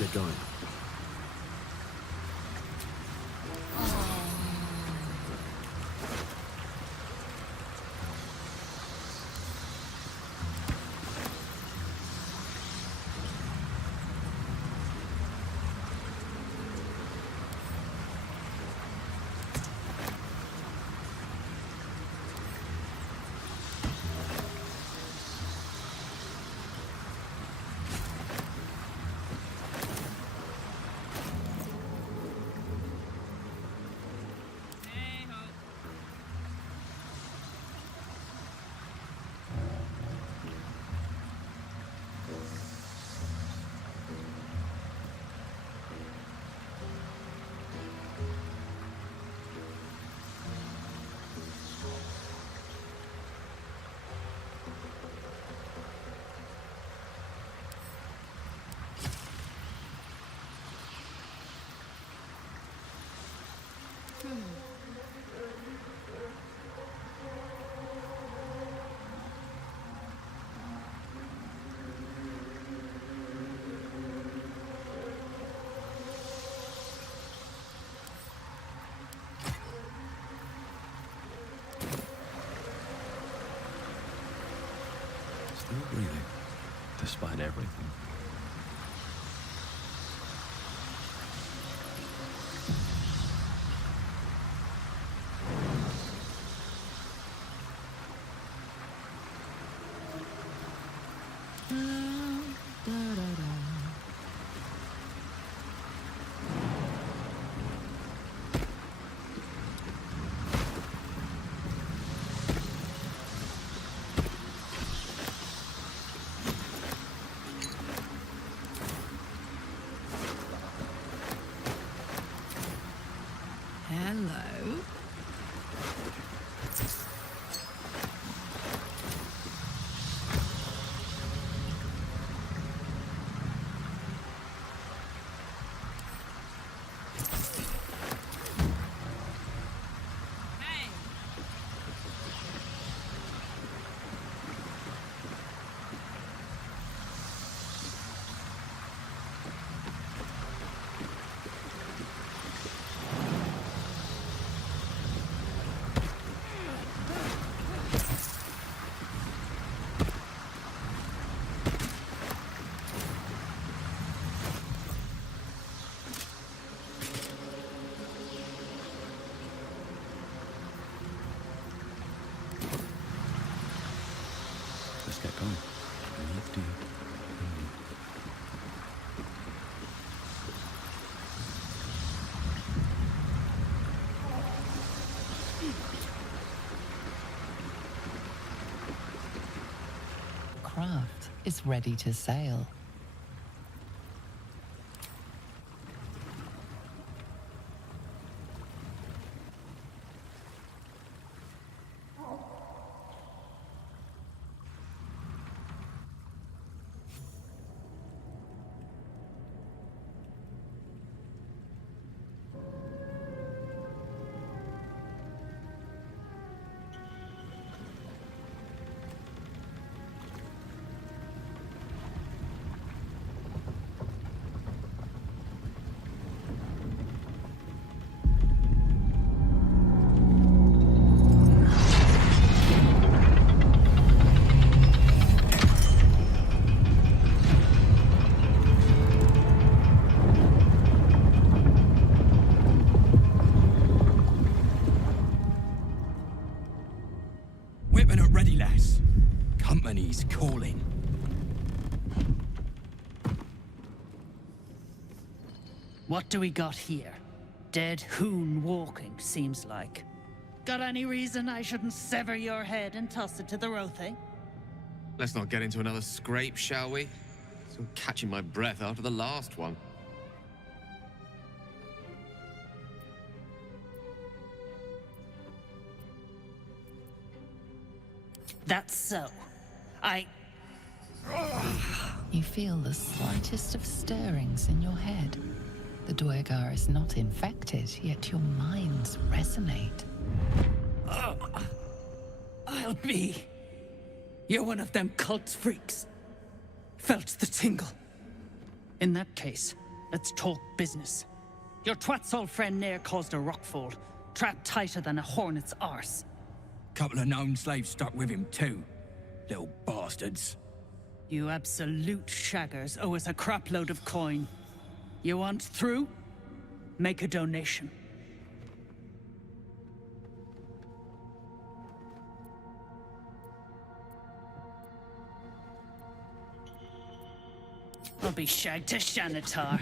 get going. Still breathing, despite everything. Hello. Let's get going. Breathe deep. Craft is ready to sail. Whipping it ready, lass. Company's calling. What do we got here? Dead hoon walking, seems like. Got any reason I shouldn't sever your head and toss it to the Rothe? Let's not get into another scrape, shall we? Still catching my breath after the last one. That's so. You feel the slightest of stirrings in your head. The Duergar is not infected, yet your minds resonate. I'll be. You're one of them cult freaks. Felt the tingle. In that case, Let's talk business. Your twat's old friend Nair caused a rockfall, trapped tighter than a hornet's arse. Couple of known slaves stuck with him too. Little bastards. You absolute shaggers owe us a crapload of coin. You want through? Make a donation. I'll be shagged to Shanatar.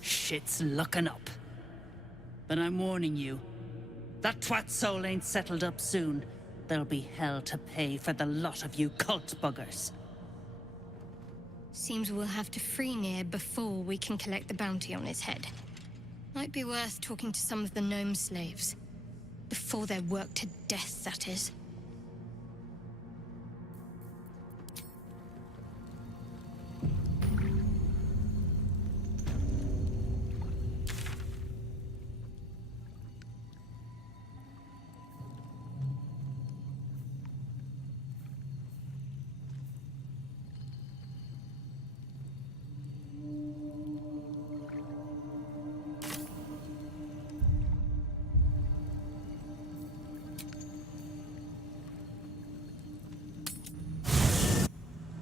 Shit's looking up. But I'm warning you, that twat soul ain't settled up soon. There'll be hell to pay for the lot of you cult buggers. Seems we'll have to free Nier before we can collect the bounty on his head. Might be worth talking to some of the gnome slaves. Before they're worked to death, that is.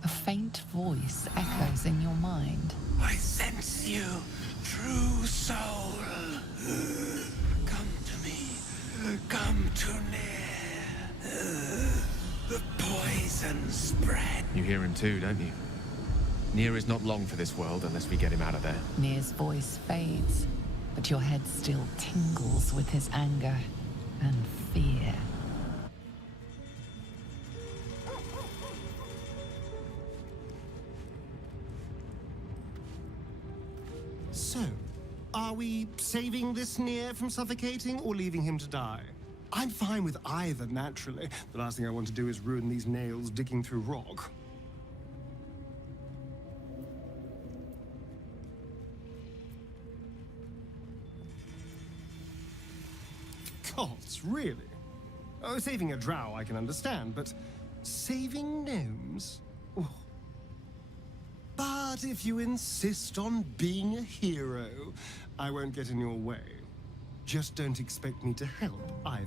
A faint voice echoes in your mind. I sense you, true soul. Come to me. Come to near. The poison spread. You hear him too, don't you? Nier is not long for this world unless we get him out of there. Nir's voice fades, but your head still tingles with his anger and fear. So, are we saving this Nier from suffocating or leaving him to die? I'm fine with either, naturally. The last thing I want to do is ruin these nails digging through rock. Gods, really? Oh, saving a drow I can understand, but saving gnomes? Oh. But if you insist on being a hero, I won't get in your way. Just don't expect me to help either.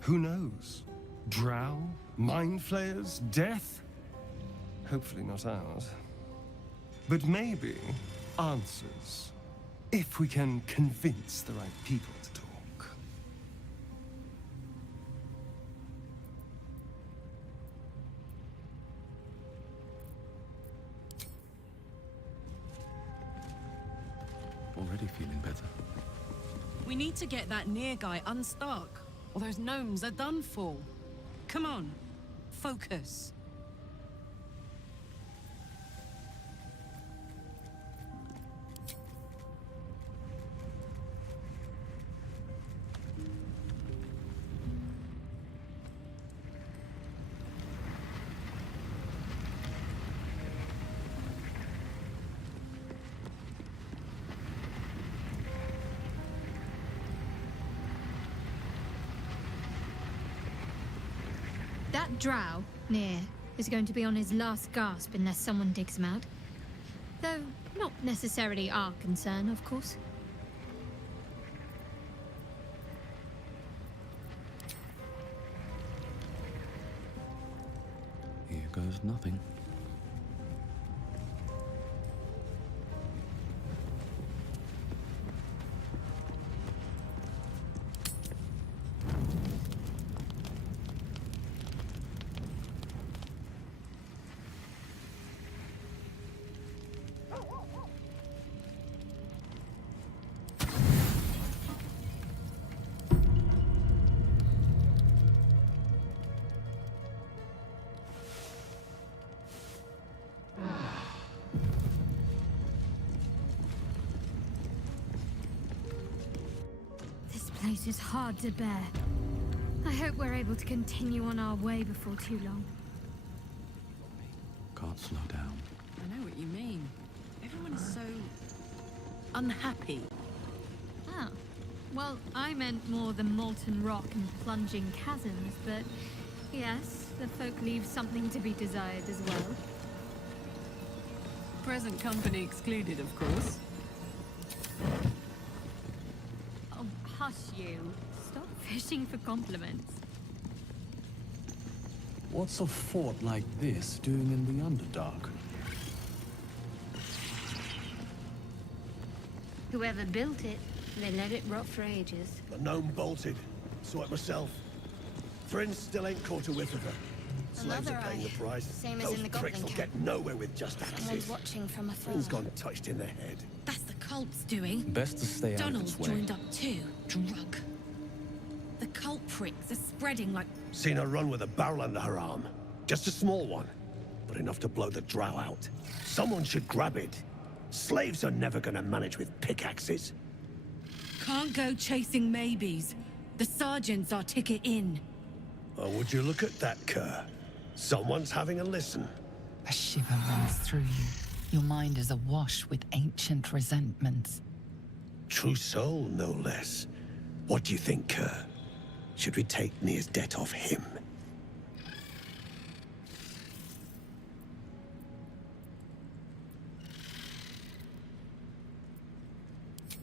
Who knows? Drow? Mind flayers? Death? Hopefully not ours. But maybe answers. If we can convince the right people to talk. Already feeling better. We need to get that Nier guy unstuck, or those gnomes are done for. Come on, focus. That drow, Nier, is going to be on his last gasp unless someone digs him out. Though, not necessarily our concern, of course. Here goes nothing. This place is hard to bear. I hope we're able to continue on our way before too long. Can't slow down. I know what you mean. Everyone is so unhappy. Oh. Well, I meant more the molten rock and plunging chasms, but Yes, the folk leave something to be desired as well. Present company excluded, of course. Oh, hush you. Stop fishing for compliments. What's a fort like this doing in the Underdark? Whoever built it, they let it rot for ages. The gnome bolted. Saw it myself. Friends still ain't caught a whiff of her. Slaves Another are paying eye. the price. Same as Those in the pricks Goblin will camp. get nowhere with just Someone's axes. watching from afar. Friends gone touched in the head. That's the cult's doing. Best to stay out of Donald's its way. joined up too, drunk. The cult pricks are spreading like... Seen her run with a barrel under her arm. Just a small one, but enough to blow the drow out. Someone should grab it. Slaves are never gonna manage with pickaxes. Can't go chasing maybes. The sergeant's our ticket in. Oh, would you look at that, Kerr? Someone's having a listen. A shiver runs through you. Your mind is awash with ancient resentments. True soul, no less. What do you think, Kerr? Should we take Nia's debt off him?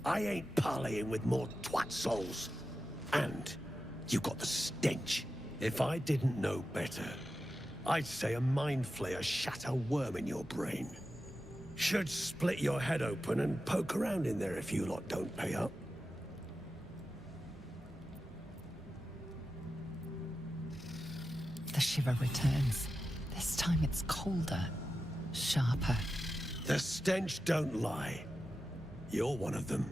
I ain't parleying with more twat souls. And you got the stench. If I didn't know better, I'd say a mind flayer shat a worm in your brain. Should split your head open and poke around in there if you lot don't pay up. The shiver returns. This time it's colder, sharper. The stench don't lie. You're one of them.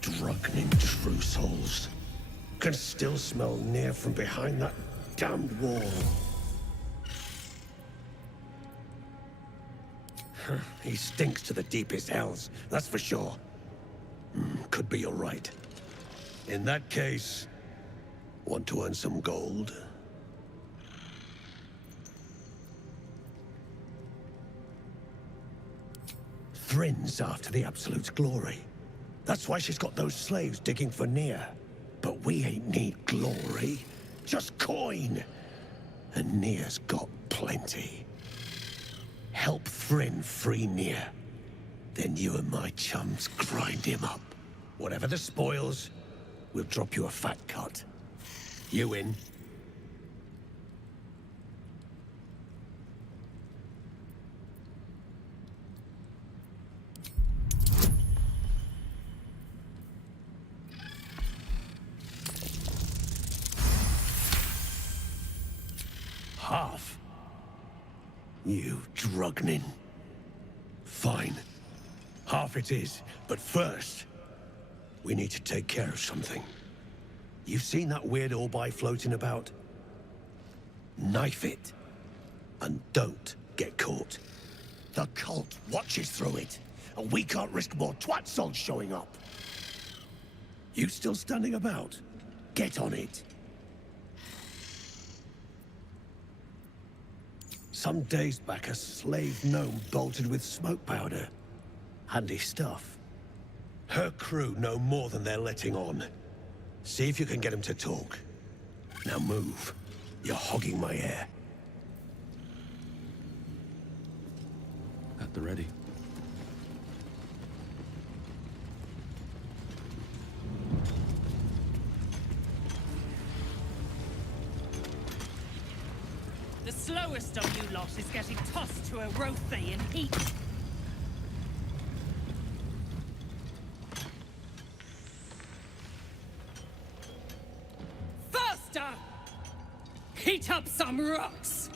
Drunken true souls. Can still smell near from behind that damned wall. He stinks to the deepest hells, that's for sure. Could be you're right. In that case, want to earn some gold? Thrin's after the Absolute's glory. That's why she's got those slaves digging for Nia. But we ain't need glory, just coin. And Nia's got plenty. Help Thryn free Nia. Then you and my chums grind him up. Whatever the spoils, we'll drop you a fat cut. You in? Half. You drugnin. Fine. Half it is, but first, we need to take care of something. You've seen that weird orbi floating about? Knife it. And don't get caught. The cult watches through it, and we can't risk more twat souls showing up. You still standing about? Get on it. Some days back, a slave gnome bolted with smoke powder. Handy stuff. Her crew know more than they're letting on. See if you can get them to talk. Now move. You're hogging my air. At the ready. The slowest of you lot is getting tossed to a Rothe in heat. Faster! Heat up some rocks!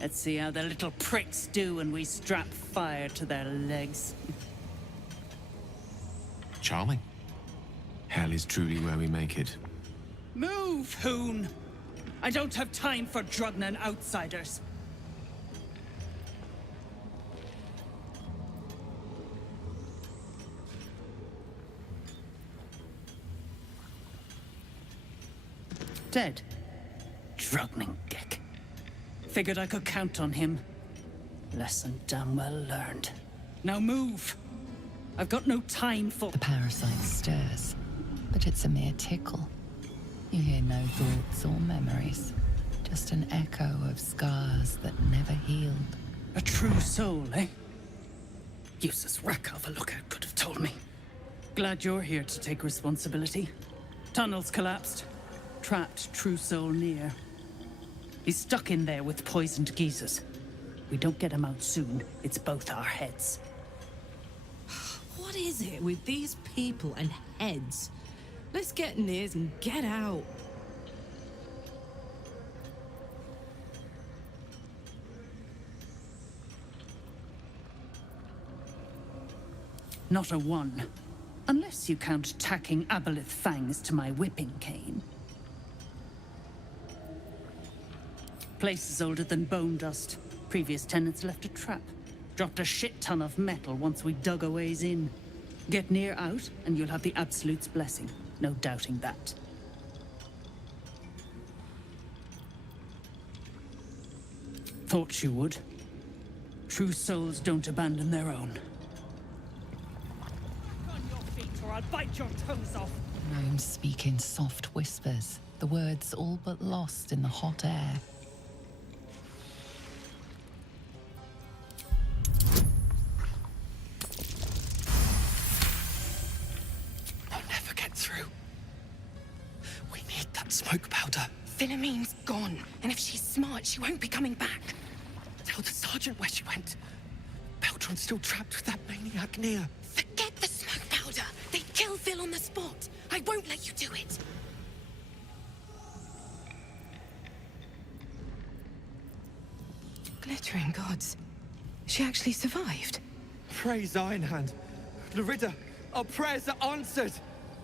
Let's see how the little pricks do when we strap fire to their legs. Charming. Hell is truly where we make it. Move, Hoon! I don't have time for Drugnan outsiders. Dead. Drugning dick. Figured I could count on him. Lesson damn well learned. Now move! I've got no time for— The parasite stirs, but it's a mere tickle. You hear no thoughts or memories, just an echo of scars that never healed. A true soul, eh? Useless wreck of a lookout could have told me. Glad you're here to take responsibility. Tunnels collapsed. Trapped true soul near. He's stuck in there with poisoned geezers. We don't get him out soon, it's both our heads. What is it with these people and heads? Let's get Nirs and get out. Not a one. Unless you count tacking aboleth fangs to my whipping cane. Place is older than bone dust. Previous tenants left a trap. Dropped a shit ton of metal once we dug a ways in. Get near out, and you'll have the Absolute's blessing. No doubting that. Thought you would. True souls don't abandon their own. On your feet, or I'll bite your toes off! Gnomes speak in soft whispers, the words all but lost in the hot air. I'll never get through. We need that smoke powder. Philomene's gone, and if she's smart, she won't be coming back. Tell the sergeant where she went. Beltron's still trapped with that maniac near. Forget the smoke powder. They'd kill Phil on the spot. I won't let you do it. Glittering gods. She actually survived. Praise Ironhand. Lorida, our prayers are answered.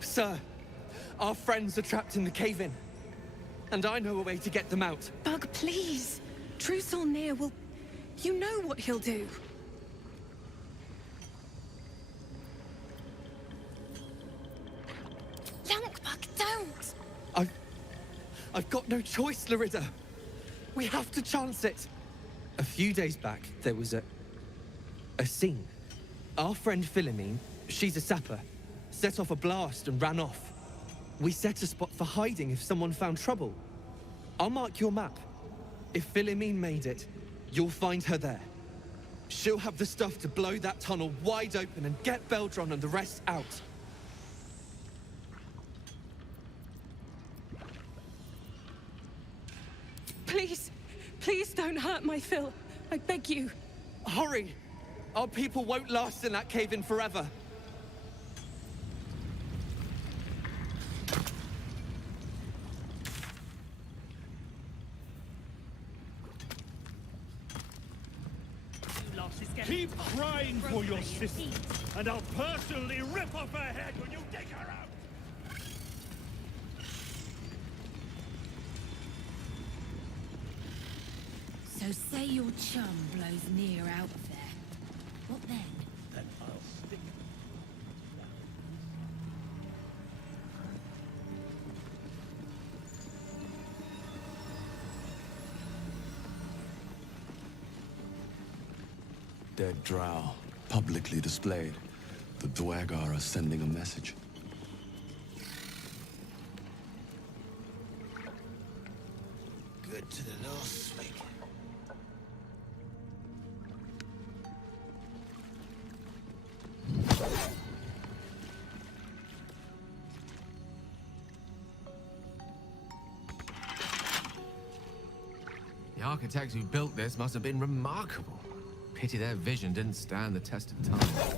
Sir, our friends are trapped in the cave-in. And I know a way to get them out. Bug, please. True Soul Near will... You know what he'll do. Lunkbug, don't! I've got no choice, Lorida. We have to chance it. A few days back, there was a scene. Our friend Philomene, she's a sapper, set off a blast and ran off. We set a spot for hiding if someone found trouble. I'll mark your map. If Philomene made it, you'll find her there. She'll have the stuff to blow that tunnel wide open and get Beldron and the rest out. Please, please don't hurt my Phil. I beg you. Hurry! Our people won't last in that cave-in forever. Keep crying for your sister, and I'll personally rip off her head when you dig her out! So say your chum blows near out of there. What then? Then I'll stick. Dead drow, publicly displayed. The Dwagar are sending a message. Good to the last swig. The architects who built this must have been remarkable. Pity their vision didn't stand the test of time.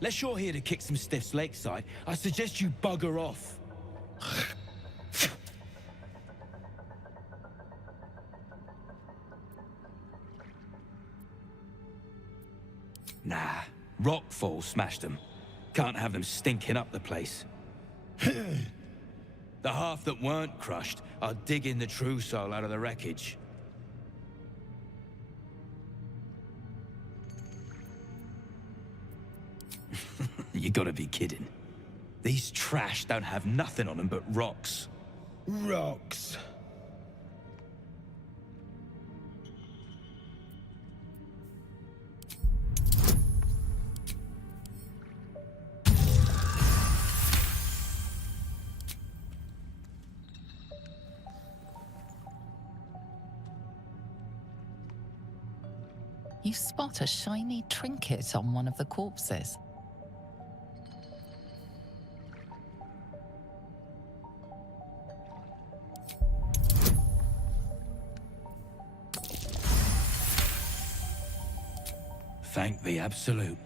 Unless you're here to kick some stiffs lakeside, I suggest you bugger off. Nah, rockfall smashed them. Can't have them stinking up the place. The half that weren't crushed are digging the true soul out of the wreckage. You gotta be kidding. These trash don't have nothing on them but rocks. Rocks. you spot a shiny trinket on one of the corpses. Thank the Absolute.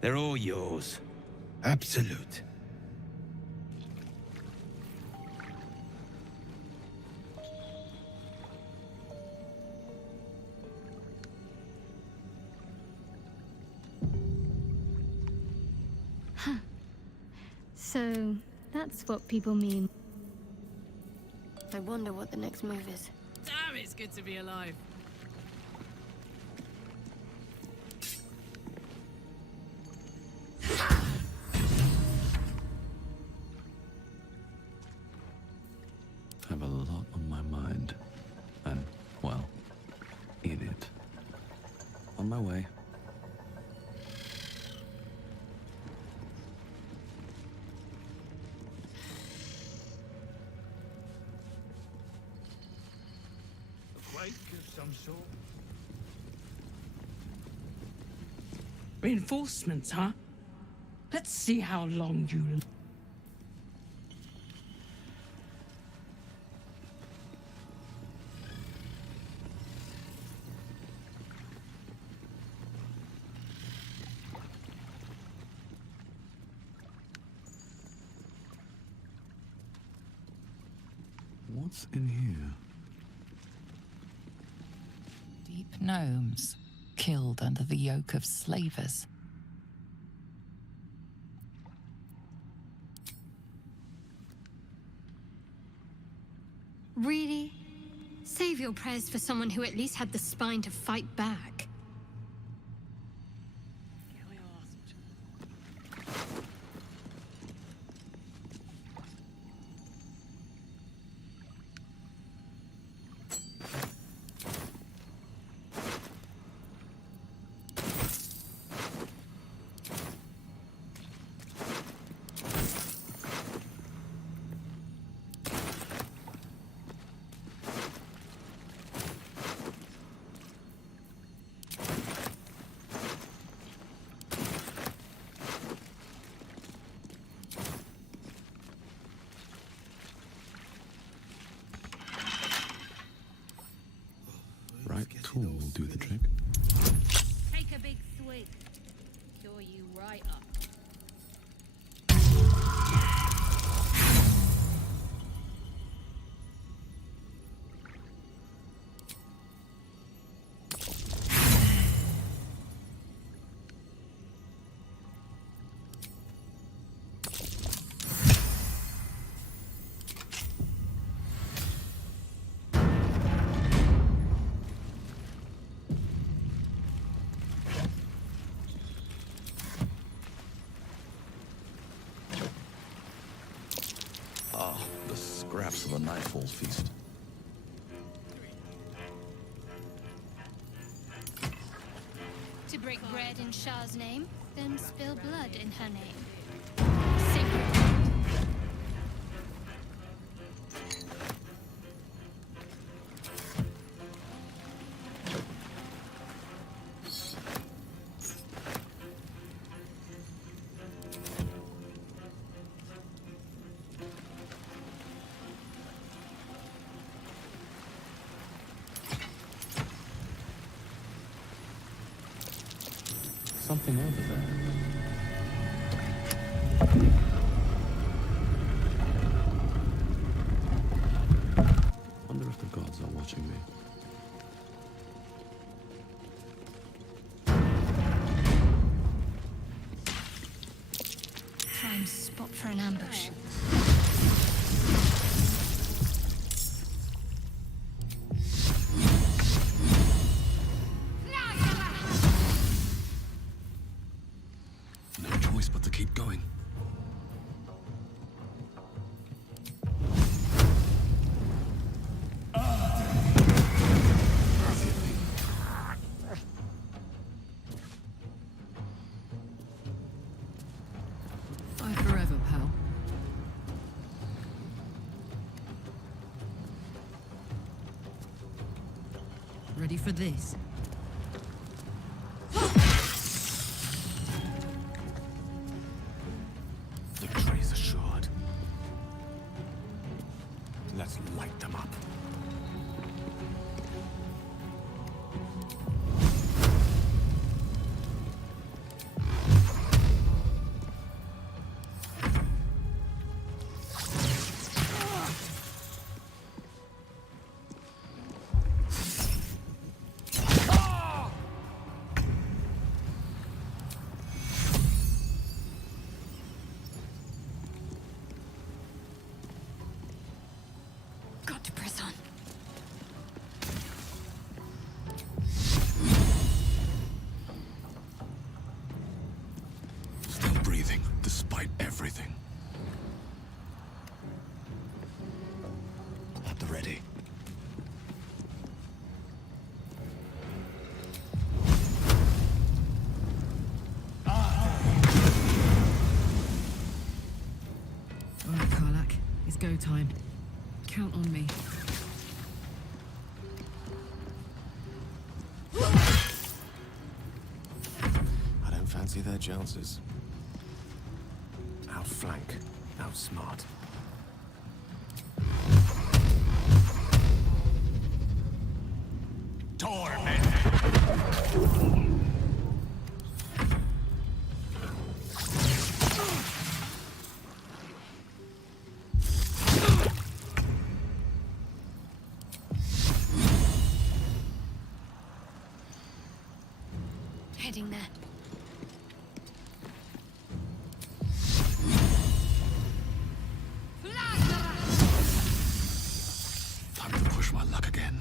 They're all yours. Absolute. So, that's what people mean. I wonder what the next move is. Damn, it's good to be alive. Have a lot on my mind. And, well, in it. On my way. Of some sort. Reinforcements, huh? Let's see how long you... What's in here? Deep gnomes, killed under the yoke of slavers. Really? Save your prayers for someone who at least had the spine to fight back. Right tool will do the trick. Take a big swig. Cure you right up. Ah, the scraps of a nightfall feast. To break bread in Shah's name, then spill blood in her name. Sacred. Something over there. Wonder if the gods are watching me. Prime spot for an ambush. No choice but to keep going. Bye forever, pal. Ready for this? Let's light them up. Got to press on. Still breathing, despite everything. At the ready. All right, Karlak. It's go time. Count on me. I don't fancy their chances. Outflank, outsmart. Heading there. Time to push my luck again.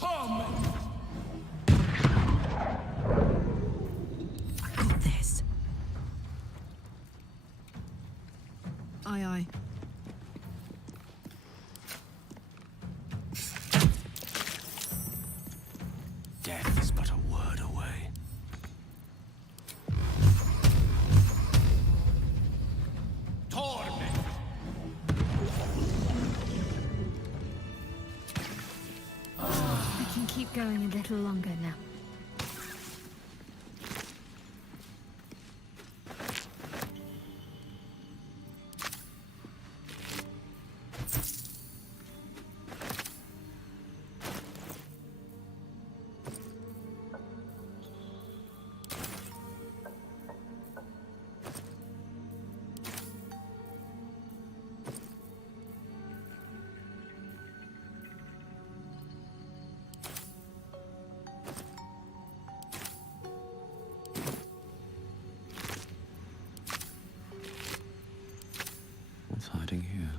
I got this. Aye, aye. Death is but a word away. I can keep going a little longer now. What's hiding here?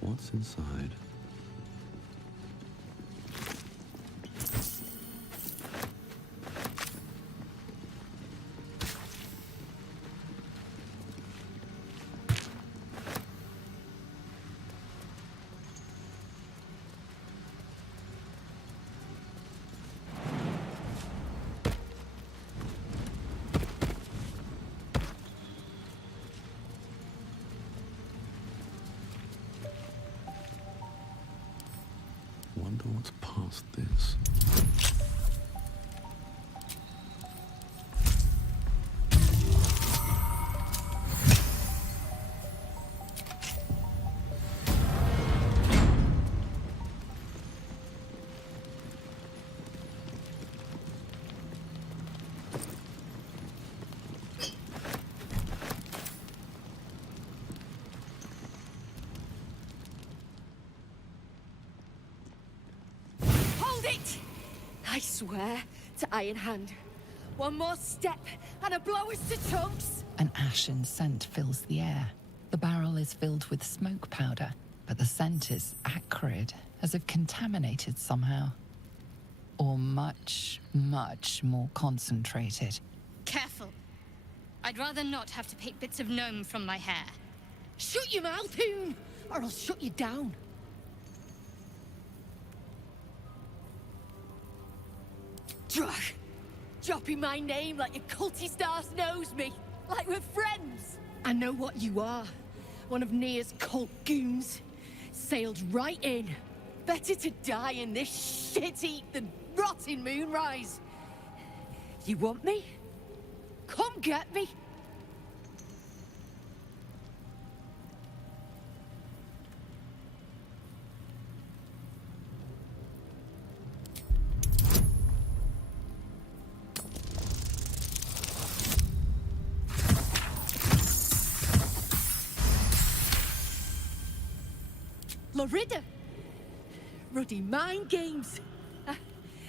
What's inside? Wonder what's past this. I swear to Iron Hand. One more step and a blow us to chunks. An ashen scent fills the air. The barrel is filled with smoke powder, but the scent is acrid, as if contaminated somehow. Or much, much more concentrated. Careful. I'd rather not have to pick bits of gnome from my hair. Shut your mouth, Hoon, or I'll shut you down. Drug. Dropping my name like your cultist ass knows me. Like we're friends. I know what you are. One of Nia's cult goons. Sailed right in. Better to die in this shit heap than rot in Moonrise. You want me? Come get me. Lorida! Ruddy mind games.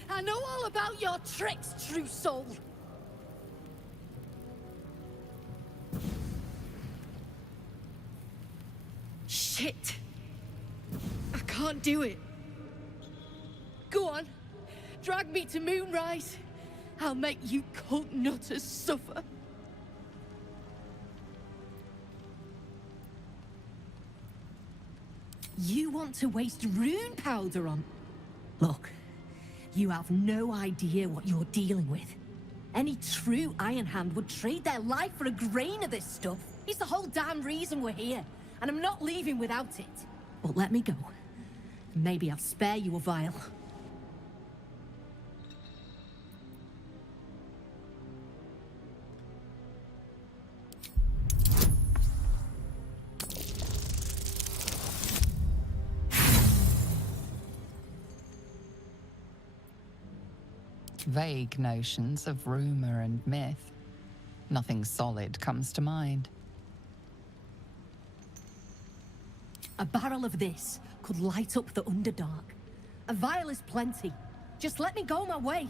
I know all about your tricks, true soul. Shit. I can't do it. Go on. Drag me to Moonrise. I'll make you cult nutters suffer. You want to waste rune powder on... Look, you have no idea what you're dealing with. Any true Iron Hand would trade their life for a grain of this stuff. It's the whole damn reason we're here, and I'm not leaving without it. But let me go. Maybe I'll spare you a vial. Vague notions of rumor and myth. Nothing solid comes to mind. A barrel of this could light up the Underdark. A vial is plenty. Just let me go my way.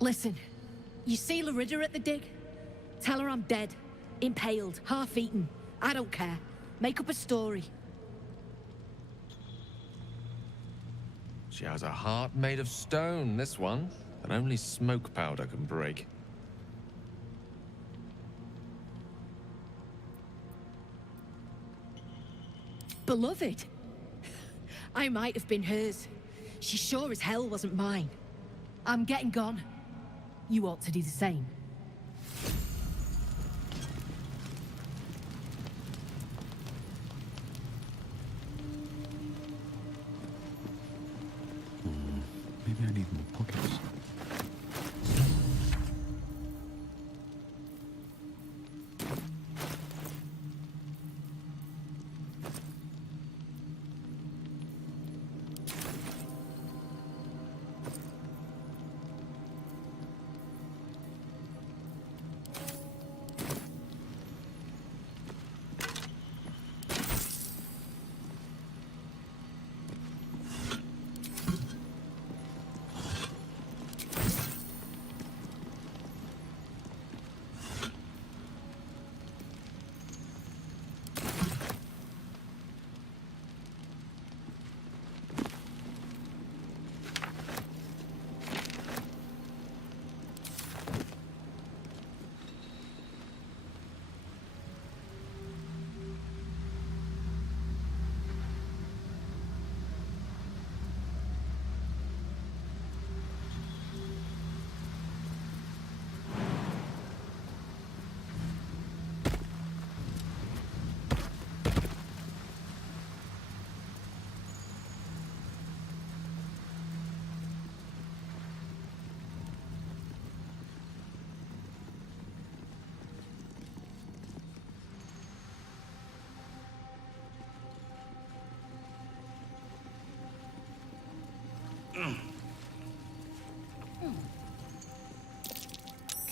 Listen, you see Lorida at the dig? Tell her I'm dead, impaled, half-eaten. I don't care. Make up a story. She has a heart made of stone, this one, that only smoke powder can break. Beloved. I might have been hers. She sure as hell wasn't mine. I'm getting gone. You ought to do the same. Maybe I need more pockets.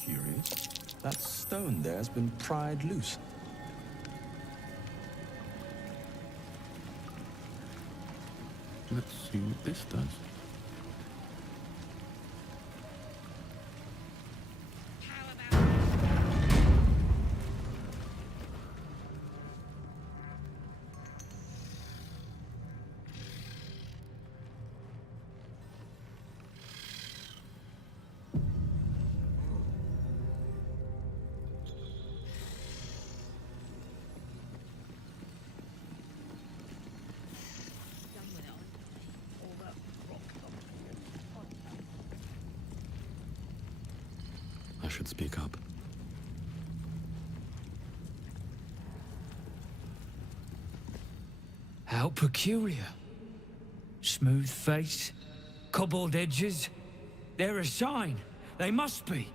Curious. That stone there has been pried loose. Let's see what this does. should speak up. How peculiar. Smooth face, cobbled edges. They're a sign. They must be.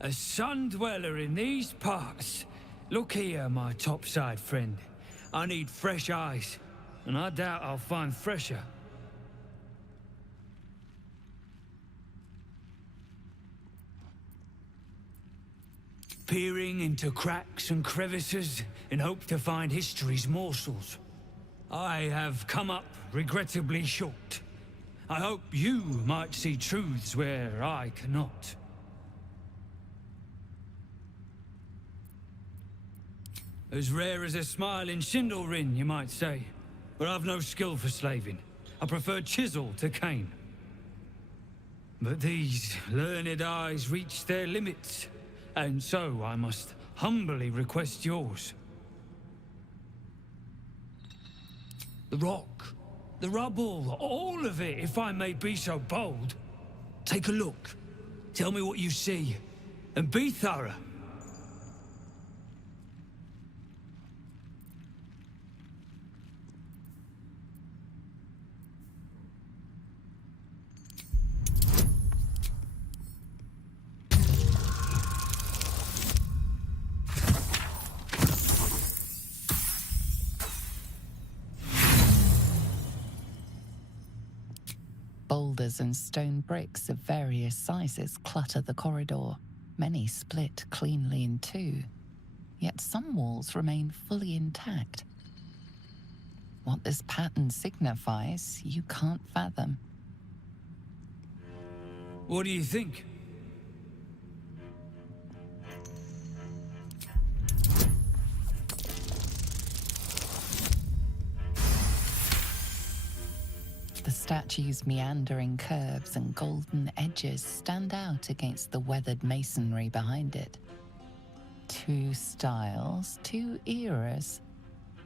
A sun dweller in these parts. Look here, my topside friend. I need fresh eyes, and I doubt I'll find fresher. Peering into cracks and crevices in hope to find history's morsels. I have come up regrettably short. I hope you might see truths where I cannot. As rare as a smile in Sindlerin, you might say. But I've no skill for slaving. I prefer chisel to cane. But these learned eyes reach their limits, and so I must humbly request yours. The rock, the rubble, all of it, if I may be so bold. Take a look. Tell me what you see, and be thorough. Boulders and stone bricks of various sizes clutter the corridor, many split cleanly in two. Yet some walls remain fully intact. What this pattern signifies, you can't fathom. What do you think? The statue's meandering curves and golden edges stand out against the weathered masonry behind it. Two styles, two eras.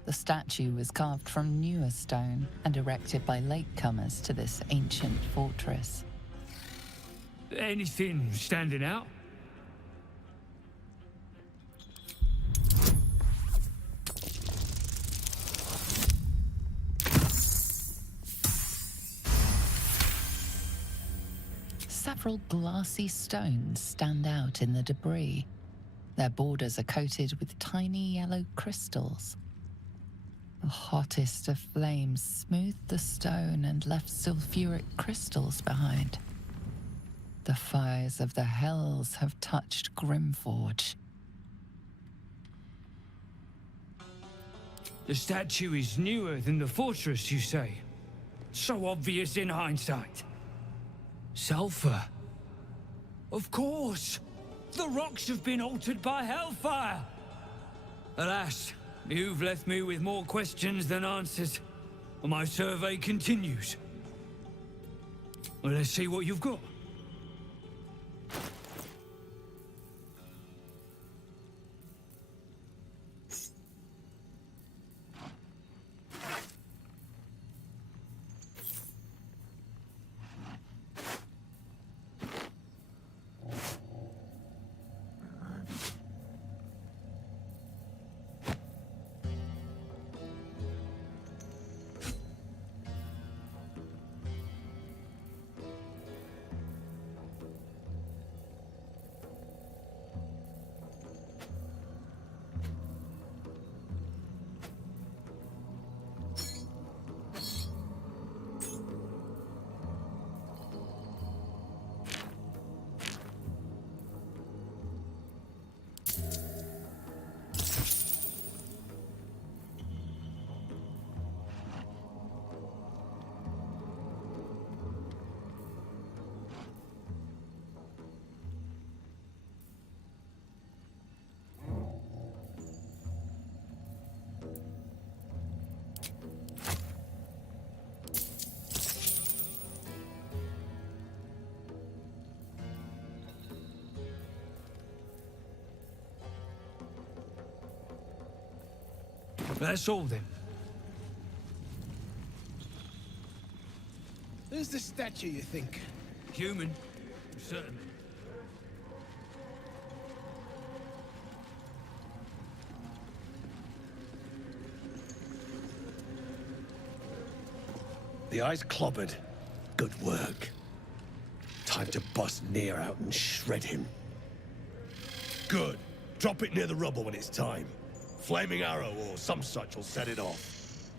The statue was carved from newer stone and erected by latecomers to this ancient fortress. Anything standing out? Several glassy stones stand out in the debris. Their borders are coated with tiny yellow crystals. The hottest of flames smoothed the stone and left sulfuric crystals behind. The fires of the hells have touched Grimforge. The statue is newer than the fortress, you say? So obvious in hindsight. Sulfur. Of course! The rocks have been altered by hellfire! Alas, you've left me with more questions than answers. My survey continues. Well, let's see what you've got. That's all then. Who's the statue, you think? Human, certainly. The eye's clobbered. Good work. Time to bust Nier out and shred him. Good. Drop it near the rubble when it's time. Flaming arrow or some such will set it off.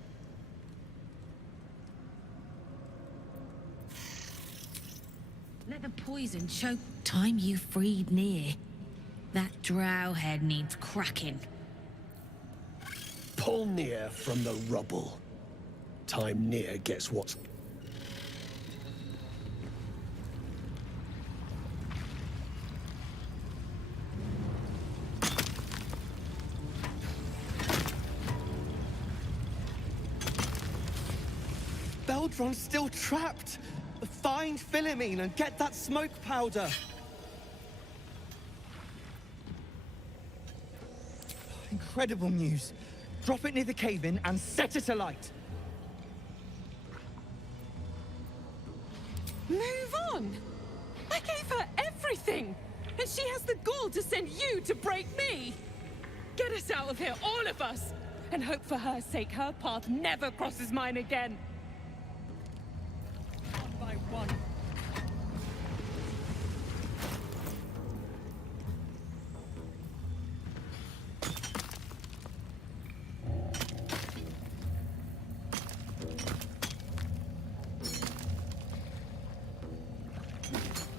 Let the poison choke. Time you freed Nier. That drow head needs cracking. Pull Nier from the rubble. Time Nier gets what's... Beldron's still trapped! Find Philomene and get that smoke powder! Incredible news. Drop it near the cave-in and set it alight. Move on! I gave her everything! And she has the gall to send you to break me! Get us out of here, all of us! And hope for her sake her path never crosses mine again! One by one.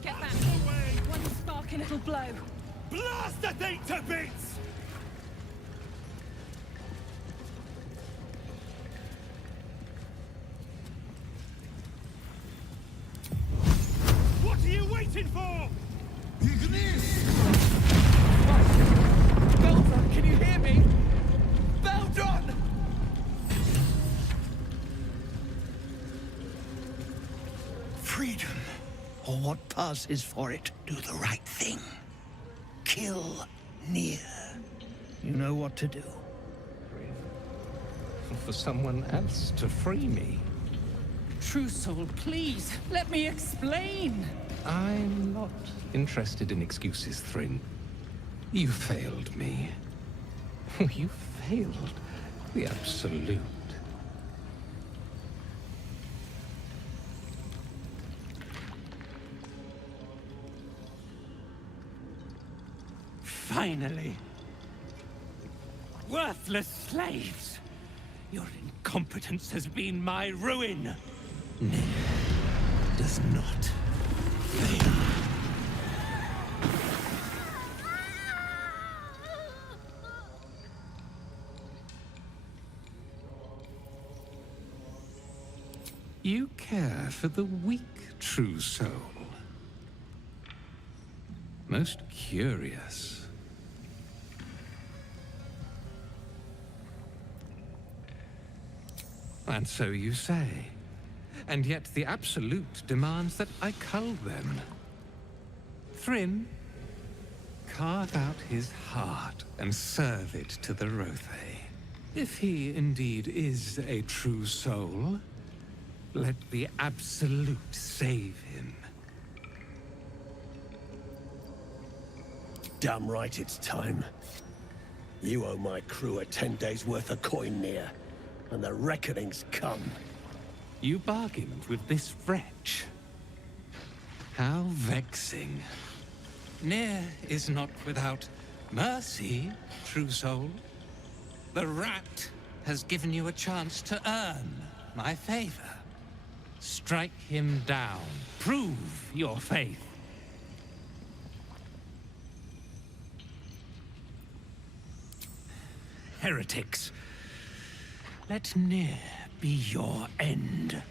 Get back! One spark and it'll blow! Blast the thing to bits! What are you waiting for? Beldron, can you hear me? Beldron! Freedom, or what passes for it, do the right thing. Kill Nier. You know what to do. For someone else to free me. True Soul, please, let me explain. I'm not interested in excuses, Thrin. You failed me. You failed the Absolute. Finally. Worthless slaves. Your incompetence has been my ruin. Nier does not fail. You care for the weak, True Soul. Most curious. And so you say. And yet the Absolute demands that I cull them. Thrin, carve out his heart and serve it to the Rothe. If he indeed is a true soul, let the Absolute save him. Damn right it's time. You owe my crew a 10 days' worth of coin, Nier, and the reckoning's come. You bargained with this wretch. How vexing. Nier is not without mercy, True Soul. The rat has given you a chance to earn my favor. Strike him down. Prove your faith. Heretics. Let Nier be your end.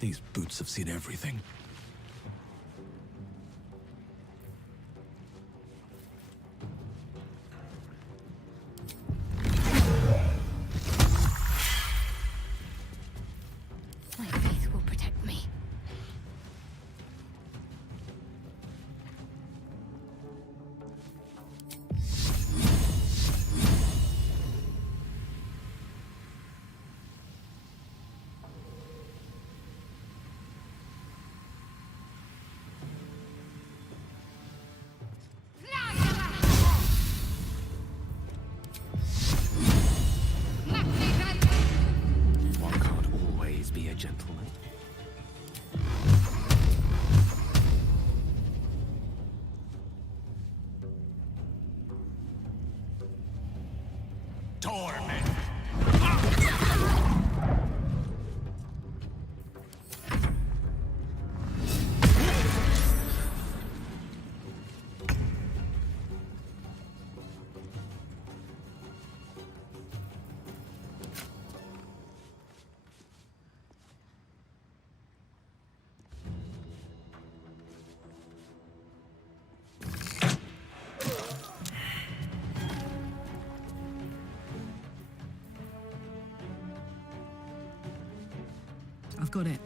These boots have seen everything. My faith will protect me. One can't always be a gentleman. Torment! I've got it.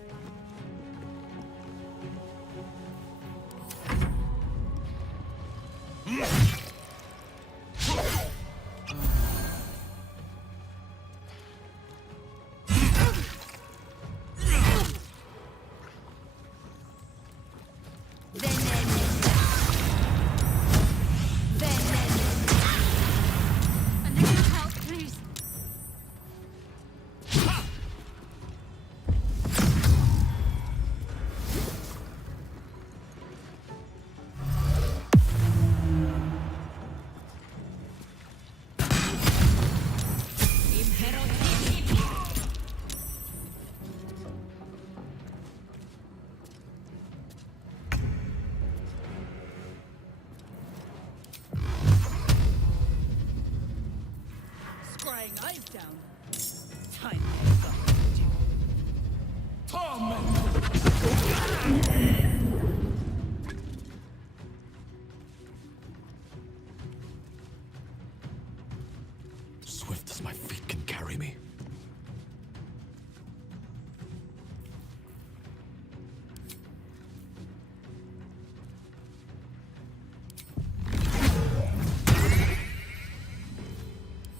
A little help, please. Spraying eyes down. Time to get behind you. Swift as my feet can carry me.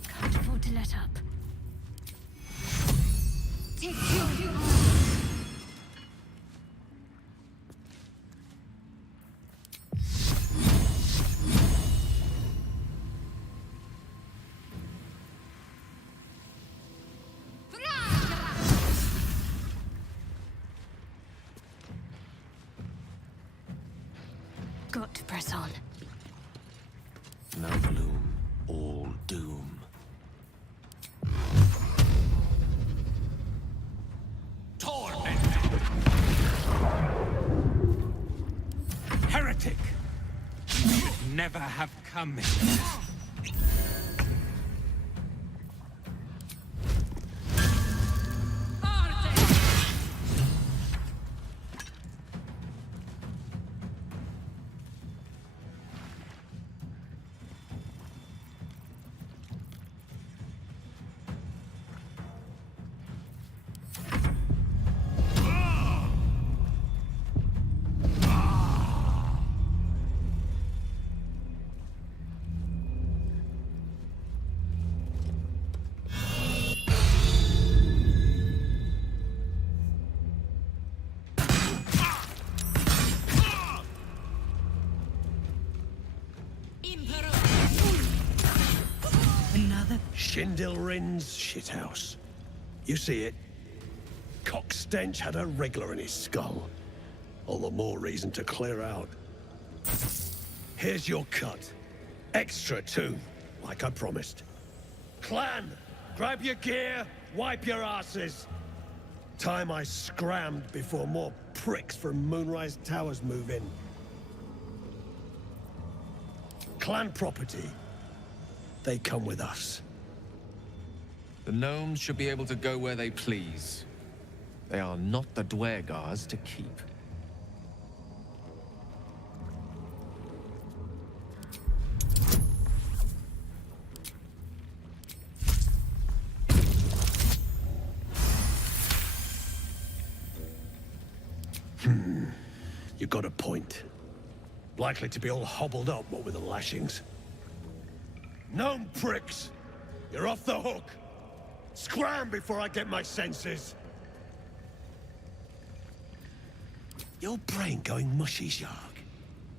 Can't afford to let up. Take two. Got to press on. No bloom, all doom. Torment! Heretic! You should never have come here. Another. Shindilrin's shithouse. You see it? Cock stench had a wriggler in his skull. All the more reason to clear out. Here's your cut. Extra too, like I promised. Clan, grab your gear, wipe your asses. Time I scrammed before more pricks from Moonrise Towers move in. Clan property. They come with us. The gnomes should be able to go where they please. They are not the Dwergars to keep. You got a point. Likely to be all hobbled up, what with the lashings. Gnome pricks! You're off the hook! Scram before I get my senses! Your brain going mushy, Shark.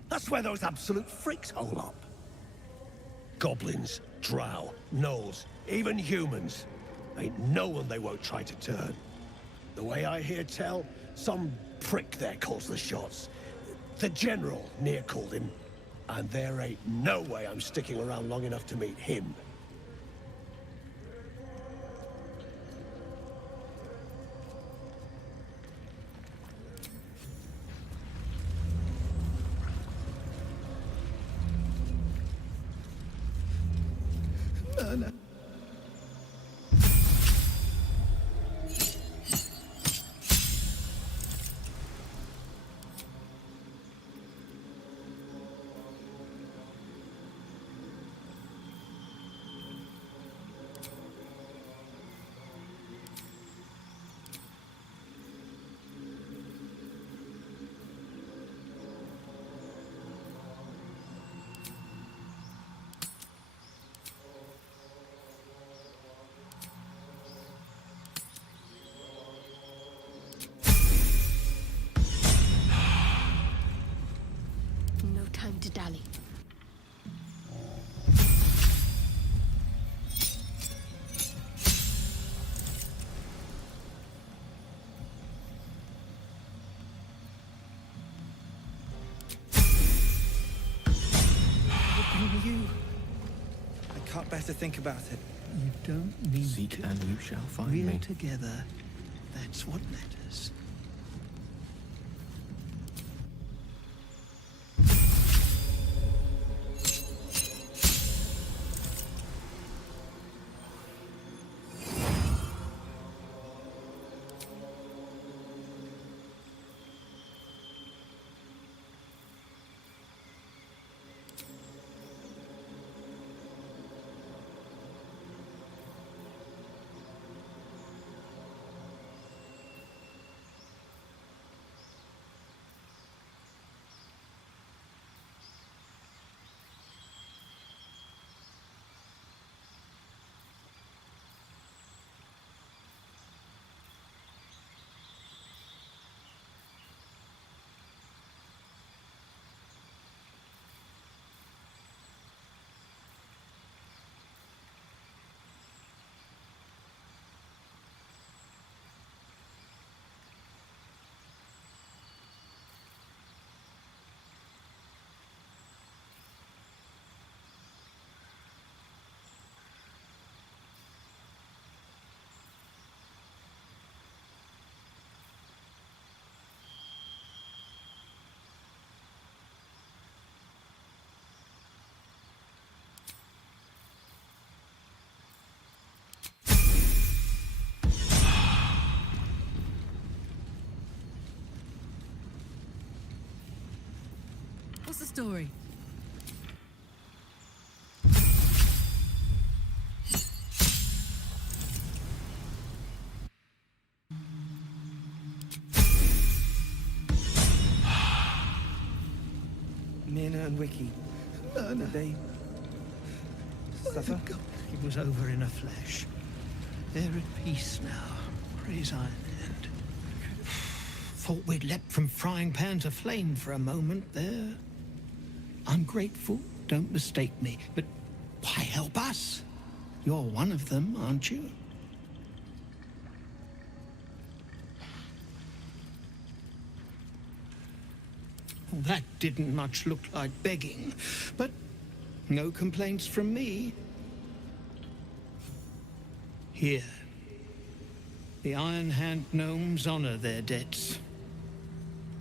That's where those absolute freaks hole up. Goblins, drow, gnolls, even humans. Ain't no one they won't try to turn. The way I hear tell, some prick there calls the shots. The General, near called him. And there ain't no way I'm sticking around long enough to meet him. No. No time to dally. You... I can't bear to think about it. You don't need Seek to. and you shall find We're me. together. That's what matters. What's the story? Mina and Wiki. Did they suffer? It was over in a flash. They're at peace now. Praise Iron Hand. Thought we'd leapt from frying pan to flame for a moment there. I'm grateful, don't mistake me, but why help us? You're one of them, aren't you? Well, that didn't much look like begging, but no complaints from me. Here. The Iron Hand gnomes honor their debts.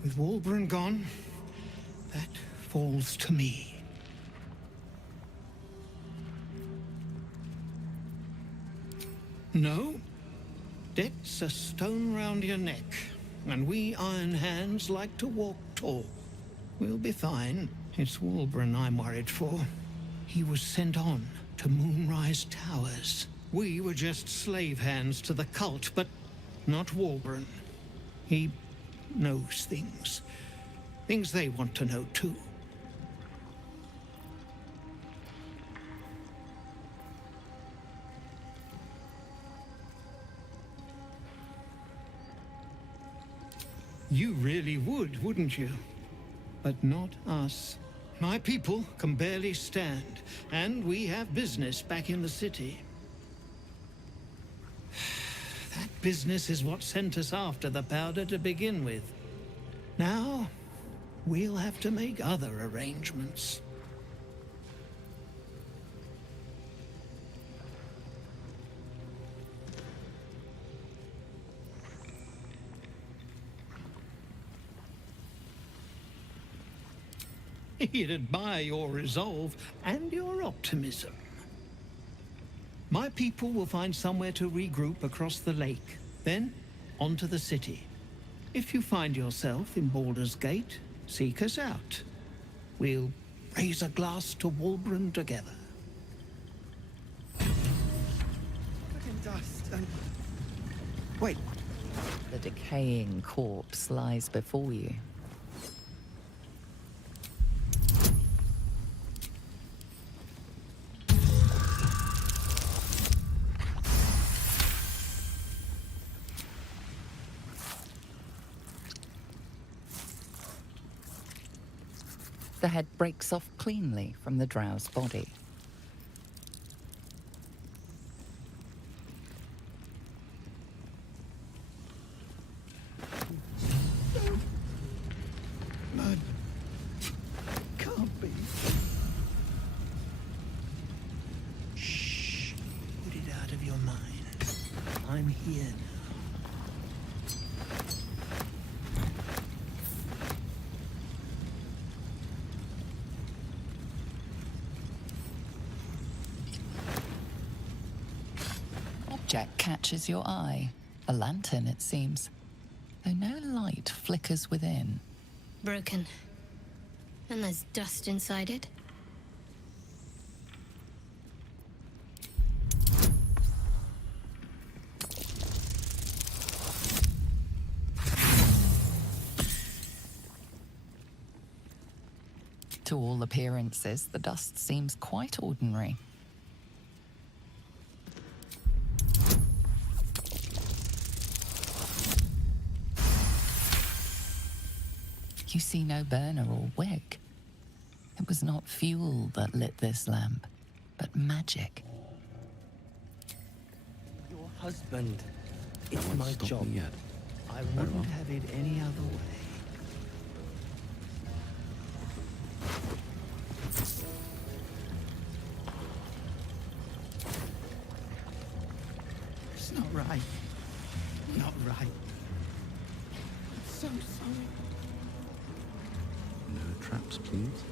With Walburn gone, that falls to me. No? Debt's a stone round your neck, and we Iron Hands like to walk tall. We'll be fine. It's Walbran I'm worried for. He was sent on to Moonrise Towers. We were just slave hands to the cult, but not Walbran. He knows things. Things they want to know too. You really would, wouldn't you? But not us. My people can barely stand, and we have business back in the city. That business is what sent us after the powder to begin with. Now, we'll have to make other arrangements. He'd admire your resolve and your optimism. My people will find somewhere to regroup across the lake, then onto the city. If you find yourself in Baldur's Gate, seek us out. We'll raise a glass to Walbran together. Fucking dust and... Wait. The decaying corpse lies before you. The head breaks off cleanly from the drow's body. No, can't be. Shh. Put it out of your mind. I'm here now. Object catches your eye. A lantern, it seems, though no light flickers within. Broken. And there's dust inside it. To all appearances, the dust seems quite ordinary. You see no burner or wick. It was not fuel that lit this lamp, but magic. Your husband. It's Won't my stop job. me yet. I Very wouldn't well. have it any other way. It's not right. Not right. I'm so sorry. No traps, please.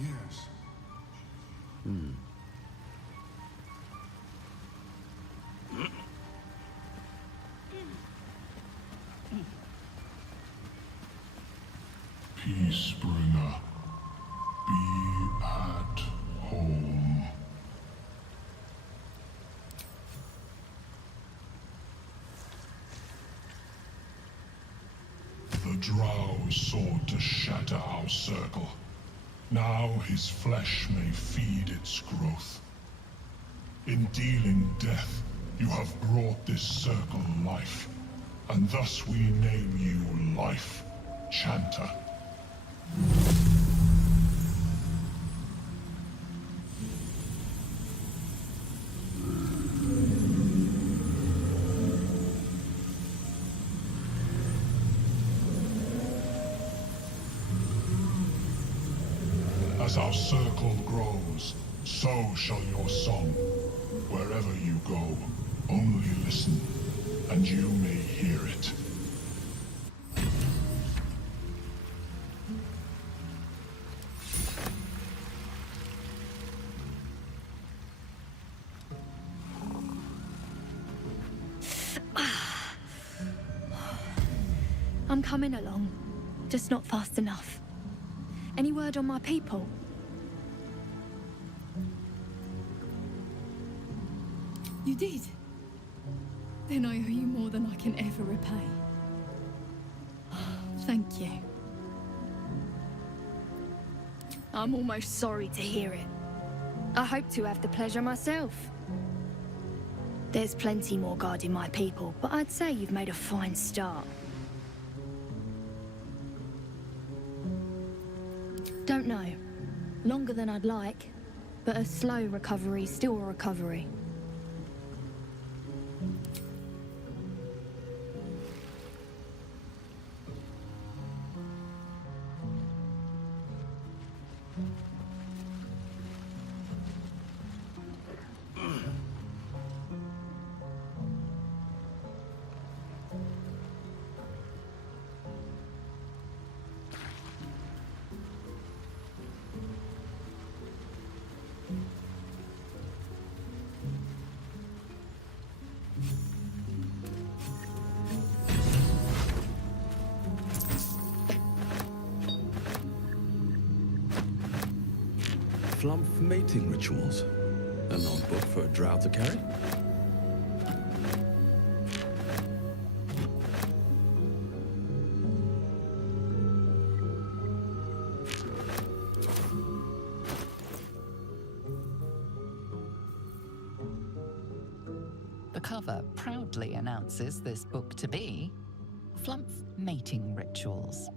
Yes. Peacebringer, be at home. The Drow sought to shatter our circle. Now his flesh may feed its growth. In dealing death, you have brought this circle life, and thus we name you Life Chanter. As our circle grows, so shall your song. Wherever you go, only listen, and you may hear it. I'm coming along, just not fast enough. Any word on my people? You did? Then I owe you more than I can ever repay. Thank you. I'm almost sorry to hear it. I hope to have the pleasure myself. There's plenty more guarding my people, but I'd say you've made a fine start. Don't know. Longer than I'd like, but a slow recovery's still a recovery. Flumph mating rituals. An odd book for a drow to carry? The cover proudly announces this book to be Flumph Mating Rituals.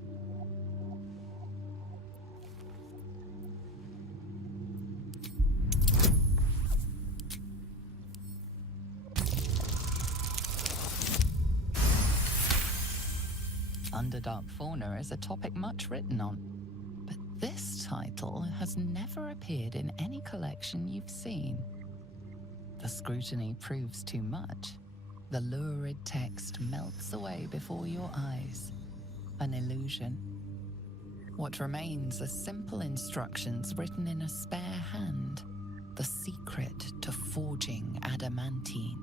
Underdark fauna is a topic much written on, but this title has never appeared in any collection you've seen. The scrutiny proves too much. The lurid text melts away before your eyes. An illusion. What remains are simple instructions written in a spare hand. The secret to forging adamantine.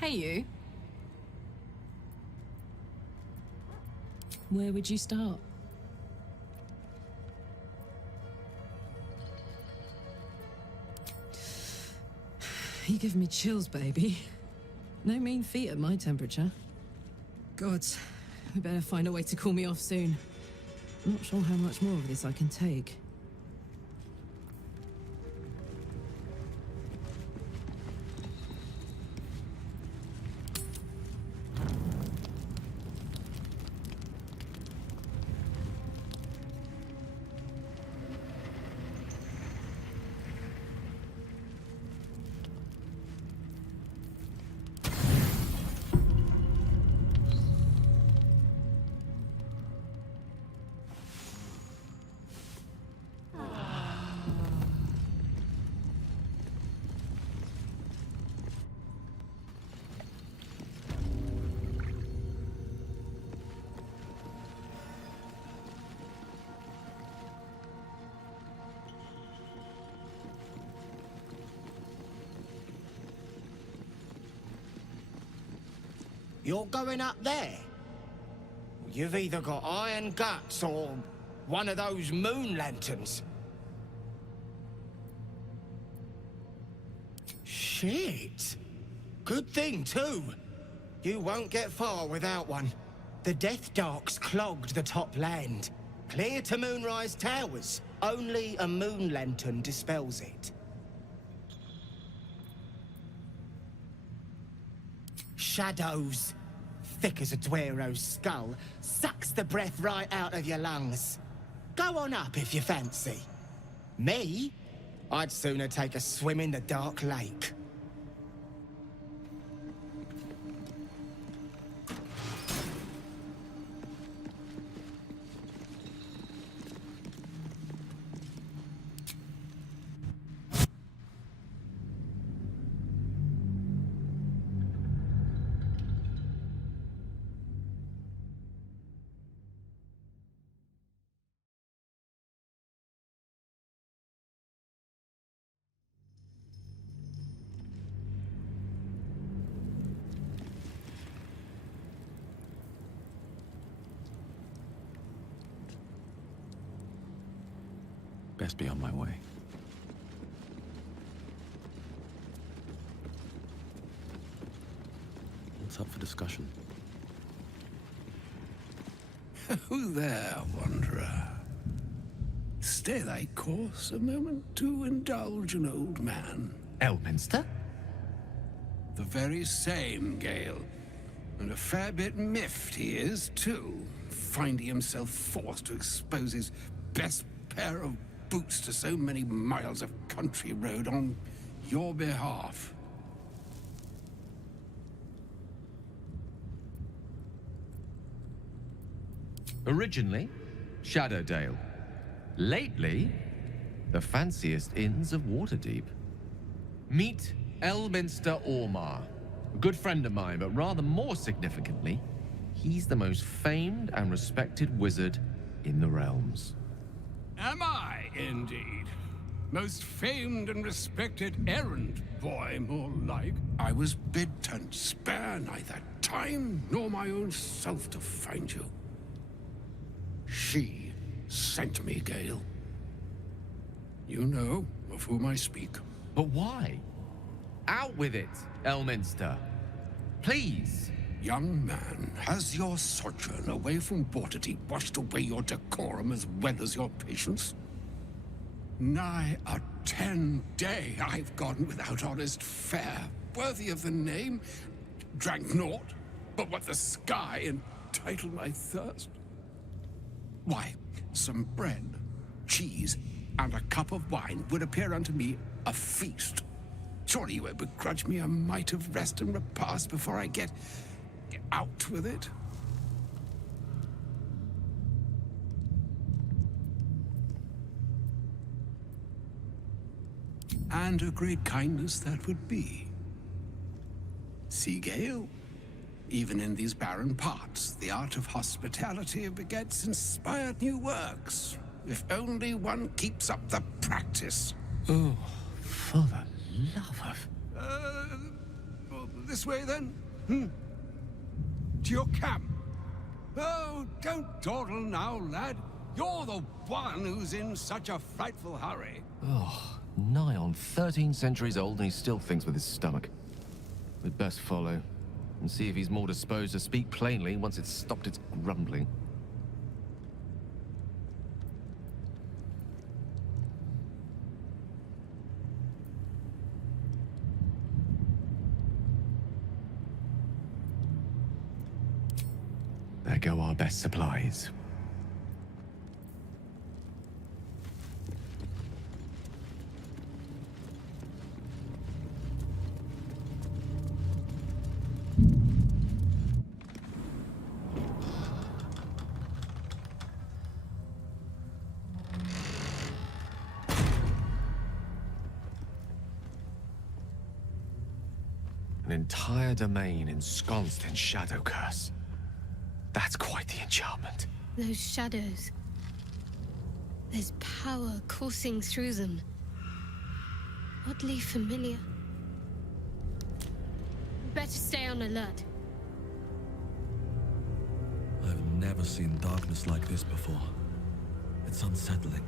Hey, you. Where would you start? You give me chills, baby. No mean feat at my temperature. Gods, we better find a way to cool me off soon. I'm not sure how much more of this I can take. You're going up there? You've either got iron guts or one of those moon lanterns. Shit. Good thing, too. You won't get far without one. The Death Dark's clogged the top land. Clear to Moonrise Towers. Only a moon lantern dispels it. Shadows. Thick as a Dwero's skull. Sucks the breath right out of your lungs. Go on up if you fancy. Me? I'd sooner take a swim in the dark lake. Best be on my way. What's up for discussion? Who there, wanderer? Stay thy course a moment to indulge an old man. Elminster? The very same, Gale. And a fair bit miffed he is, too, finding himself forced to expose his best pair of boots to so many miles of country road on your behalf. Originally, Shadowdale. Lately, the fanciest inns of Waterdeep. Meet Elminster Ormar. A good friend of mine, but rather more significantly, he's the most famed and respected wizard in the realms. Am I, indeed? Most famed and respected errand boy, more like. I was bid to spare neither time nor my own self to find you. She sent me, Gale. You know of whom I speak. But why? Out with it, Elminster. Please. Young man, has your sojourn away from Waterdeep washed away your decorum as well as your patience? Nigh a 10-day I've gone without honest fare, worthy of the name. Drank naught, but what the sky entitled my thirst. Why, some bread, cheese, and a cup of wine would appear unto me a feast. Surely you would begrudge me a mite of rest and repast before I get out with it? And a great kindness that would be. See, Gale? Even in these barren parts, the art of hospitality begets inspired new works. If only one keeps up the practice. Oh, for the love of... This way, then? To your camp? Oh, don't dawdle now, lad. You're the one who's in such a frightful hurry. Oh, nigh on 13 centuries old and he still thinks with his stomach. We'd best follow and see if he's more disposed to speak plainly once it's stopped its grumbling. There go our best supplies. An entire domain ensconced in shadow curse. That's quite the enchantment. Those shadows. There's power coursing through them. Oddly familiar. Better stay on alert. never seen darkness like this before. It's unsettling.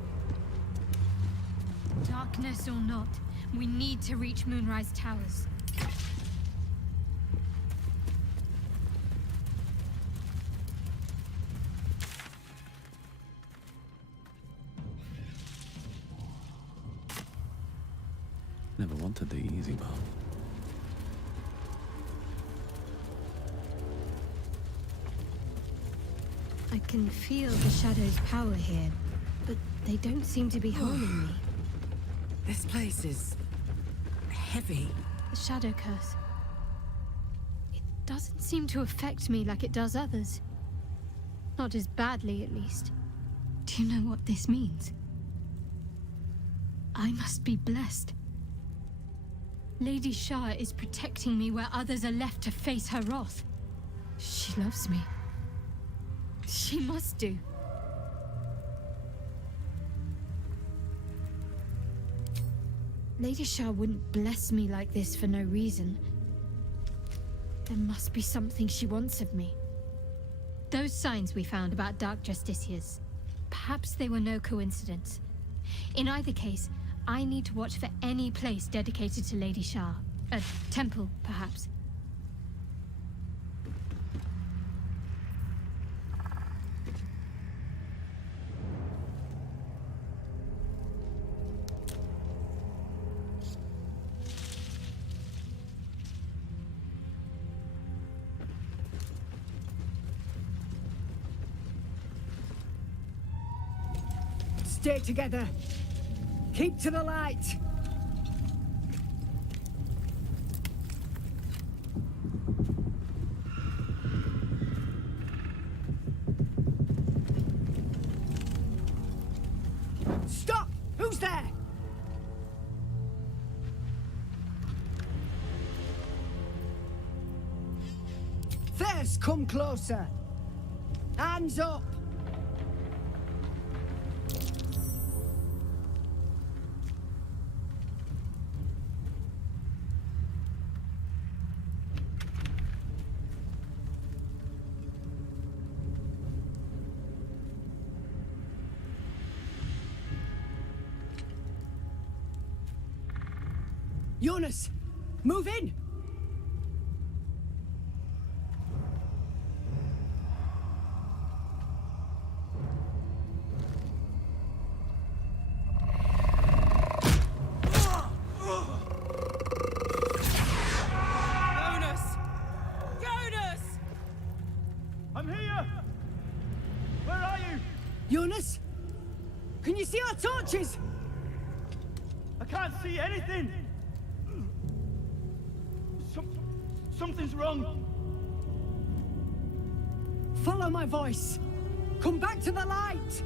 Darkness or not, we need to reach Moonrise Towers. Never wanted the easy path. I can feel the Shadow's power here, but they don't seem to be harming me. This place is heavy. The Shadow Curse. It doesn't seem to affect me like it does others. Not as badly, at least. Do you know what this means? I must be blessed. Lady Shah is protecting me where others are left to face her wrath. She loves me. She must do. Lady Shah wouldn't bless me like this for no reason. There must be something she wants of me. Those signs we found about Dark Justiciars, perhaps they were no coincidence. In either case, I need to watch for any place dedicated to Lady Shah. A temple, perhaps. Stay together. Keep to the light. Stop! Who's there? First, come closer. Hands up. Jonas, move in! Jonas! Jonas! I'm here! Where are you? Jonas? Can you see our torches? I can't see anything! Something's wrong. Follow my voice. Come back to the light.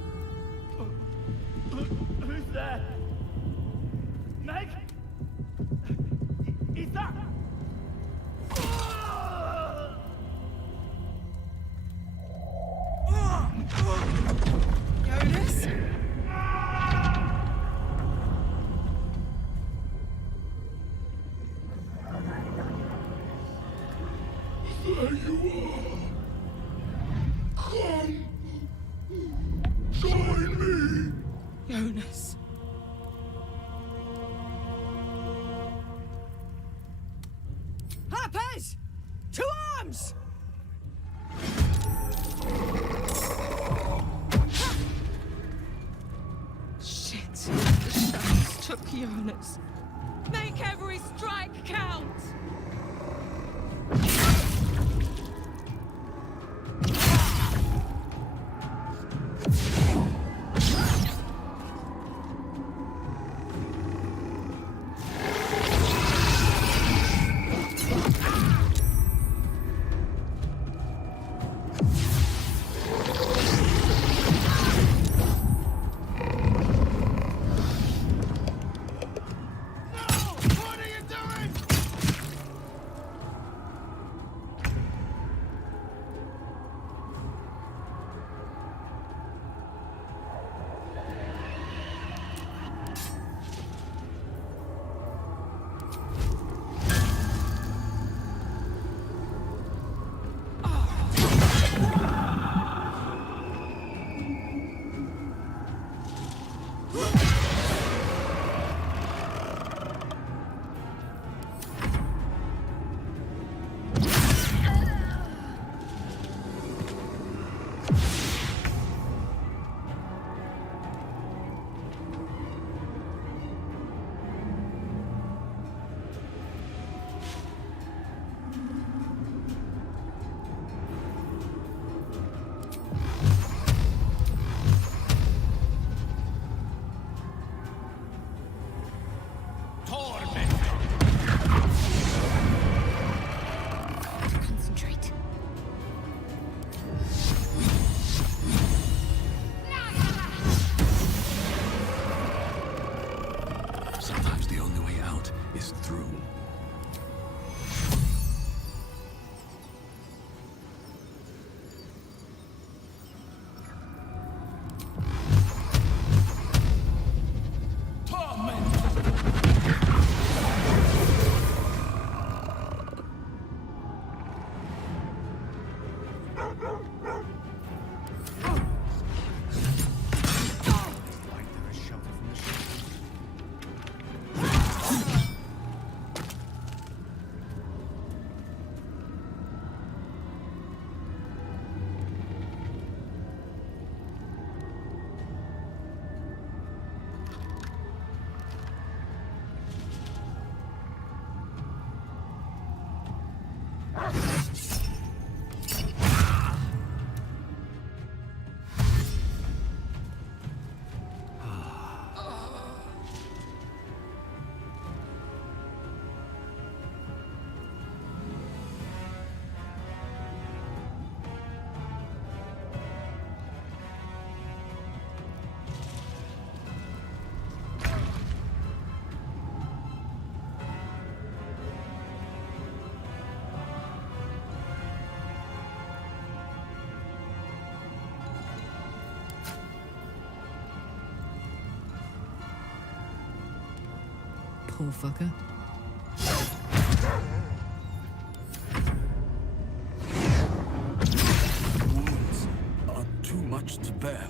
Who's there? Meg? Is that? Jonas? There you are. Come. Join me. Jonas. Harpers! To arms! Shit. The shadows took Jonas. Make every strike count! is through. Poor fucker. Wounds are too much to bear.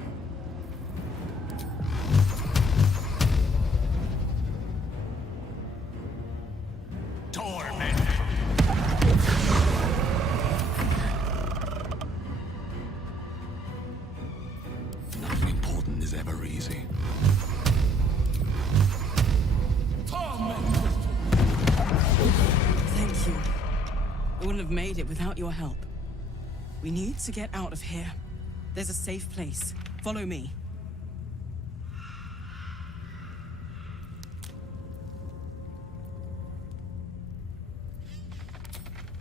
Nothing important is ever easy. Thank you. I wouldn't have made it without your help. We need to get out of here. There's a safe place. Follow me.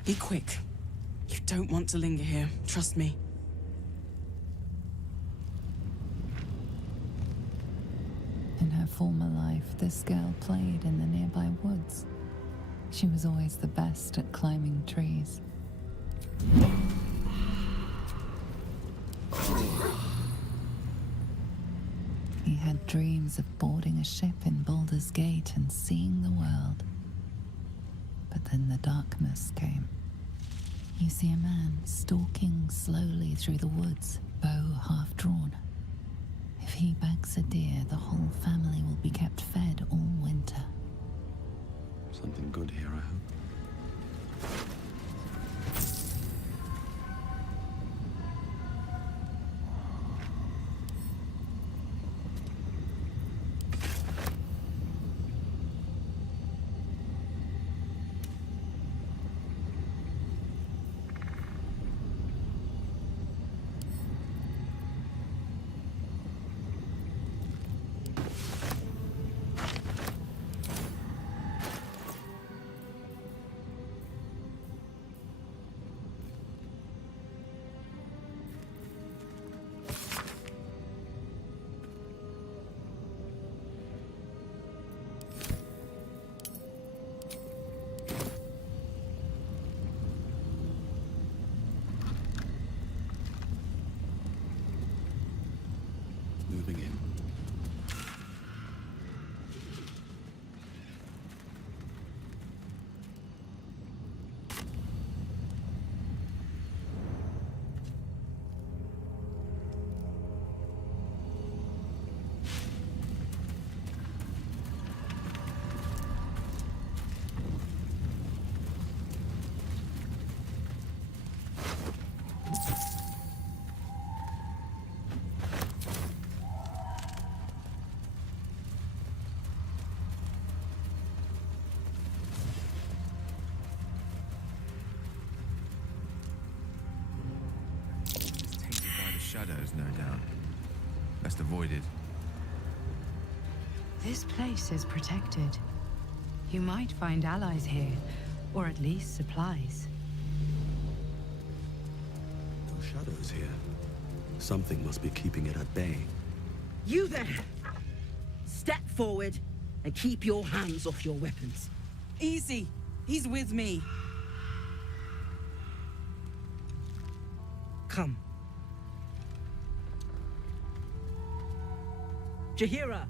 Be quick. You don't want to linger here. Trust me. In her former life, this girl played in the nearby woods. She was always the best at climbing trees. He had dreams of boarding a ship in Baldur's Gate and seeing the world. But then the darkness came. You see a man stalking slowly through the woods, bow half drawn. If he bags a deer, the whole family will be kept fed all winter. Something good here, I hope. Moving in. Shadows, no doubt. Best avoided. This place is protected. You might find allies here, or at least supplies. No shadows here. Something must be keeping it at bay. You there! Step forward and keep your hands off your weapons. Easy. He's with me. Come. Jaheira!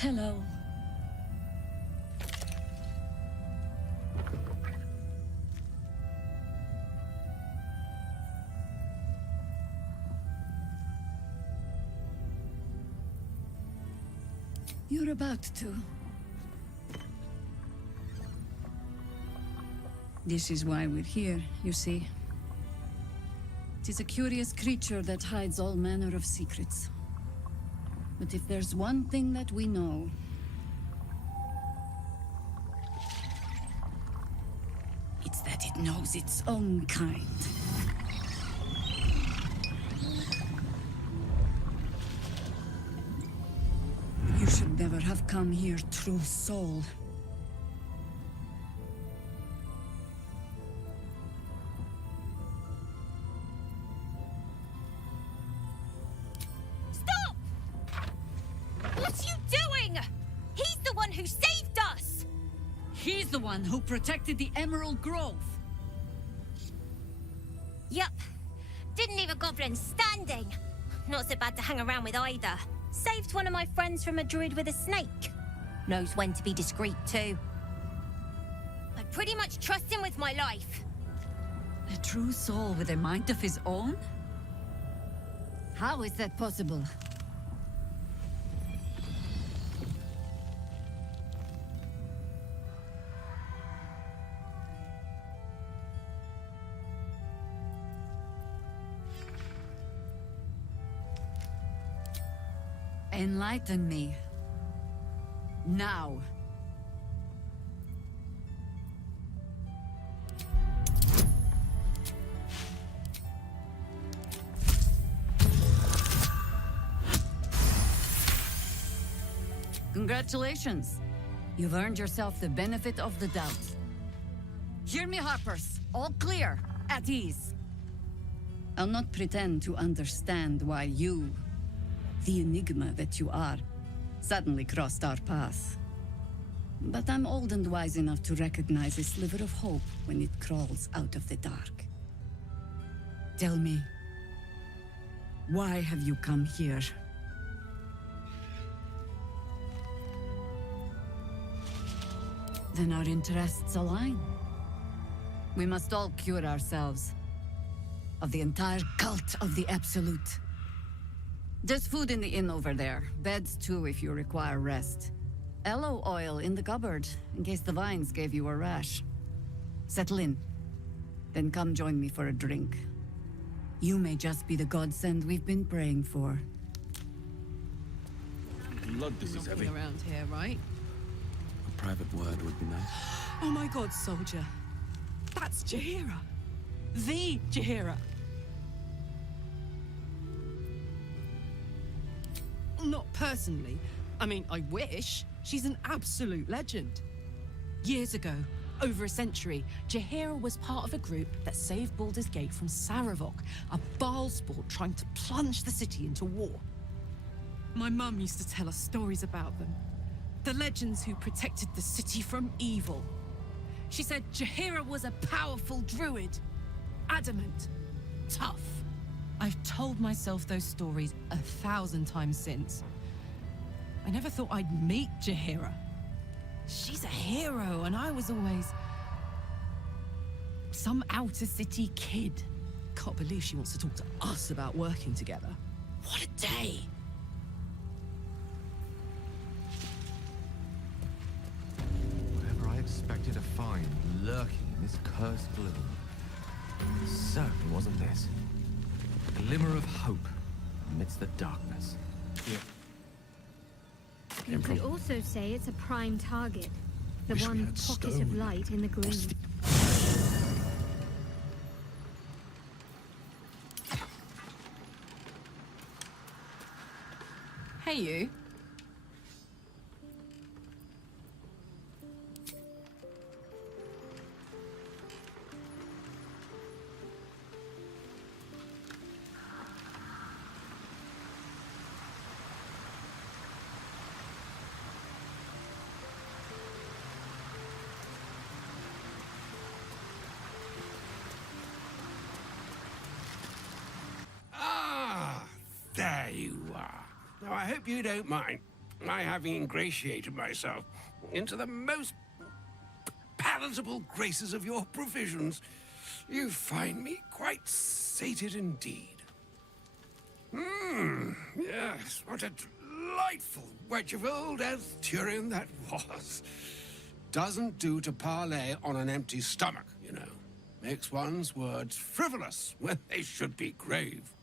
Hello. You're about to. This is why we're here, you see. It is a curious creature that hides all manner of secrets. But if there's one thing that we know, it's that it knows its own kind. You should never have come here, true soul. Who protected the Emerald Grove? Yup. Didn't leave a goblin standing. Not so bad to hang around with either. Saved one of my friends from a druid with a snake. Knows when to be discreet too. I pretty much trust him with my life. A true soul with a mind of his own? How is that possible? Enlighten me. Now. Congratulations. You've earned yourself the benefit of the doubt. Hear me, Harpers. All clear. At ease. I'll not pretend to understand why you, the enigma that you are, suddenly crossed our path. But I'm old and wise enough to recognize a sliver of hope when it crawls out of the dark. Tell me, why have you come here? Then our interests align. We must all cure ourselves of the entire cult of the Absolute. There's food in the inn over there. Beds too if you require rest. Aloe oil in the cupboard, in case the vines gave you a rash. Settle in. Then come join me for a drink. You may just be the godsend we've been praying for. Blood, this is heavy. Around here, right? A private word would be nice. Oh my god, soldier. That's Jaheira. The Jaheira. Not personally. I mean, I wish. She's an absolute legend. Years ago, over a century, Jaheira was part of a group that saved Baldur's Gate from Saravok, a Baalsport trying to plunge the city into war. My mum used to tell us stories about them. The legends who protected the city from evil. She said Jaheira was a powerful druid. Adamant. Tough. I've told myself those stories 1,000 times since. I never thought I'd meet Jaheira. She's a hero, and I was always some outer city kid. Can't believe she wants to talk to us about working together. What a day! Whatever I expected to find lurking in this cursed gloom, certainly wasn't this. A glimmer of hope amidst the darkness. You could also say it's a prime target. The Wish we one had pocket of stone. light in the green. Hey, you. Ah, there you are. Now, I hope you don't mind my having ingratiated myself into the most palatable graces of your provisions. You find me quite sated indeed. Yes, what a delightful wedge of old Arthurian that was. Doesn't do to parley on an empty stomach, you know. Makes one's words frivolous when they should be grave.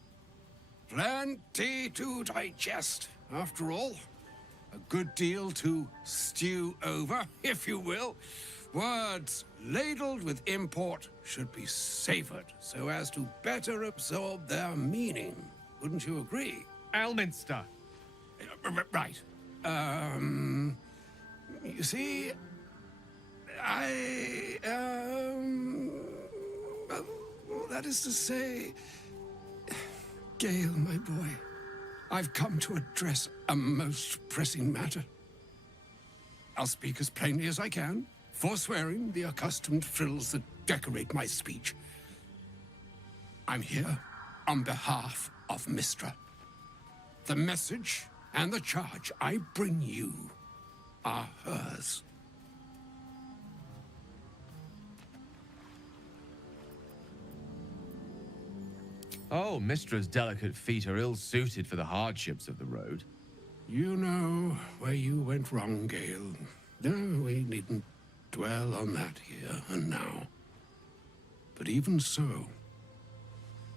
Plenty to digest, after all. A good deal to stew over, if you will. Words ladled with import should be savored so as to better absorb their meaning. Wouldn't you agree? Elminster. Right. You see, well, that is to say, Gale, my boy, I've come to address a most pressing matter. I'll speak as plainly as I can, forswearing the accustomed frills that decorate my speech. I'm here on behalf of Mistra. The message and the charge I bring you are hers. Oh, Mistra's delicate feet are ill-suited for the hardships of the road. You know where you went wrong, Gale. No, we needn't dwell on that here and now. But even so,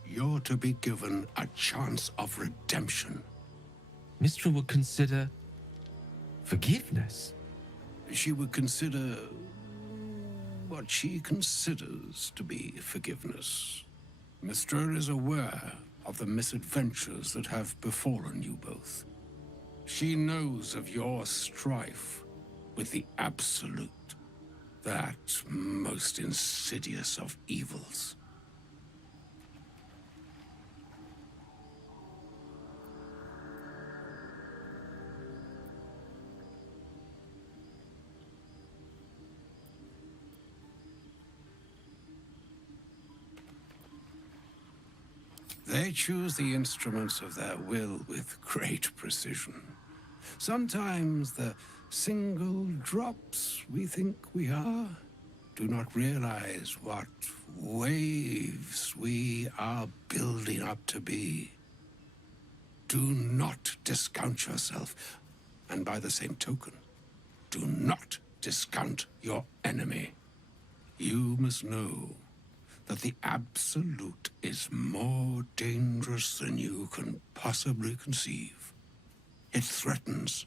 you're to be given a chance of redemption. Mistra would consider forgiveness. She would consider what she considers to be forgiveness. Mistra is aware of the misadventures that have befallen you both. She knows of your strife with the Absolute, that most insidious of evils. They choose the instruments of their will with great precision. Sometimes the single drops we think we are do not realize what waves we are building up to be. Do not discount yourself, and by the same token, do not discount your enemy. You must know that the Absolute is more dangerous than you can possibly conceive. It threatens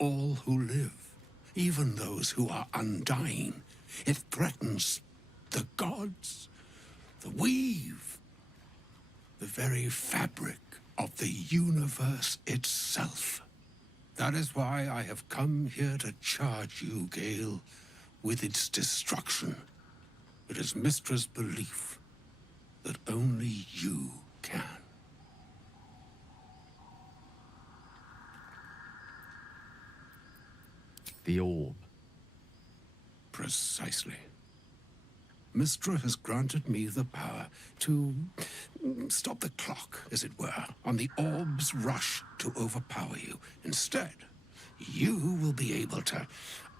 all who live, even those who are undying. It threatens the gods, the weave, the very fabric of the universe itself. That is why I have come here to charge you, Gale, with its destruction. It is Mistra's belief that only you can. The orb. Precisely. Mistra has granted me the power to stop the clock, as it were, on the orb's rush to overpower you. Instead, you will be able to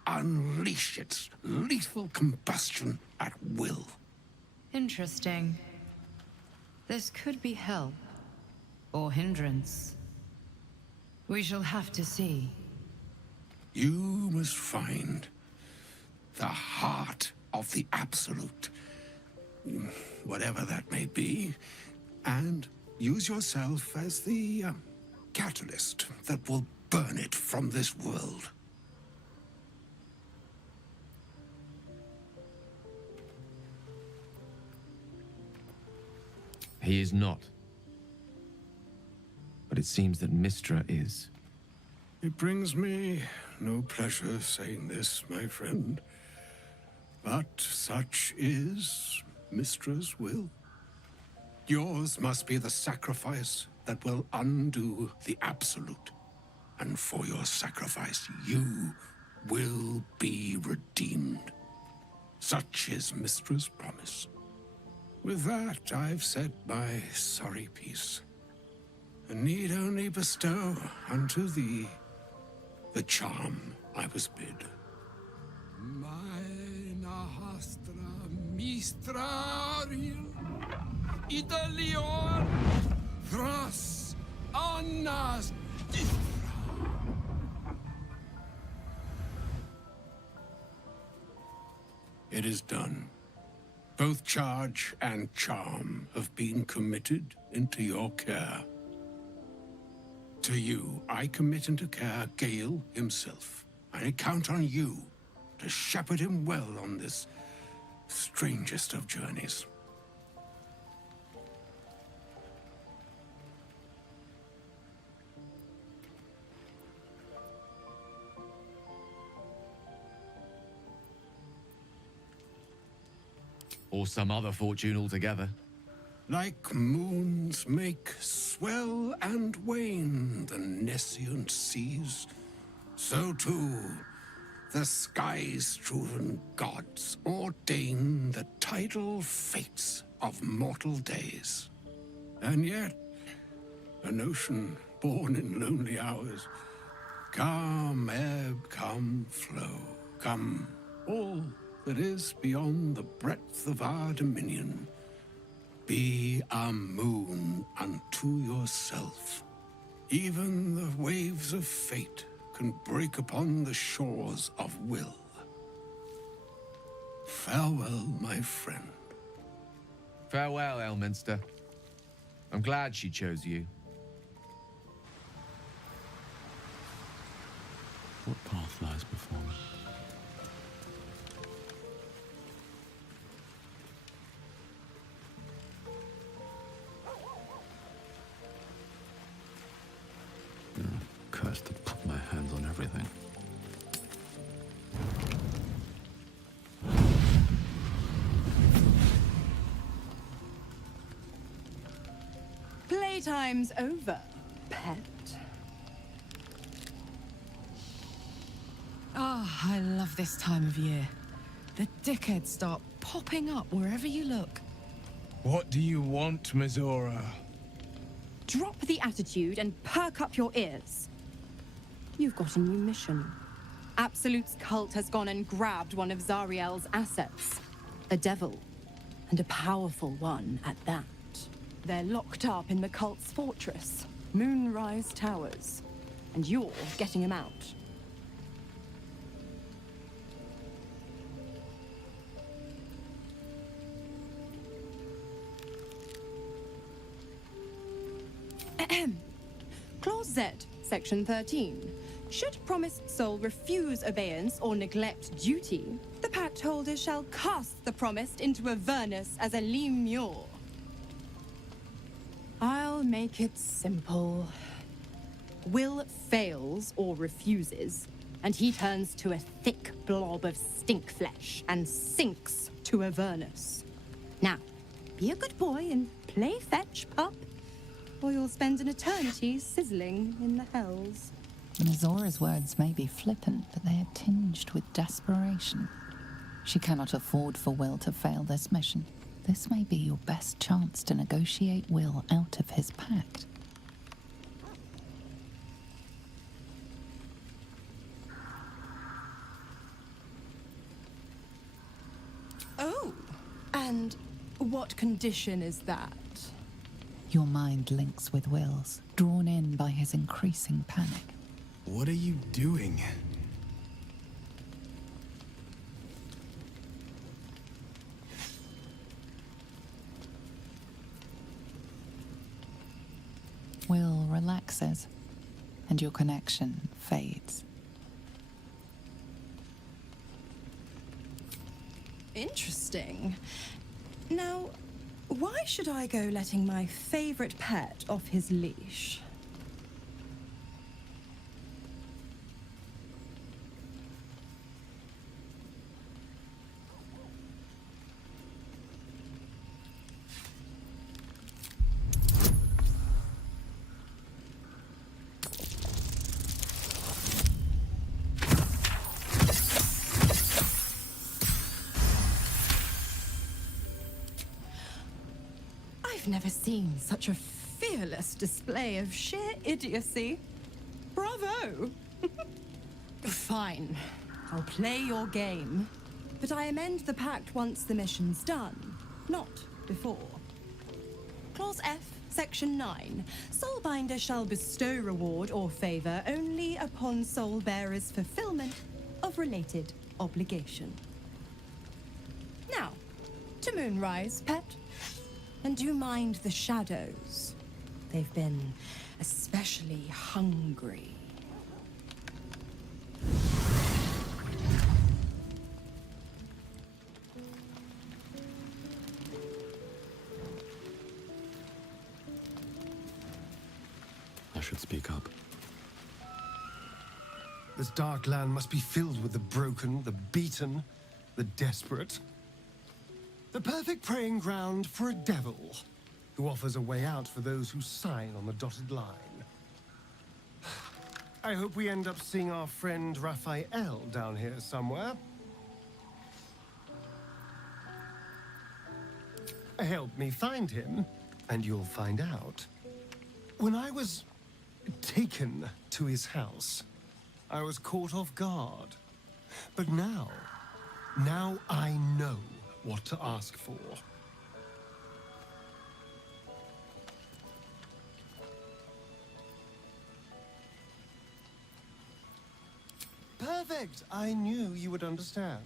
unleash its lethal combustion at will. Interesting. This could be help or hindrance. We shall have to see. You must find the heart of the Absolute, whatever that may be, and use yourself as the catalyst that will burn it from this world. He is not. But it seems that Mystra is. It brings me no pleasure saying this, my friend. But such is Mystra's will. Yours must be the sacrifice that will undo the absolute. And for your sacrifice, you will be redeemed. Such is Mystra's promise. With that, I've said my sorry piece, and need only bestow unto thee the charm I was bid. Hastra mistraril Idalion Thras Annas It is done. Both charge and charm have been committed into your care. To you, I commit into care Gale himself. I count on you to shepherd him well on this strangest of journeys. Or some other fortune altogether. Like moons make swell and wane the nescient seas, so too the sky-strewn gods ordain the tidal fates of mortal days. And yet, an ocean born in lonely hours, come ebb, come flow, come all that is beyond the breadth of our dominion. Be a moon unto yourself. Even the waves of fate can break upon the shores of will. Farewell, my friend. Farewell, Elminster. I'm glad she chose you. What path lies before me? Cursed to put my hands on everything. Playtime's over, pet. Ah, I love this time of year. The dickheads start popping up wherever you look. What do you want, Mizora? Drop the attitude and perk up your ears. You've got a new mission. Absolute's cult has gone and grabbed one of Zariel's assets. A devil. And a powerful one at that. They're locked up in the cult's fortress, Moonrise Towers. And you're getting him out. Clause Z, Section 13. Should promised soul refuse obeyance or neglect duty, the pact holder shall cast the promised into Avernus as a lemure. I'll make it simple. Will fails or refuses, and he turns to a thick blob of stink flesh and sinks to Avernus. Now, be a good boy and play fetch, pup, or you'll spend an eternity sizzling in the hells. Mizora's words may be flippant, but they are tinged with desperation. She cannot afford for Will to fail this mission. This may be your best chance to negotiate Will out of his pact. Oh, and what condition is that? Your mind links with Will's, drawn in by his increasing panic. What are you doing? Will relaxes, and your connection fades. Interesting. Now, why should I go letting my favorite pet off his leash? I've never seen such a fearless display of sheer idiocy. Bravo! Fine. I'll play your game. But I amend the pact once the mission's done, not before. Clause F, Section 9. Soulbinder shall bestow reward or favor only upon soul bearer's fulfillment of related obligation. Now, to Moonrise, pet. And do mind the shadows. They've been especially hungry. I should speak up. This dark land must be filled with the broken, the beaten, the desperate. The perfect preying ground for a devil who offers a way out for those who sign on the dotted line. I hope we end up seeing our friend Raphael down here somewhere. Help me find him, and you'll find out. When I was taken to his house, I was caught off guard. But now I know what to ask for. Perfect! I knew you would understand.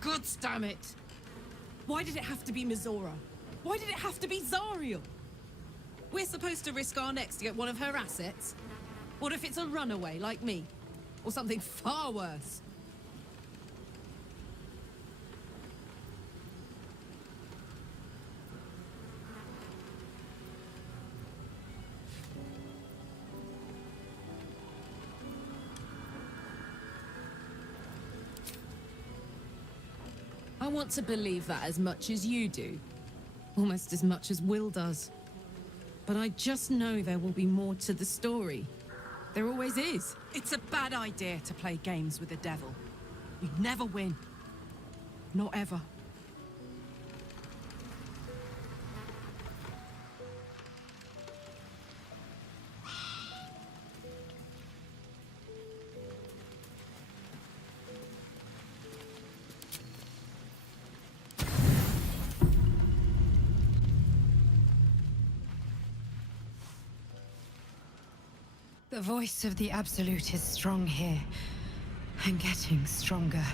God damn it! Why did it have to be Mizora? Why did it have to be Zariel? We're supposed to risk our necks to get one of her assets? What if it's a runaway like me? Or something far worse? I want to believe that as much as you do. Almost as much as Will does. But I just know there will be more to the story. There always is. It's a bad idea to play games with the devil. You'd never win. Not ever. The voice of the Absolute is strong here, and getting stronger.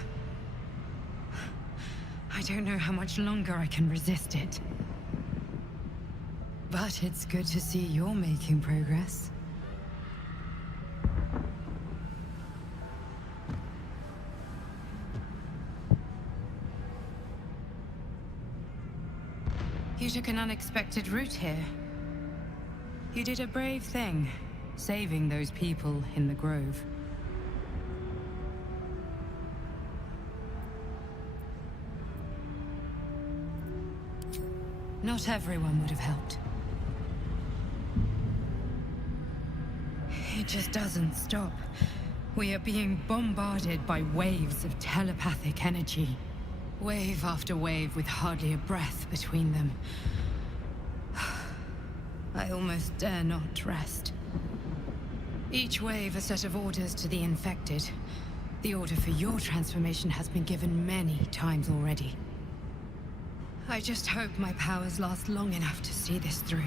I don't know how much longer I can resist it. But it's good to see you're making progress. You took an unexpected route here. You did a brave thing. Saving those people in the grove. Not everyone would have helped. It just doesn't stop. We are being bombarded by waves of telepathic energy. Wave after wave with hardly a breath between them. I almost dare not rest. Each wave a set of orders to the infected. The order for your transformation has been given many times already. I just hope my powers last long enough to see this through.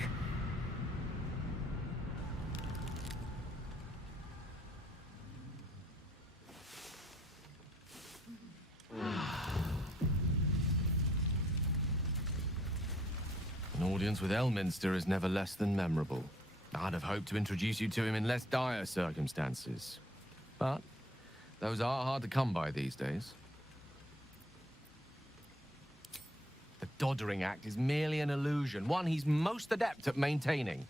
An audience with Elminster is never less than memorable. I'd have hoped to introduce you to him in less dire circumstances. But those are hard to come by these days. The Doddering Act is merely an illusion, one he's most adept at maintaining.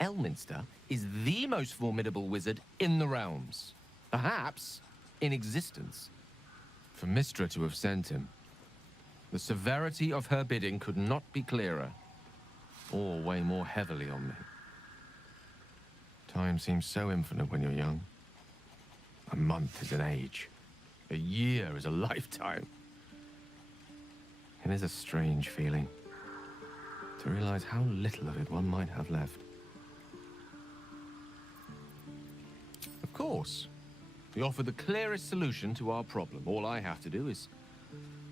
Elminster is the most formidable wizard in the realms. Perhaps in existence. For Mystra to have sent him, the severity of her bidding could not be clearer, or weigh more heavily on me. Time seems so infinite when you're young. A month is an age. A year is a lifetime. It is a strange feeling to realize how little of it one might have left. Of course, we offer the clearest solution to our problem. All I have to do is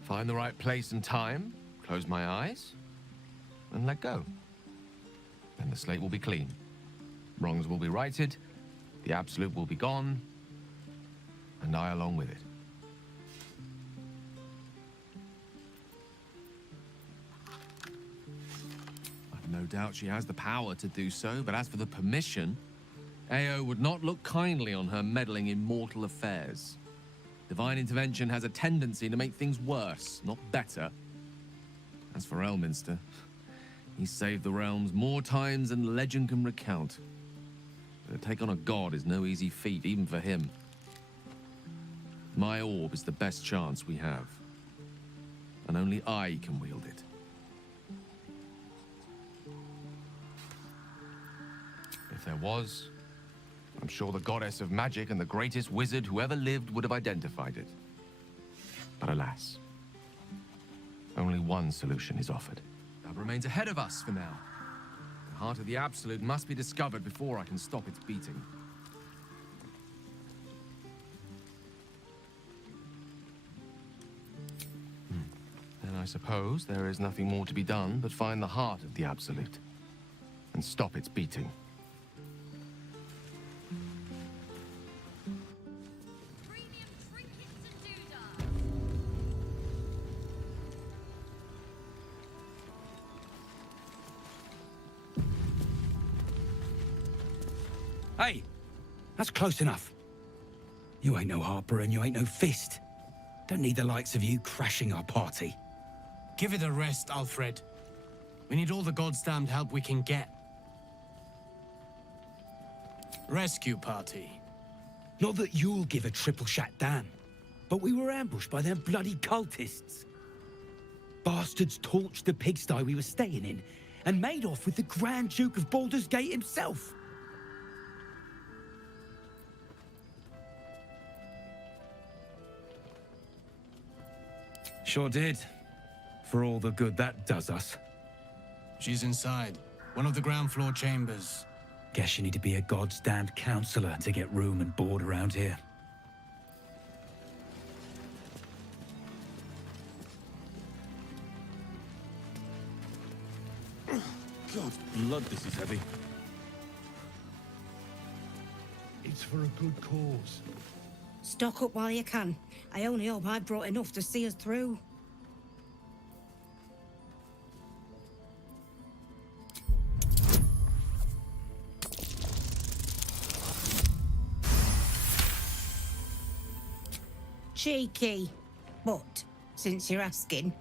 find the right place and time, close my eyes, and let go. Then the slate will be clean. Wrongs will be righted, the Absolute will be gone, and I along with it. I've no doubt she has the power to do so, but as for the permission, Ao would not look kindly on her meddling in mortal affairs. Divine intervention has a tendency to make things worse, not better. As for Elminster, he's saved the realms more times than legend can recount. But to take on a god is no easy feat, even for him. My orb is the best chance we have. And only I can wield it. If there was, I'm sure the goddess of magic and the greatest wizard who ever lived would have identified it. But alas, only one solution is offered. That remains ahead of us for now. The heart of the Absolute must be discovered before I can stop its beating. Then I suppose there is nothing more to be done but find the heart of the Absolute and stop its beating. Hey, that's close enough. You ain't no Harper and you ain't no Fist. Don't need the likes of you crashing our party. Give it a rest, Alfred. We need all the goddamned help we can get. Rescue party. Not that you'll give a triple shot damn, but we were ambushed by them bloody cultists. Bastards torched the pigsty we were staying in and made off with the Grand Duke of Baldur's Gate himself. Sure did. For all the good that does us. She's inside. One of the ground floor chambers. Guess you need to be a god's damned counselor to get room and board around here. God's blood, this is heavy. It's for a good cause. Stock up while you can. I only hope I brought enough to see us through. Cheeky. But, since you're asking...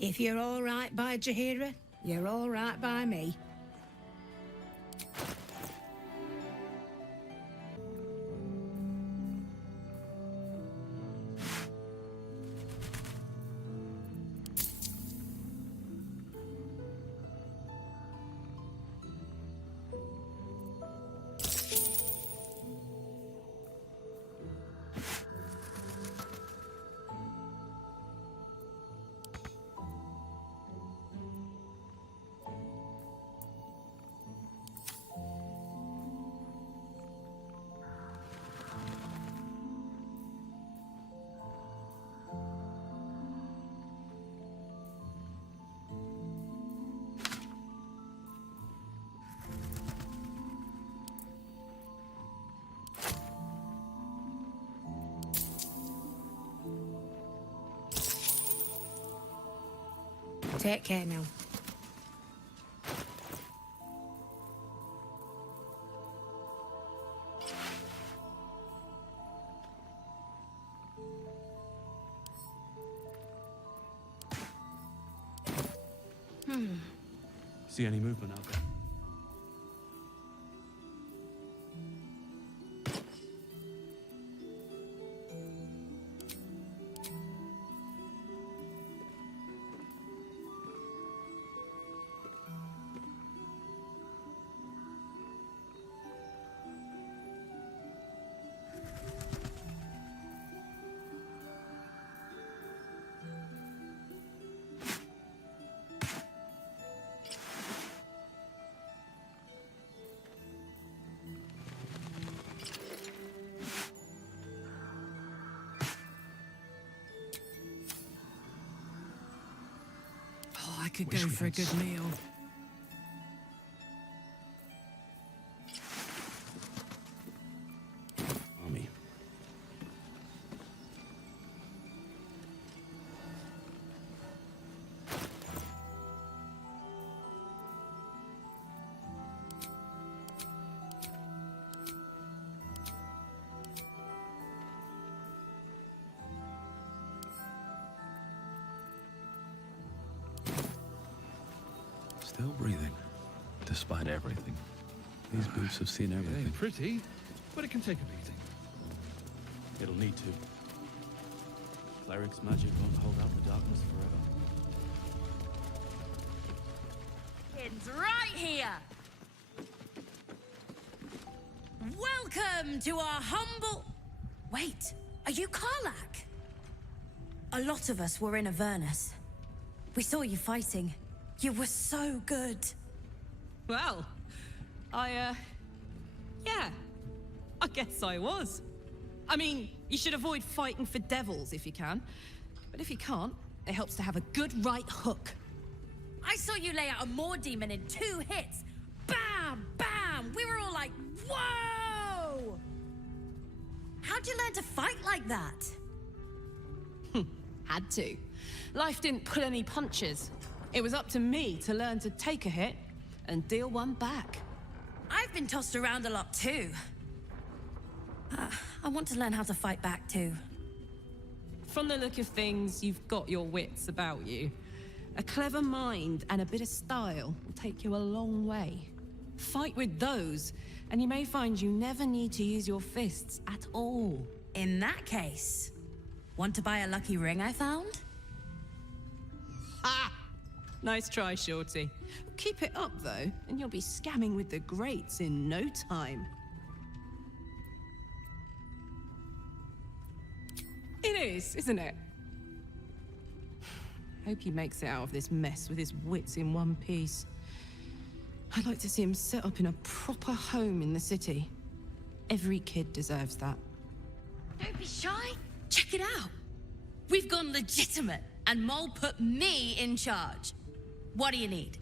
If you're all right by Jaheira, you're all right by me. Take care now. See any movement out there? Oh, I could go for a good meal. Army. Still breathing, despite everything. These boots have seen everything. It ain't pretty, but it can take a beating. It'll need to. Cleric's magic won't hold out the darkness forever. It's right here! Welcome to our humble... Wait, are you Karlach? A lot of us were in Avernus. We saw you fighting. You were so good. Well, yeah, I guess I was. I mean, you should avoid fighting for devils if you can. But if you can't, it helps to have a good right hook. I saw you lay out a Moor demon in 2 hits. Bam! Bam! We were all like, whoa! How'd you learn to fight like that? Had to. Life didn't pull any punches. It was up to me to learn to take a hit and deal one back. I've been tossed around a lot too. I want to learn how to fight back too. From the look of things, you've got your wits about you. A clever mind and a bit of style will take you a long way. Fight with those, and you may find you never need to use your fists at all. In that case, want to buy a lucky ring I found? Ha! Nice try, Shorty. Keep it up, though, and you'll be scamming with the greats in no time. It is, isn't it? Hope he makes it out of this mess with his wits in one piece. I'd like to see him set up in a proper home in the city. Every kid deserves that. Don't be shy. Check it out. We've gone legitimate, and Mole put me in charge. What do you need?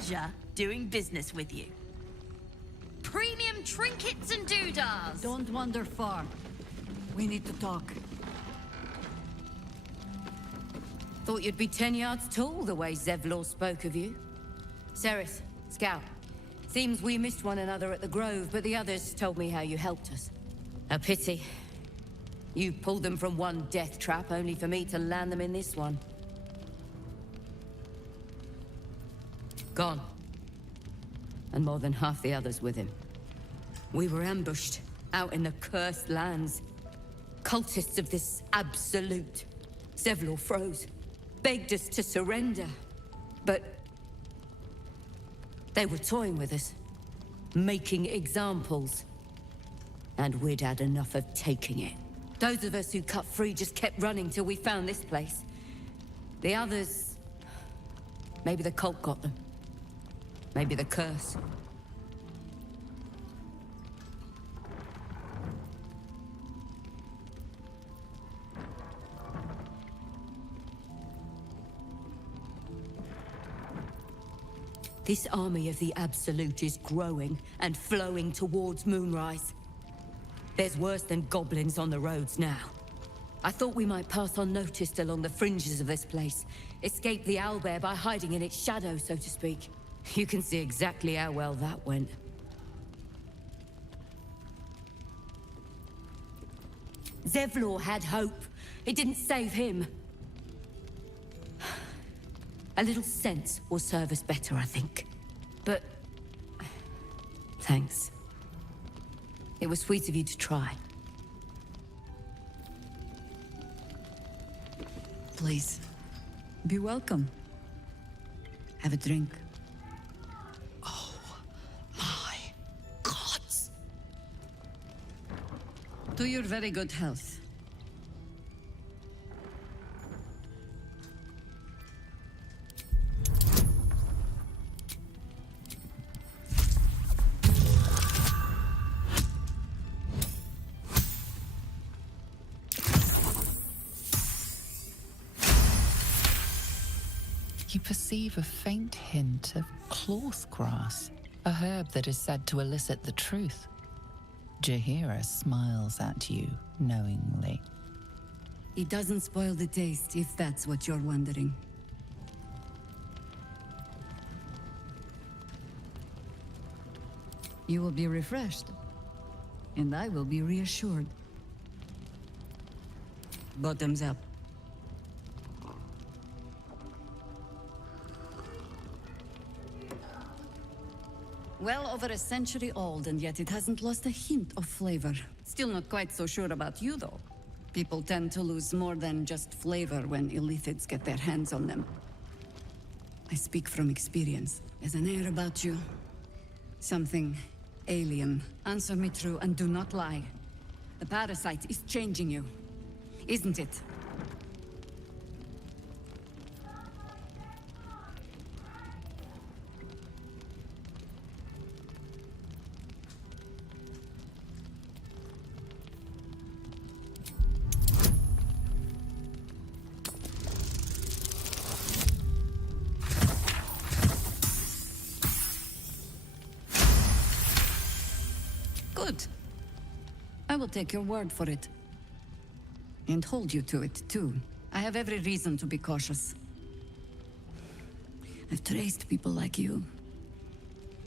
pleasure doing business with you. Premium trinkets and doodahs. Don't wander far. We need to talk. Thought you'd be 10 yards tall the way Zevlor spoke of you. Ceres, Scout. Seems we missed one another at the Grove, but the others told me how you helped us. A pity. You pulled them from one death trap, only for me to land them in this one. Gone. And more than half the others with him. We were ambushed, out in the cursed lands. Cultists of this absolute. Zevlor froze, begged us to surrender. But they were toying with us, making examples. And we'd had enough of taking it. Those of us who cut free just kept running till we found this place. The others... maybe the cult got them. Maybe the curse. This army of the Absolute is growing and flowing towards Moonrise. There's worse than goblins on the roads now. I thought we might pass unnoticed along the fringes of this place, escape the owlbear by hiding in its shadow, so to speak. You can see exactly how well that went. Zevlor had hope. It didn't save him. A little sense will serve us better, I think. But... thanks. It was sweet of you to try. Please, be welcome. Have a drink. Oh, my gods. To your very good health. You perceive a faint hint of cloth grass, a herb that is said to elicit the truth. Jaheira smiles at you knowingly. It doesn't spoil the taste, if that's what you're wondering. You will be refreshed, and I will be reassured. Bottoms up. Well over a century old, and yet it hasn't lost a hint of flavor. Still not quite so sure about you, though. People tend to lose more than just flavor when illithids get their hands on them. I speak from experience. There's an air about you. Something alien. Answer me true and do not lie. The parasite is changing you, isn't it? Good. I will take your word for it. And hold you to it, too. I have every reason to be cautious. I've traced people like you.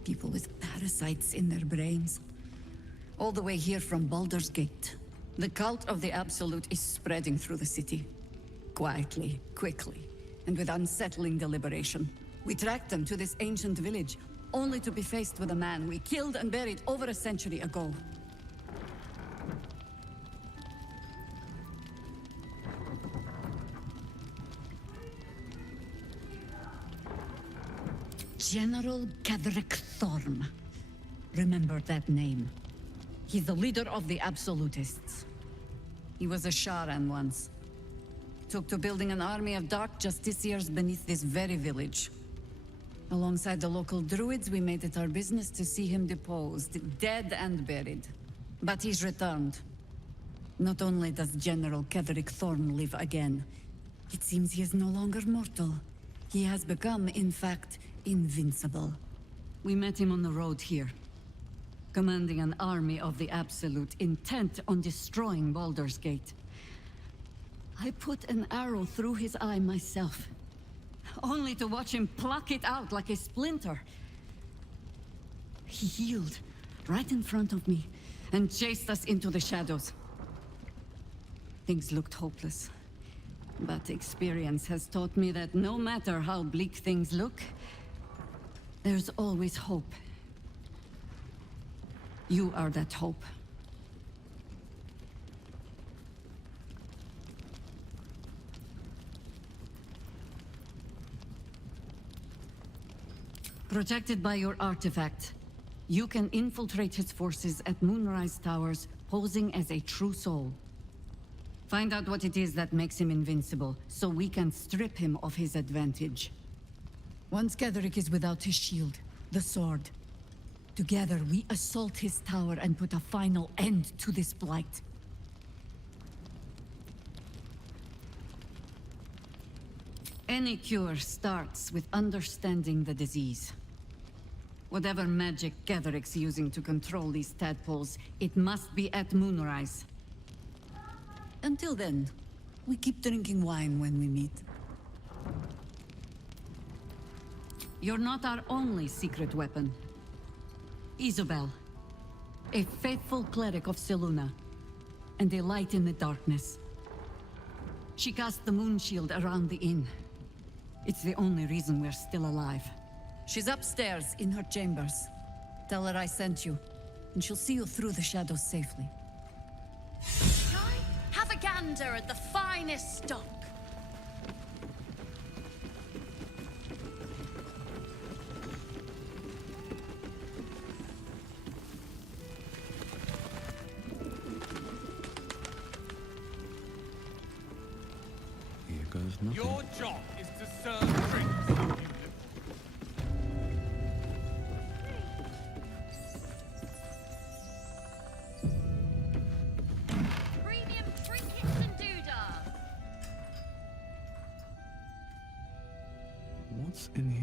People with parasites in their brains. All the way here from Baldur's Gate. The cult of the Absolute is spreading through the city. Quietly, quickly, and with unsettling deliberation. We tracked them to this ancient village, only to be faced with a man we killed and buried over a century ago. General Ketherick Thorm. Remember that name. He's the leader of the Absolutists. He was a Sharan once. Took to building an army of dark justiciars beneath this very village. Alongside the local druids, we made it our business to see him deposed, dead and buried. But he's returned. Not only does General Ketherick Thorm live again, it seems he is no longer mortal. He has become, in fact, invincible. We met him on the road here, commanding an army of the Absolute, intent on destroying Baldur's Gate. I put an arrow through his eye myself, only to watch him pluck it out like a splinter. He healed right in front of me and chased us into the shadows. Things looked hopeless, but experience has taught me that no matter how bleak things look, there's always hope. You are that hope. Protected by your artifact, you can infiltrate his forces at Moonrise Towers, posing as a true soul. Find out what it is that makes him invincible, so we can strip him of his advantage. Once Ketherick is without his shield, the sword, together we assault his tower and put a final end to this blight. Any cure starts with understanding the disease. Whatever magic Ketherick's using to control these tadpoles, it must be at Moonrise. Until then, we keep drinking wine when we meet. You're not our only secret weapon. Isabel, a faithful cleric of Selûne, and a light in the darkness. She cast the moon shield around the inn. It's the only reason we're still alive. She's upstairs in her chambers. Tell her I sent you, and she'll see you through the shadows safely. Have a gander at the finest stock. Here goes nothing. Your job is to serve drinks. Premium trinkets and doodahs. What's in here?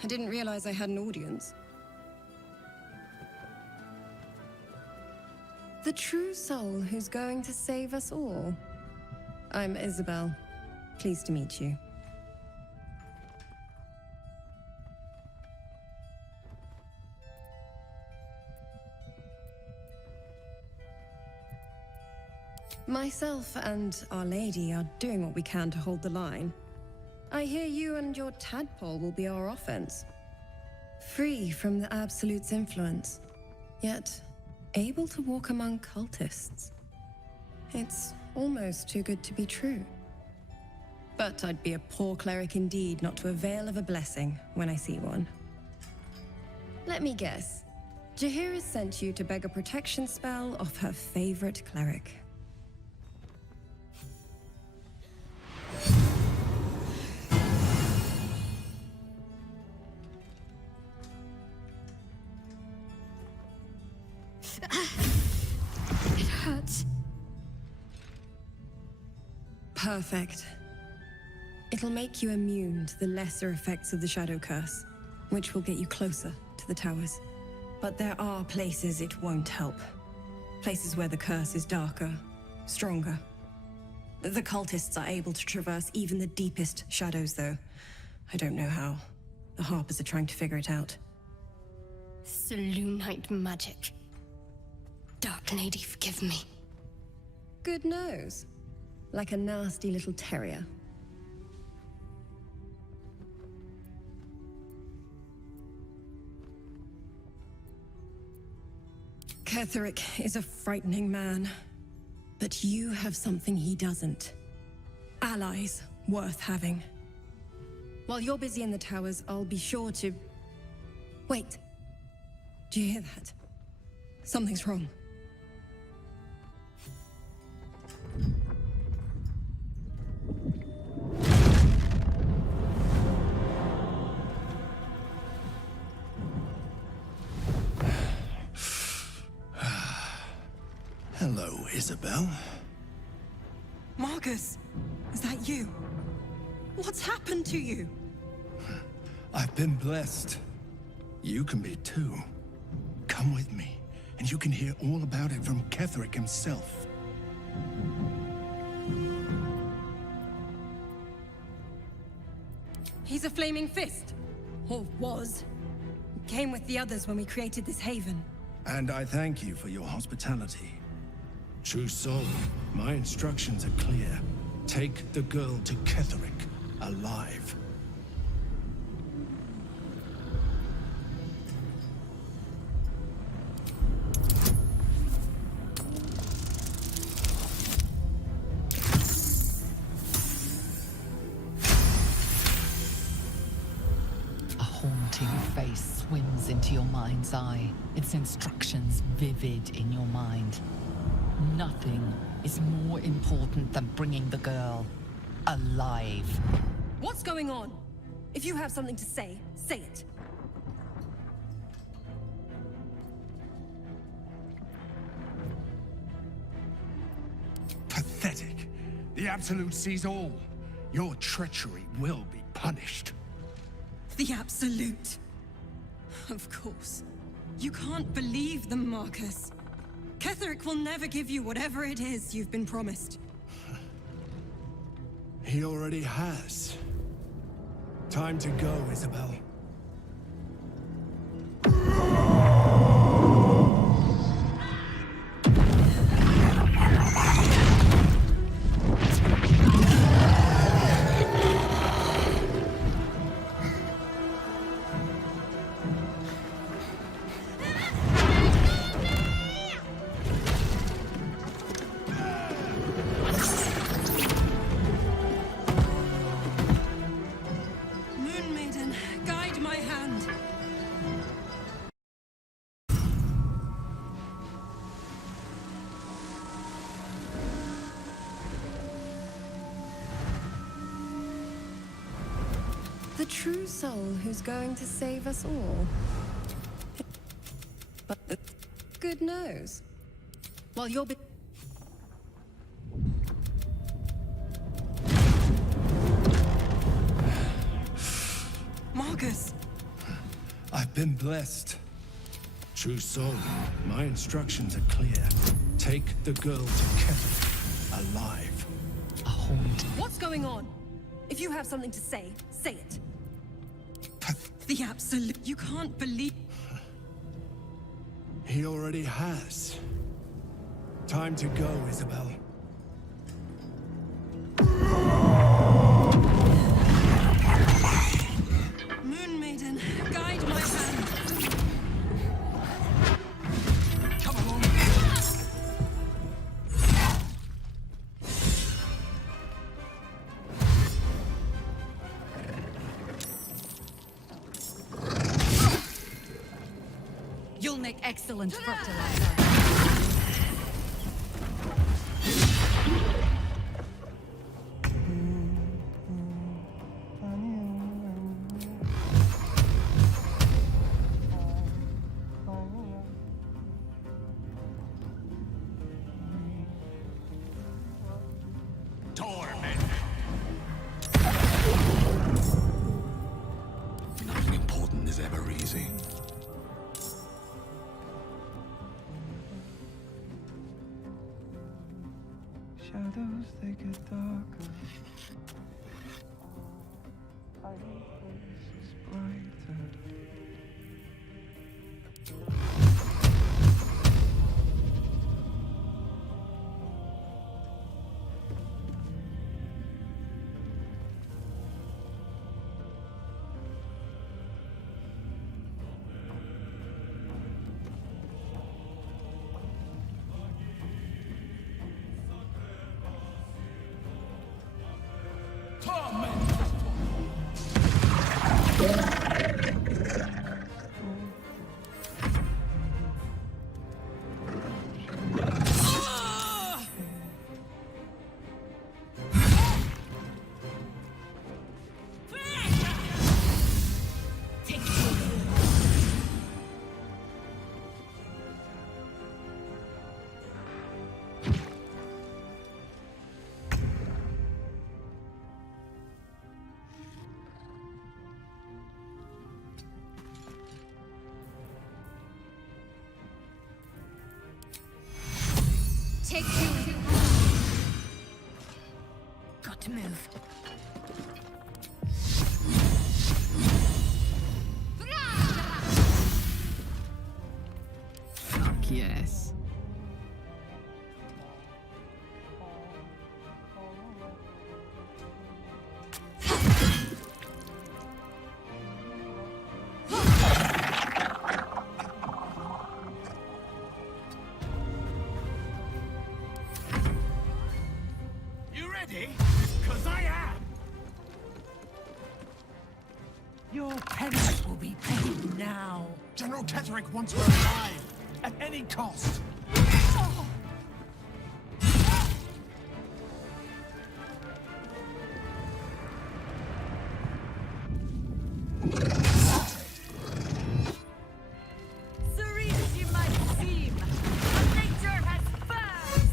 I didn't realize I had an audience. The true soul who's going to save us all. I'm Isabel. Pleased to meet you. Myself and Our Lady are doing what we can to hold the line. I hear you and your tadpole will be our offense. Free from the Absolute's influence, yet able to walk among cultists. It's almost too good to be true. But I'd be a poor cleric indeed not to avail of a blessing when I see one. Let me guess. Jaheira sent you to beg a protection spell off her favorite cleric. It hurts. Perfect. It'll make you immune to the lesser effects of the Shadow Curse, which will get you closer to the towers. But there are places it won't help. Places where the curse is darker, stronger. The cultists are able to traverse even the deepest shadows, though. I don't know how. The Harpers are trying to figure it out. Selûnite magic. Dark Lady, forgive me. Good nose. Like a nasty little terrier. Ketheric is a frightening man. But you have something he doesn't. Allies worth having. While you're busy in the towers, I'll be sure to... Wait. Do you hear that? Something's wrong. Hello, Isabel. Marcus, is that you? What's happened to you? I've been blessed. You can be too. Come with me, and you can hear all about it from Ketheric himself. He's a flaming fist. Or was. Came with the others when we created this haven. And I thank you for your hospitality. True soul, my instructions are clear. Take the girl to Ketheric, alive. A haunting face swims into your mind's eye, its instructions vivid in your mind. Nothing is more important than bringing the girl alive. What's going on? If you have something to say, say it. Pathetic. The Absolute sees all. Your treachery will be punished. The Absolute. Of course. You can't believe them, Marcus. Ketheric will never give you whatever it is you've been promised. He already has. Time to go, Isabel. Moon Maiden, guide my hand. The true soul who's going to save us all. But good nose. While you're Marcus! I've been blessed. True soul, my instructions are clear. Take the girl to Ketheric, alive. A haunt. What's going on? If you have something to say, say it. The Absolute. You can't believe. He already has. Time to go, Isabel. Moon Maiden, guide my hand. Come along. You'll make excellent fertilizer. Nothing important is ever easy. Shadows, they get darker. Hiding places bright. to move. Fuck yes. You ready? 'Cause I am! Your penance will be paid now. General Ketherick wants her alive, at any cost. Serene as you might seem, but nature has spurs!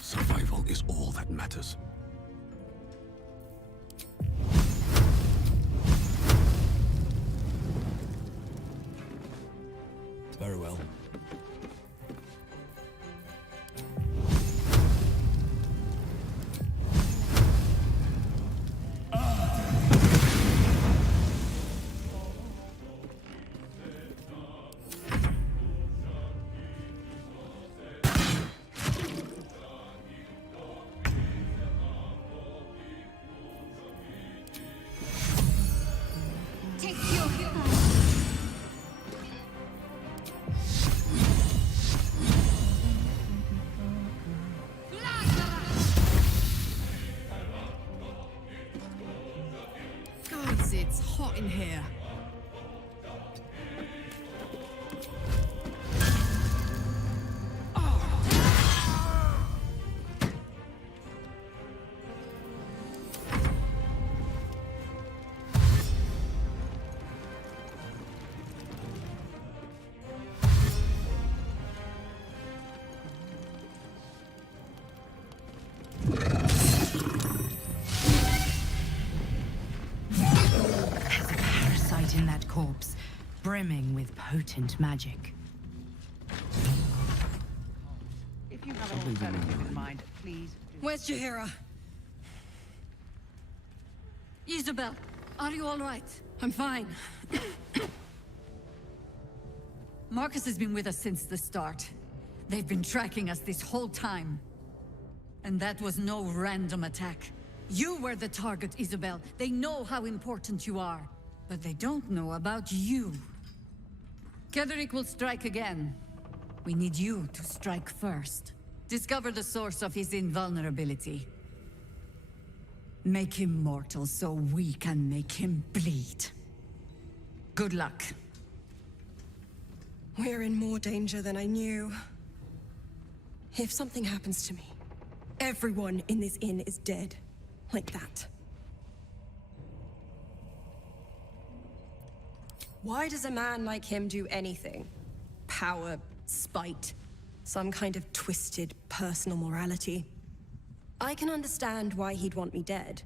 Survival is all that matters. Very well. Take your Gods, it's hot in here. There's a parasite in that corpse, brimming with potent magic. If you have an alternative in mind, please. Where's Jaheira? Isabel, are you all right? I'm fine. Marcus has been with us since the start. They've been tracking us this whole time. And that was no random attack. You were the target, Isabel. They know how important you are. But they don't know about you. Ketherick will strike again. We need you to strike first. Discover the source of his invulnerability. Make him mortal so we can make him bleed. Good luck. We're in more danger than I knew. If something happens to me, everyone in this inn is dead. Like that. Why does a man like him do anything? Power, spite, some kind of twisted personal morality. I can understand why he'd want me dead.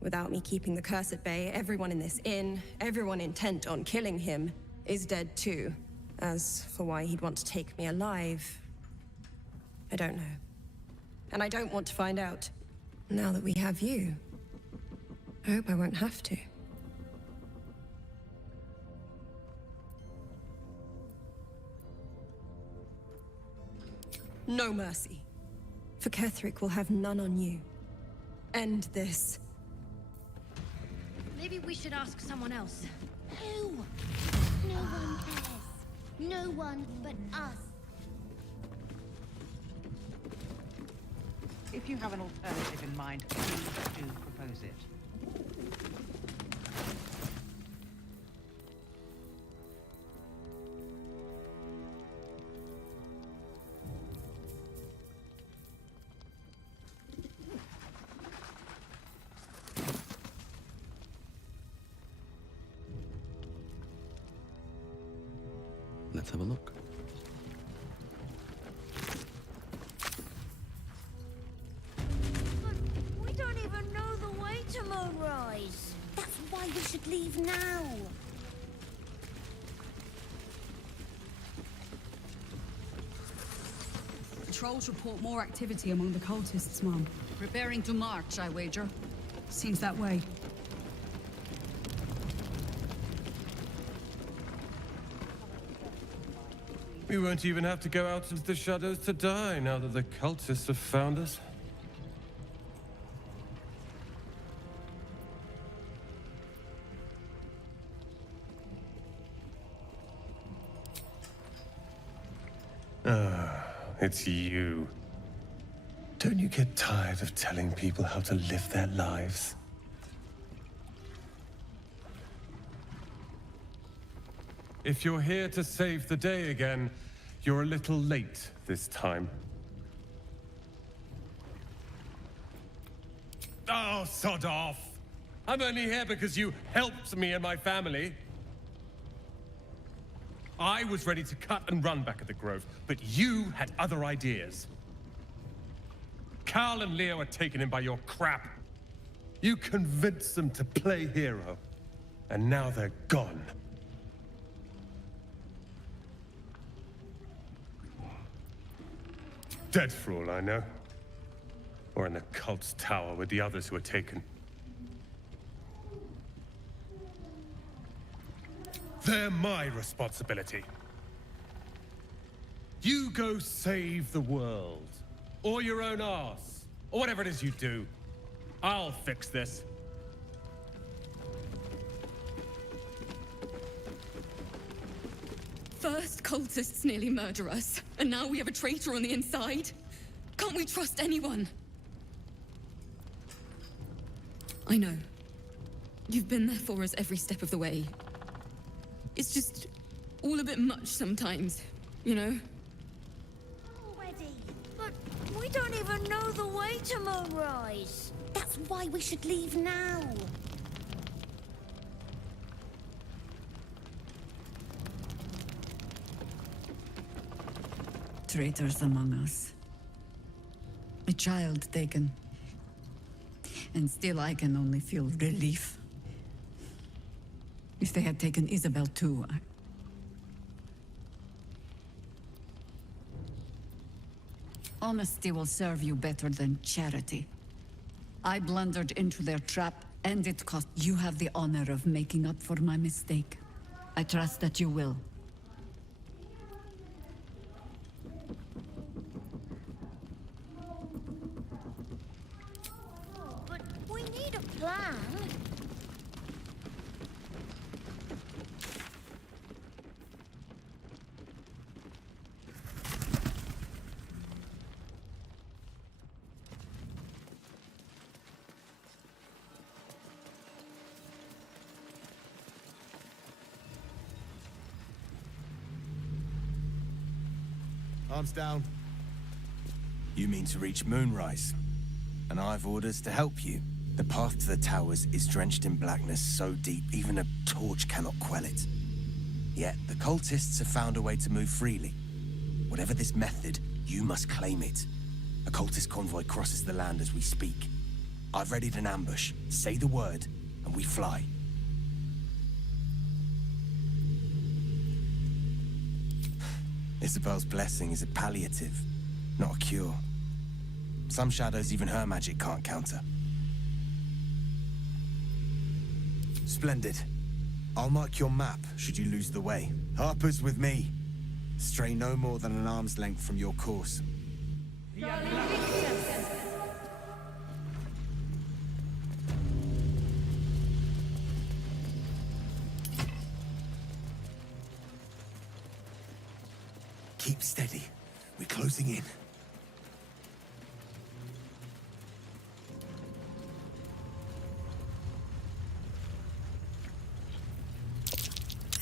Without me keeping the curse at bay, everyone in this inn, everyone intent on killing him, is dead too. As for why he'd want to take me alive, I don't know. And I don't want to find out. Now that we have you, I hope I won't have to. No mercy. For Ketherick will have none on you. End this. Maybe we should ask someone else. Who? No one cares. No one but us. If you have an alternative in mind, please do propose it. Let's have a look. We don't even know the way to Moonrise. That's why we should leave now. Patrols report more activity among the cultists, Mom. Preparing to march, I wager. Seems that way. We won't even have to go out into the shadows to die now that the cultists have found us. Ah, it's you. Don't you get tired of telling people how to live their lives? If you're here to save the day again, you're a little late this time. Oh, sod off! I'm only here because you helped me and my family. I was ready to cut and run back at the Grove, but you had other ideas. Carl and Leo are taken in by your crap. You convinced them to play hero, and now they're gone. Dead for all I know. Or in the cult's tower with the others who were taken. They're my responsibility. You go save the world. Or your own arse. Or whatever it is you do. I'll fix this. First, cultists nearly murder us, and now we have a traitor on the inside. Can't we trust anyone? I know. You've been there for us every step of the way. It's just all a bit much sometimes, you know? Already. But we don't even know the way to Moonrise. That's why we should leave now. Traitors among us. A child taken. And still I can only feel relief. If they had taken Isabel too, Honesty will serve you better than charity. I blundered into their trap, and it cost. You have the honor of making up for my mistake. I trust that you will. But we need a plan. Arms down. You mean to reach Moonrise? And I've orders to help you. The path to the towers is drenched in blackness so deep even a torch cannot quell it. Yet the cultists have found a way to move freely. Whatever this method, you must claim it. A cultist convoy crosses the land as we speak. I've readied an ambush. Say the word, and we fly. Isabel's blessing is a palliative, not a cure. Some shadows even her magic can't counter. Splendid. I'll mark your map should you lose the way. Harper's with me. Stray no more than an arm's length from your course. Keep steady. We're closing in.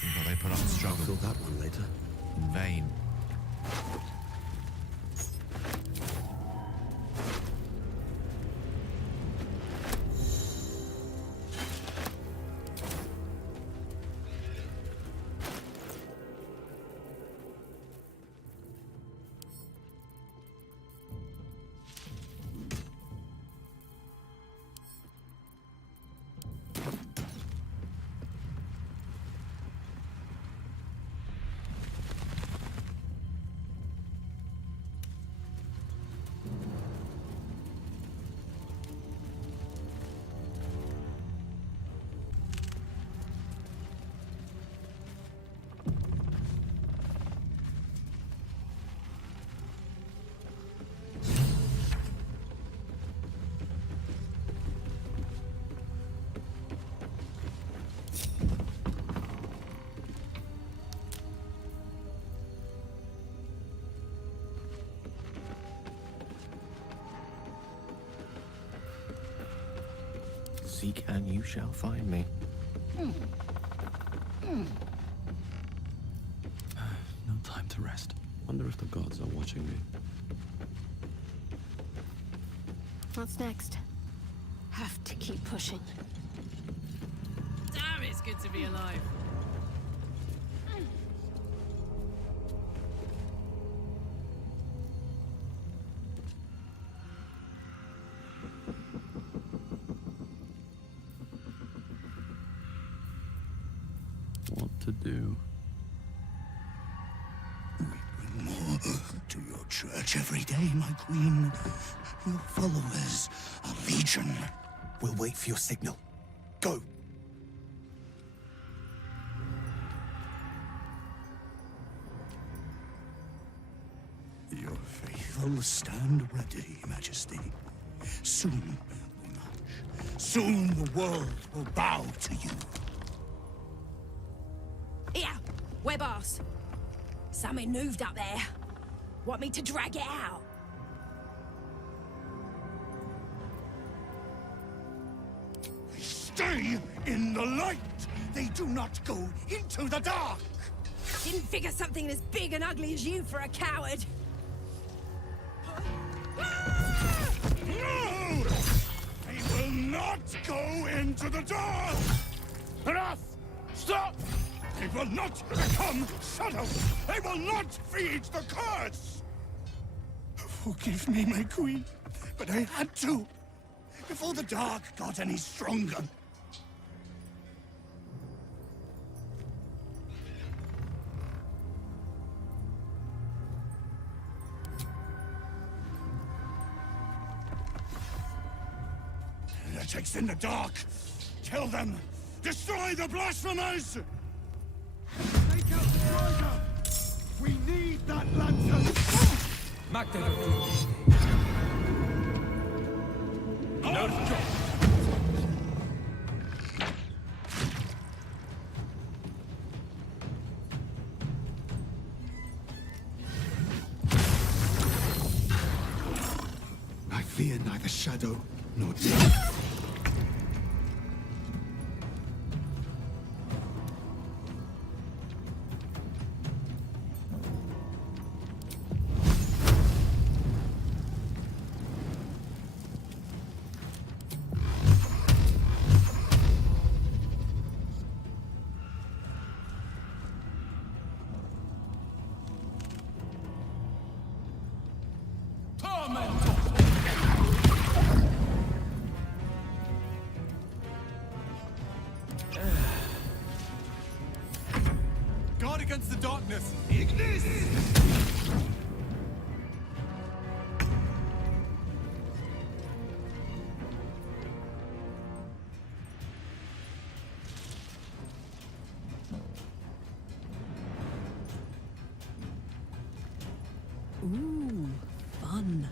But they put up a struggle. Fill that one later. In vain. Seek and you shall find me. No time to rest. Wonder if the gods are watching me. What's next? Have to keep pushing. Damn, it's good to be alive. What to do? More to your church every day, my queen. Your followers are legion. We'll wait for your signal. Go! Your faithful stand ready, Majesty. Soon we'll march. Soon the world will bow to you. Here, we're boss. Something moved up there. Want me to drag it out? Stay in the light! They do not go into the dark! Didn't figure something as big and ugly as you for a coward. No! They will not go into the dark! Enough! Stop! They will not become shadows! They will not feed the curse! Forgive me, my queen, but I had to, before the dark got any stronger. Heretics in the dark! Kill them! Destroy the blasphemers! Take out the driver! We need that lantern! I fear neither shadow nor death. Guard against the darkness! Ignis! Ooh, fun.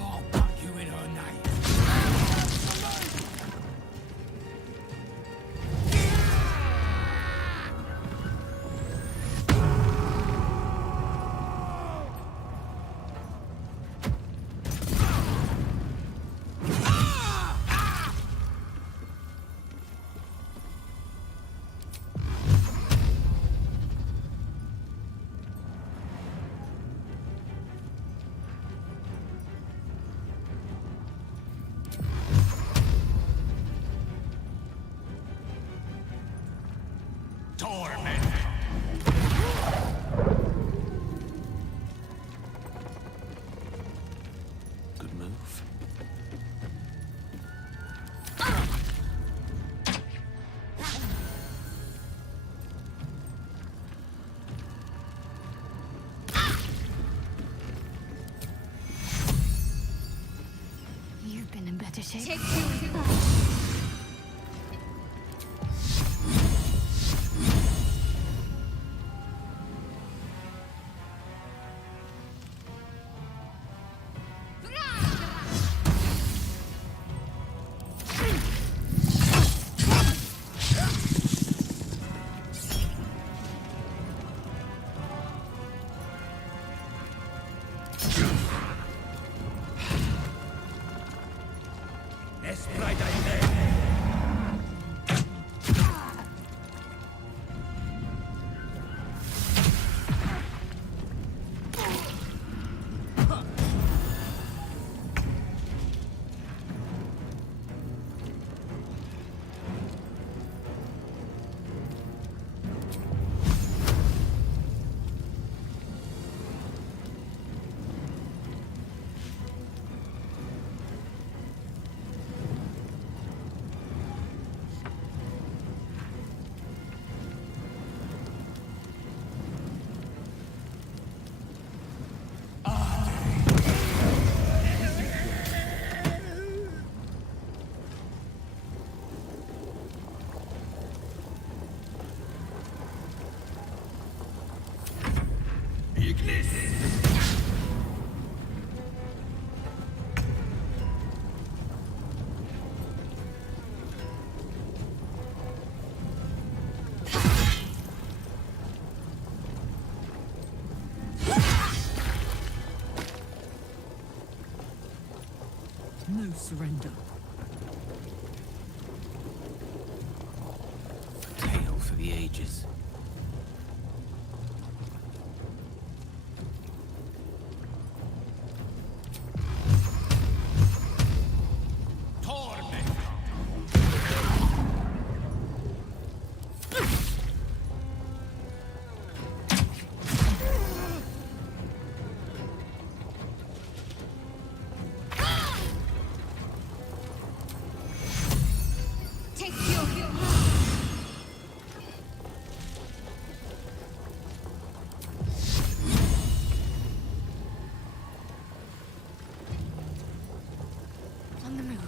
I'll back you in her name. Good move. You've been in better shape. Take two. surrender. A tale for the ages. On the move.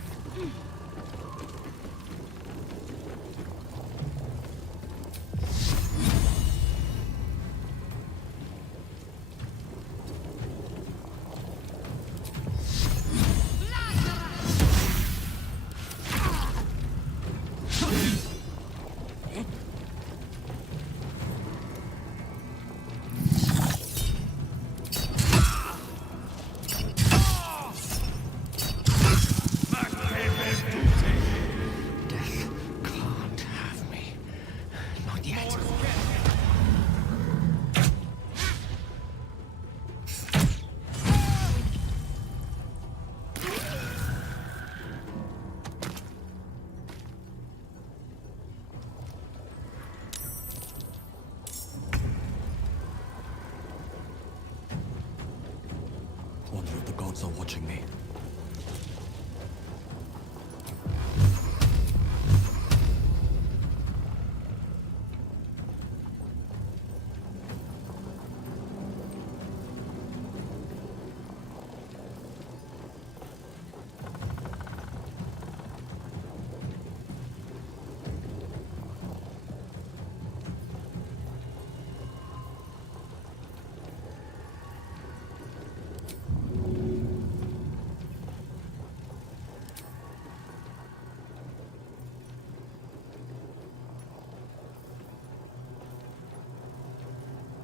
Wonder if the gods are watching me.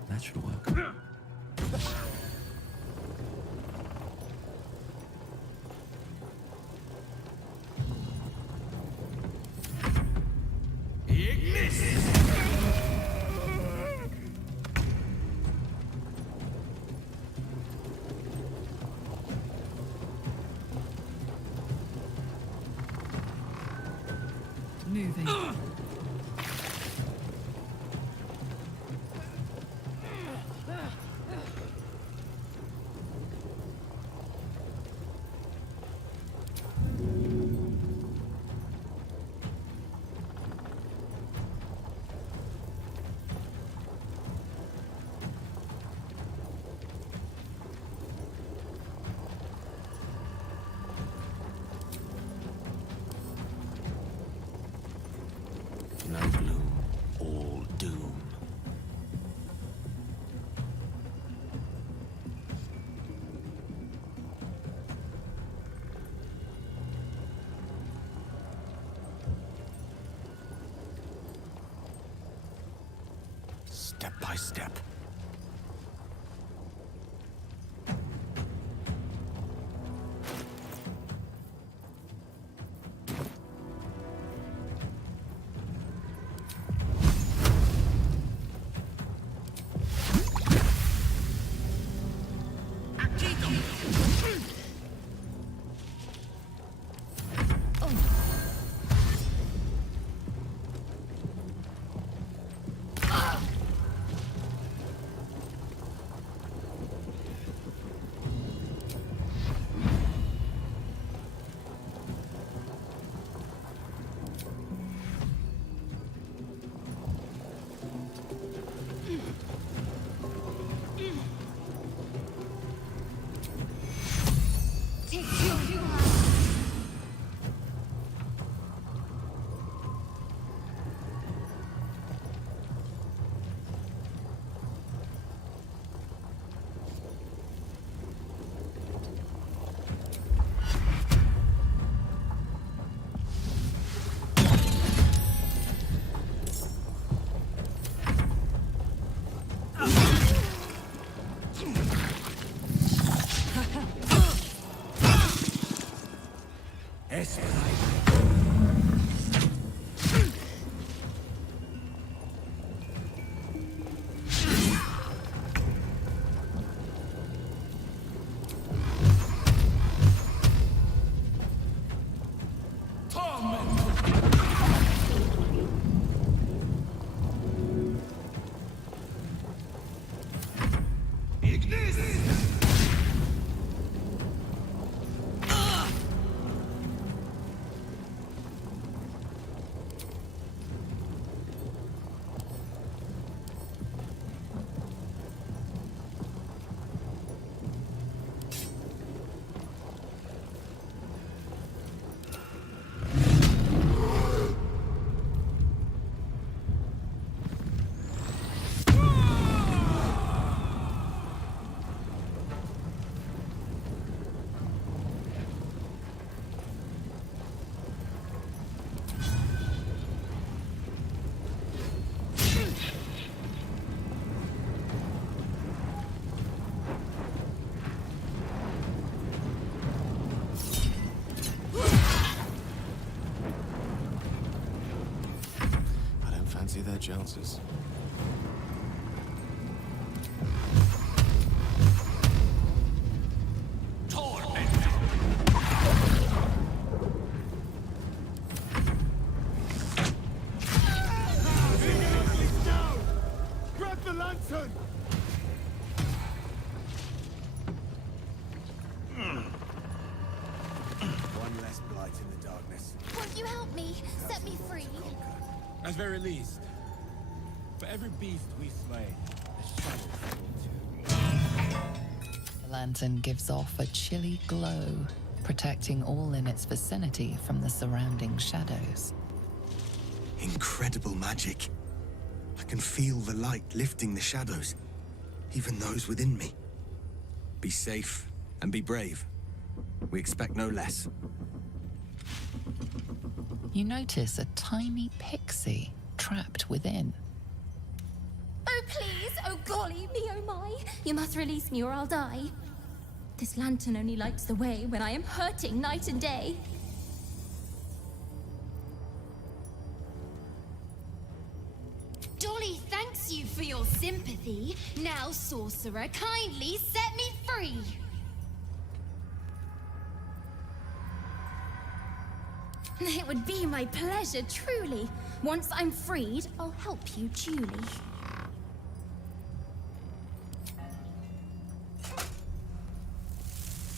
That should work. Moving. No gloom, all doom. Step by step. fancy their chances. Grab the lantern! One less blight in the darkness. Won't you help me? Set me free. At very least, for every beast we slay, a shadow fall too. The lantern gives off a chilly glow, protecting all in its vicinity from the surrounding shadows. Incredible magic. I can feel the light lifting the shadows, even those within me. Be safe and be brave. We expect no less. You notice a tiny pixie trapped within. Oh, please! Oh, golly me, oh my! You must release me or I'll die. This lantern only lights the way when I am hurting night and day. Dolly thanks you for your sympathy. Now, sorcerer, kindly set me free. It would be my pleasure, truly. Once I'm freed, I'll help you duly.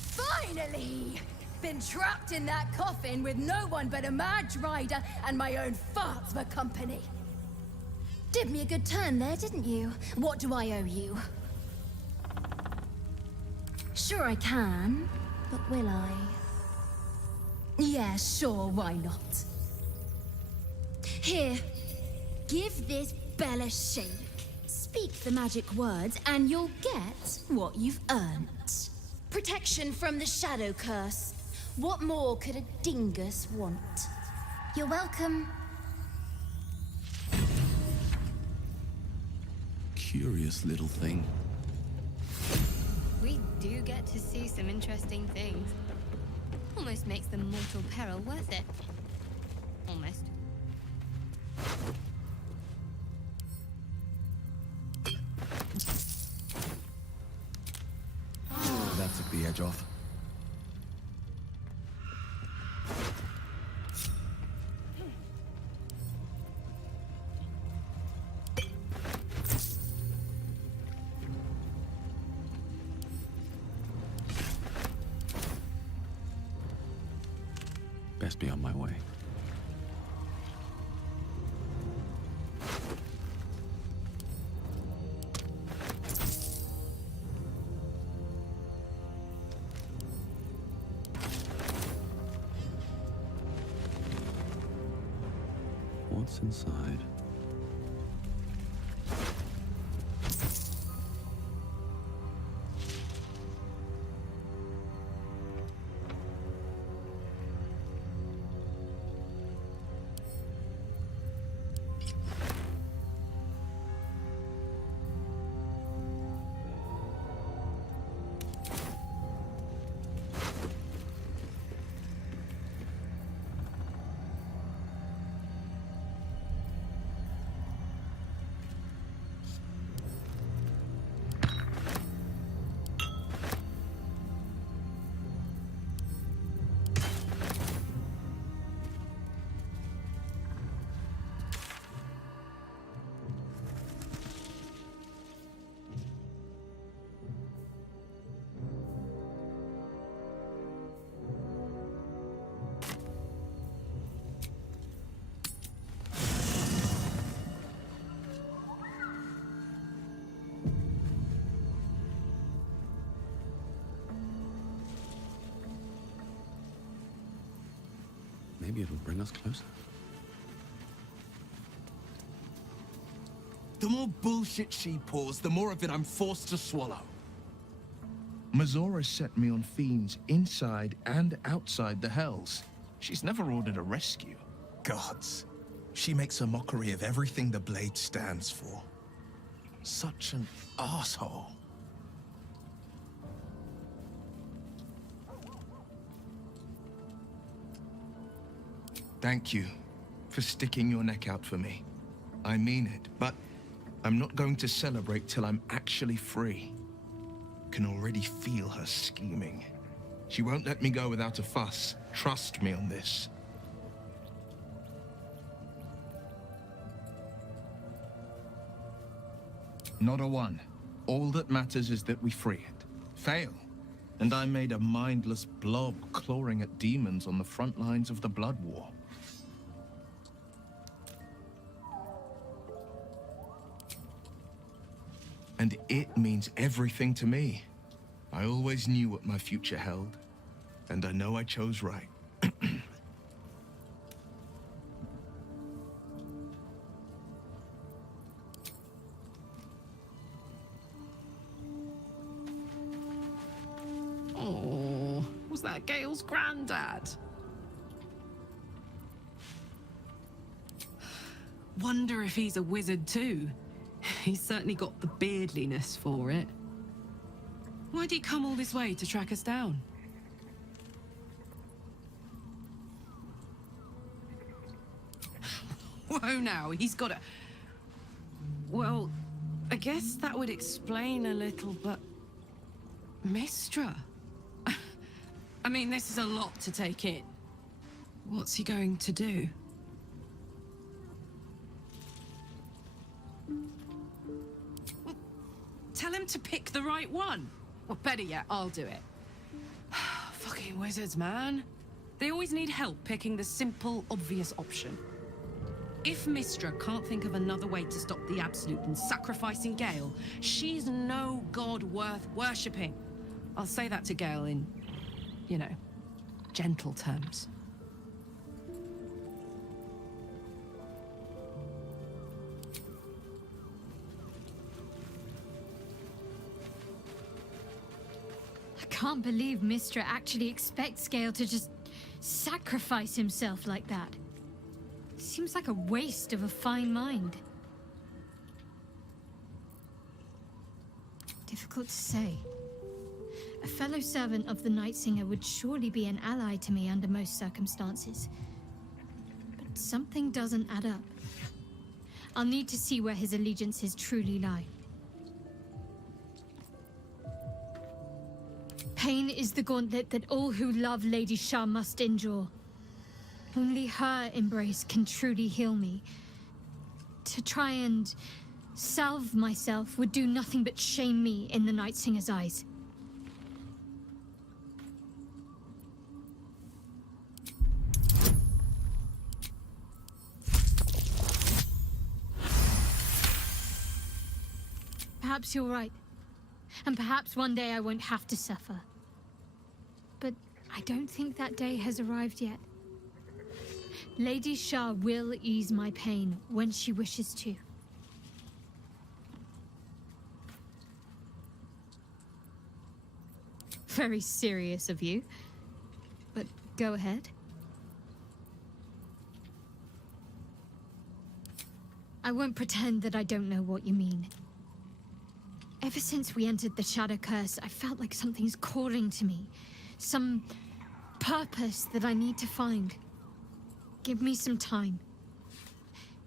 Finally! Been trapped in that coffin with no one but a Madge Rider and my own farts for company. Did me a good turn there, didn't you? What do I owe you? Sure I can, but will I? Yeah, sure, why not? Here, give this bell a shake. Speak the magic words and you'll get what you've earned. Protection from the shadow curse. What more could a dingus want? You're welcome. Curious little thing. We do get to see some interesting things. Almost makes the mortal peril worth it. Almost. That took the edge off. Best be on my way. What's inside? Maybe it'll bring us closer. The more bullshit she pours, the more of it I'm forced to swallow. Mazora set me on fiends inside and outside the Hells. She's never ordered a rescue. Gods. She makes a mockery of everything the Blade stands for. Such an asshole. Thank you for sticking your neck out for me. I mean it, but I'm not going to celebrate till I'm actually free. Can already feel her scheming. She won't let me go without a fuss. Trust me on this. Not a one. All that matters is that we free it. Fail, and I made a mindless blob clawing at demons on the front lines of the Blood War. And it means everything to me. I always knew what my future held, and I know I chose right. Oh, was that Gale's granddad? Wonder if he's a wizard too. He's certainly got the beardliness for it. Why'd he come all this way to track us down? Whoa now, he's got a... Well, I guess that would explain a little, but... Mistra? I mean, this is a lot to take in. What's he going to do? Tell him to pick the right one. Or better yet, I'll do it. Fucking wizards, man. They always need help picking the simple, obvious option. If Mistra can't think of another way to stop the Absolute than sacrificing Gale, she's no god worth worshipping. I'll say that to Gale in, you know, gentle terms. I can't believe Mistra actually expects Gale to just sacrifice himself like that. Seems like a waste of a fine mind. Difficult to say. A fellow servant of the Night Singer would surely be an ally to me under most circumstances. But something doesn't add up. I'll need to see where his allegiances truly lie. Pain is the gauntlet that all who love Lady Shah must endure. Only her embrace can truly heal me. To try and salve myself would do nothing but shame me in the Night Singer's eyes. Perhaps you're right. And perhaps one day I won't have to suffer. But I don't think that day has arrived yet. Lady Shah will ease my pain when she wishes to. Very serious of you. But go ahead. I won't pretend that I don't know what you mean. Ever since we entered the Shadow Curse, I felt like something's calling to me. Some purpose that I need to find. Give me some time.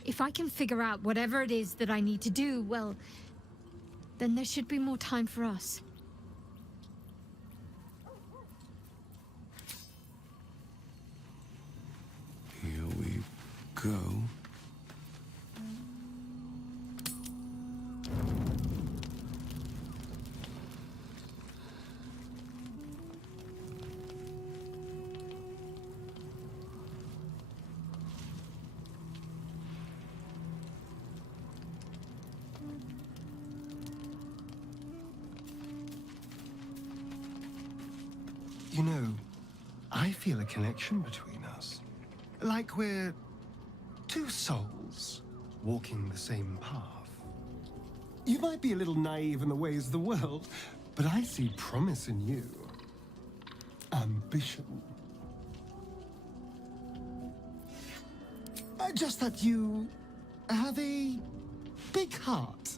If I can figure out whatever it is that I need to do, well, then there should be more time for us. Here we go. You know, I feel a connection between us. Like we're two souls walking the same path. You might be a little naive in the ways of the world, but I see promise in you. Ambition. Just that you have a big heart.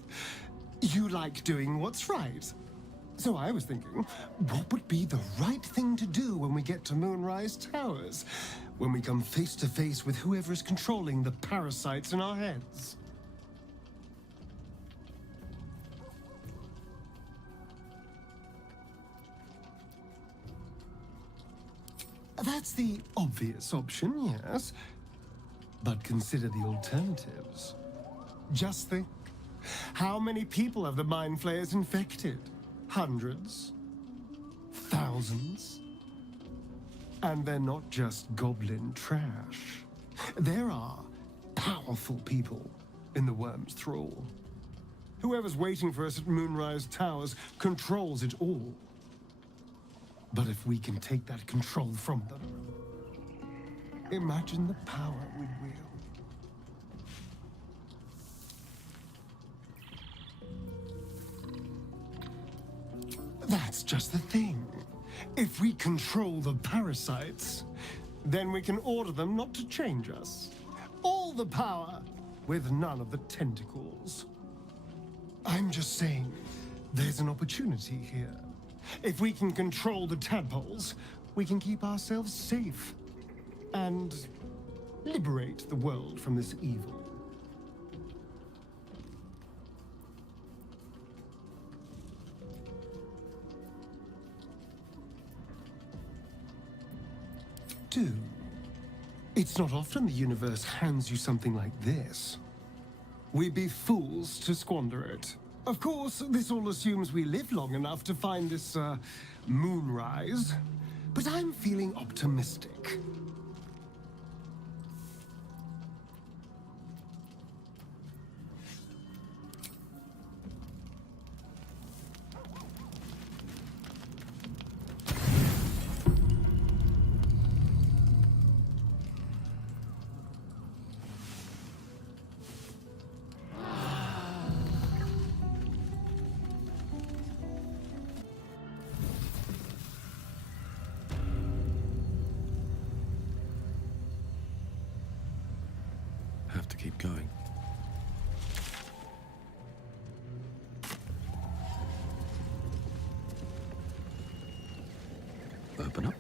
You like doing what's right. So I was thinking, what would be the right thing to do when we get to Moonrise Towers? When we come face to face with whoever is controlling the parasites in our heads? That's the obvious option, yes. But consider the alternatives. Just think. How many people have the Mind Flayers infected? Hundreds? Thousands? And they're not just goblin trash. There are powerful people in the Worm's thrall. Whoever's waiting for us at Moonrise Towers controls it all. But if we can take that control from them, imagine the power we'd wield. That's just the thing. If we control the parasites, then we can order them not to change us. All the power, with none of the tentacles. I'm just saying, there's an opportunity here. If we can control the tadpoles, we can keep ourselves safe and liberate the world from this evil. Do. It's not often the universe hands you something like this. We'd be fools to squander it. Of course, this all assumes we live long enough to find this, moonrise. But I'm feeling optimistic. Have to keep going. Open up.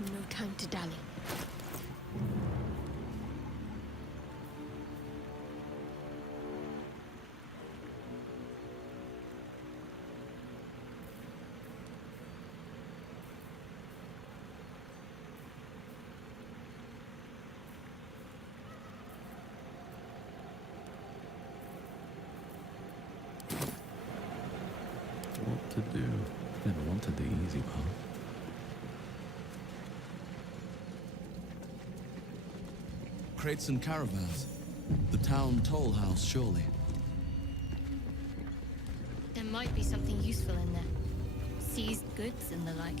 No time to dally. What to do? Never wanted the easy part. Crates and caravans. The town toll house, surely. There might be something useful in there. Seized goods and the like.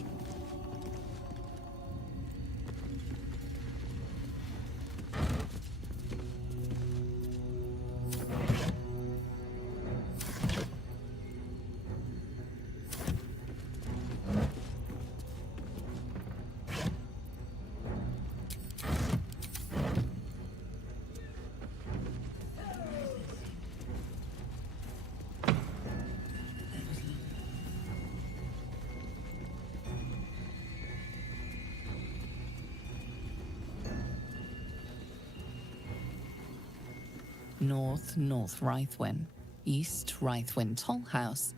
North Rythwin, East Rythwin Toll House,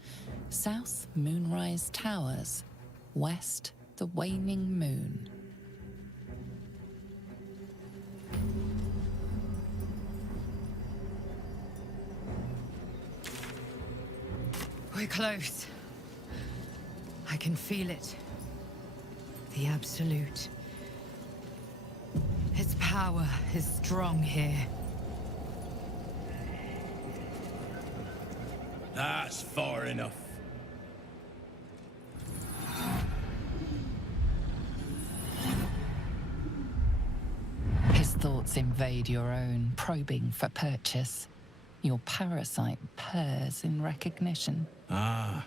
South Moonrise Towers, West the Waning Moon. We're close. I can feel it. The Absolute. Its power is strong here. That's far enough. His thoughts invade your own, probing for purchase. Your parasite purrs in recognition. Ah,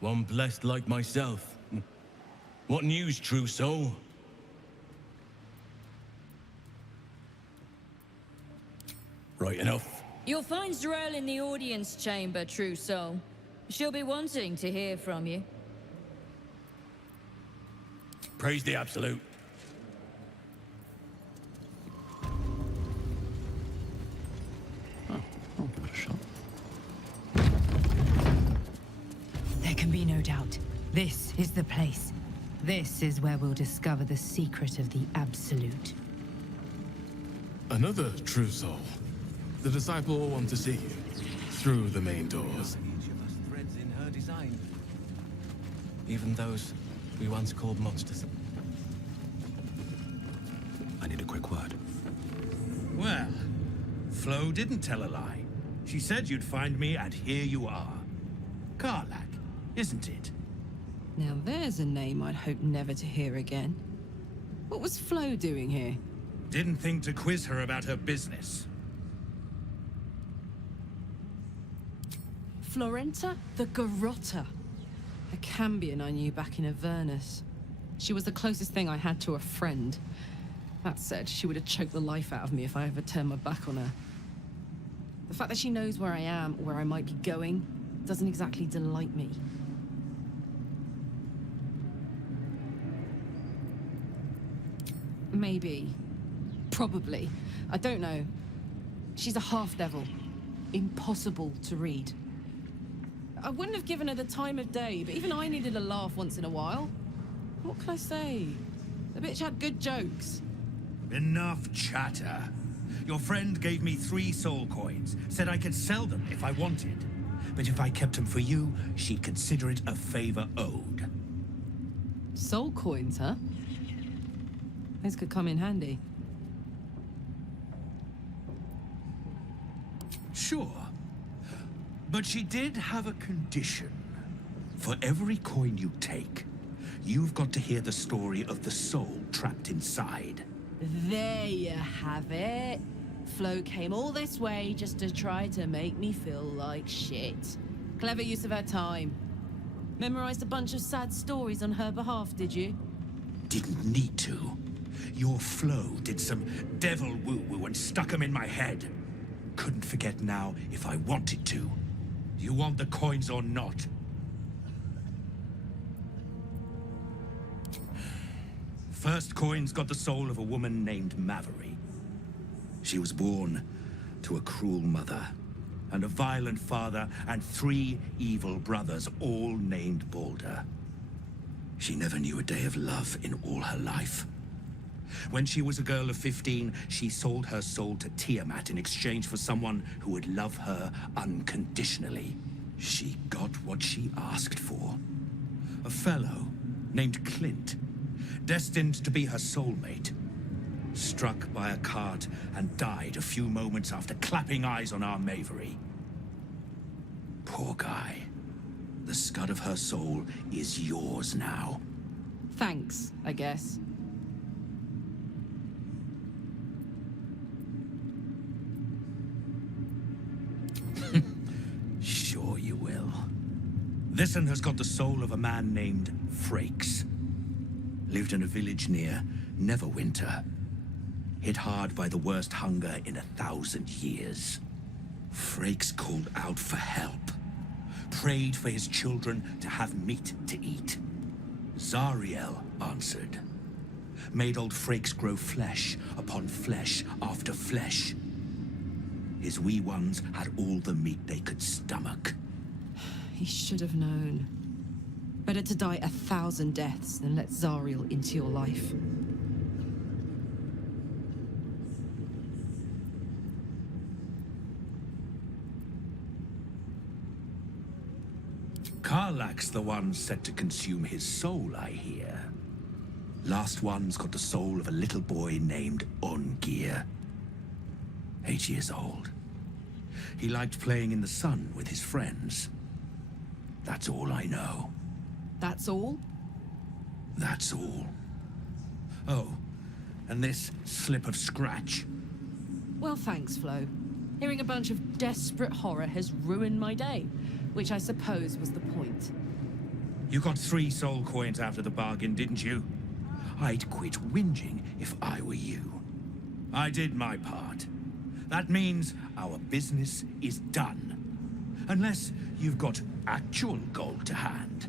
one blessed like myself. What news, true soul? Right enough. You'll find Z'rell in the audience chamber, true soul. She'll be wanting to hear from you. Praise the Absolute. I'll give it a shot. There can be no doubt. This is the place. This is where we'll discover the secret of the Absolute. Another true soul. The disciple will want to see you. Through the main doors. Threads in her design. Even those we once called monsters. I need a quick word. Well, Flo didn't tell a lie. She said you'd find me, and here you are. Karlach, isn't it? Now there's a name I'd hope never to hear again. What was Flo doing here? Didn't think to quiz her about her business. Florenta the Garotta. A Cambion I knew back in Avernus. She was the closest thing I had to a friend. That said, she would have choked the life out of me if I ever turned my back on her. The fact that she knows where I am, where I might be going, doesn't exactly delight me. Maybe. Probably. I don't know. She's a half-devil. Impossible to read. I wouldn't have given her the time of day, but even I needed a laugh once in a while. What can I say? The bitch had good jokes. Enough chatter. Your friend gave me 3 soul coins, said I could sell them if I wanted. But if I kept them for you, she'd consider it a favor owed. Soul coins, huh? Those could come in handy. Sure. But she did have a condition. For every coin you take, you've got to hear the story of the soul trapped inside. There you have it. Flo came all this way just to try to make me feel like shit. Clever use of her time. Memorized a bunch of sad stories on her behalf, did you? Didn't need to. Your Flo did some devil woo-woo and stuck 'em in my head. Couldn't forget now if I wanted to. You want the coins or not? First coin's got the soul of a woman named Maveri. She was born to a cruel mother, and a violent father, and 3 evil brothers, all named Baldur. She never knew a day of love in all her life. When she was a girl of 15, she sold her soul to Tiamat in exchange for someone who would love her unconditionally. She got what she asked for. A fellow named Clint, destined to be her soulmate. Struck by a cart and died a few moments after clapping eyes on our Mavery. Poor guy. The scud of her soul is yours now. Thanks, I guess. Sure you will. This one has got the soul of a man named Frakes. Lived in a village near Neverwinter. Hit hard by the worst hunger in 1,000 years. Frakes called out for help. Prayed for his children to have meat to eat. Zariel answered. Made old Frakes grow flesh upon flesh after flesh. His wee ones had all the meat they could stomach. He should have known. Better to die 1,000 deaths than let Zariel into your life. Karlach's the one set to consume his soul, I hear. Last one's got the soul of a little boy named Ungir. 8 years old. He liked playing in the sun with his friends. That's all I know. That's all? That's all. Oh, and this slip of scratch. Well, thanks, Flo. Hearing a bunch of desperate horror has ruined my day, which I suppose was the point. You got 3 soul coins after the bargain, didn't you? I'd quit whinging if I were you. I did my part. That means our business is done. Unless you've got actual gold to hand.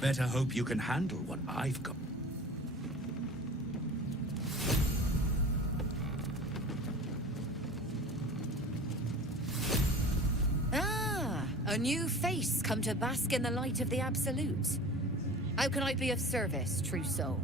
Better hope you can handle what I've got. Ah, a new face come to bask in the light of the Absolute. How can I be of service, true soul?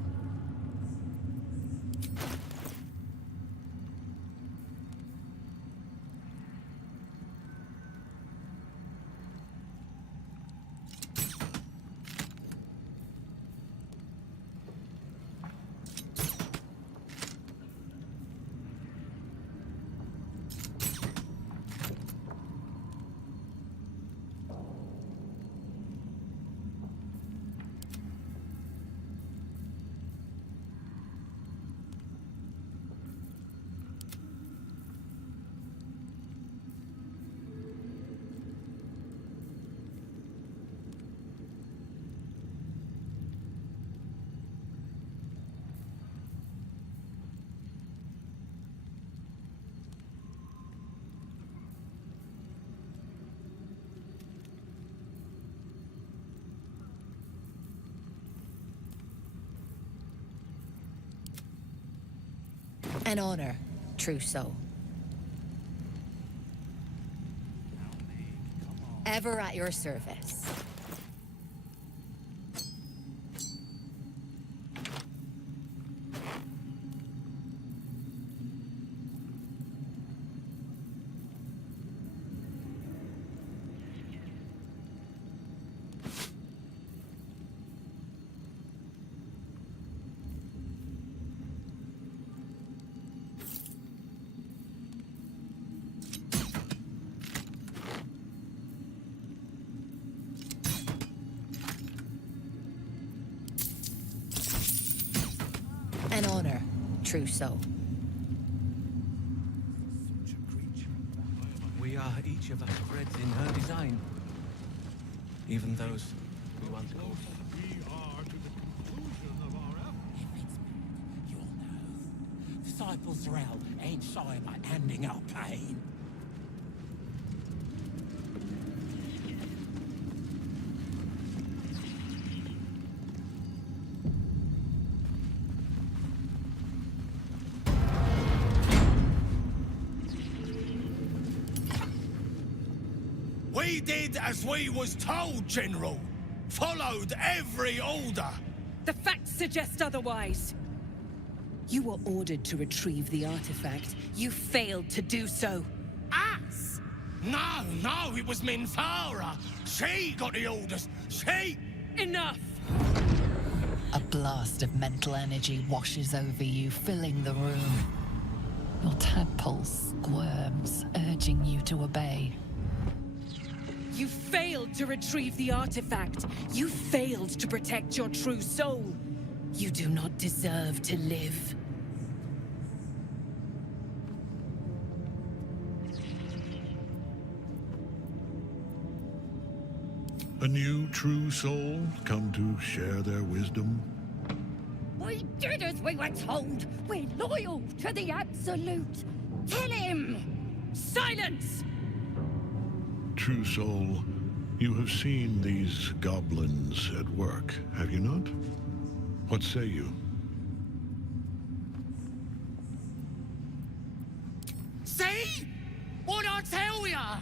An honor, true soul. Ever at your service. An honor, true soul. We are each of us threads in her design. Even those we once called. Disciples around ain't shy about handing out pain. We did as we was told, General. Followed every order. The facts suggest otherwise. You were ordered to retrieve the artifact. You failed to do so. Us? No, it was Minthara. She got the orders. She... Enough! A blast of mental energy washes over you, filling the room. Your tadpole squirms, urging you to obey. You failed to retrieve the artifact. You failed to protect your true soul. You do not deserve to live. A new true soul come to share their wisdom? We did as we were told. We're loyal to the Absolute. Tell him! Silence! True soul, you have seen these goblins at work, have you not? What say you? See? What I tell ya?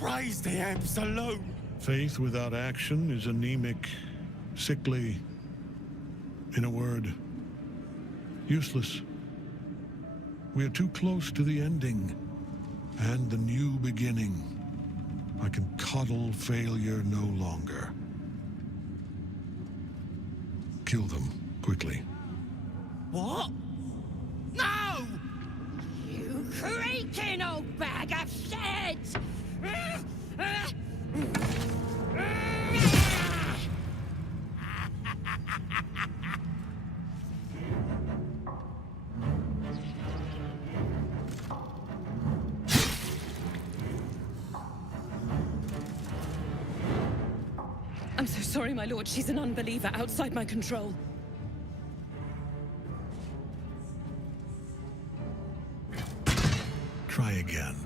Praise the Absolute. Faith without action is anemic, sickly, in a word, useless. We are too close to the ending and the new beginning. I can coddle failure no longer. Kill them, quickly. What? No! You creaking old bag of shit! I'm so sorry, my lord. She's an unbeliever outside my control. Try again.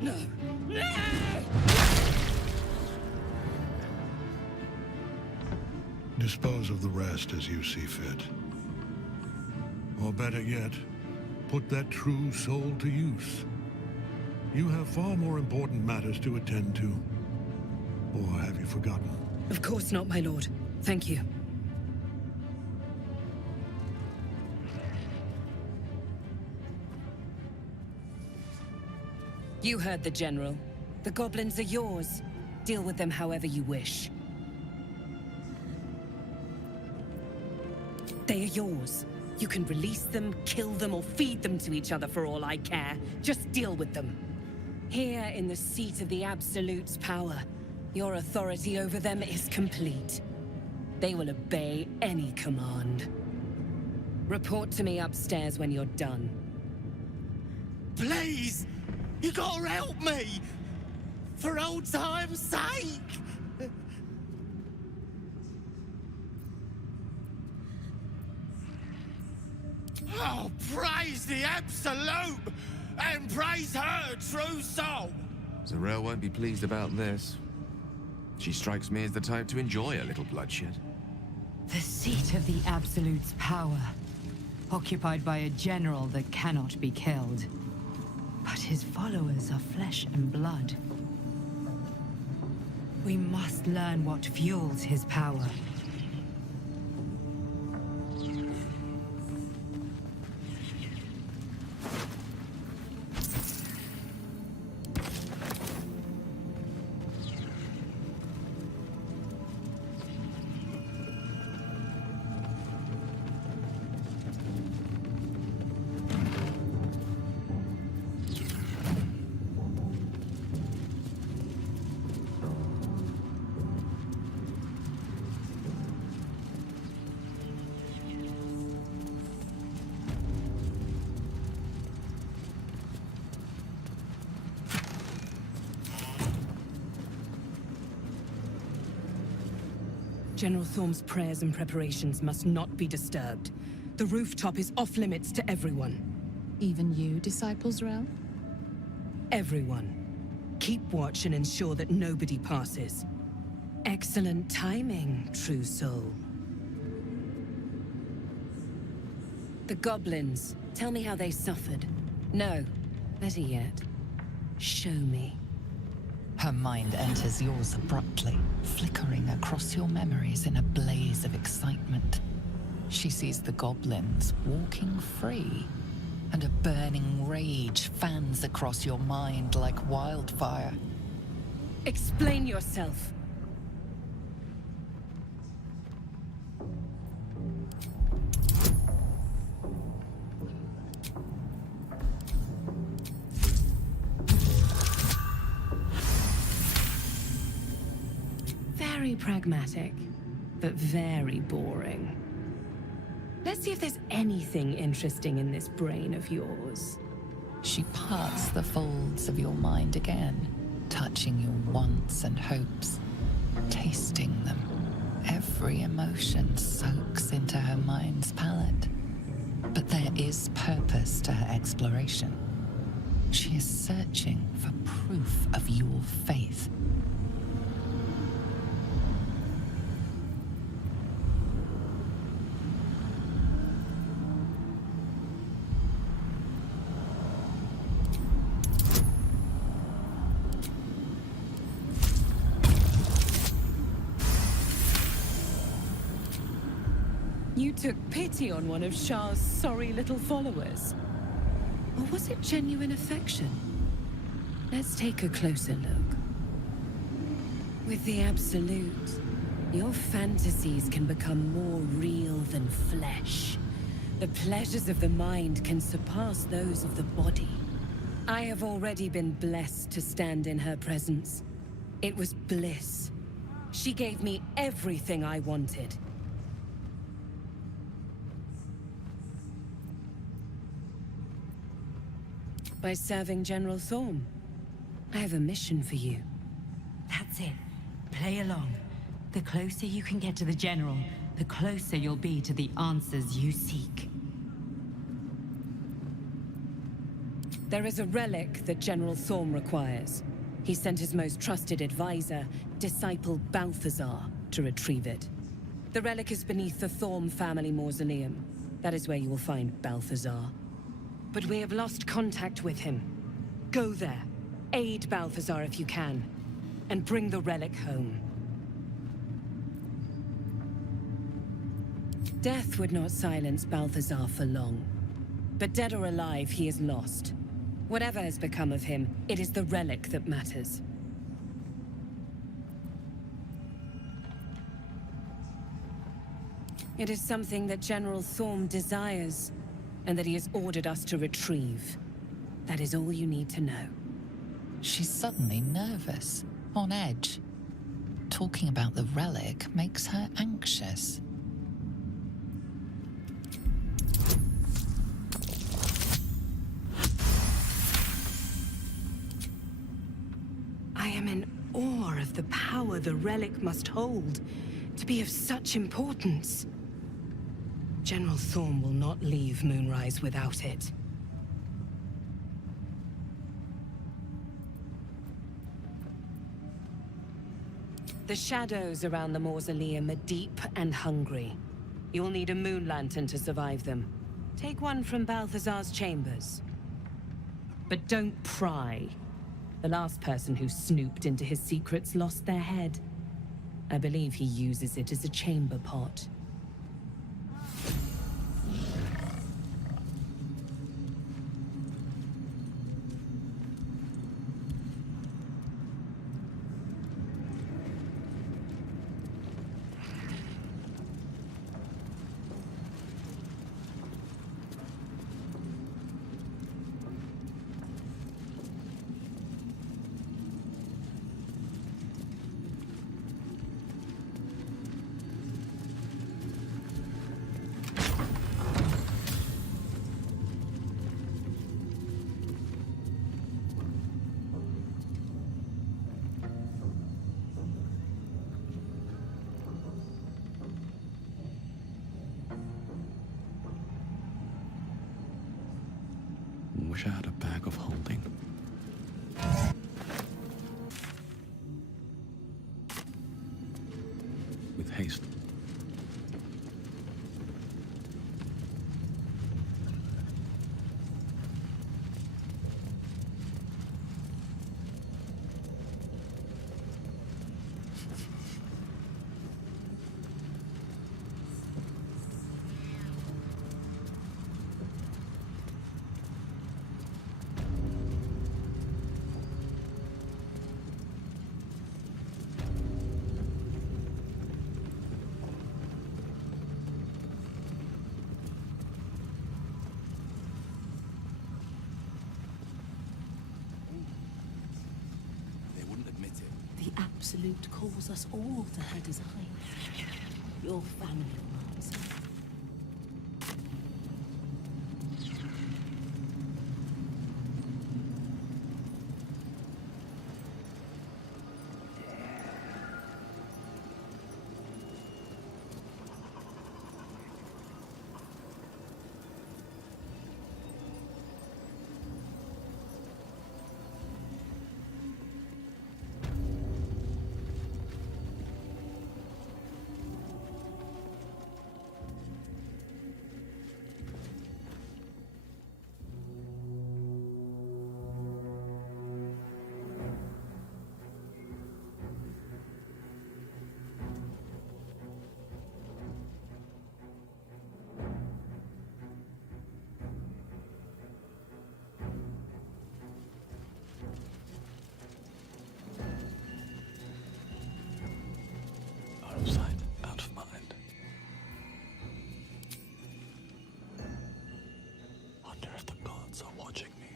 No! No! Dispose of the rest as you see fit. Or better yet, put that true soul to use. You have far more important matters to attend to. Or have you forgotten? Of course not, my lord. Thank you. You heard the General. The goblins are yours. Deal with them however you wish. They are yours. You can release them, kill them, or feed them to each other for all I care. Just deal with them. Here in the seat of the Absolute's power, your authority over them is complete. They will obey any command. Report to me upstairs when you're done. Please! You gotta help me! For old time's sake! Oh, praise the Absolute! And praise her true soul! Zarel won't be pleased about this. She strikes me as the type to enjoy a little bloodshed. The seat of the Absolute's power, occupied by a general that cannot be killed. But his followers are flesh and blood. We must learn what fuels his power. General Thorm's prayers and preparations must not be disturbed. The rooftop is off-limits to everyone. Even you, Disciples Rel? Everyone. Keep watch and ensure that nobody passes. Excellent timing, true soul. The goblins. Tell me how they suffered. No, better yet, show me. Her mind enters yours abruptly, flickering across your memories in a blaze of excitement. She sees the goblins walking free, and a burning rage fans across your mind like wildfire. Explain yourself. Very pragmatic, but very boring. Let's see if there's anything interesting in this brain of yours. She parts the folds of your mind again, touching your wants and hopes, tasting them. Every emotion soaks into her mind's palette. But there is purpose to her exploration. She is searching for proof of your faith. You took pity on one of Shah's sorry little followers? Or was it genuine affection? Let's take a closer look. With the Absolute, your fantasies can become more real than flesh. The pleasures of the mind can surpass those of the body. I have already been blessed to stand in her presence. It was bliss. She gave me everything I wanted. By serving General Thorm. I have a mission for you. That's it. Play along. The closer you can get to the General, the closer you'll be to the answers you seek. There is a relic that General Thorm requires. He sent his most trusted advisor, Disciple Balthazar, to retrieve it. The relic is beneath the Thorm family mausoleum. That is where you will find Balthazar. But we have lost contact with him. Go there, aid Balthazar if you can, and bring the relic home. Death would not silence Balthazar for long. But dead or alive, he is lost. Whatever has become of him, it is the relic that matters. It is something that General Thorm desires, and that he has ordered us to retrieve. That is all you need to know. She's suddenly nervous, on edge. Talking about the relic makes her anxious. I am in awe of the power the relic must hold to be of such importance. General Thorm will not leave Moonrise without it. The shadows around the mausoleum are deep and hungry. You'll need a moon lantern to survive them. Take one from Balthazar's chambers. But don't pry. The last person who snooped into his secrets lost their head. I believe he uses it as a chamber pot. Wish I had a bag of holding. With haste. The Absolute calls us all to her design. Your family will answer. Out of sight, out of mind. Wonder if the gods are watching me.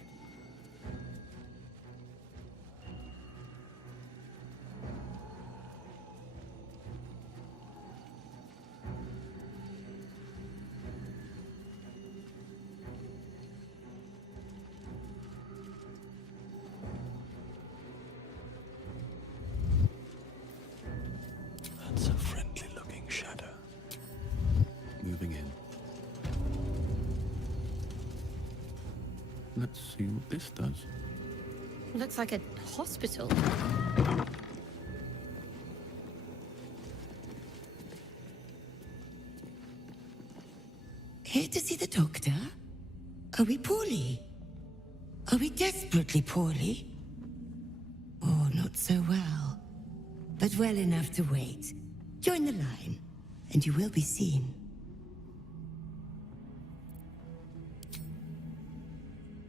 That's a friendly-looking shadow. Moving in. Let's see what this does. Looks like a hospital. Here to see the doctor? Are we poorly? Are we desperately poorly? Oh, not so well. But well enough to wait. Join the line, and you will be seen.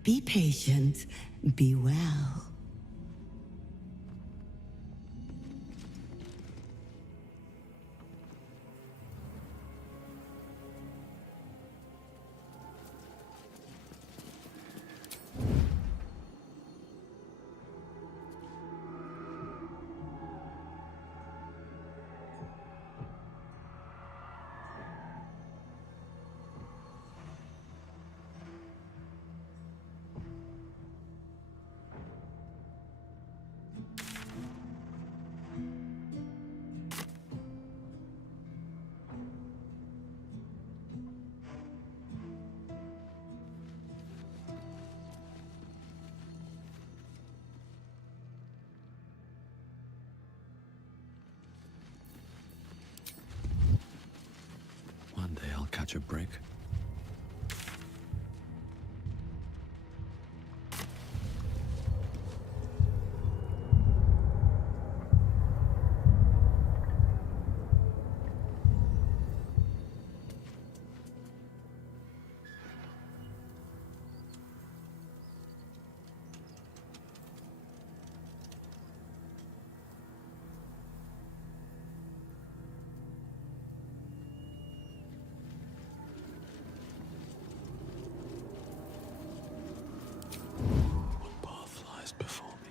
Be patient, be well. such a brick. Before me.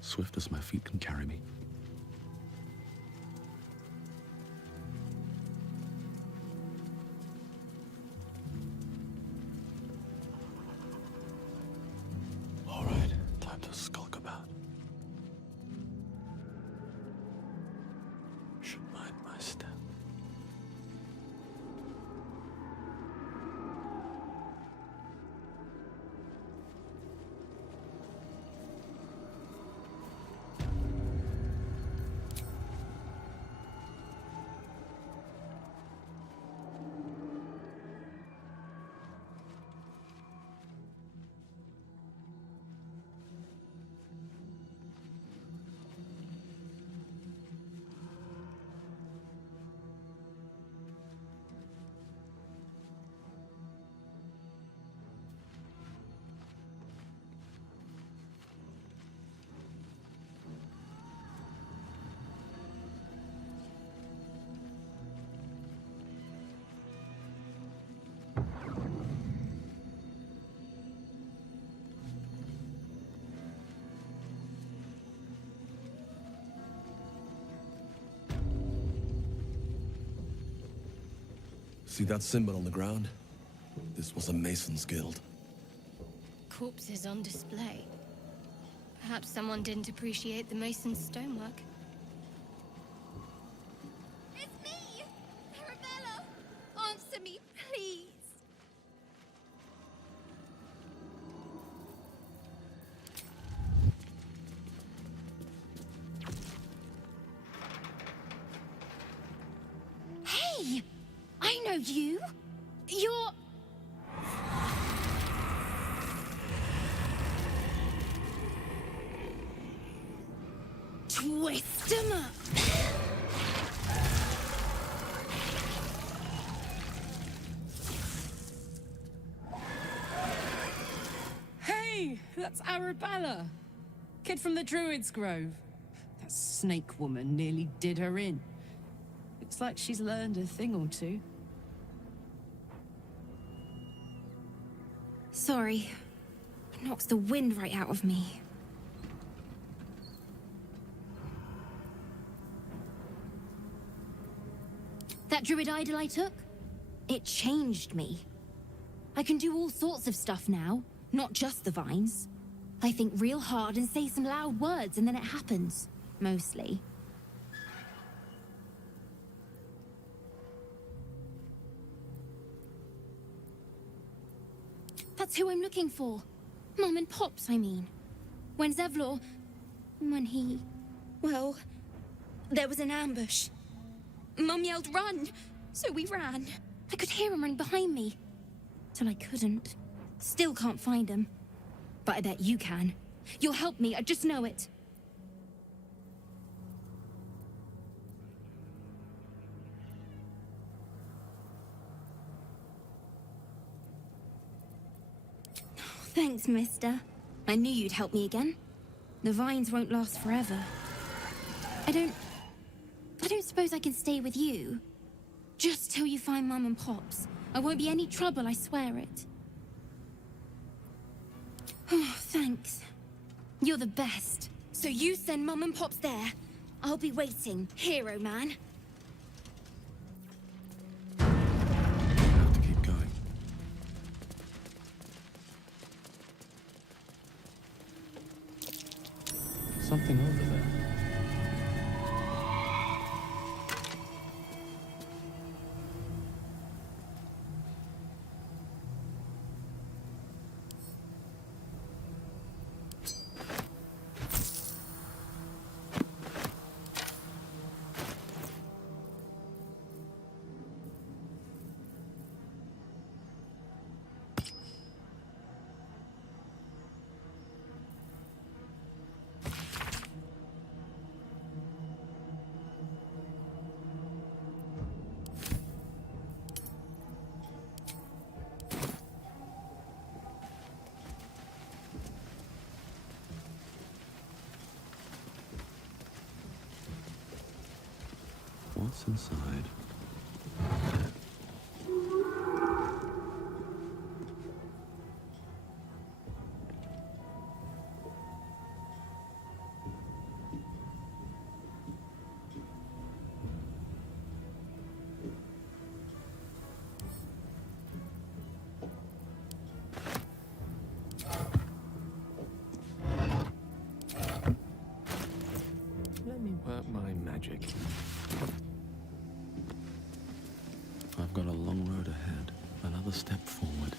Swift as my feet can carry me. All right, time to skulk about. Should mind my step. See that symbol on the ground? This was a Mason's guild. Corpses on display. Perhaps someone didn't appreciate the mason's stonework. It's me! Arabella! Answer me, please! Hey! I know you! You're... Twist 'em up! Hey, that's Arabella. Kid from the Druid's Grove. That snake woman nearly did her in. Looks like she's learned a thing or two. Sorry. It knocks the wind right out of me. That druid idol I took? It changed me. I can do all sorts of stuff now, not just the vines. I think real hard and say some loud words and then it happens. Mostly. That's who I'm looking for. Mom and Pops, I mean. When Zevlor... When he... Well... There was an ambush. Mum yelled, run! So we ran. I could hear him running behind me. Till I couldn't. Still can't find him. But I bet you can. You'll help me, I just know it. Thanks, mister. I knew you'd help me again. The vines won't last forever. I don't suppose I can stay with you. Just till you find Mum and Pops. I won't be any trouble, I swear it. Oh, thanks. You're the best. So you send Mum and Pops there. I'll be waiting, hero man. Have to keep going. Something over there. What's inside? Let me work my magic. I've got a long road ahead. Another step forward.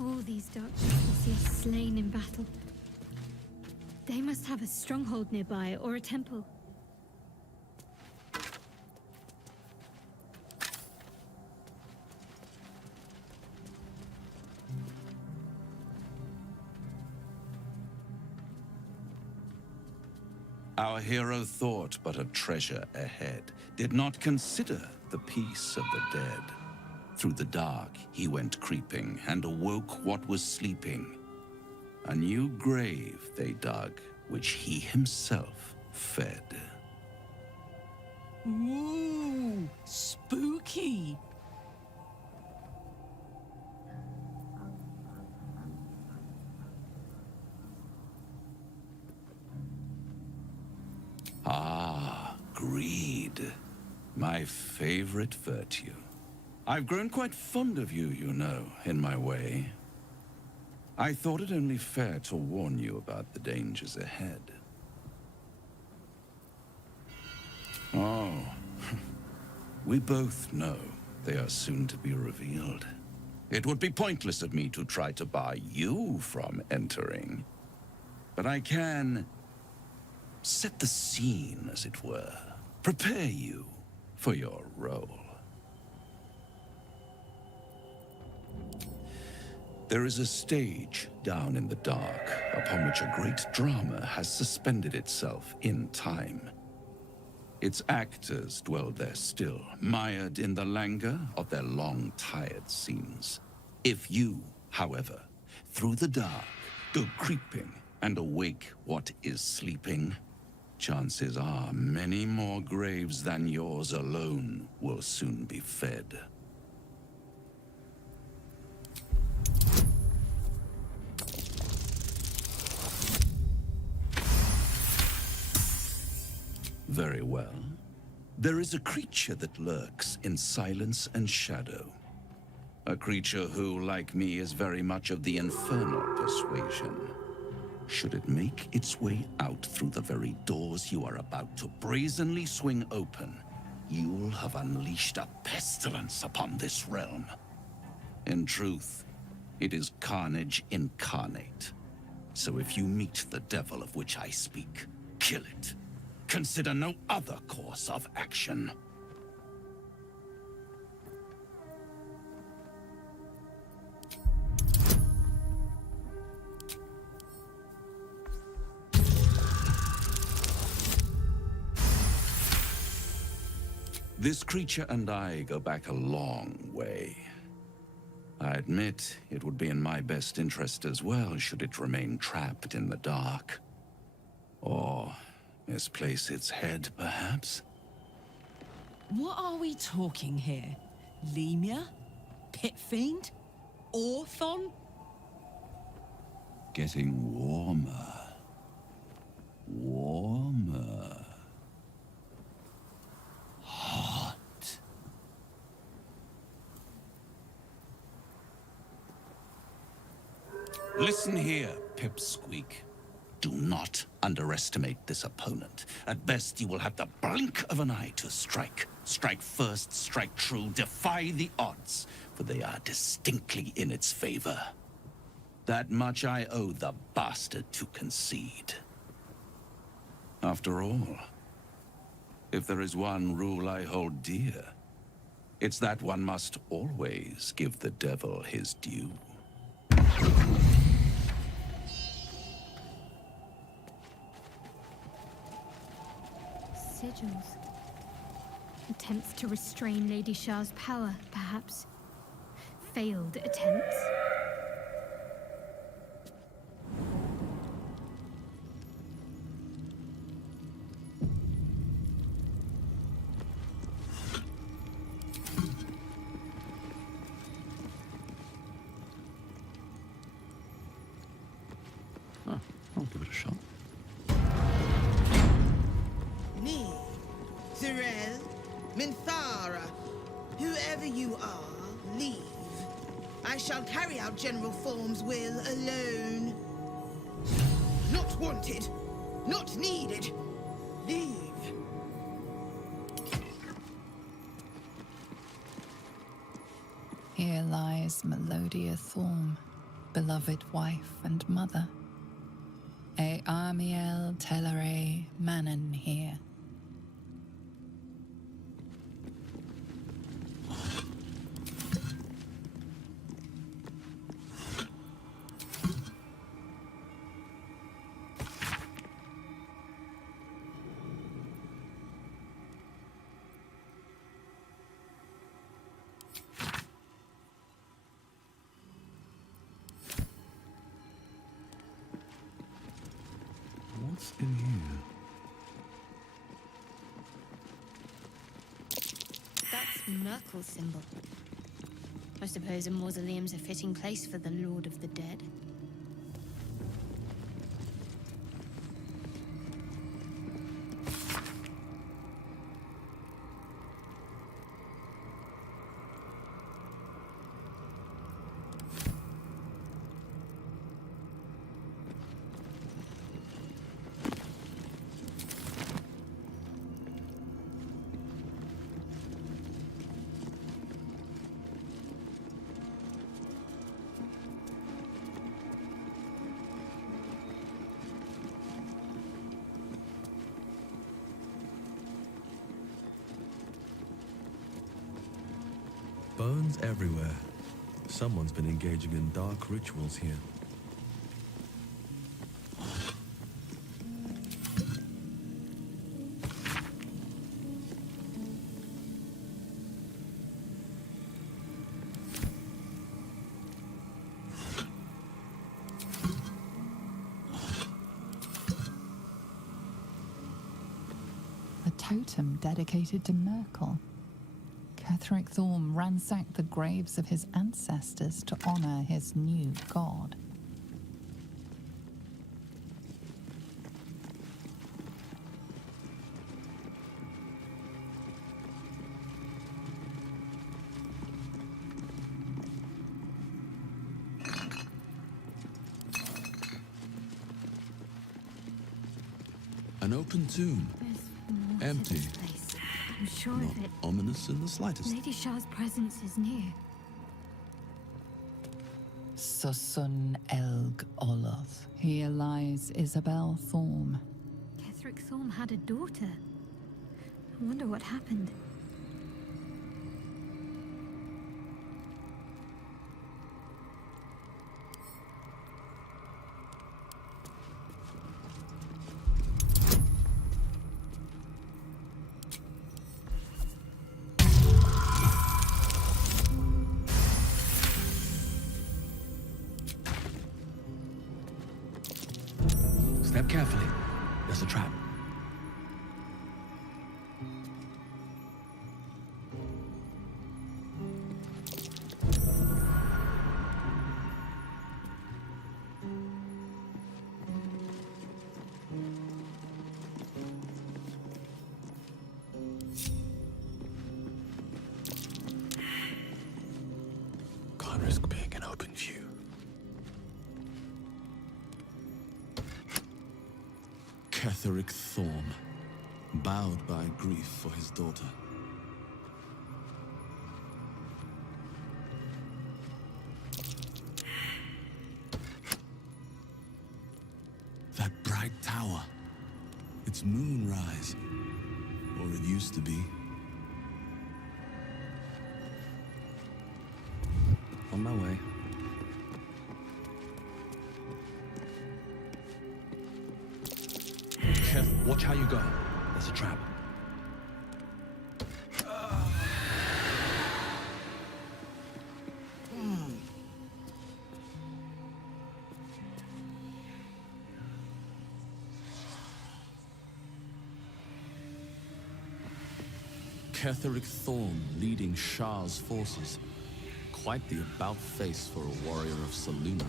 All these dark shadows he has slain in battle. They must have a stronghold nearby or a temple. Our hero thought but a treasure ahead, did not consider the peace of the dead. Through the dark he went creeping, and awoke what was sleeping. A new grave they dug, which he himself fed. Ooh, spooky. Ah, greed. My favorite virtue. I've grown quite fond of you, you know, in my way. I thought it only fair to warn you about the dangers ahead. Oh, we both know they are soon to be revealed. It would be pointless of me to try to bar you from entering. But I can set the scene, as it were. Prepare you for your role. There is a stage down in the dark upon which a great drama has suspended itself in time. Its actors dwell there still, mired in the languor of their long-tired scenes. If you, however, through the dark, go creeping and awake what is sleeping, chances are many more graves than yours alone will soon be fed. Very well. There is a creature that lurks in silence and shadow. A creature who, like me, is very much of the infernal persuasion. Should it make its way out through the very doors you are about to brazenly swing open, you'll have unleashed a pestilence upon this realm. In truth, it is carnage incarnate. So if you meet the devil of which I speak, Kill it. Consider no other course of action. This creature and I go back a long way. I admit it would be in my best interest as well should it remain trapped in the dark. Or misplace its head, perhaps? What are we talking here? Lemur? Pit fiend? Orthon? Getting warmer. Warmer. Hot. Listen here, Pipsqueak. Do not underestimate this opponent. At best, you will have the blink of an eye to strike. Strike first, strike true, defy the odds, for they are distinctly in its favor. That much I owe the bastard to concede. After all, if there is one rule I hold dear, it's that one must always give the devil his due. Sigils. Attempts to restrain Lady Shah's power, perhaps. Failed attempts. I'll give it a shot. Me, Tyrell, Minthara, whoever you are, leave. I shall carry out General Form's will alone. Not wanted, not needed. Leave. Here lies Melodia Thorm, beloved wife and mother. E Amiel Telere Manon here. What's in here? That's Merkel's symbol. I suppose a mausoleum's a fitting place for the Lord of the Dead. Bones everywhere. Someone's been engaging in dark rituals here. A totem dedicated to Merkel. Ketheric Thorm ransacked the graves of his ancestors to honor his new god. An open tomb. Empty. I'm sure Not of it. ominous in the slightest. Lady Shah's presence is near. Susun Elg Oloth. Here lies Isabel Thorm. Ketheric Ketheric Thorm had a daughter. I wonder what happened. Step carefully. There's a trap. Can't risk being in open view. Ketheric Thorm, bowed by grief for his daughter. That bright tower, it's moonrise, or it used to be. On my way. Keth, watch how you go. There's a trap. Ketheric Thorm leading Shah's forces. Quite the about-face for a warrior of Saluna.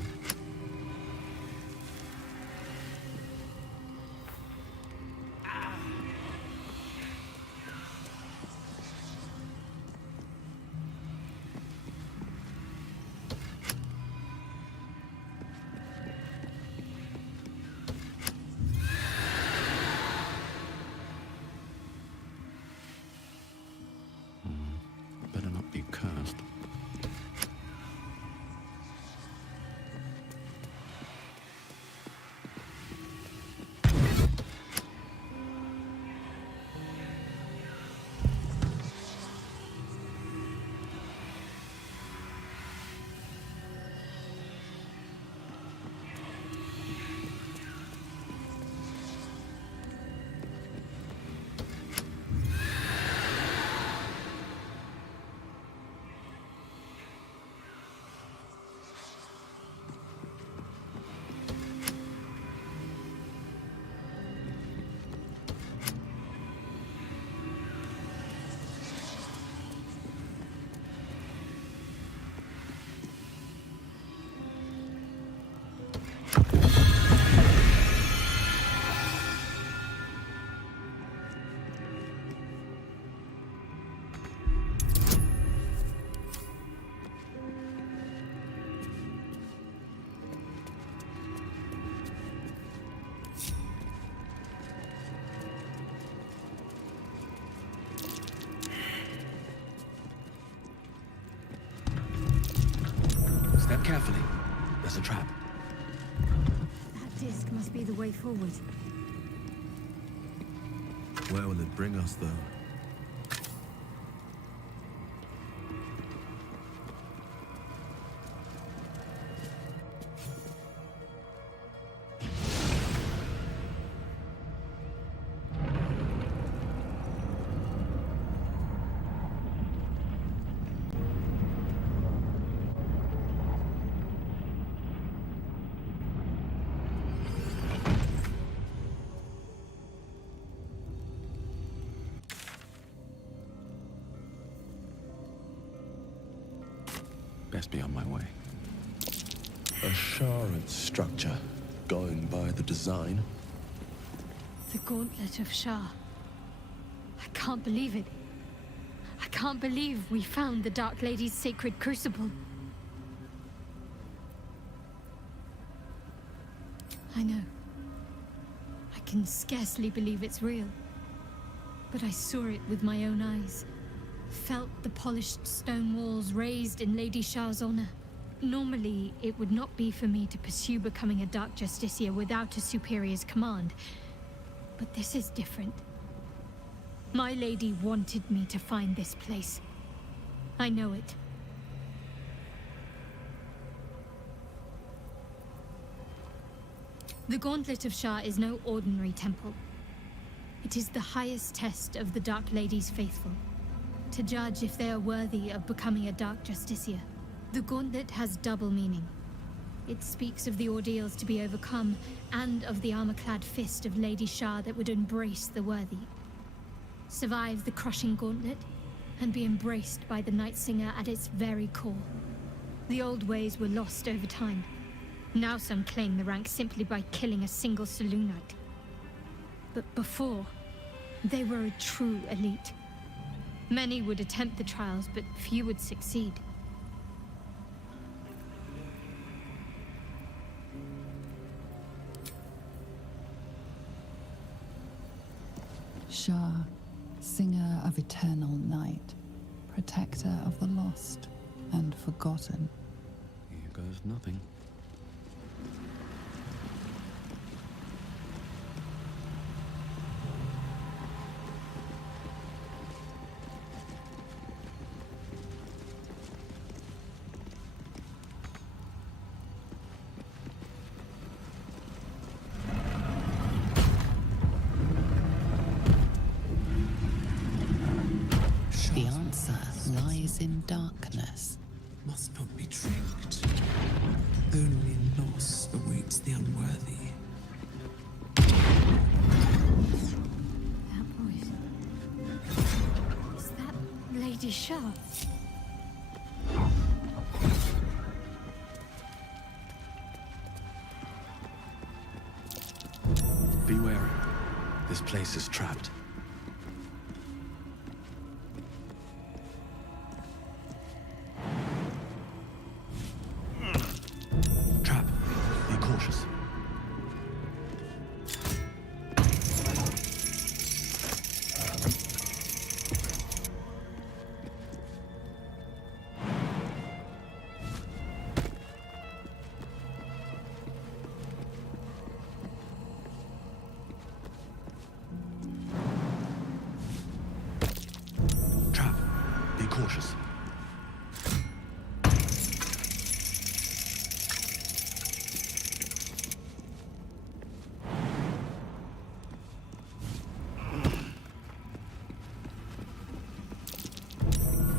Better not be cursed. Step carefully. There's a trap. That disc must be the way forward. Where will it bring us, though? Best be on my way. A shard structure, going by the design. The Gauntlet of Shah. I can't believe it. I can't believe we found the Dark Lady's sacred crucible. I know. I can scarcely believe it's real. But I saw it with my own eyes. Felt the polished stone walls raised in Lady Shah's honor. Normally, it would not be for me to pursue becoming a Dark Justiciar without a superior's command. But this is different. My lady wanted me to find this place. I know it. The Gauntlet of Shah is no ordinary temple. It is the highest test of the Dark Lady's faithful, to judge if they are worthy of becoming a Dark Justiciar. The Gauntlet has double meaning. It speaks of the ordeals to be overcome, and of the armor-clad fist of Lady Shah that would embrace the worthy. Survive the crushing gauntlet, and be embraced by the Night Singer at its very core. The old ways were lost over time. Now some claim the rank simply by killing a single saloon knight. But before, they were a true elite. Many would attempt the trials, but few would succeed. Shah, singer of eternal night, protector of the lost and forgotten. Here goes nothing. The answer lies in darkness. Must not be tricked. Only loss awaits the unworthy. That voice. Is that Lady Shah? Be wary. This place is trapped. Trap. Be cautious. Trap. Be cautious.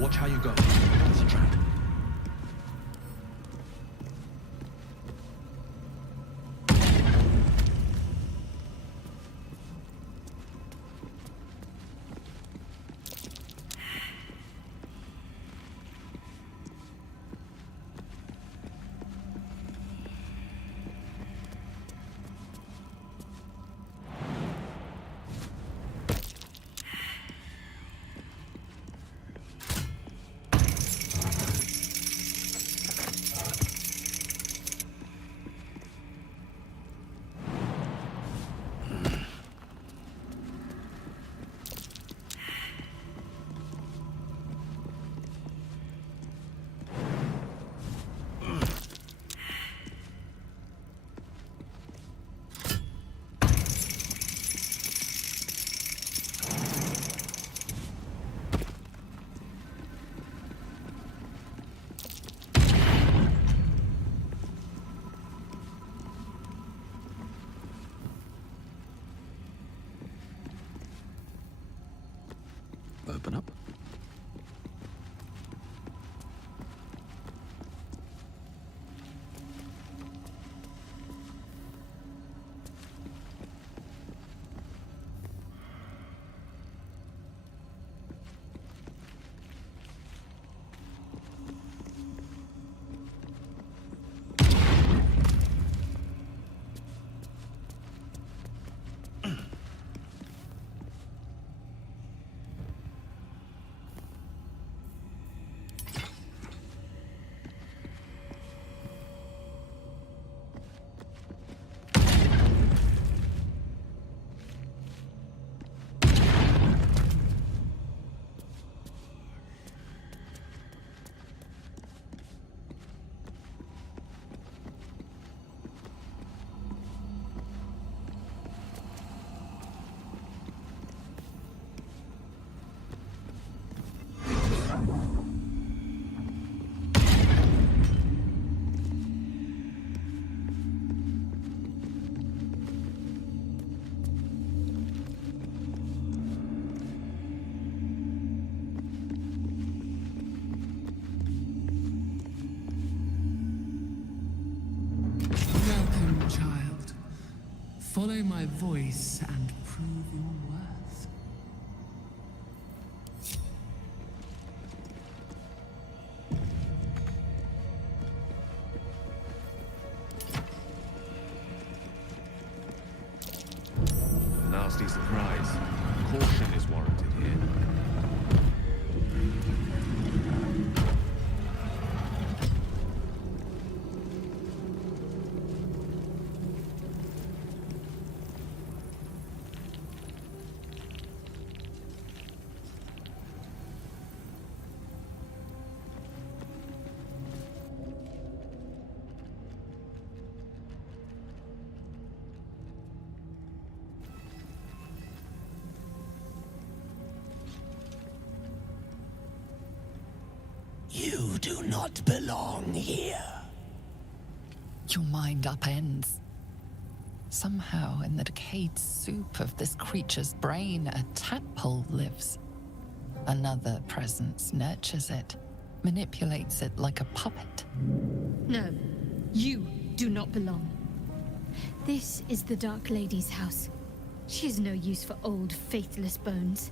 Watch how you go. It's a trap. Open up. Follow my voice and prove your worth. Nasty surprise. Caution is warranted here. You do not belong here. Your mind upends. Somehow, in the decayed soup of this creature's brain, a tadpole lives. Another presence nurtures it, manipulates it like a puppet. No, you do not belong. This is the Dark Lady's house. She is no use for old, faithless bones.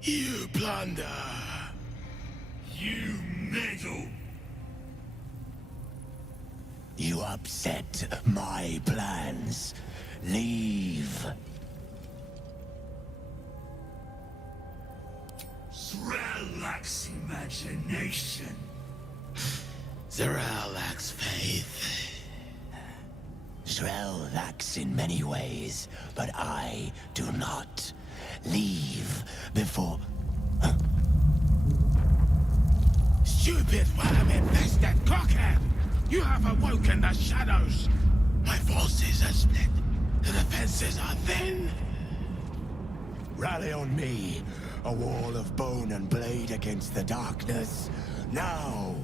You plunder. You meddle. You upset my plans. Leave. Z'rell lacks imagination. Z'rell lacks faith. Z'rell lacks in many ways, but I do not. Leave before... Stupid worm-infested cockhead! You have awoken the shadows! My forces are split. The defenses are thin. Rally on me. A wall of bone and blade against the darkness. Now!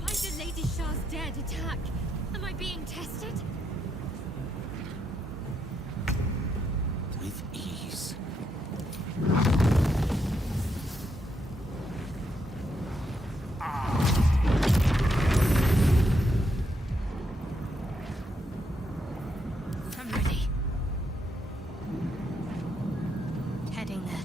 Why did Lady Shah's dead attack? Am I being tested? With ease. I'm ready. Heading there.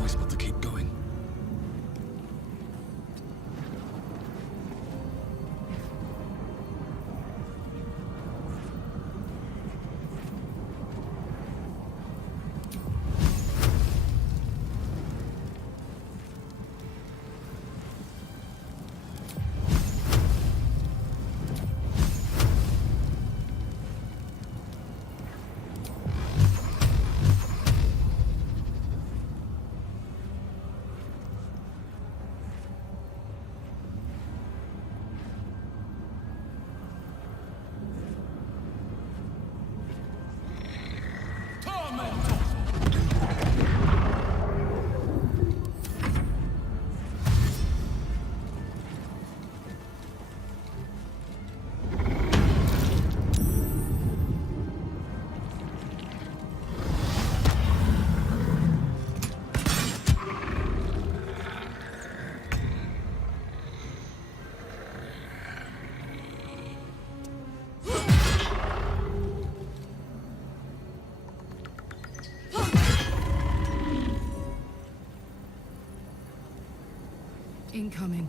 Choice but to keep going. Incoming.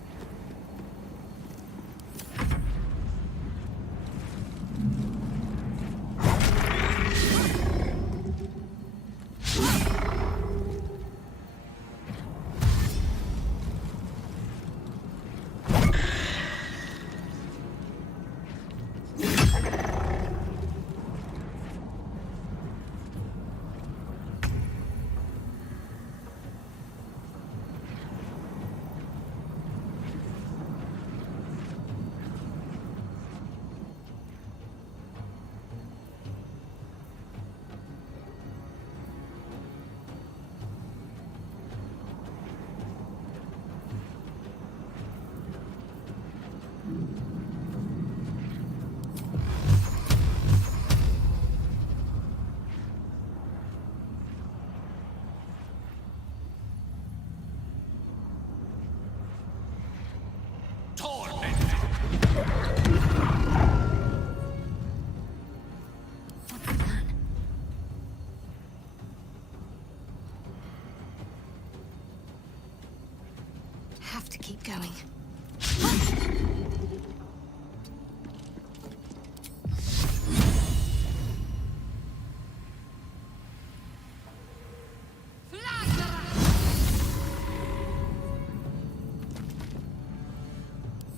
have to keep going.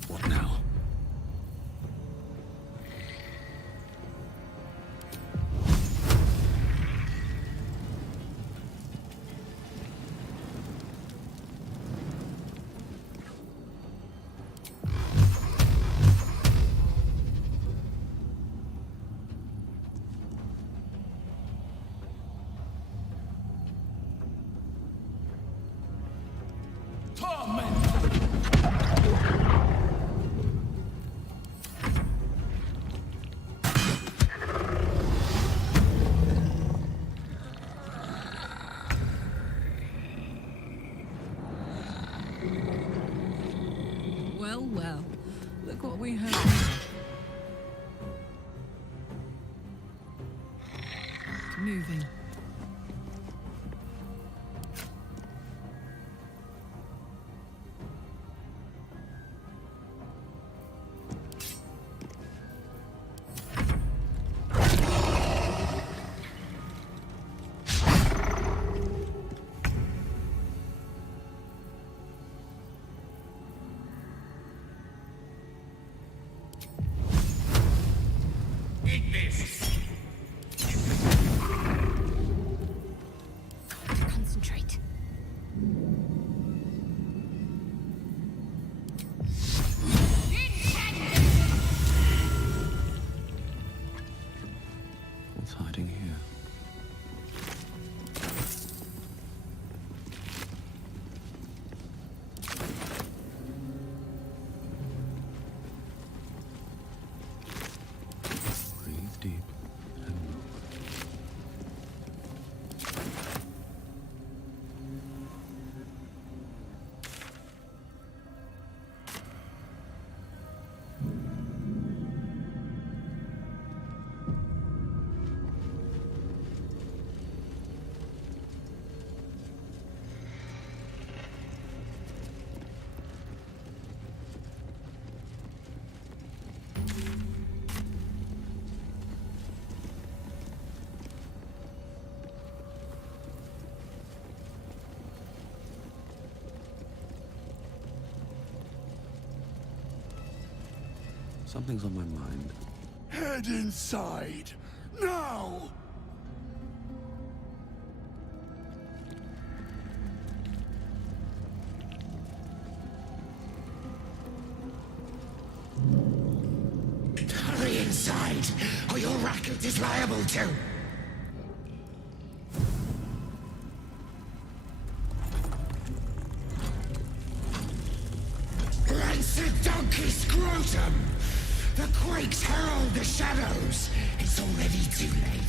What now? Well, well. Look what we have here. Moving. Concentrate. What's hiding here? Breathe deep and look. Something's on my mind. Head inside! Now! Hurry inside, or your racket is liable to. Rancid donkey scrotum! The quakes herald the shadows. It's already too late.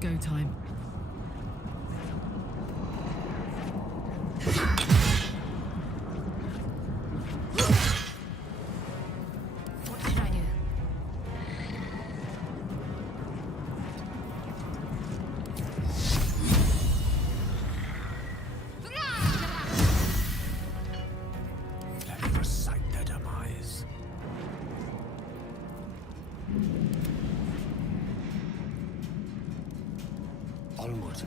Go time. What should I do? Let me recite their demise. Onward.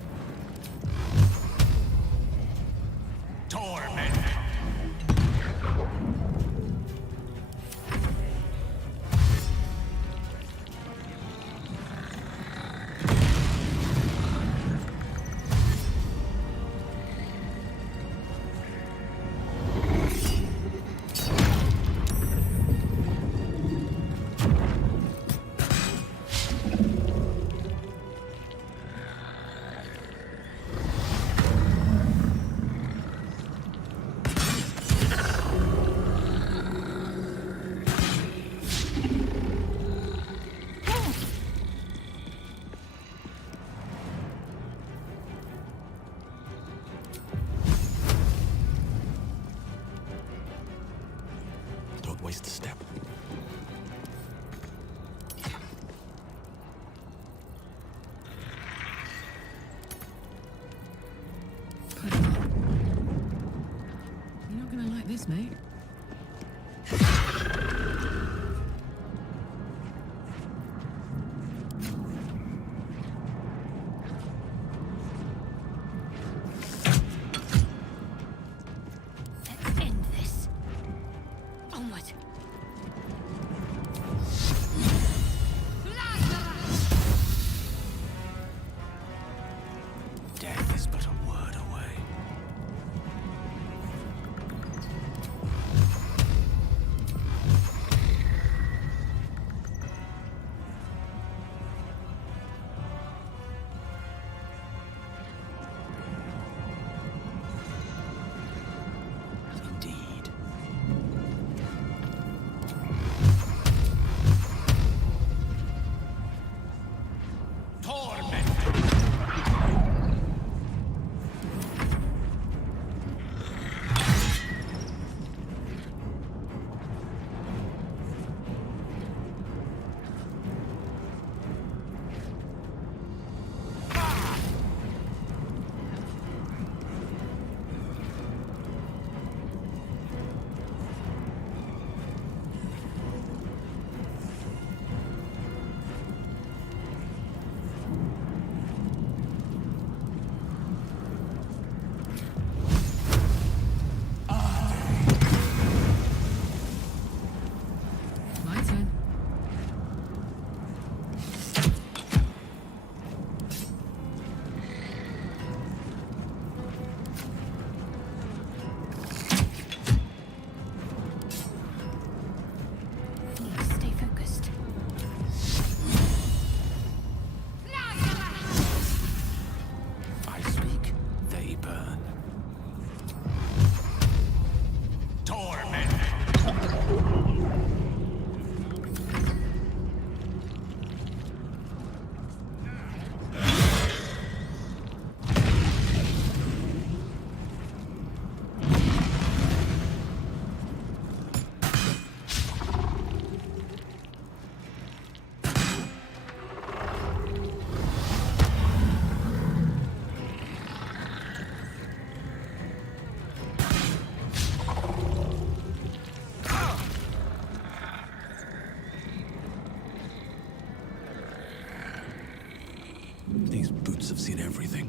These boots have seen everything.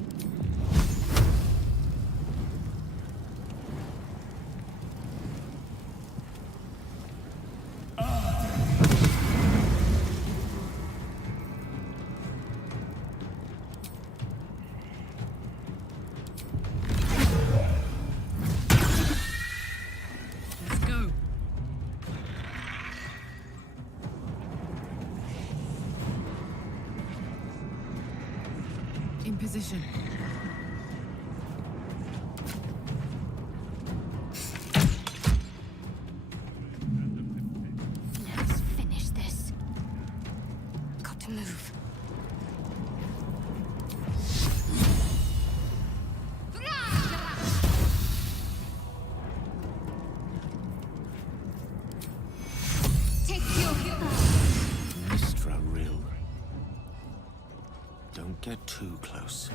Let's go. In position. Let's finish this. Got to move. Take your Mistra Rill. Don't get too close.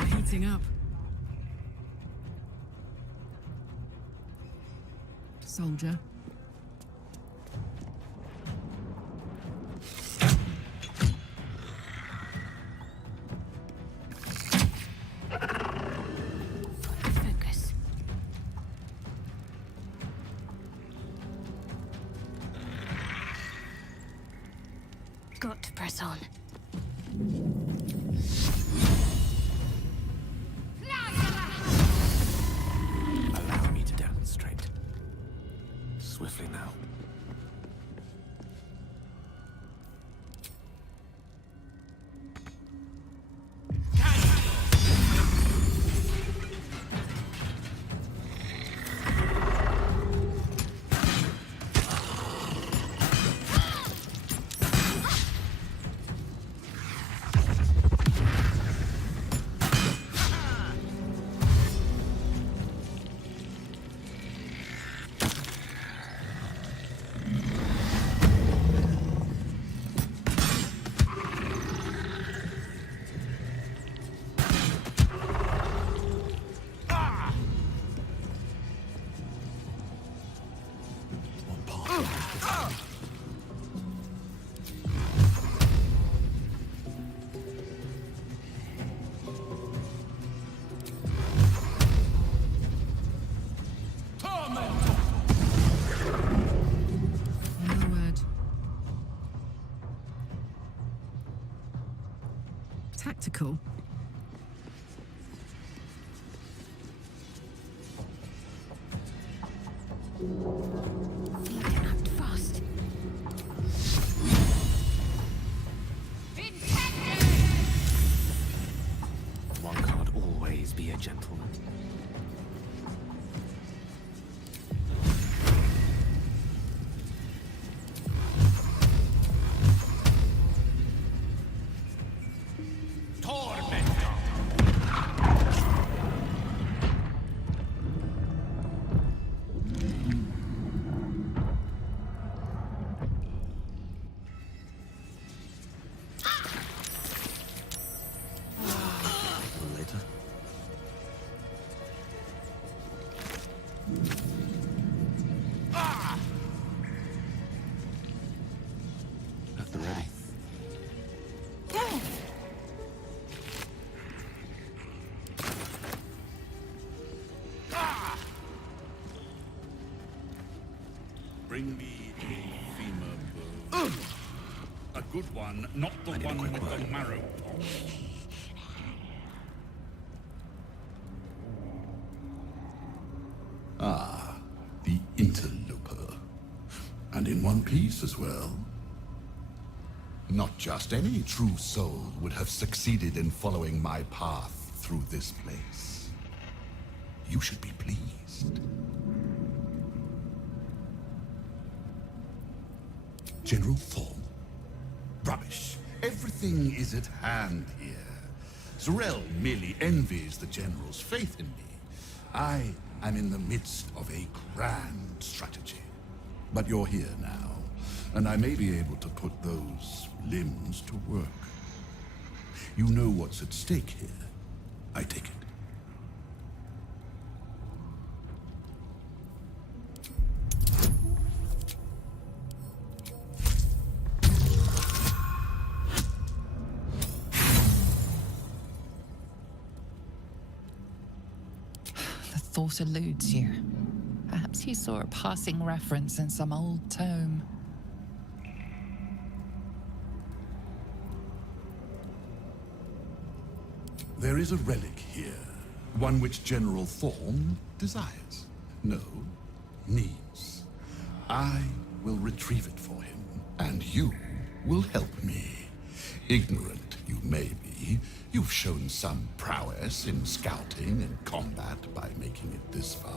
I'm heating up. Soldier. focus. Got to press on. Allow me to demonstrate. Swiftly now. No word. Tactical. Need to act fast. One can't always be a gentleman. good one, not the one with the marrow. Ah, the interloper. And in one piece as well. Not just any true soul would have succeeded in following my path through this place. You should be pleased. General Thorn? Rubbish. Everything is at hand here. Zorel merely envies the General's faith in me. I am in the midst of a grand strategy. But you're here now, and I may be able to put those limbs to work. You know what's at stake here, I take it. The thought eludes you. Perhaps you saw a passing reference in some old tome. There is a relic here, one which General Thorn desires. No, needs. I will retrieve it for him, and you will help me. Ignorant you may be, you've shown some prowess in scouting and combat by making it this far.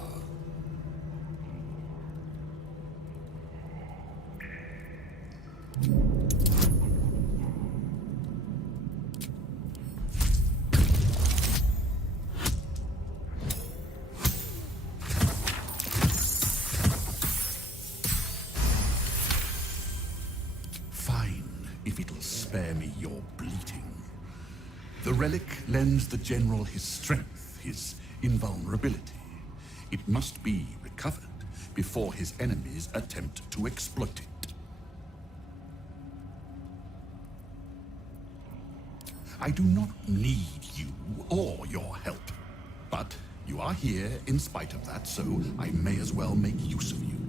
Fine, if it'll spare me your bleating. The relic lends the General his strength, his invulnerability. It must be recovered before his enemies attempt to exploit it. I do not need you or your help, but you are here in spite of that, so I may as well make use of you.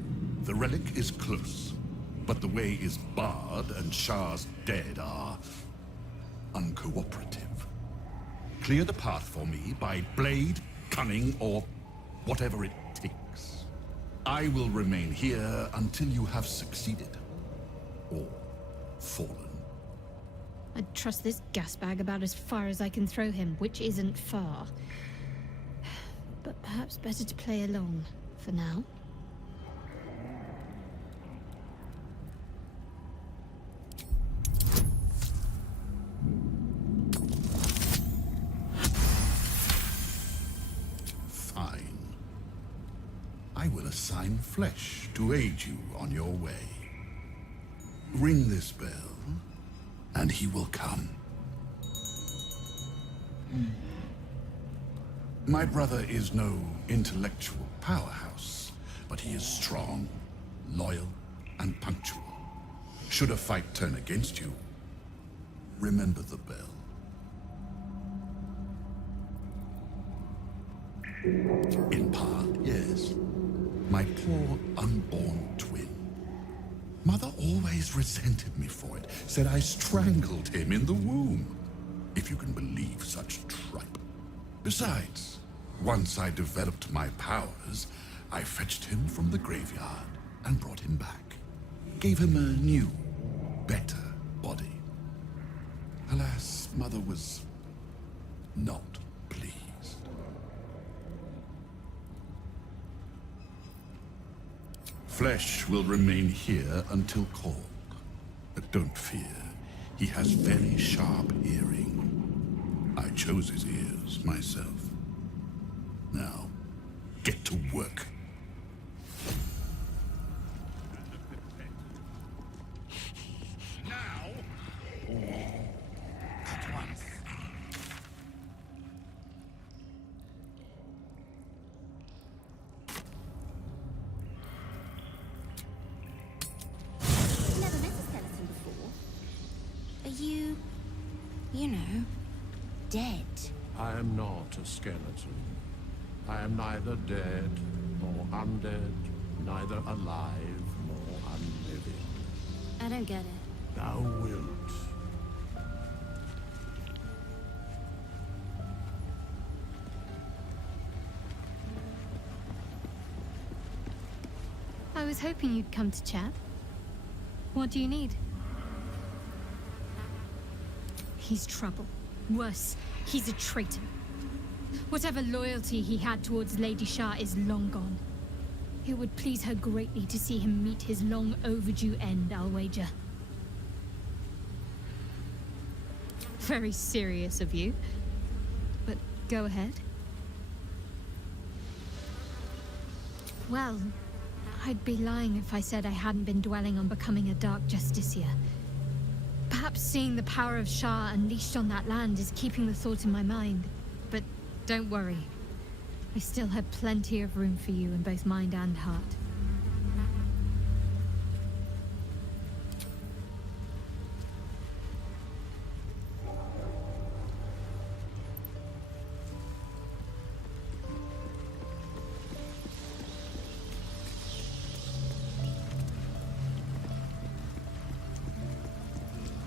The relic is close, but the way is barred and Shah's dead are uncooperative. Clear the path for me by blade, cunning, or whatever it takes. I will remain here until you have succeeded, or fallen. I'd trust this gasbag about as far as I can throw him, which isn't far. But perhaps better to play along, for now. Fine. I will assign flesh to aid you on your way. Ring this bell, and he will come. My brother is no intellectual powerhouse, but he is strong, loyal, and punctual. Should a fight turn against you, remember the bell. In part, yes. My poor unborn twin. Mother always resented me for it, said I strangled him in the womb. If you can believe such tripe. Besides, once I developed my powers, I fetched him from the graveyard and brought him back. Gave him a new, better body. Alas, Mother was not pleased. Flesh will remain here until called. But don't fear, he has very sharp hearing. I chose his ears myself. Now, get to work. Never met a skeleton before. Are you, you know, dead? I am not a skeleton. I am neither dead nor undead, neither alive nor unliving. I don't get it. Thou wilt. was hoping you'd come to chat. What do you need? He's trouble. Worse, he's a traitor. Whatever loyalty he had towards Lady Shah is long gone. It would please her greatly to see him meet his long overdue end, I'll wager. Very serious of you. But go ahead. Well, I'd be lying if I said I hadn't been dwelling on becoming a Dark Justiciar. Perhaps seeing the power of Shah unleashed on that land is keeping the thought in my mind. But don't worry. I still have plenty of room for you in both mind and heart.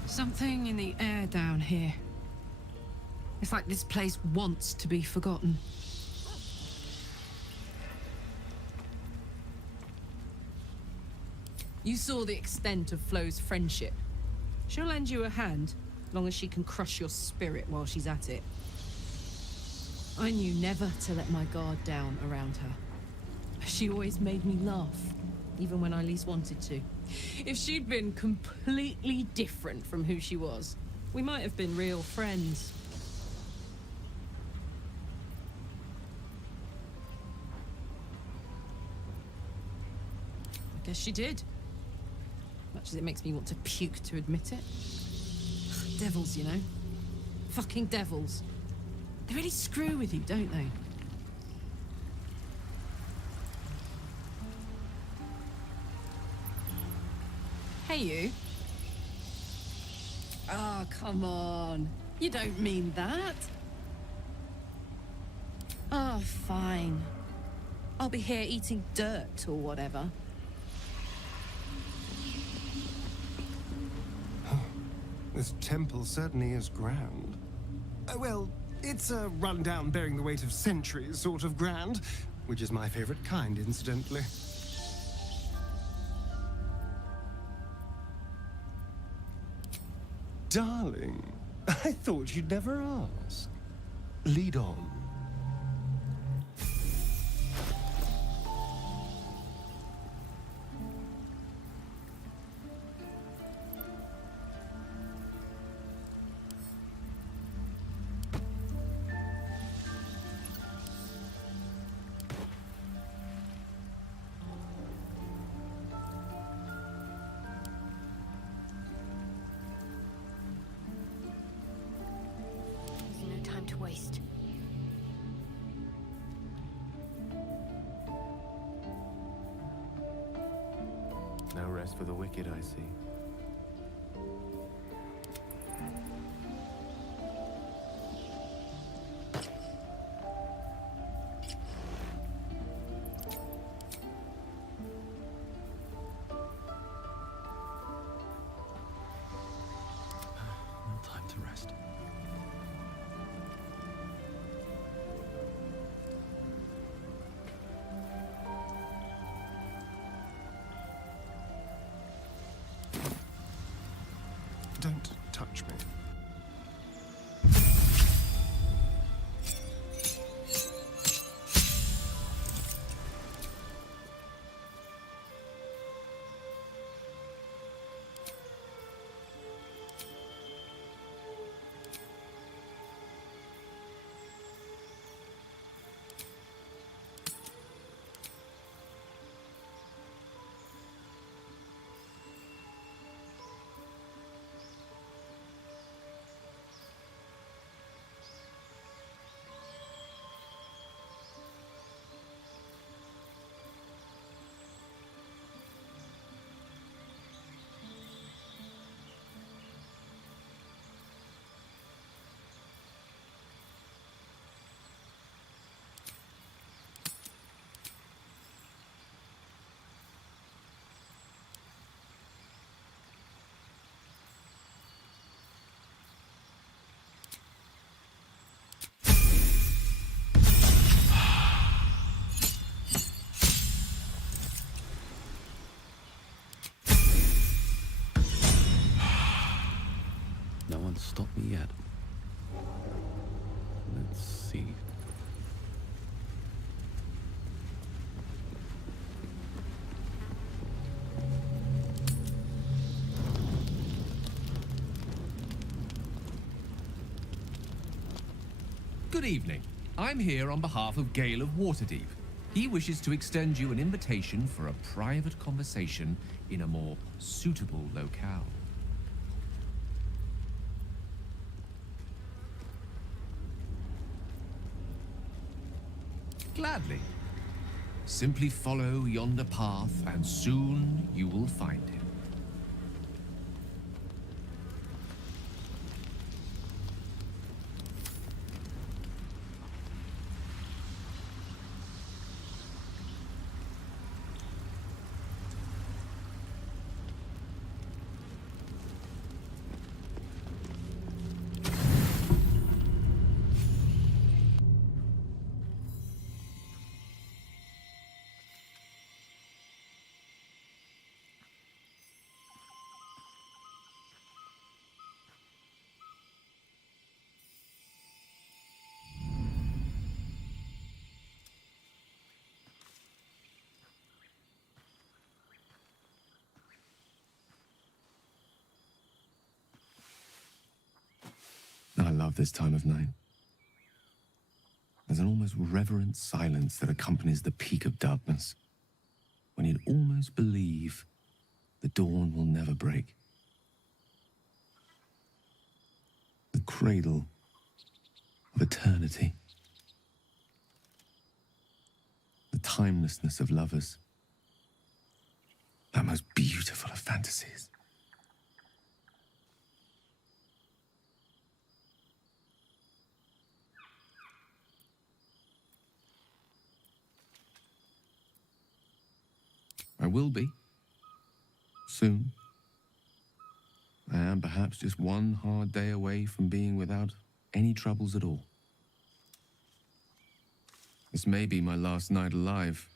Something in the air down here. It's like this place wants to be forgotten. You saw the extent of Flo's friendship. She'll lend you a hand, long as she can crush your spirit while she's at it. I knew never to let my guard down around her. She always made me laugh, even when I least wanted to. If she'd been completely different from who she was, we might have been real friends. I guess she did. Much as it makes me want to puke to admit it. Devils, you know. Fucking devils. They really screw with you, don't they? Hey, you. Oh, come on. You don't mean that. Oh, fine. I'll be here eating dirt or whatever. This temple certainly is grand. Well, it's a rundown bearing the weight of centuries sort of grand, which is my favorite kind, incidentally. Darling, I thought you'd never ask. Lead on. Waste. No rest for the wicked, I see. No time to rest. Don't touch me. no one's stopped me yet. Let's see. Good evening. I'm here on behalf of Gale of Waterdeep. He wishes to extend you an invitation for a private conversation in a more suitable locale. Gladly. Simply follow yonder path, and soon you will find him. I love this time of night. There's an almost reverent silence that accompanies the peak of darkness, when you'd almost believe the dawn will never break. The cradle of eternity. The timelessness of lovers. That most beautiful of fantasies. I will be. Soon. I am perhaps just one hard day away from being without any troubles at all. This may be my last night alive.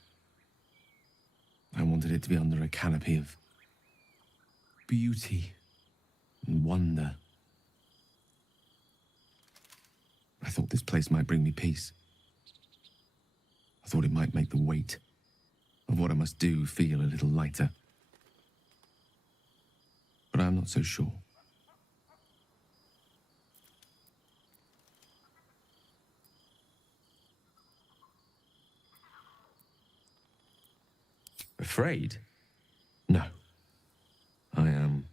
I wanted it to be under a canopy of beauty and wonder. I thought this place might bring me peace. I thought it might make the weight of what I must do feel a little lighter. But I'm not so sure. Afraid? No. I am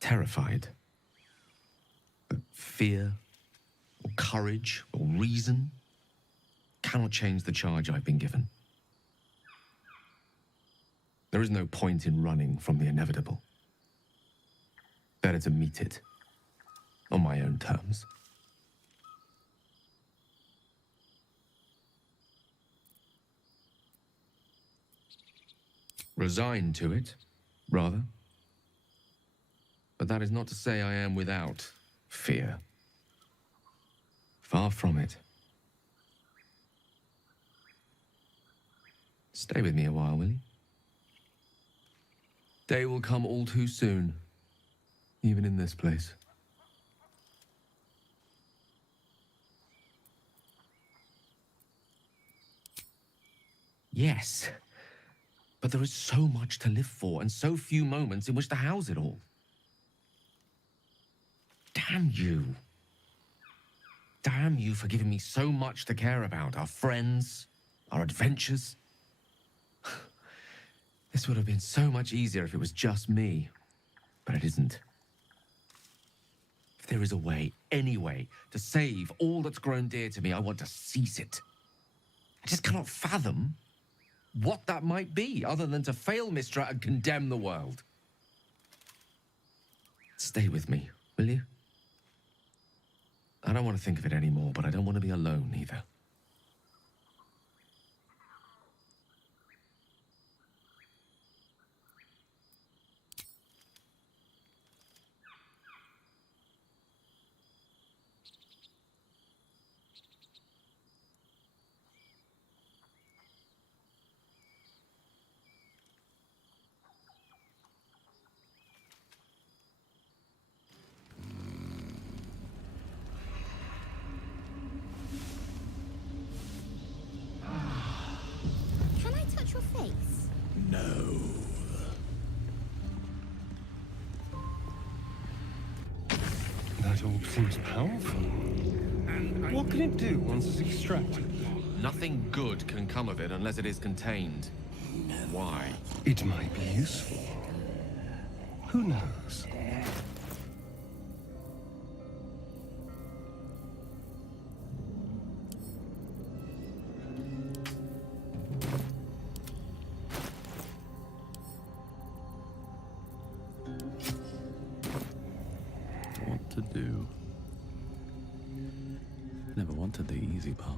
terrified. But fear, or courage, or reason cannot change the charge I've been given. There is no point in running from the inevitable. Better to meet it on my own terms. Resigned to it, rather. But that is not to say I am without fear. Far from it. Stay with me a while, will you? Day will come all too soon, even in this place. Yes, but there is so much to live for and so few moments in which to house it all. Damn you. Damn you for giving me so much to care about. Our friends, our adventures. This would have been so much easier if it was just me, but it isn't. If there is a way, any way, to save all that's grown dear to me, I want to seize it. I just cannot fathom what that might be, other than to fail Mystra and condemn the world. Stay with me, will you? I don't want to think of it anymore, but I don't want to be alone either. That orb seems powerful. What can it do once it's extracted? Nothing good can come of it unless it is contained. Why? It might be useful. Who knows? What to do? Never wanted the easy path.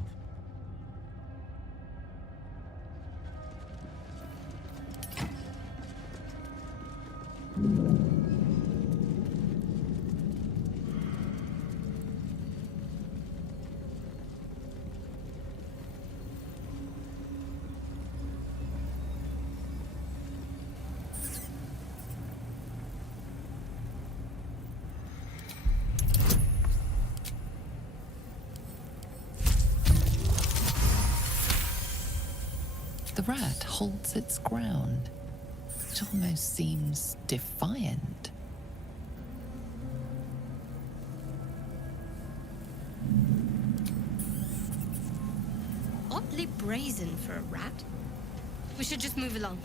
The rat holds its ground. It almost seems defiant. Oddly brazen for a rat. We should just move along.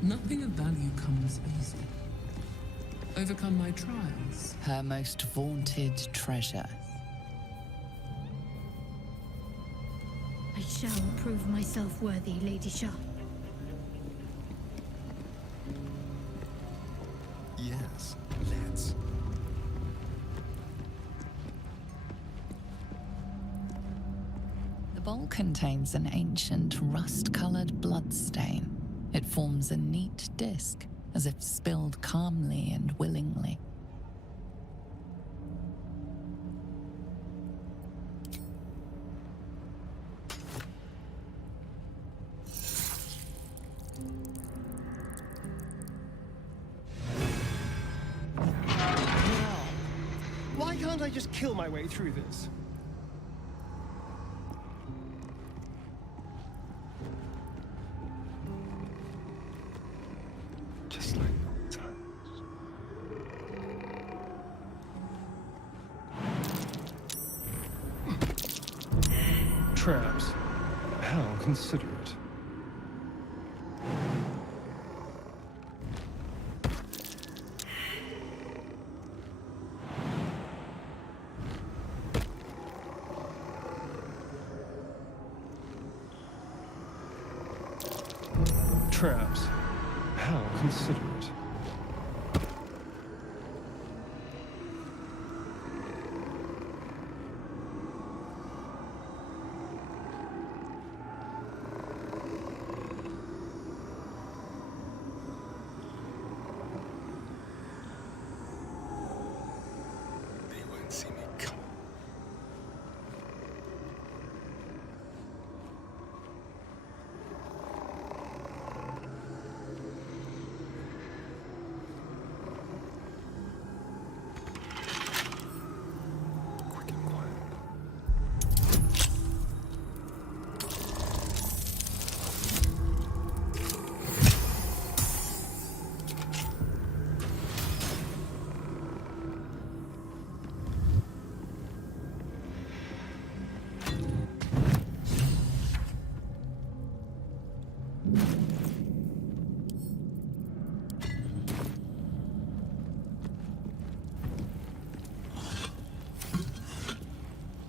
Nothing of value comes easy. Overcome my trials. Her most vaunted treasure. I shall prove myself worthy, Lady Shah. Yes, let's. The bowl contains an ancient rust-colored bloodstain. It forms a neat disc, as if spilled calmly and willingly. Why can't I just kill my way through this? Just like old times. Traps. How considerate. Traps. How considerate. They won't see me come.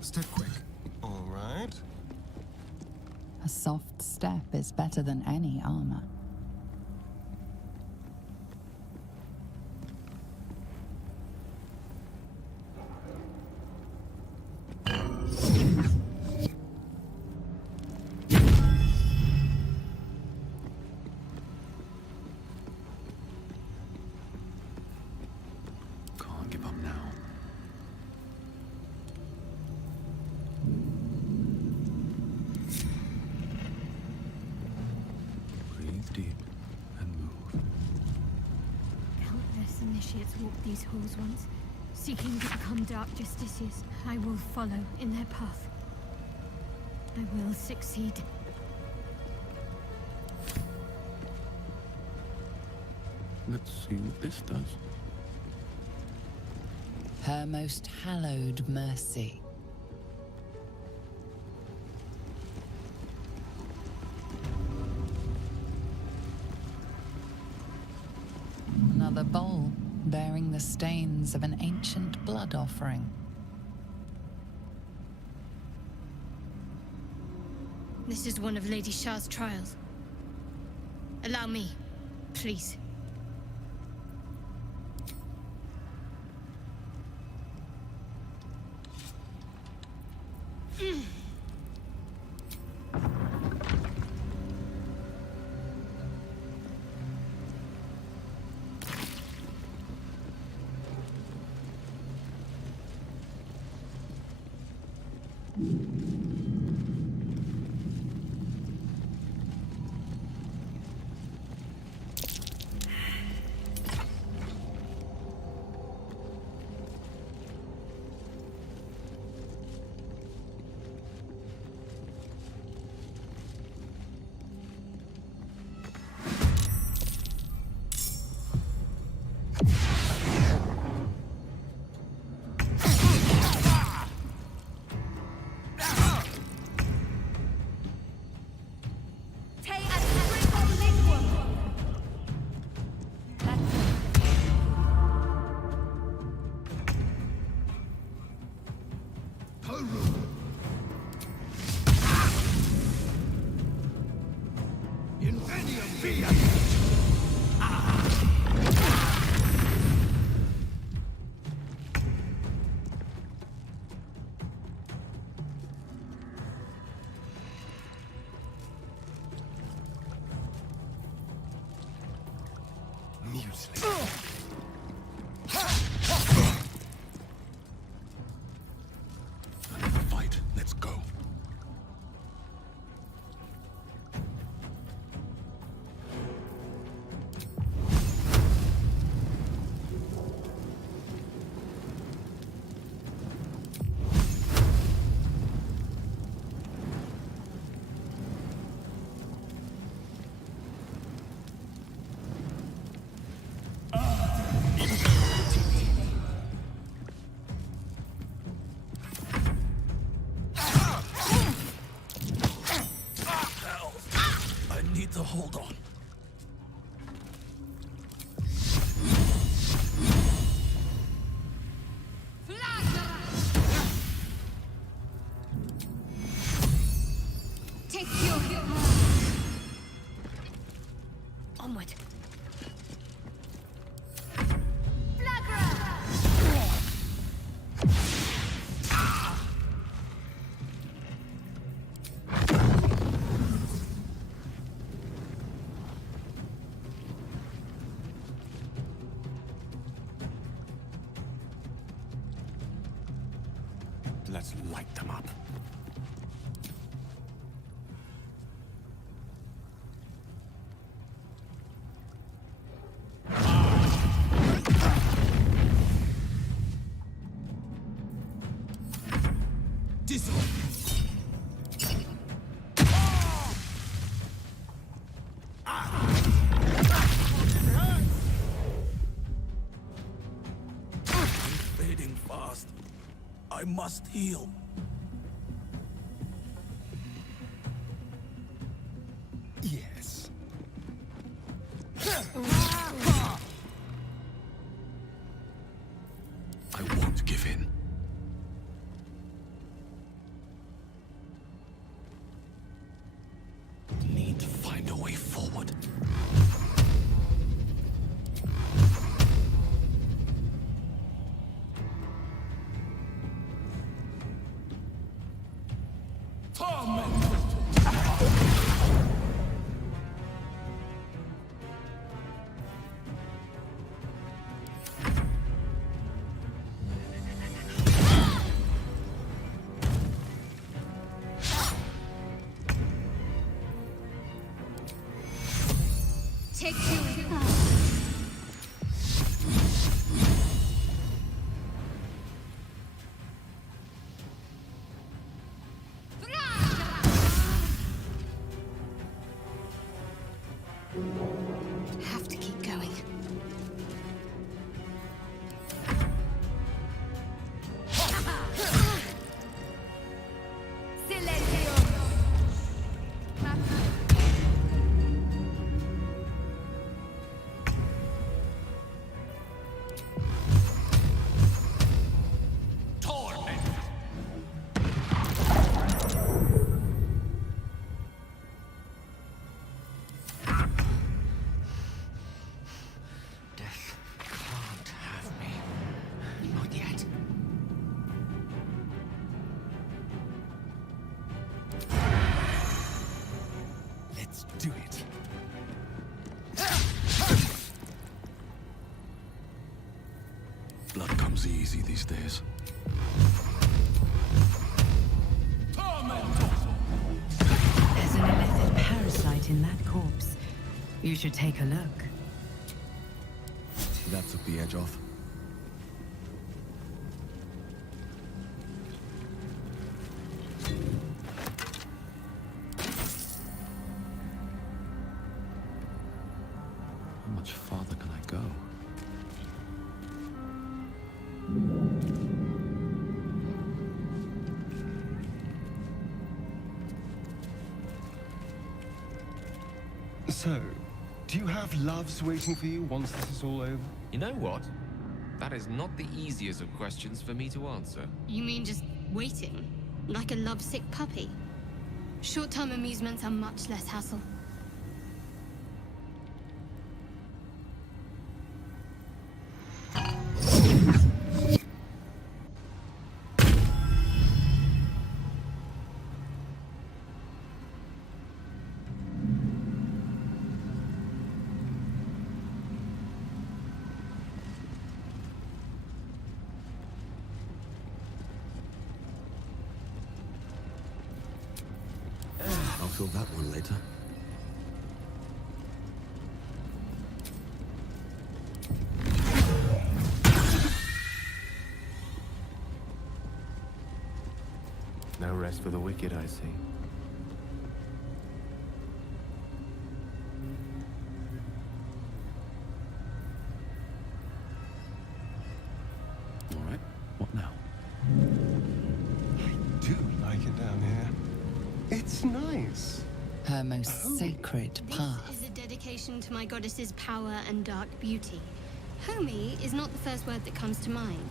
Step quick. All right. A soft step is better than any armor. Can't give up now. Breathe deep and move. Countless initiates walked these halls once, seeking to become dark justiciars. I will follow in their path. I will succeed. Let's see what this does. Her most hallowed mercy. Another bowl bearing the stains of an ancient blood offering. This is one of Lady Shah's trials. Allow me, please. Fight, let's go. I need to hold on. Take your onward. Let's light them up. I'm fading fast. I must heal. Yes. I won't give in. Need to find a way forward. Take you. these days. There's an illithid parasite in that corpse. You should take a look. That took the edge off. How much farther can I go? So, do you have loves waiting for you once this is all over? You know what? That is not the easiest of questions for me to answer. You mean just waiting? Like a lovesick puppy? Short-term amusements are much less hassle. I'll fill that one later. No rest for the wicked, I see. All right, what now? I do like it down here. It's nice. Her most sacred path. This is a dedication to my goddess's power and dark beauty. Homey is not the first word that comes to mind.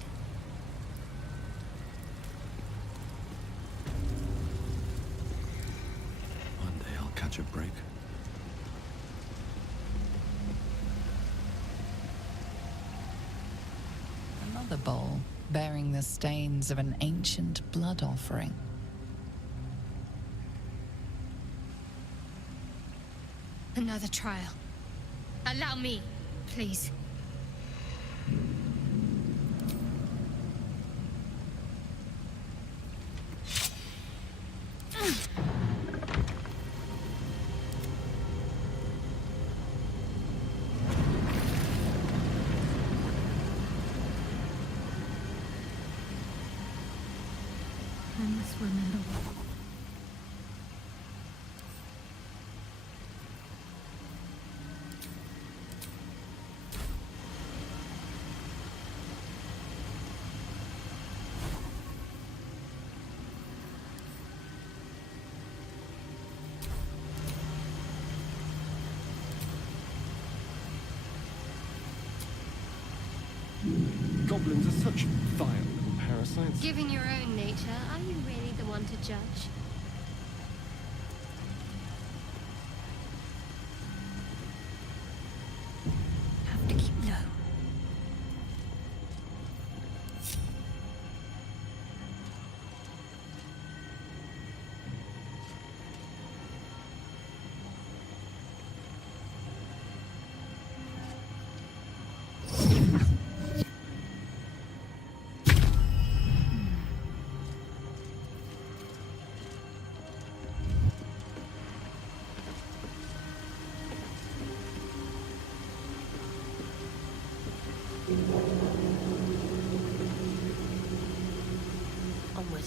One day I'll catch a break. Another bowl bearing the stains of an ancient blood offering. Another trial. Allow me, please. I must remember. Goblins are such vile little parasites. Given your own nature, are you really the one to judge? Have to keep low. Onward.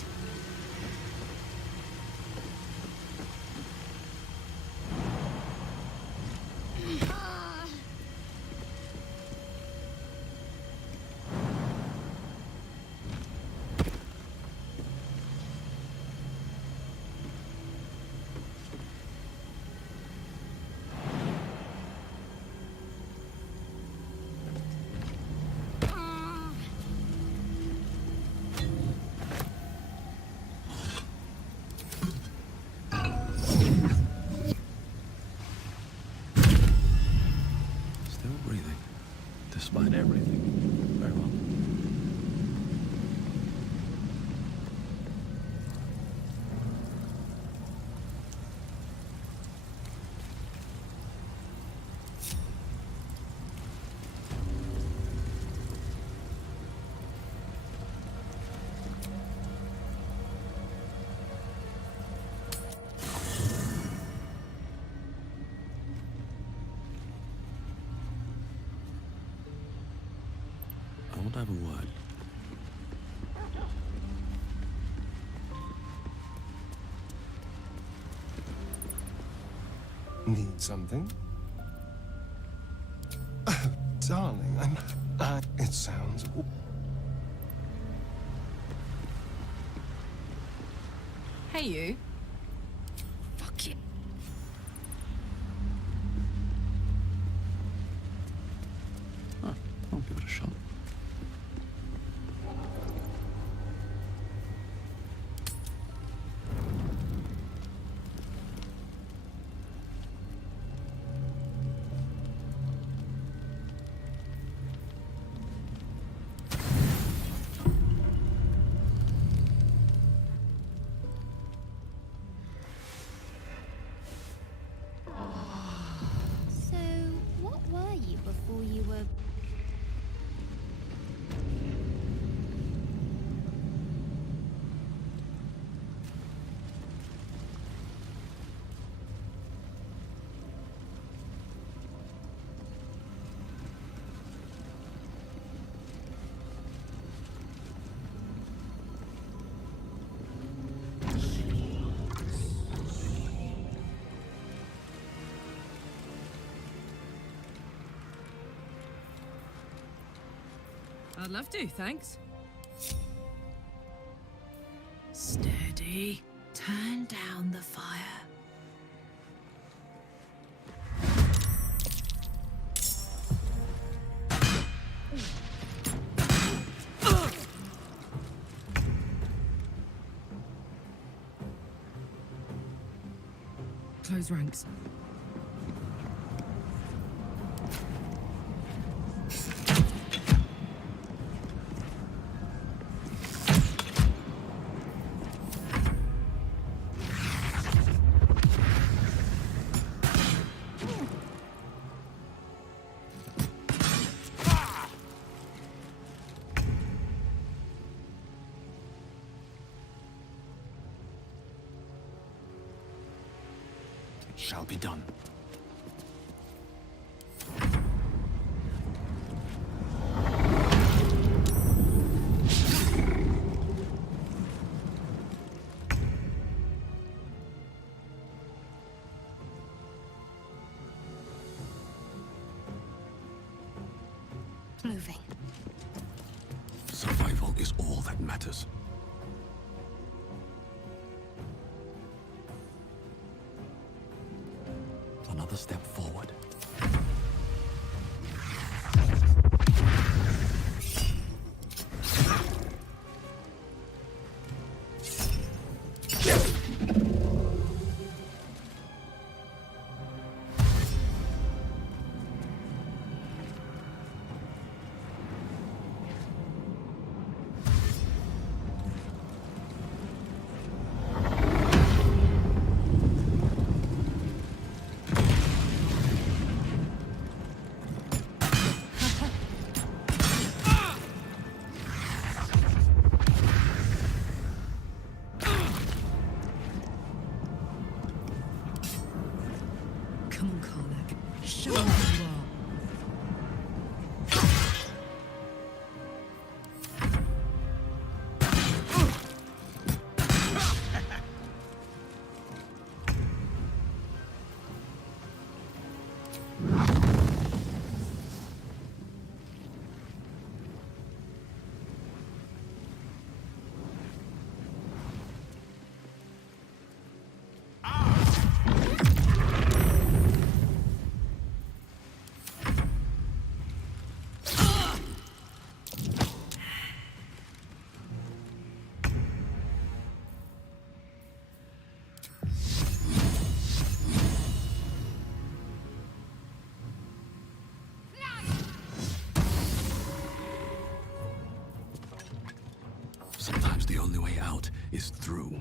Still breathing, despite everything. Very well. I have a word? Need something? Oh, darling, it sounds... Hey, you. Fuck you. I'll give it a shot. So, what were you before you were... I'd love to, thanks. Steady. Turn down the fire. Close ranks. Shall be done. moving? Survival is all that matters. Another step forward. Come on, Karlak. Show them who you are. Sometimes the only way out is through.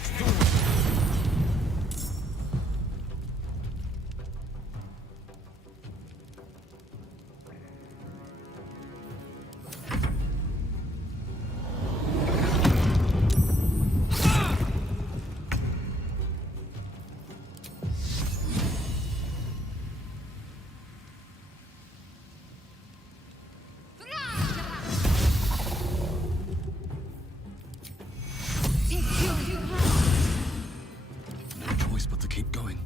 next door. No choice but to keep going.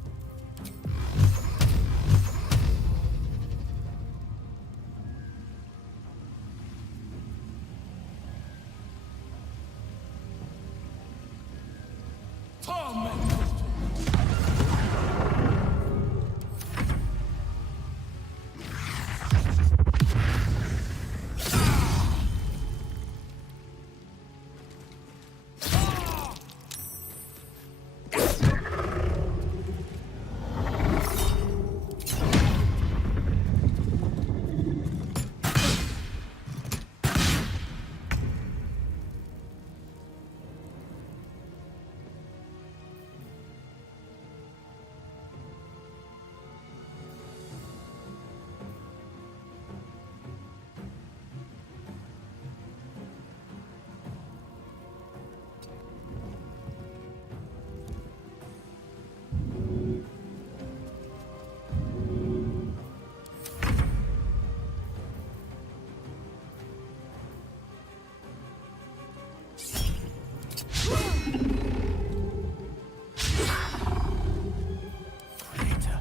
Creator,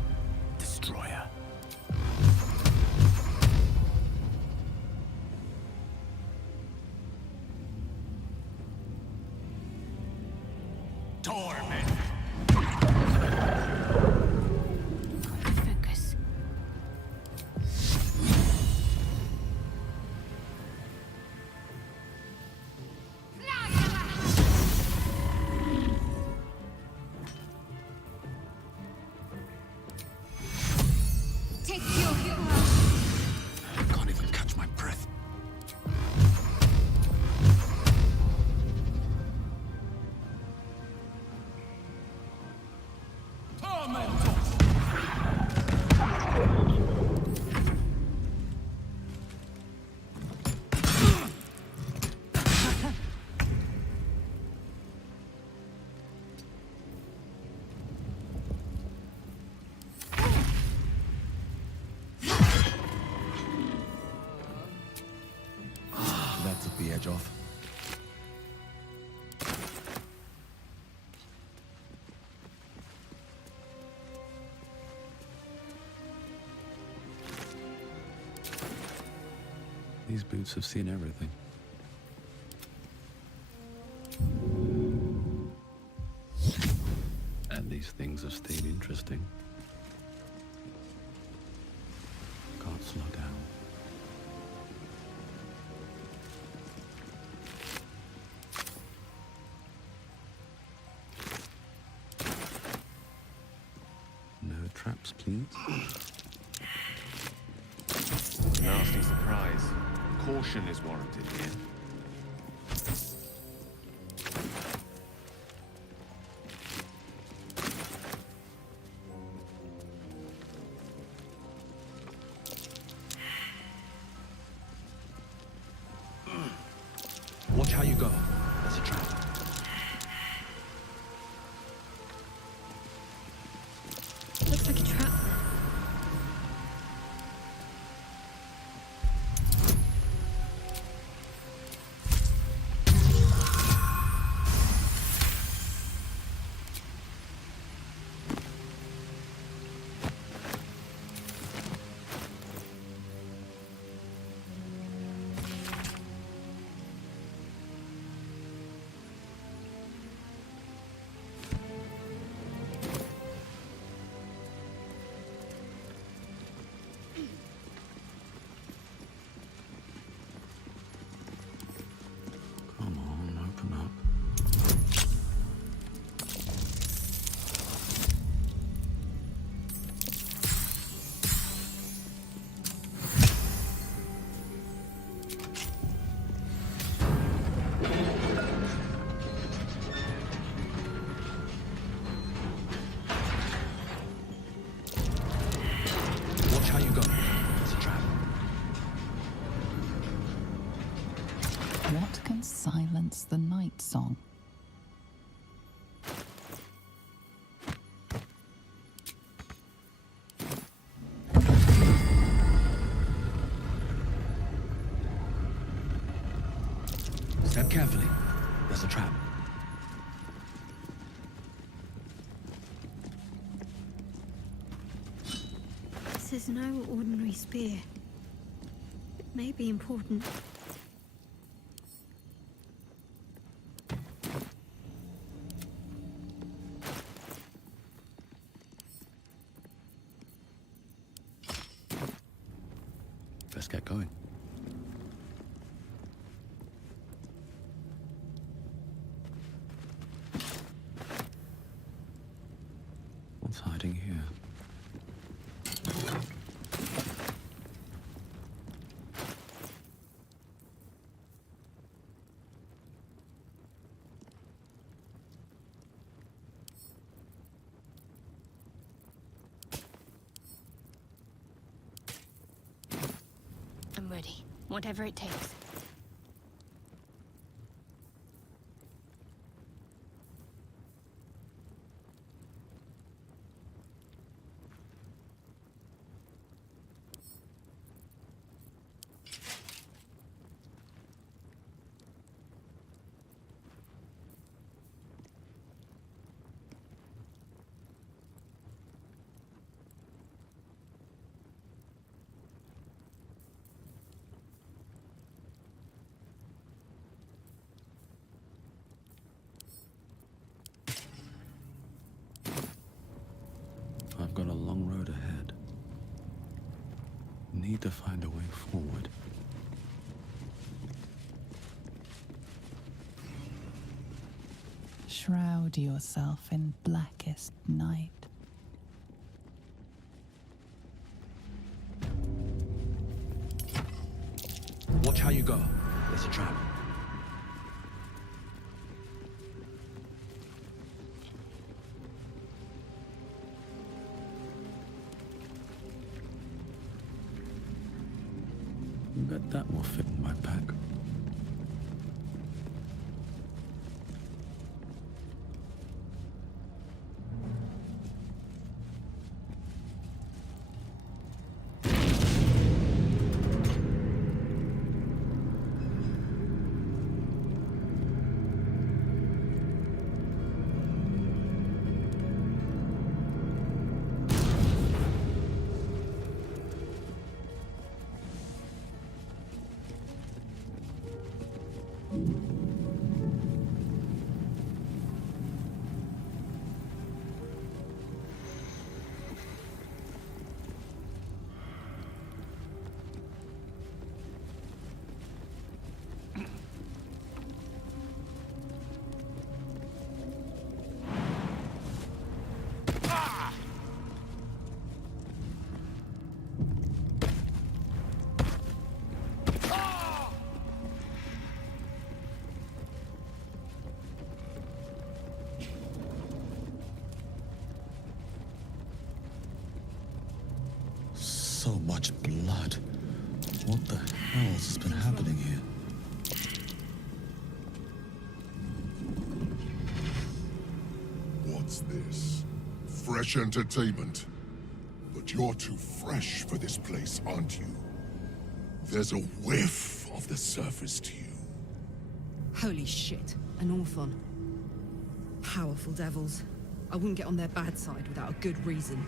destroyer. Torment. Focus. Take your I can't even catch my breath. That took the edge off. These boots have seen everything. And these things have stayed interesting. Can't slow down. No traps, please. Nasty surprise. Caution is warranted here. Watch how you go. There's a trap. Looks like a trap. What can silence the night song? Step carefully. There's a trap. This is no ordinary spear. It may be important. Let's get going. What's hiding here? I'm ready. Whatever it takes. I've got a long road ahead. Need to find a way forward. Shroud yourself in blackest night. Watch how you go. There's a trap. Bet that will fit in my pack. So much blood. What the hell has been happening here? What's this? Fresh entertainment? But you're too fresh for this place, aren't you? There's a whiff of the surface to you. Holy shit, an Orthon. Powerful devils. I wouldn't get on their bad side without a good reason.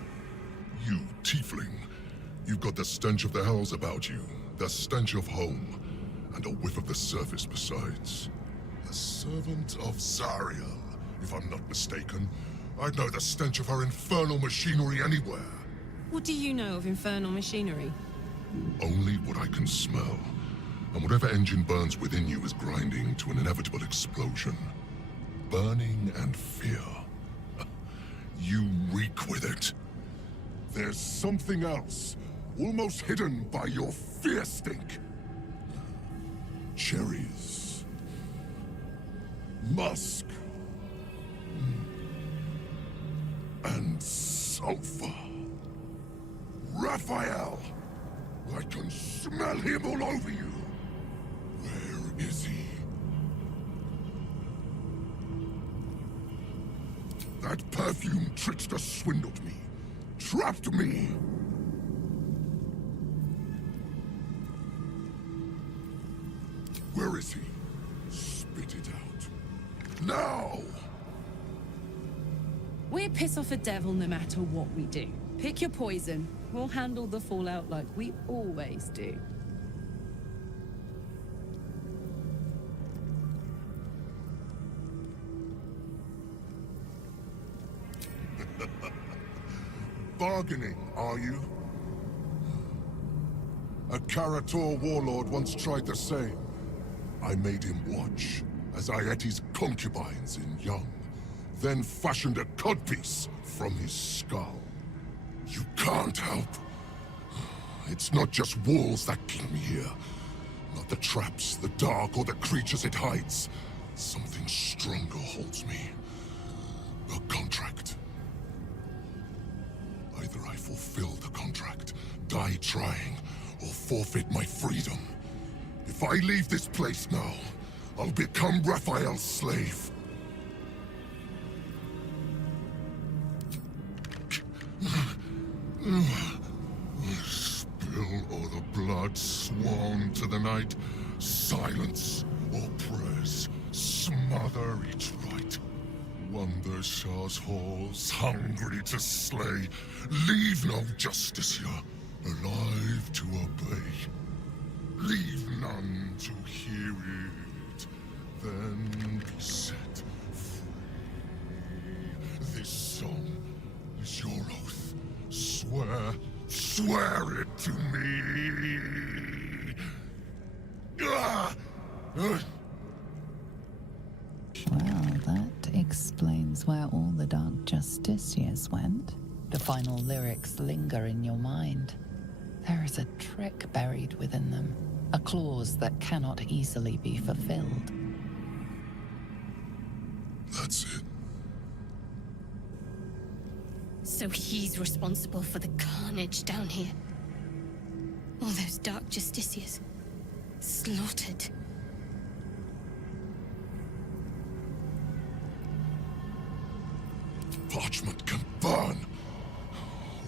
You, tiefling. You've got the stench of the hells about you, the stench of home, and a whiff of the surface besides. A servant of Zariel, if I'm not mistaken. I'd know the stench of her infernal machinery anywhere. What do you know of infernal machinery? Only what I can smell. And whatever engine burns within you is grinding to an inevitable explosion. Burning and fear. You reek with it. There's something else, almost hidden by your fear stink. Cherries. Musk. And sulfur. Raphael! I can smell him all over you. Where is he? That perfume trickster swindled me, trapped me. Where is he? Spit it out. Now! We piss off a devil no matter what we do. Pick your poison. We'll handle the fallout like we always do. Bargaining, are you? A Karator warlord once tried the same. I made him watch as I ate his concubines in young, then fashioned a codpiece from his skull. You can't help. It's not just walls that keep me here. Not the traps, the dark, or the creatures it hides. Something stronger holds me. A contract. Either I fulfill the contract, die trying, or forfeit my freedom. If I leave this place now, I'll become Raphael's slave. Spill all the blood sworn to the night. Silence or prayers. Smother each right. Wander Shah's halls, hungry to slay. Leave no justice here, alive to obey. Leave none to hear it, then be set free. This song is your oath. Swear it to me. Well, that explains where all the Dark Justiciars went. The final lyrics linger in your mind. There is a trick buried within them, a clause that cannot easily be fulfilled. That's it. So he's responsible for the carnage down here. All those Dark Justiciars. Slaughtered. Parchment can burn.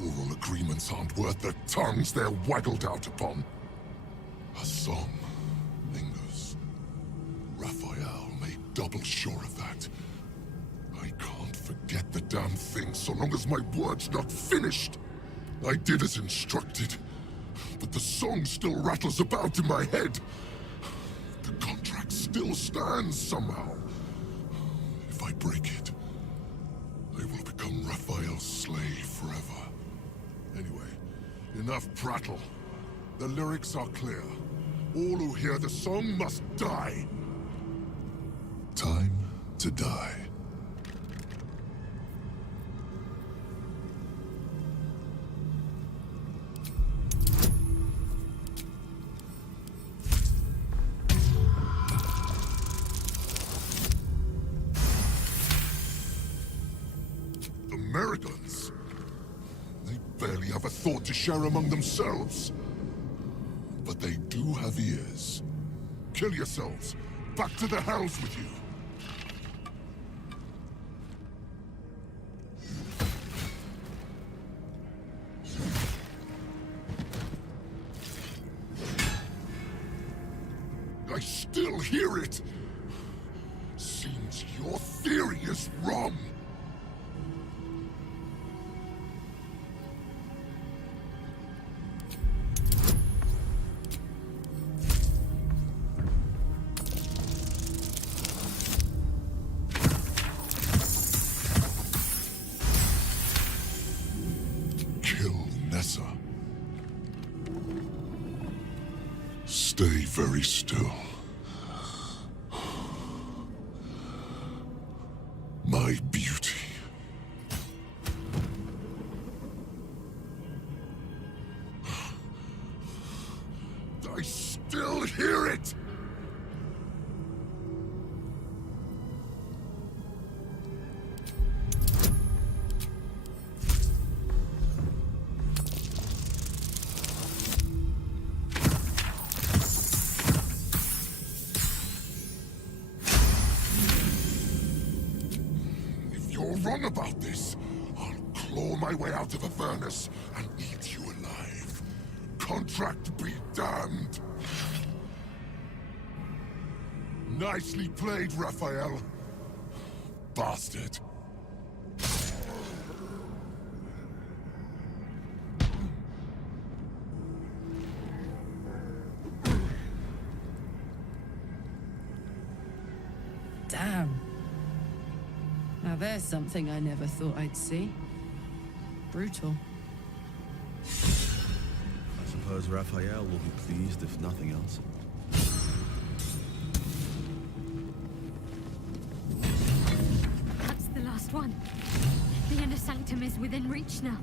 Oral agreements aren't worth the tongues they're waggled out upon. A song lingers. Raphael made double sure of that. I can't forget the damn thing so long as my word's not finished. I did as instructed, but the song still rattles about in my head. The contract still stands somehow. If I break it, I will become Raphael's slave forever. Anyway, enough prattle. The lyrics are clear. All who hear the song must die. Time to die. Americans? They barely have a thought to share among themselves. But they do have ears. Kill yourselves. Back to the hells with you. I still hear it. Seems your theory is wrong. Stay very still. My beauty. I still hear it! wrong about this, I'll claw my way out of a furnace and eat you alive. Contract be damned. Nicely played, Raphael. Bastard. Damn. Now there's something I never thought I'd see. Brutal. I suppose Raphael will be pleased if nothing else. That's the last one. The inner sanctum is within reach now.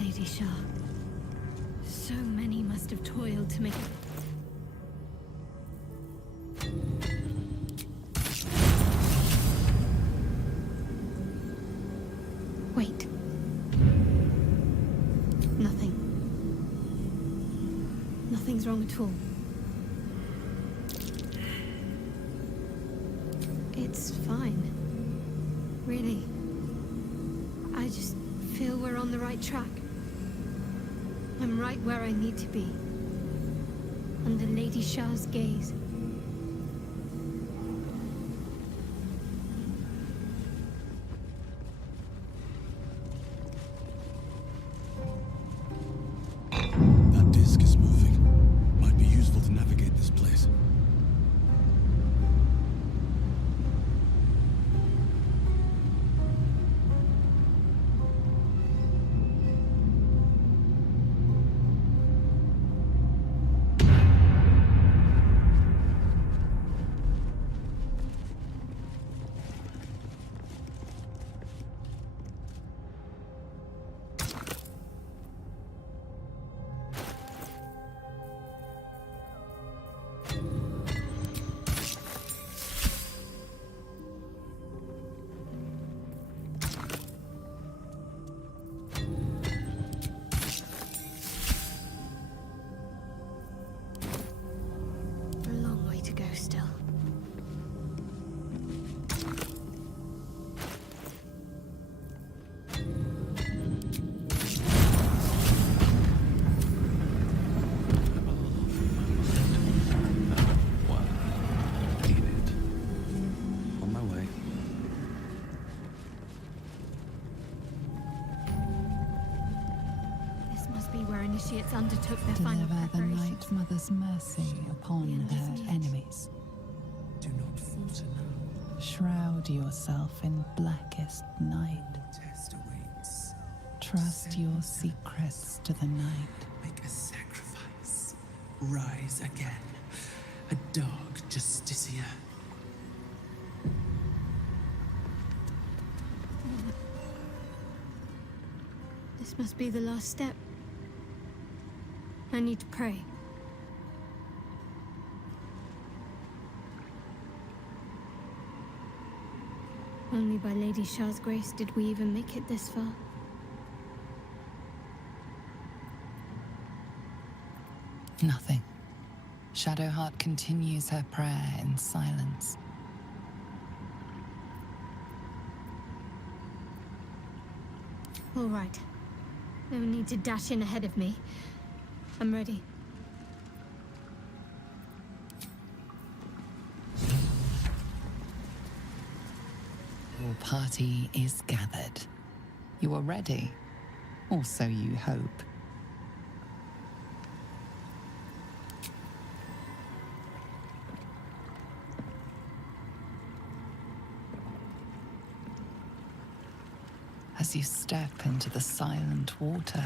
Lady Shah. So many must have toiled to make it. Wait. Nothing. Nothing's wrong at all. It's fine. Really. I just feel we're on the right track. I'm right where I need to be. Under Lady Shah's gaze. That disc is moving. Might be useful to navigate this place. Initiates undertook their final Deliver the preparations. Night Mother's mercy upon her enemies. Do not falter now. Shroud yourself in blackest night. Test awaits. Trust your secrets to the night. Make a sacrifice. Rise again. A dark justiciar. This must be the last step. I need to pray. Only by Lady Shah's grace did we even make it this far. Nothing. Shadowheart continues her prayer in silence. All right. No need to dash in ahead of me. I'm ready. Your party is gathered. You are ready, or so you hope. As you step into the silent water,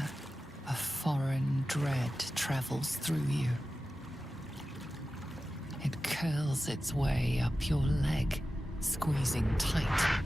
a foreign dread travels through you. curls its way up your leg, squeezing tight.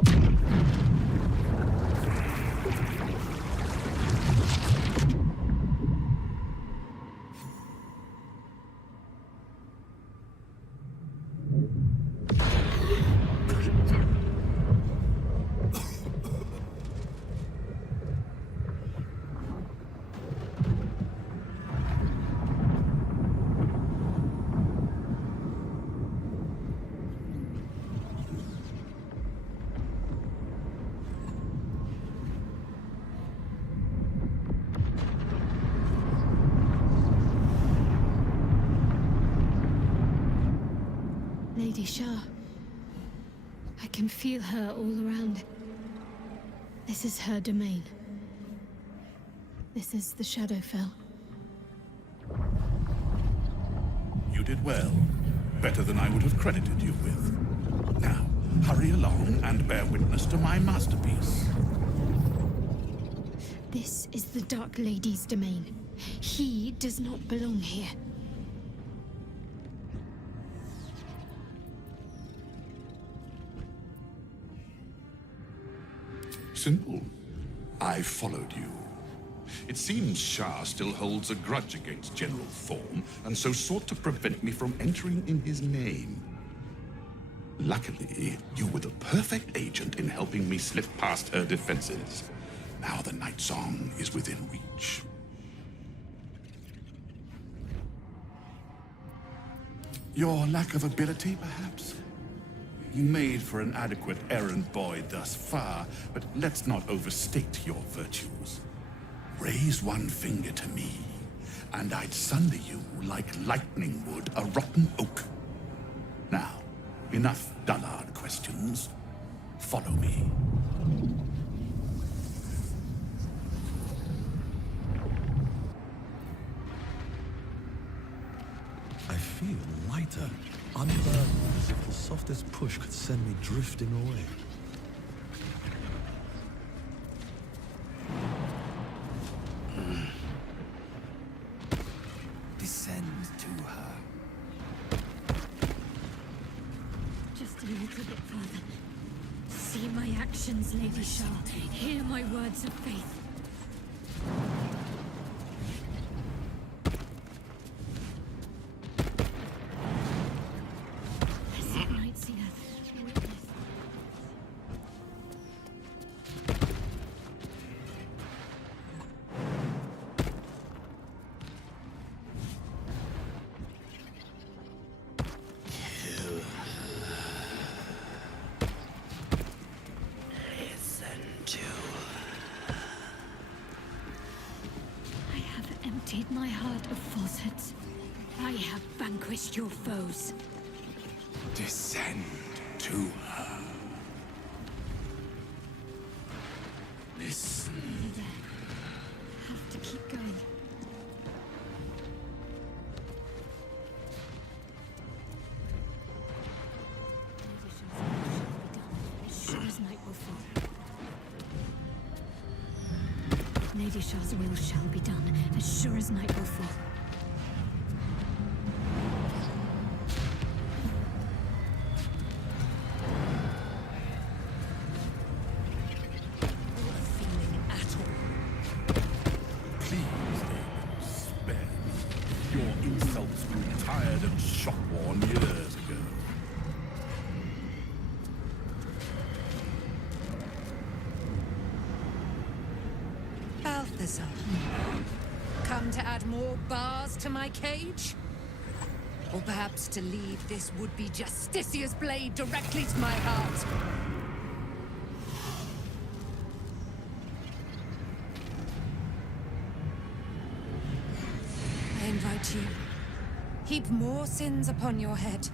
Lady Shah. I can feel her all around. This is her domain. This is the Shadowfell. You did well. Better than I would have credited you with. Now, hurry along and bear witness to my masterpiece. This is the Dark Lady's domain. He does not belong here. Simple. I followed you. It seems Shah still holds a grudge against General Thorm, and so sought to prevent me from entering in his name. Luckily, you were the perfect agent in helping me slip past her defenses. Now the Night Song is within reach. Your lack of ability, perhaps? You made for an adequate errand boy thus far, but let's not overstate your virtues. Raise one finger to me, and I'd sunder you like lightning would a rotten oak. Now, enough dullard questions. Follow me. I feel lighter, unburdened, as if the softest push could send me drifting away. Descend to her. Just a little bit further. See my actions, Lady Shah. Hear my words of faith. My heart of falsehoods. I have vanquished your foes. Descend to her. Listen. Have to keep going. As sure as night will fall. Lady Shah's will shall be done, as sure as night will fall. Not feeling at all. Please, Aiden, spare me. Your insults grew tired and shot-worn years ago. Balthazar, come to add more bars to my cage? Or perhaps to lead this would-be Justicia's blade directly to my heart? I invite you. Heap more sins upon your head.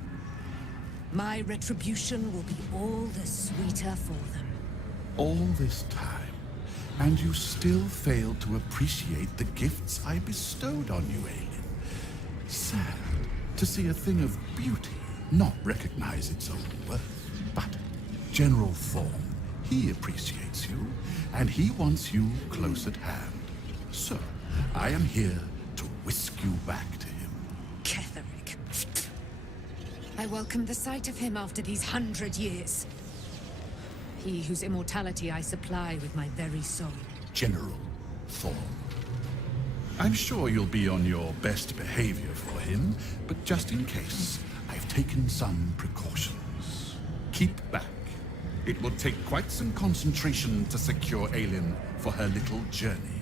My retribution will be all the sweeter for them. All this time, and you still failed to appreciate the gifts I bestowed on you, Aelin. Sad to see a thing of beauty not recognize its own worth. But General Thorm, he appreciates you, and he wants you close at hand. So, I am here to whisk you back to him. Ketherick. I welcome the sight of him after these 100 years. He whose immortality I supply with my very soul. General Thorn. I'm sure you'll be on your best behavior for him, but just in case, I've taken some precautions. Keep back. It will take quite some concentration to secure Aelin for her little journey.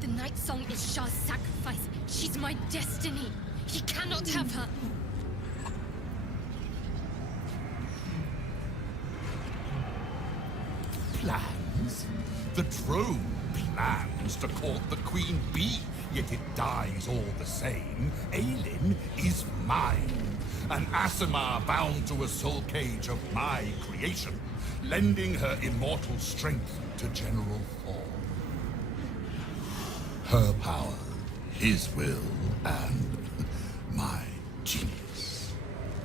The night song is Shah's sacrifice. She's my destiny. He cannot have her. Plans? The drone plans to court the Queen Bee, yet it dies all the same. Aelin is mine. An Asimar bound to a soul cage of my creation, lending her immortal strength to General Thorn. Her power, his will, and my genius.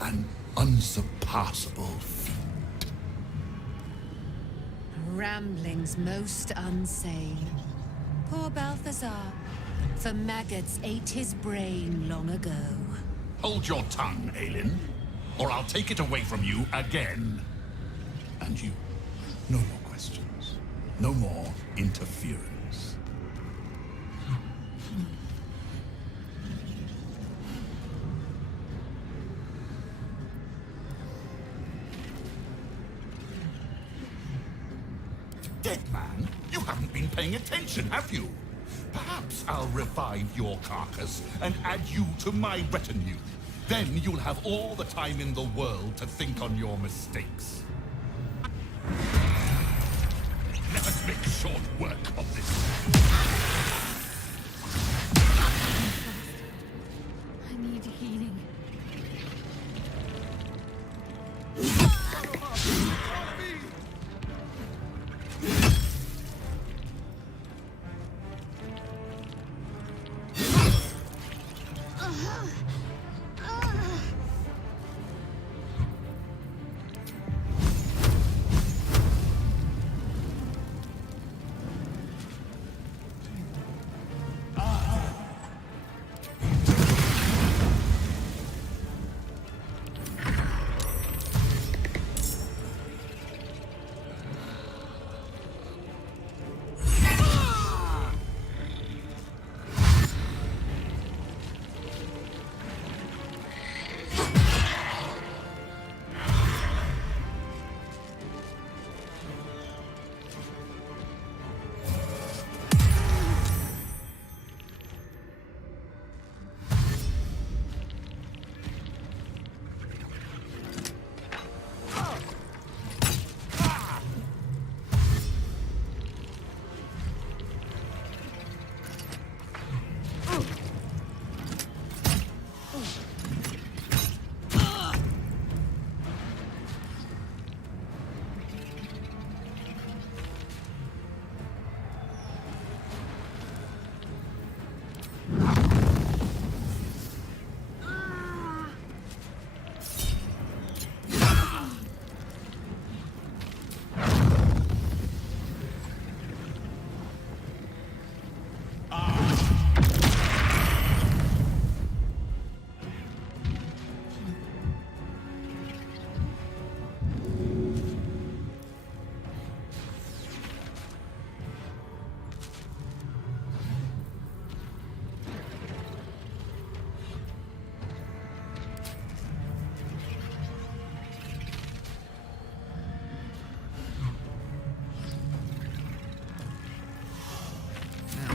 An unsurpassable feat. Ramblings most unsane. Poor Balthazar, for maggots ate his brain long ago. Hold your tongue, Aelin, or I'll take it away from you again. And you, no more questions. No more interference. Dead man, you haven't been paying attention, have you? Perhaps I'll revive your carcass and add you to my retinue. Then you'll have all the time in the world to think on your mistakes. Let us make short work of this. I need healing.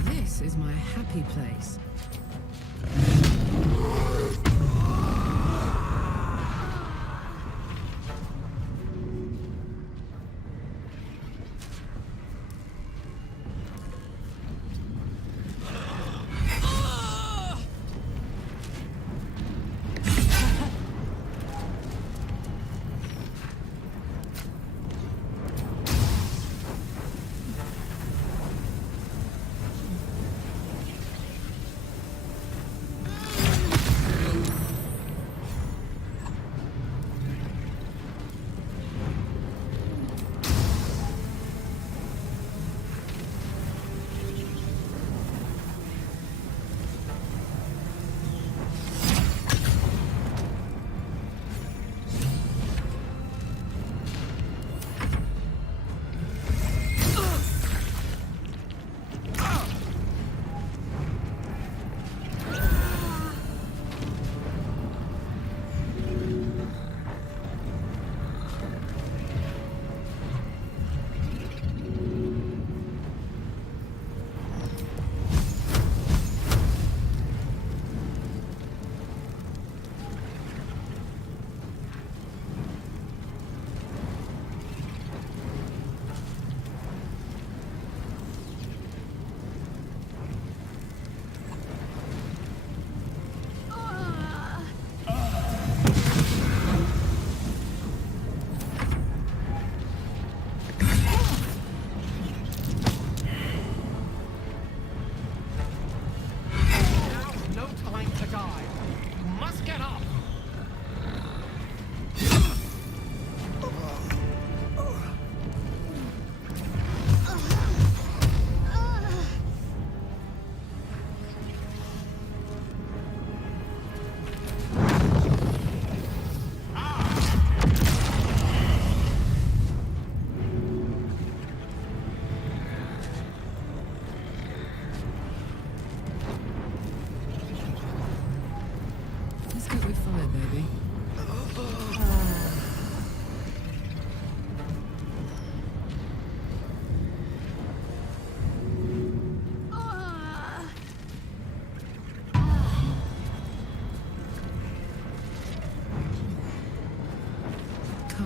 This is my happy place.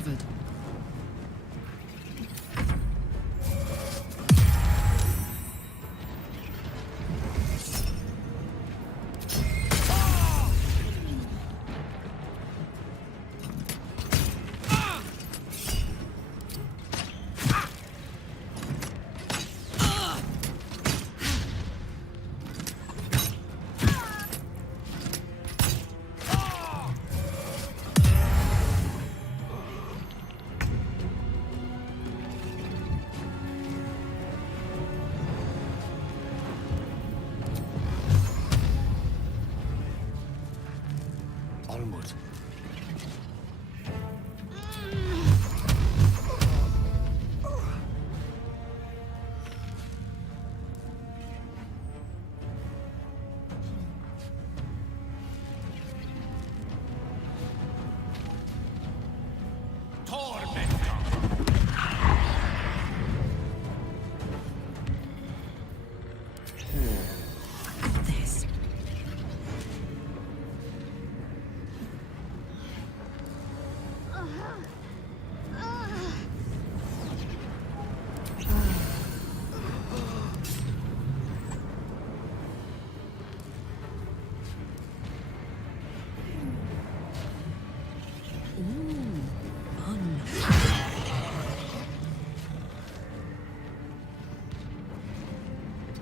covered. Onward. This.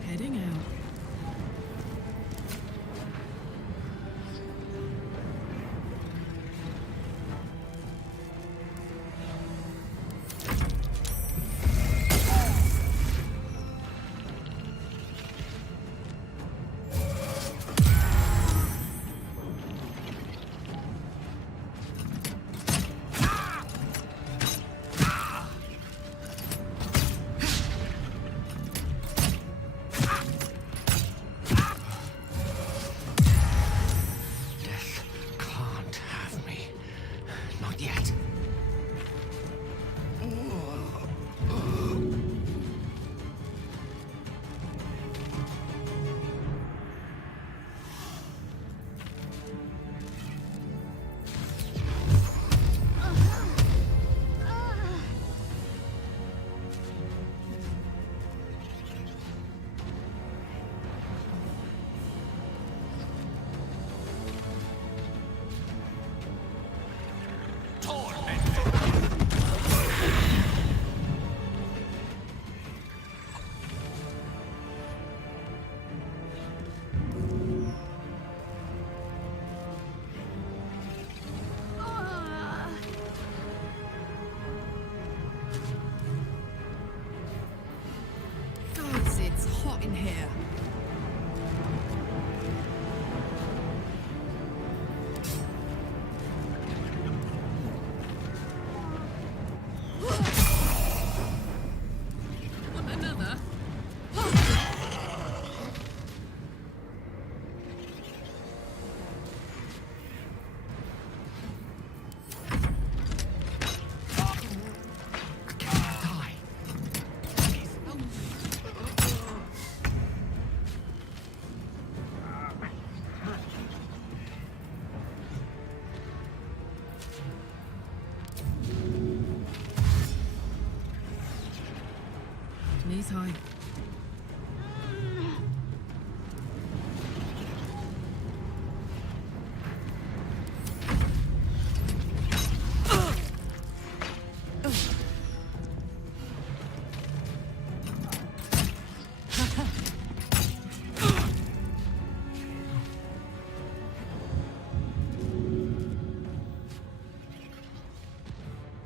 Heading out. Death can't have me. Not yet. Gods, it's hot in here. Another? Knees high.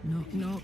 Knock, knock.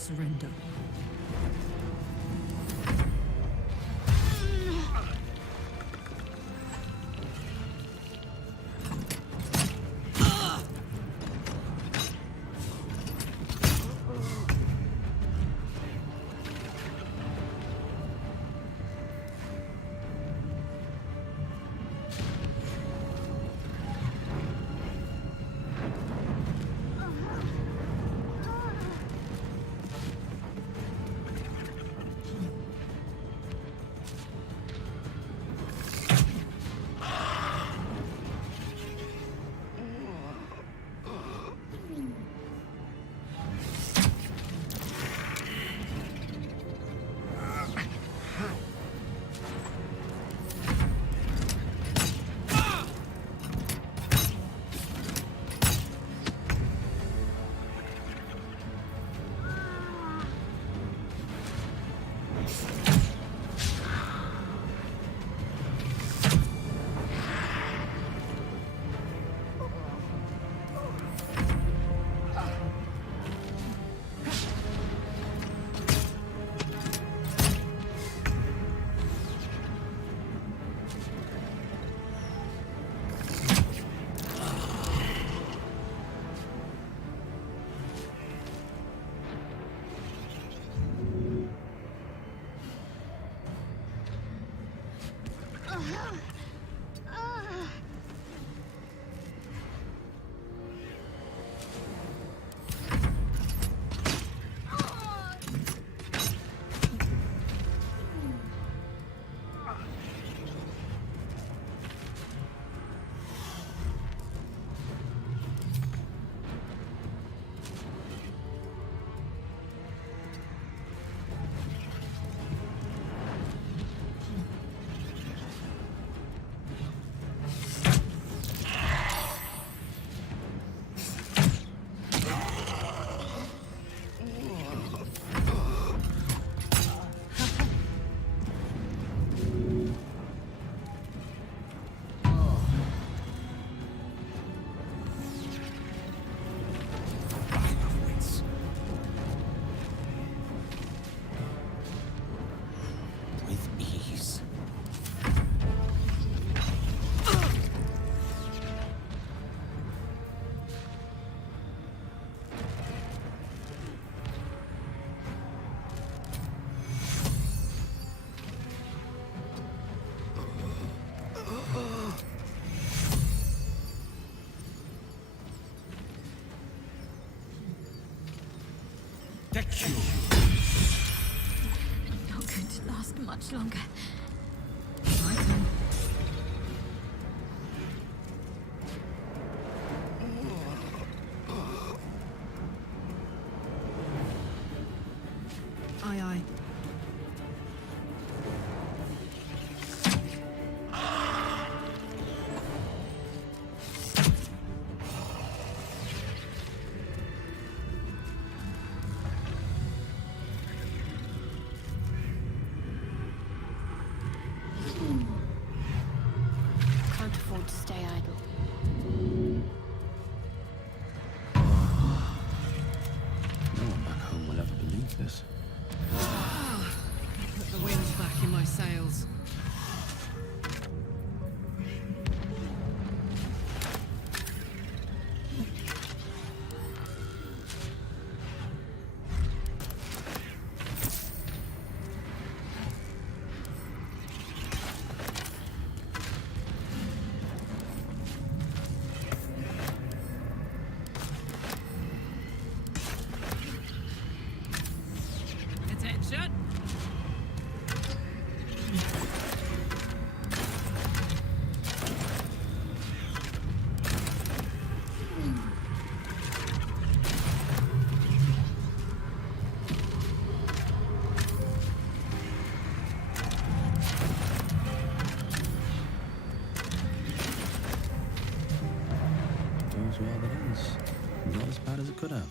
surrender. Not going to last much longer. My turn. Aye, aye. Can't afford to stay idle. No one back home will ever believe this. Put the wind back in my sails. Attention! Goes well that ends. Not as bad as it could have.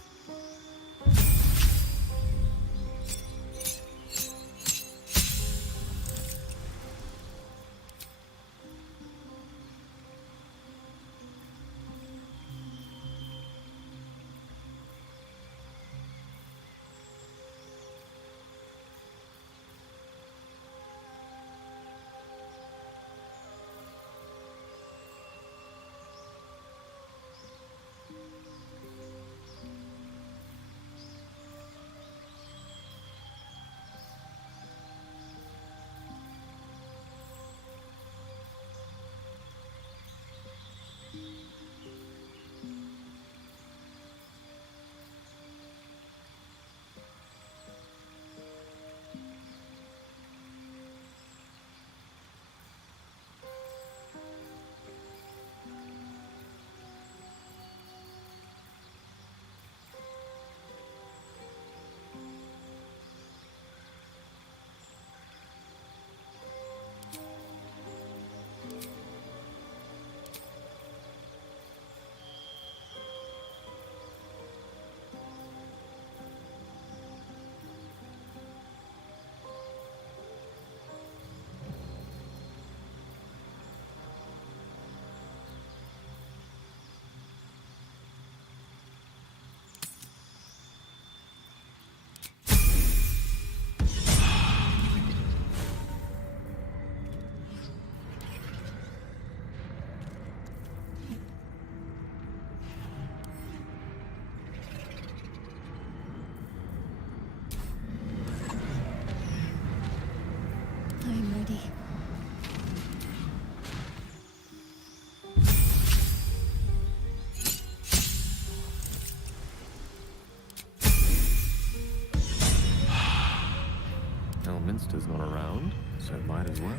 Elminster's not around, so might as well.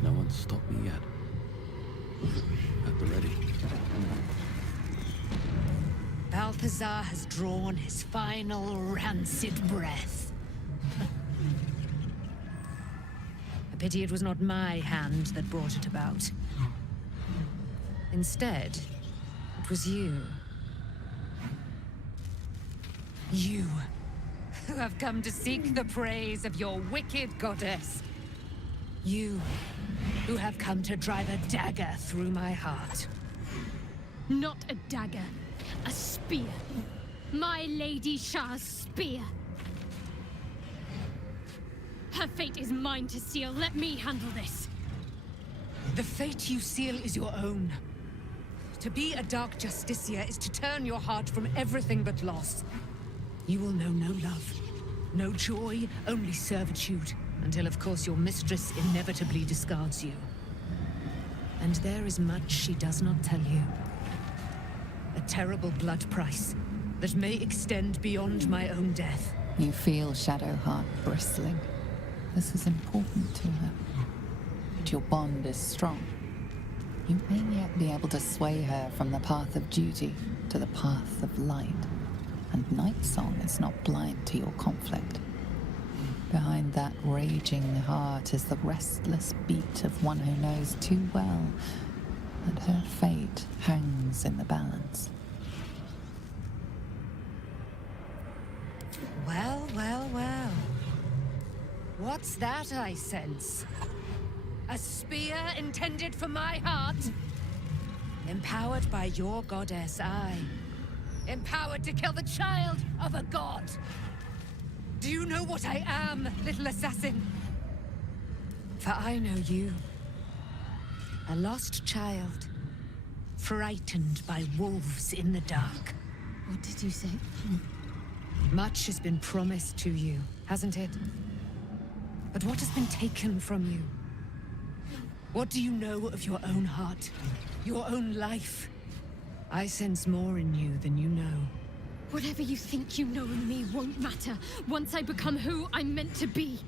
No one's stopped me yet. At the ready. Balthazar has drawn his final rancid breath. A pity it was not my hand that brought it about. Instead, it was you. You, who have come to seek the praise of your wicked goddess. You, who have come to drive a dagger through my heart. Not a dagger, a spear. My Lady Shah's spear. Her fate is mine to seal. Let me handle this. The fate you seal is your own. To be a Dark Justicia is to turn your heart from everything but loss. You will know no love, no joy, only servitude. Until, of course, your mistress inevitably discards you. And there is much she does not tell you. A terrible blood price that may extend beyond my own death. You feel Shadowheart bristling. This is important to her. But your bond is strong. You may yet be able to sway her from the path of duty to the path of light. And Nightsong is not blind to your conflict. Behind that raging heart is the restless beat of one who knows too well that her fate hangs in the balance. Well, well, well. What's that I sense? A spear intended for my heart? Empowered by your goddess, I. Empowered to kill the child of a god. Do you know what I am, little assassin? For I know you. A lost child, frightened by wolves in the dark. What did you say? Much has been promised to you, hasn't it? But what has been taken from you? What do you know of your own heart? Your own life? I sense more in you than you know. Whatever you think you know of me won't matter once I become who I'm meant to be.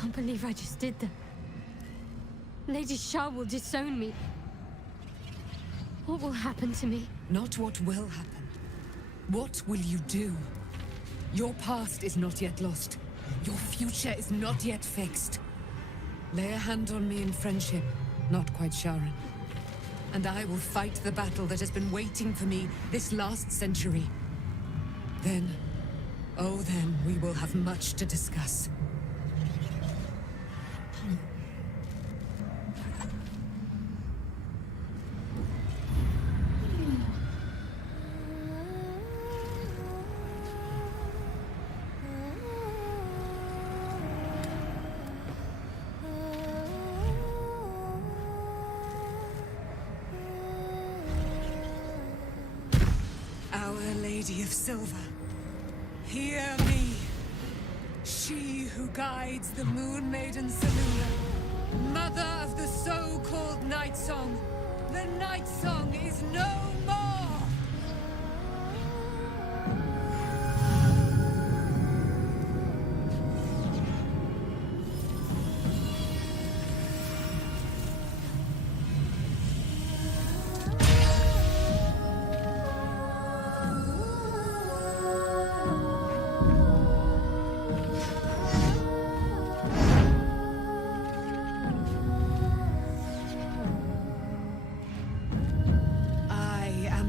can't believe I just did that. Lady Shah will disown me. What will happen to me? Not what will happen. What will you do? Your past is not yet lost. Your future is not yet fixed. Lay a hand on me in friendship, not quite Sharon. And I will fight the battle that has been waiting for me this last century. Then, oh then, we will have much to discuss. Lady of Silver, hear me. She who guides the Moon Maiden Seluna, mother of the so-called Night Song. The Night Song is no more!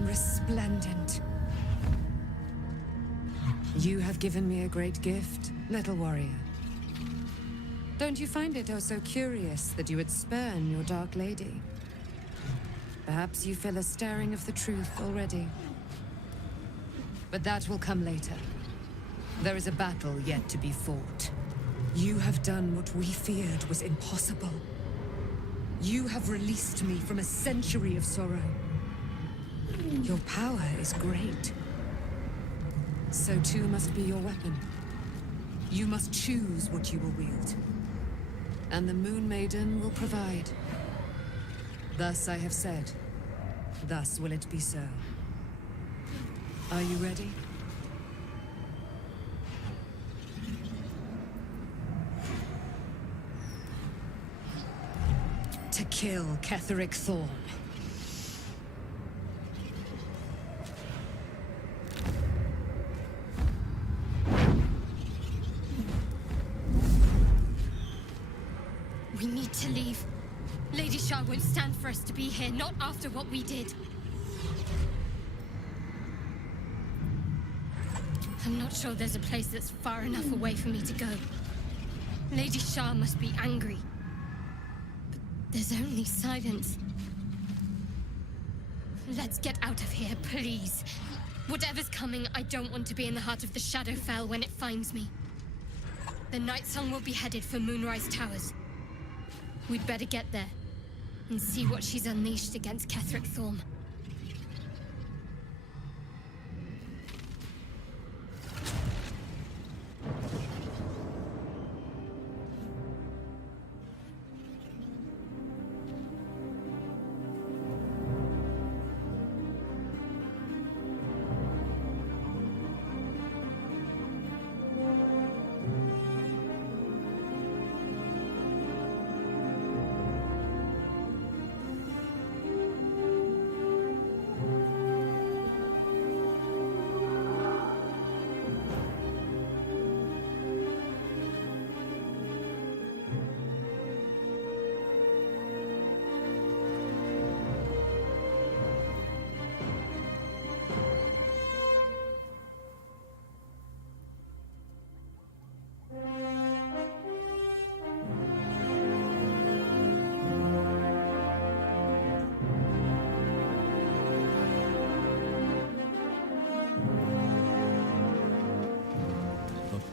Resplendent. You have given me a great gift, little warrior. Don't you find it oh so curious that you would spurn your dark lady? Perhaps you feel a stirring of the truth already. But that will come later. There is a battle yet to be fought. You have done what we feared was impossible. You have released me from a century of sorrow. Your power is great. So too must be your weapon. You must choose what you will wield. And the Moon Maiden will provide. Thus I have said. Thus will it be so. Are you ready? To kill Ketheric Thorn. We need to leave. Lady Shah won't stand for us to be here, not after what we did. I'm not sure there's a place that's far enough away for me to go. Lady Shah must be angry. But there's only silence. Let's get out of here, please. Whatever's coming, I don't want to be in the heart of the Shadowfell when it finds me. The Night Song will be headed for Moonrise Towers. We'd better get there and see what she's unleashed against Ketheric Thorn.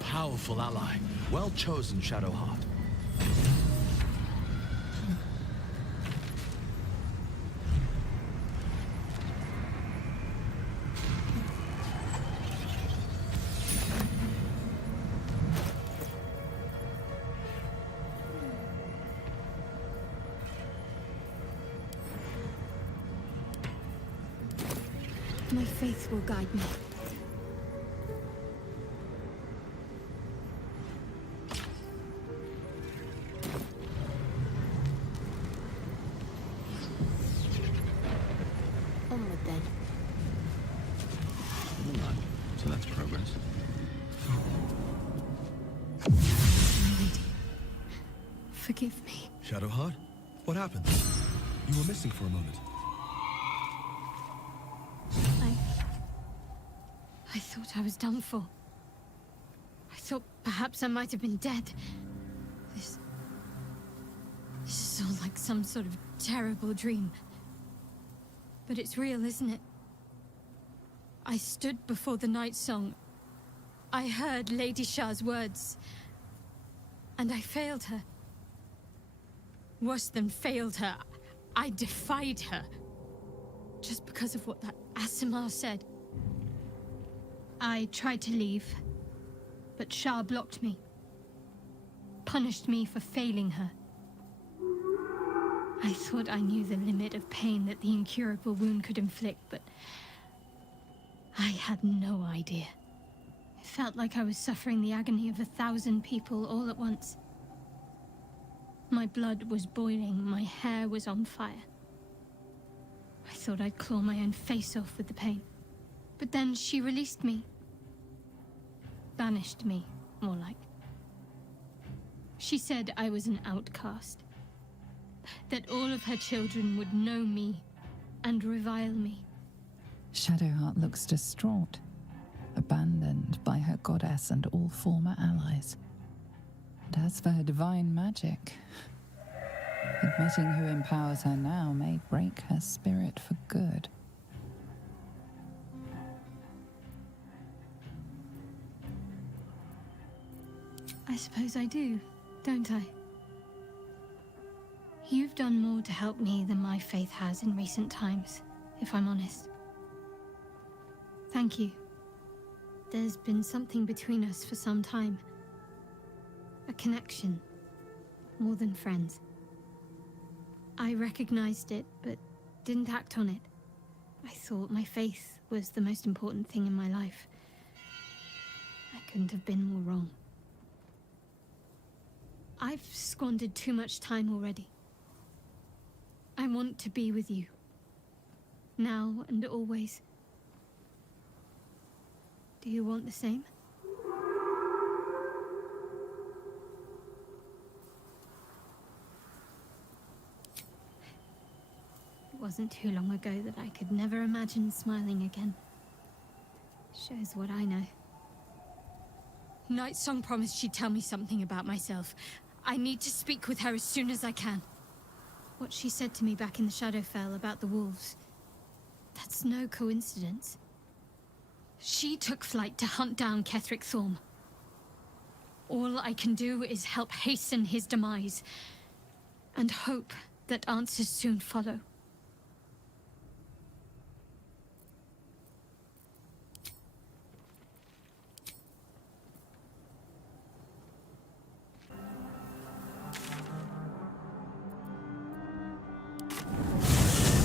Powerful ally. Well chosen, Shadowheart. My faith will guide me. Forgive me. Shadowheart? What happened? You were missing for a moment. I thought I was done for. I thought perhaps I might have been dead. This is all like some sort of terrible dream. But it's real, isn't it? I stood before the night song. I heard Lady Shah's words. And I failed her. Worse than failed her, I defied her. Just because of what that Asimar said. I tried to leave, but Shah blocked me. Punished me for failing her. I thought I knew the limit of pain that the incurable wound could inflict, but I had no idea. It felt like I was suffering the agony of 1,000 people all at once. My blood was boiling, my hair was on fire. I thought I'd claw my own face off with the pain. But then she released me. Banished me, more like. She said I was an outcast. That all of her children would know me and revile me. Shadowheart looks distraught, abandoned by her goddess and all former allies. And as for her divine magic, admitting who empowers her now may break her spirit for good. I suppose I do, don't I? You've done more to help me than my faith has in recent times, if I'm honest. Thank you. There's been something between us for some time. A connection, more than friends. I recognized it, but didn't act on it. I thought my faith was the most important thing in my life. I couldn't have been more wrong. I've squandered too much time already. I want to be with you. Now and always. Do you want the same? It wasn't too long ago that I could never imagine smiling again. Shows what I know. Night Song promised she'd tell me something about myself. I need to speak with her as soon as I can. What she said to me back in the Shadowfell about the wolves, that's no coincidence. She took flight to hunt down Ketheric Thorm. All I can do is help hasten his demise, and hope that answers soon follow.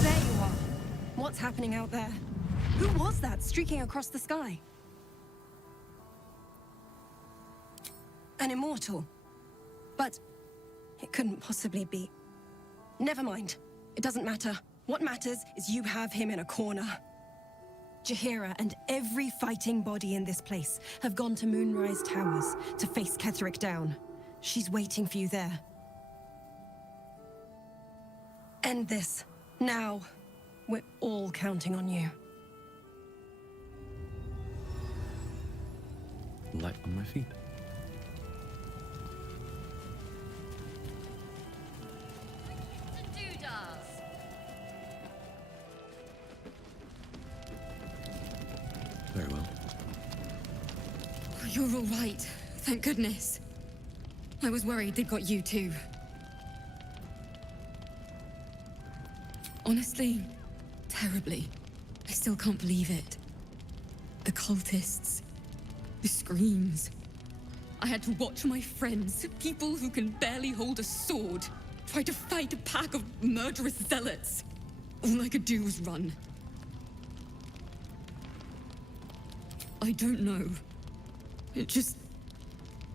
There you are. What's happening out there? Who was that streaking across the sky? An immortal. But it couldn't possibly be. Never mind. It doesn't matter. What matters is you have him in a corner. Jaheira and every fighting body in this place have gone to Moonrise Towers to face Ketheric down. She's waiting for you there. End this. Now. We're all counting on you. Light on my feet. Very well. You're all right. Thank goodness. I was worried they'd got you too. Honestly, terribly. I still can't believe it. The cultists. The screams. I had to watch my friends, people who can barely hold a sword, try to fight a pack of murderous zealots. All I could do was run. I don't know. It just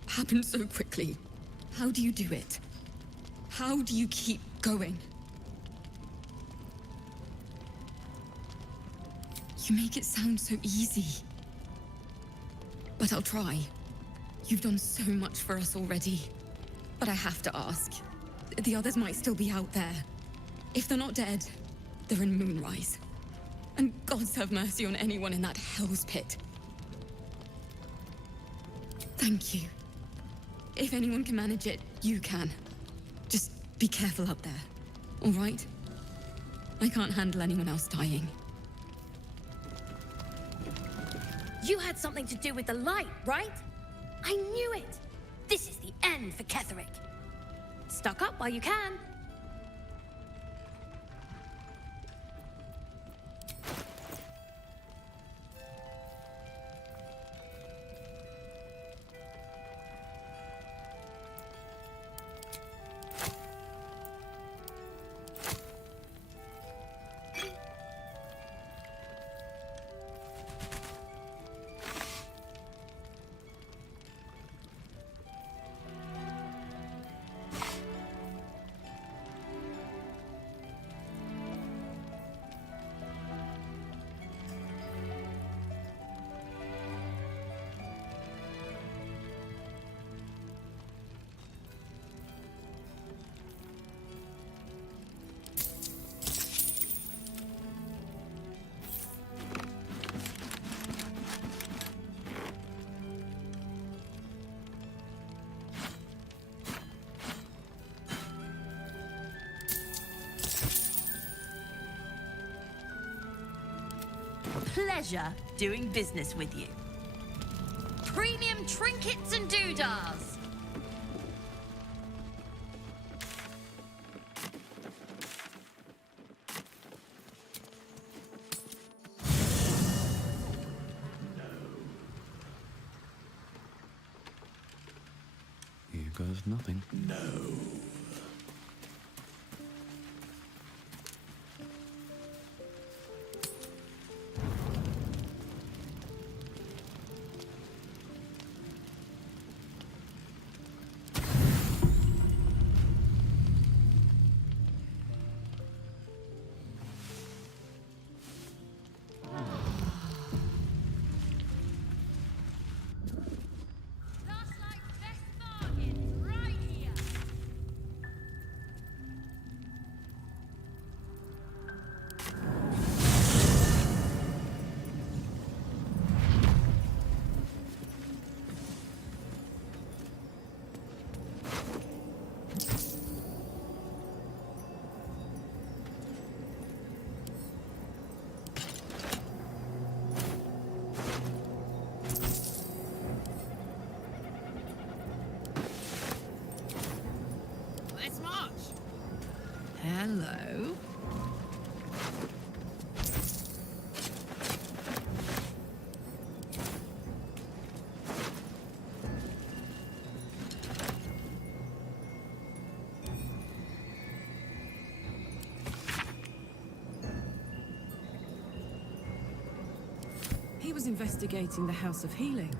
happened so quickly. How do you do it? How do you keep going? You make it sound so easy. But I'll try. You've done so much for us already. But I have to ask, The others might still be out there. If they're not dead, they're in Moonrise. And gods have mercy on anyone in that hell's pit. Thank you. If anyone can manage it, you can. Just be careful up there, all right? I can't handle anyone else dying. You had something to do with the light, right? I knew it! This is the end for Ketherick. Stock up while you can. Pleasure doing business with you. Premium trinkets and doodahs. Here goes nothing. No. Let's march. Hello. He was investigating the House of Healing.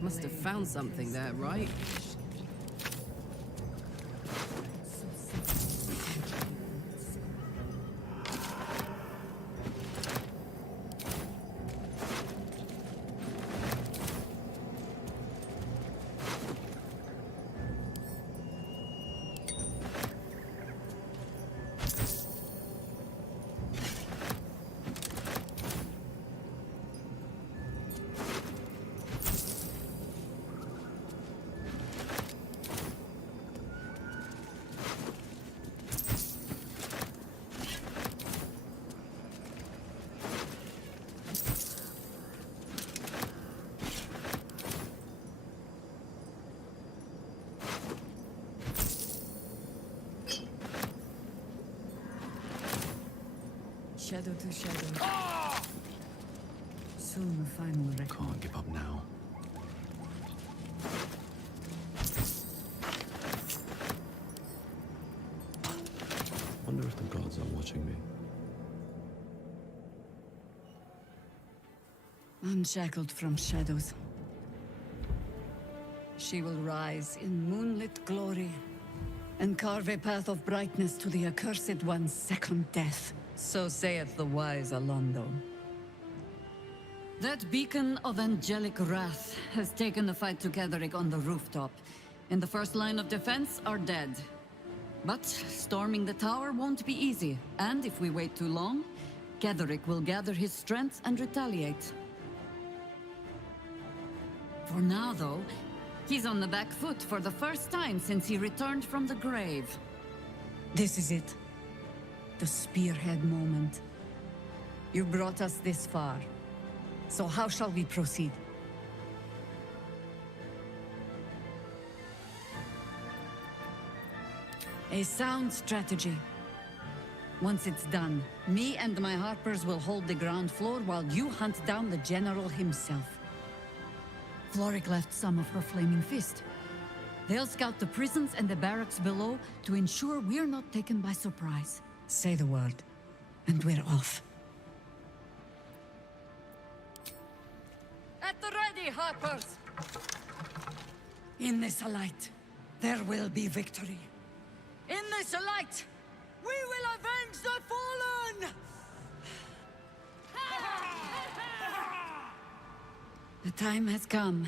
Must have found something there, right? Shadow to shadow. Soon the final reckoning. Can't give up now. Wonder if the gods are watching me. Unshackled from shadows. She will rise in moonlit glory and carve a path of brightness to the accursed one's second death. So saith the wise Alondo. That beacon of angelic wrath has taken the fight to Ketherick on the rooftop. In the first line of defense are dead. But storming the tower won't be easy, and if we wait too long, Ketheric will gather his strength and retaliate. For now, though, he's on the back foot for the first time since he returned from the grave. This is it. The spearhead moment. You brought us this far. So how shall we proceed? A sound strategy. Once it's done, me and my Harpers will hold the ground floor while you hunt down the General himself. Floric left some of her flaming fist. They'll scout the prisons and the barracks below to ensure we're not taken by surprise. Say the word, and we're off. At the ready, Harpers! In this light, there will be victory. In this light, we will avenge the fallen! The time has come.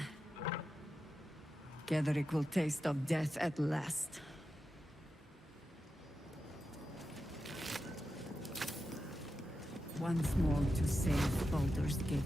Ketheric will taste of death at last. Once more to save Baldur's Gate.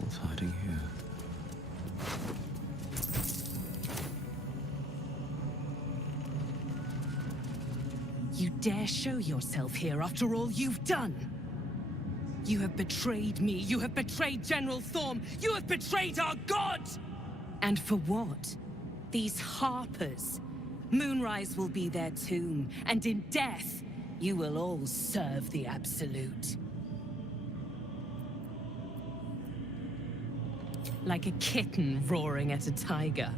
What's hiding here? You dare show yourself here after all you've done? You have betrayed me. You have betrayed General Thorm. You have betrayed our god! And for what? These Harpers. Moonrise will be their tomb, and in death, you will all serve the Absolute. Like a kitten roaring at a tiger.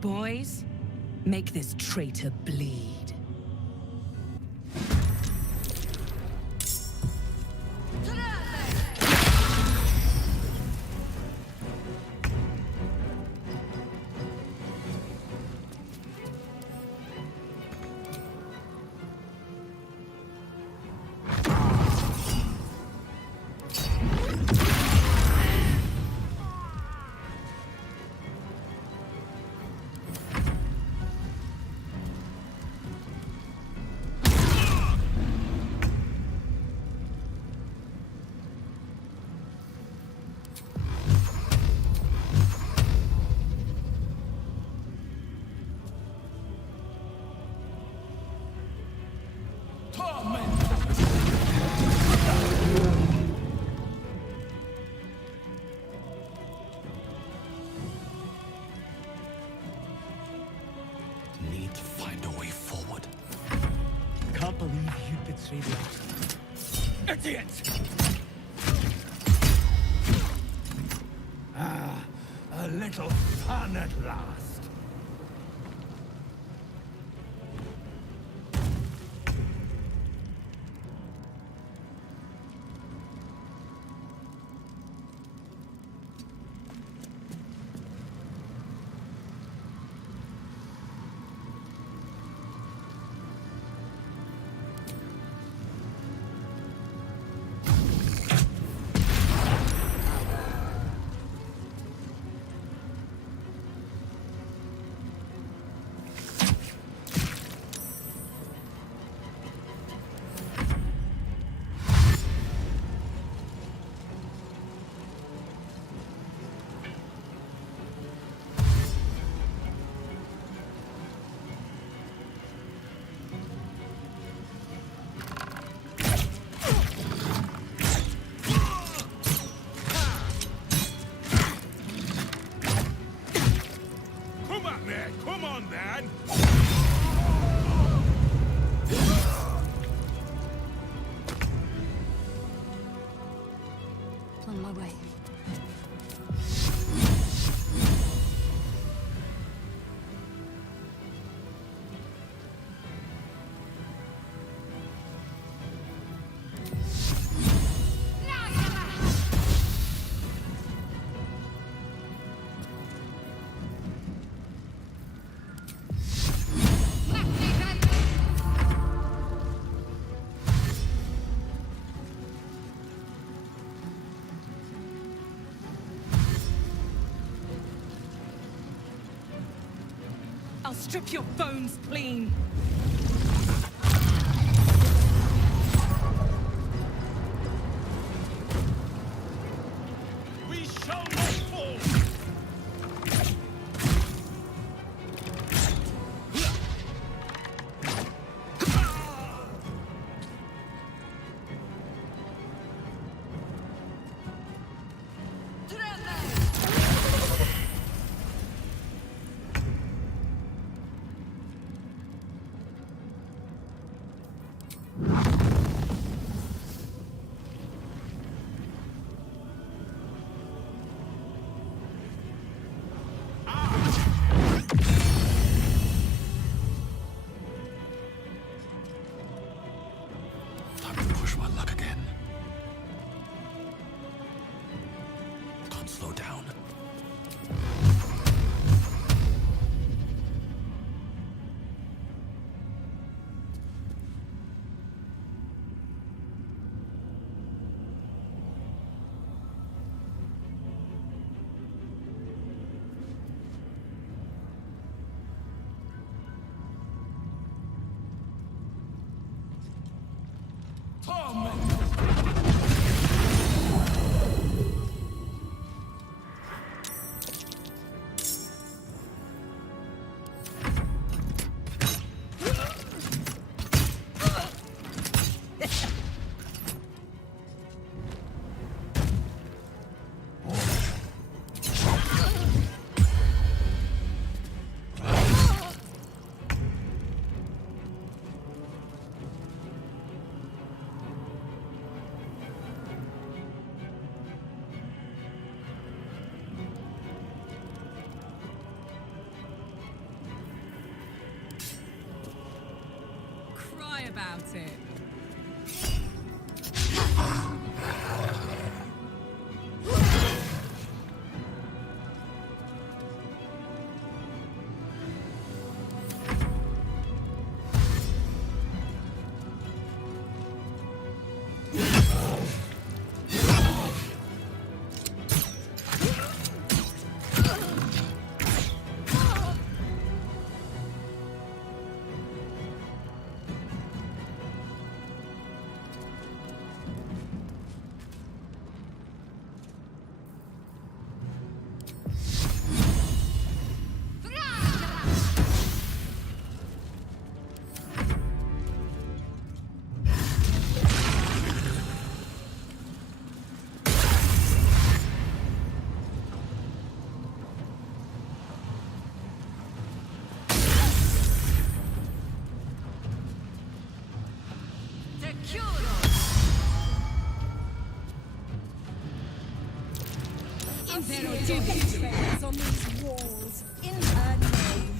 Boys, make this traitor bleed. Need to find a way forward. Can't believe you betrayed me. Idiot! Ah, a little fun at last. on, then! On my way. I'll strip your bones clean. We shall not fall! Time to push my luck again. Can't slow down. Cry about it. There are dividends on these walls. In her name.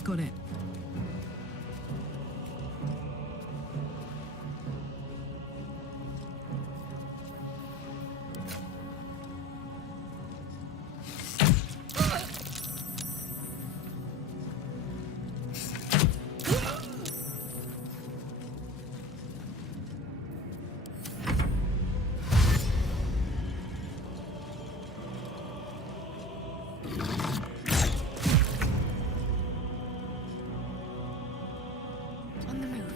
I've got it. On the move.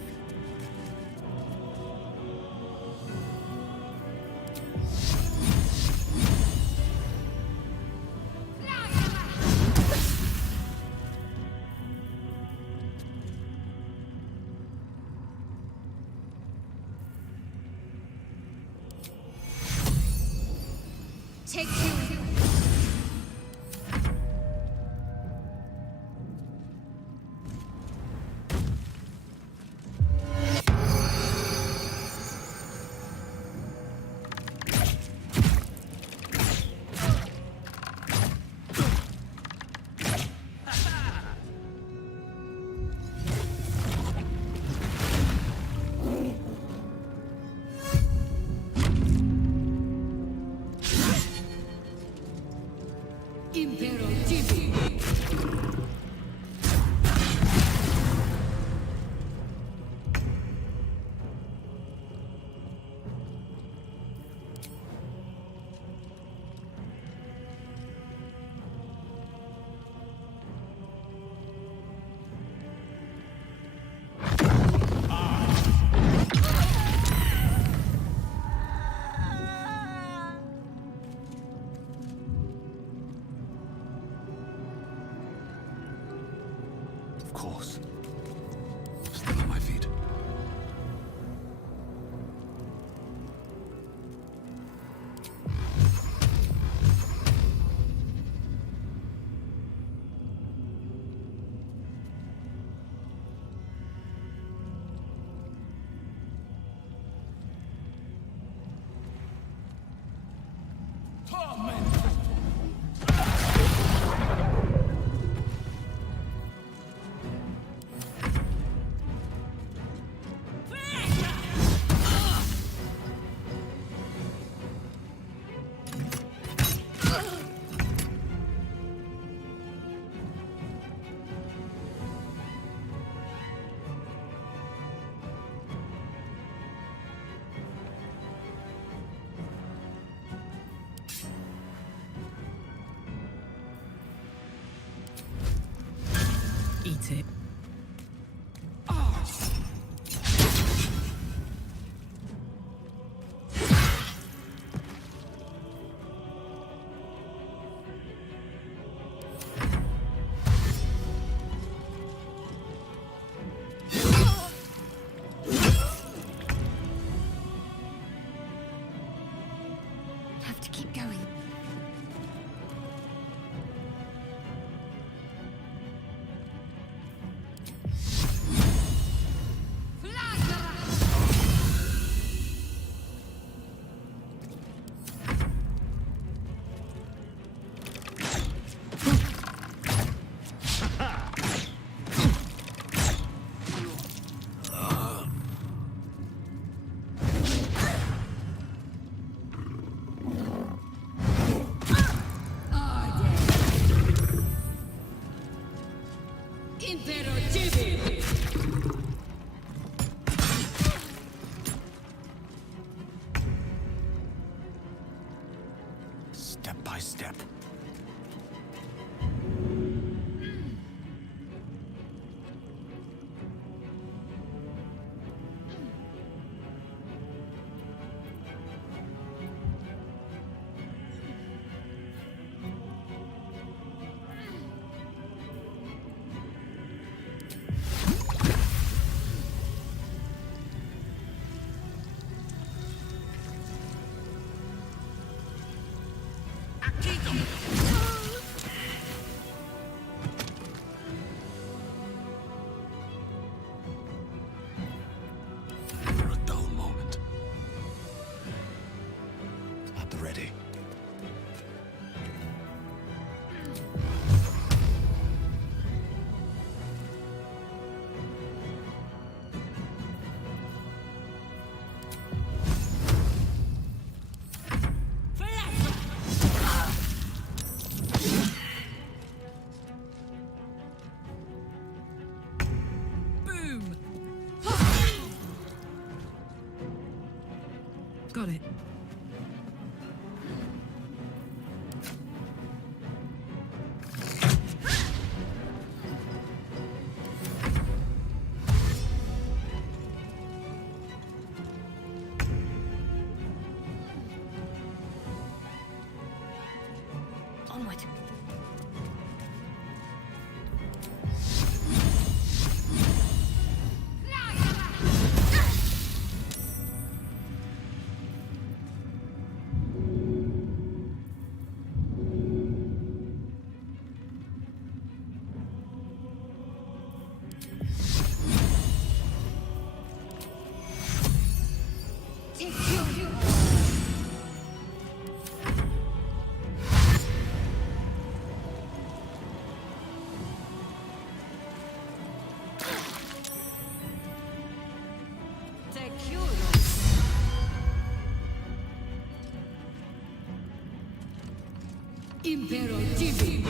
Take two. Impero TV. Of course. Still on my feet. Eat it. Have to keep going. Got it. Onward. Impero Tibi.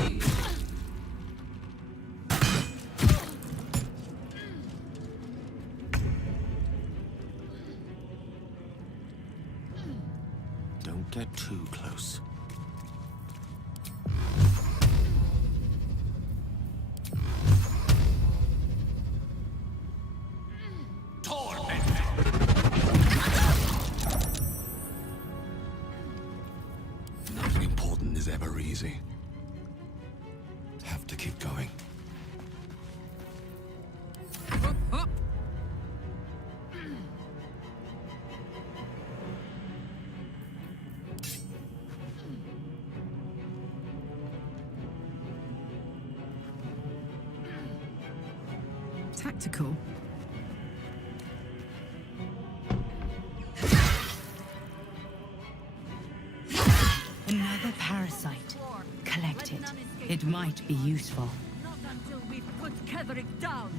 Don't get too close. Nothing important is ever easy. Have to keep going. Tactical. Another parasite. Collect it. It might be useful. Not until we've put Ketherick down.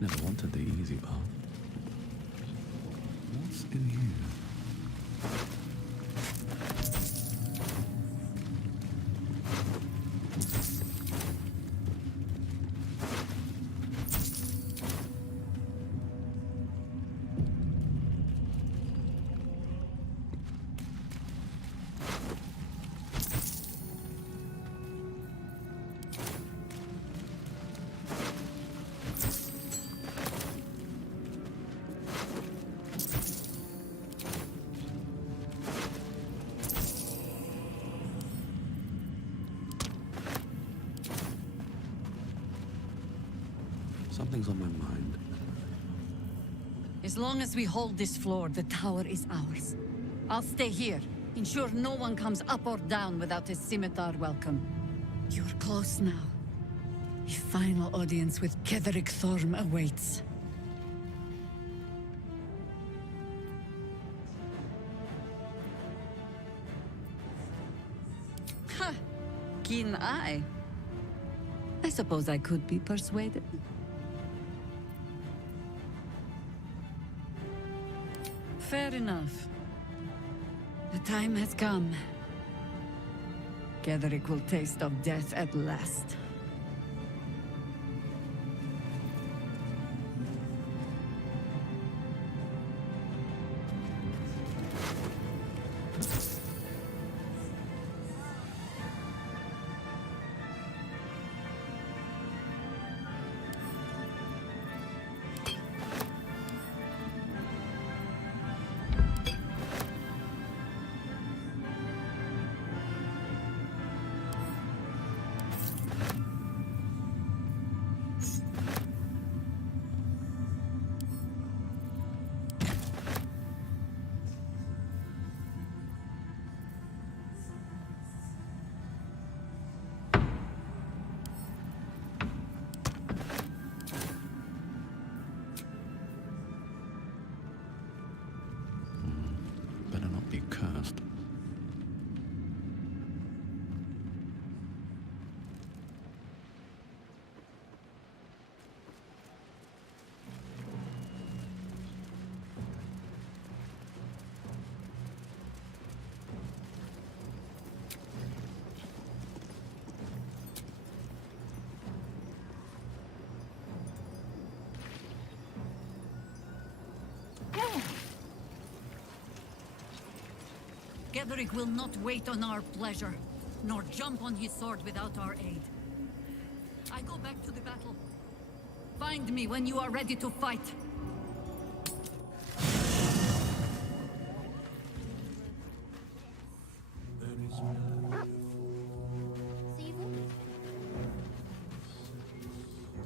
Never wanted the easy part. What's in here? Something's on my mind. As long as we hold this floor, the tower is ours. I'll stay here. Ensure no one comes up or down without a scimitar welcome. You're close now. A final audience with Ketherick Thorm awaits. Ha! Keen eye. A suppose I could be persuaded. Fair enough. The time has come. Ketherick will taste of death at last. Better not be cursed. Ketherick will not wait on our pleasure, nor jump on his sword without our aid. I go back to the battle. Find me when you are ready to fight.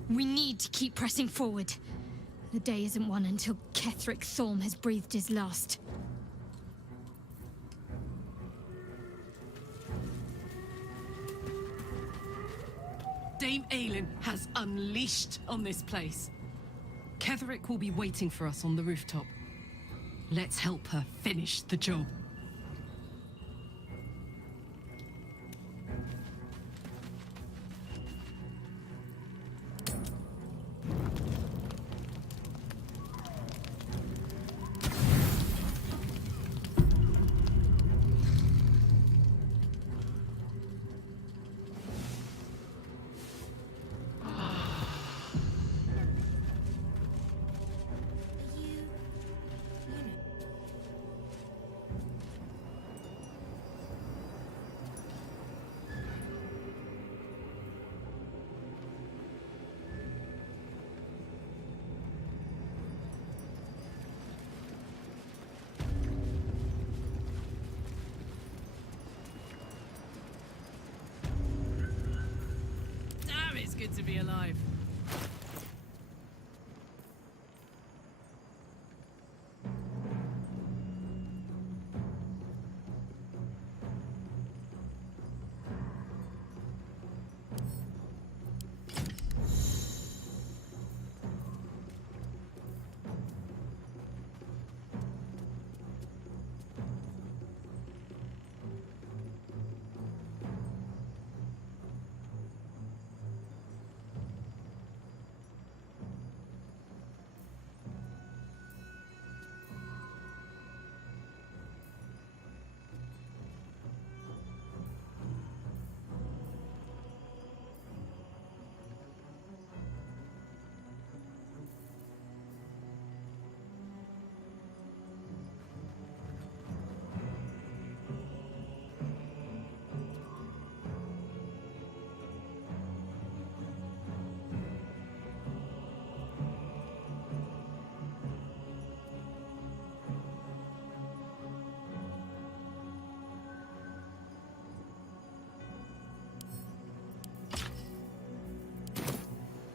We need to keep pressing forward. The day isn't won until Ketherick Thorm has breathed his last. Dame Aelin has unleashed on this place. Ketherick will be waiting for us on the rooftop. Let's help her finish the job. It's good to be alive.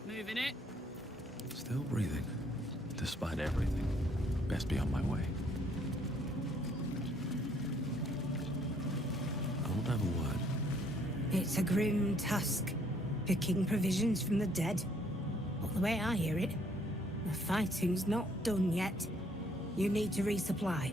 Moving it. Still breathing, despite everything. Best be on my way. I won't have a word. It's a grim task, picking provisions from the dead. Not the way I hear it. The fighting's not done yet. You need to resupply.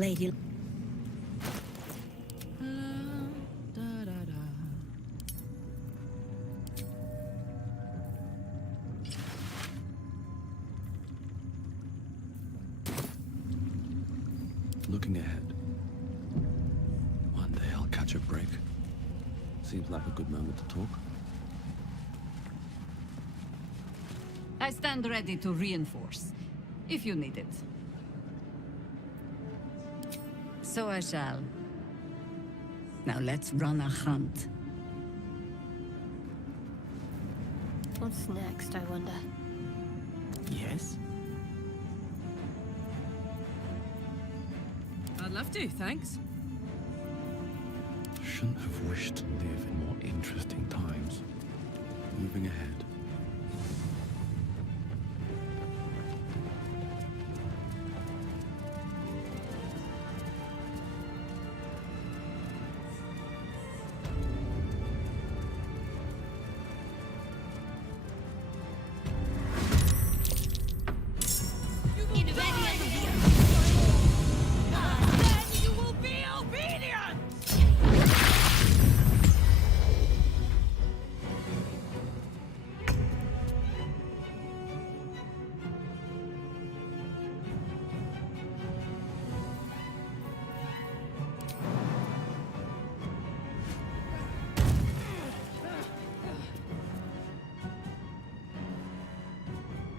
Lady... Looking ahead. One day I'll catch a break. Seems like a good moment to talk. I stand ready to reinforce, if you need it. So I shall. Now let's run a hunt. What's next, I wonder? Yes? I'd love to, thanks. Shouldn't have wished to live in more interesting times. Moving ahead.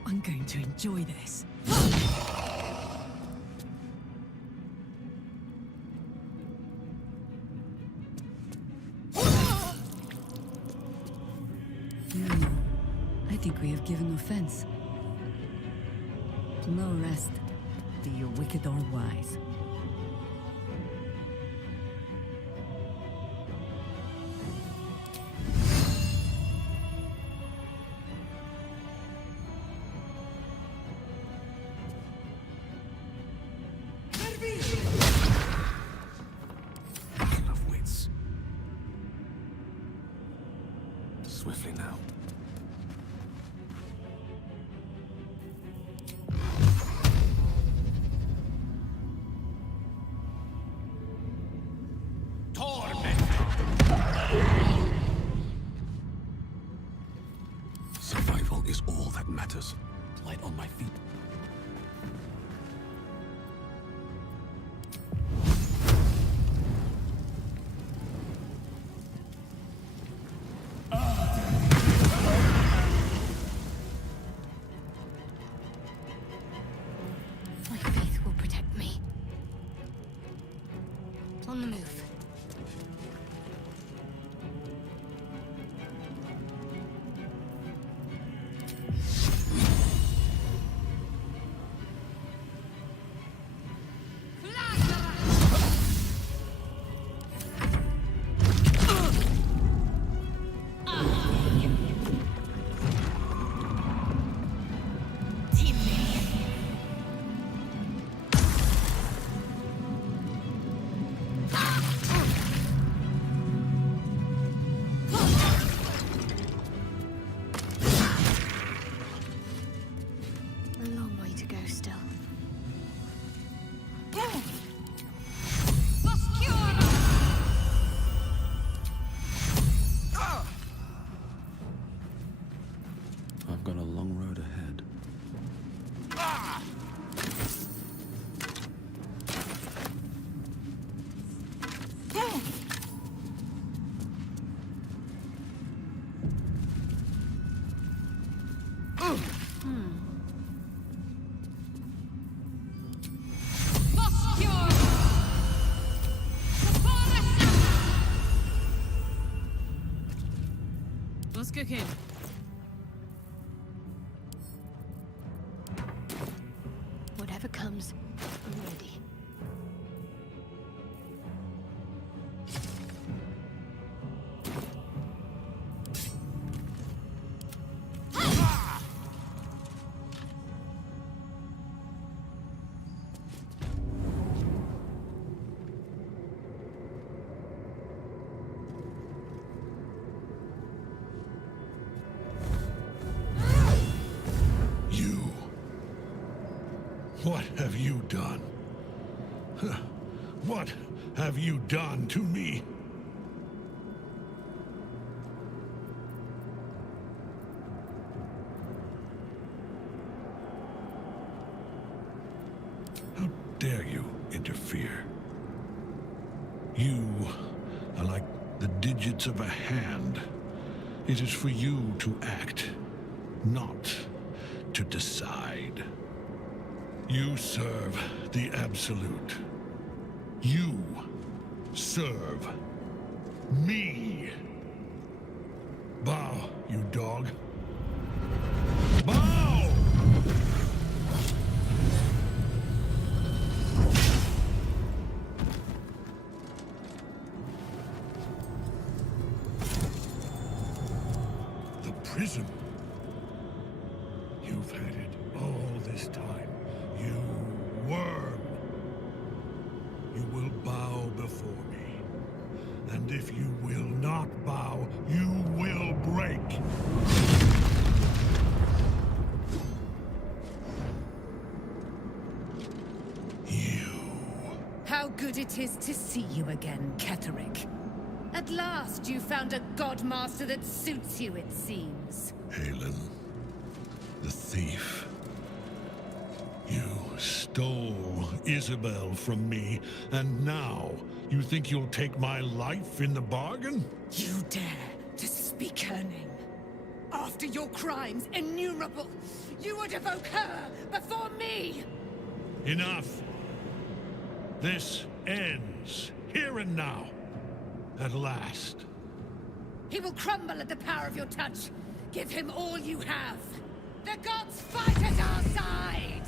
I'm going to enjoy this. I think we have given offense. No rest, be you wicked or wise. Battle of wits. Swiftly now. Survival is all that matters. Light on my feet. My faith will protect me. On the move. A long way to go still. I've got a long road ahead. What's cooking? Whatever comes, I'm ready. What have you done? What have you done to me? How dare you interfere? You are like the digits of a hand. It is for you to act, not to decide. You serve the Absolute. You serve me. Bow, you dog. Bow! The prism. You've had it all this time. You worm. You will bow before me. And if you will not bow, you will break. How good it is to see you again, Ketherick. At last you found a godmaster that suits you, it seems. Halen, the thief. You stole Isabel from me, and now you think you'll take my life in the bargain? You dare to speak her name? After your crimes innumerable, you would evoke her before me! Enough! This ends, here and now. At last. He will crumble at the power of your touch. Give him all you have. The gods fight at our side!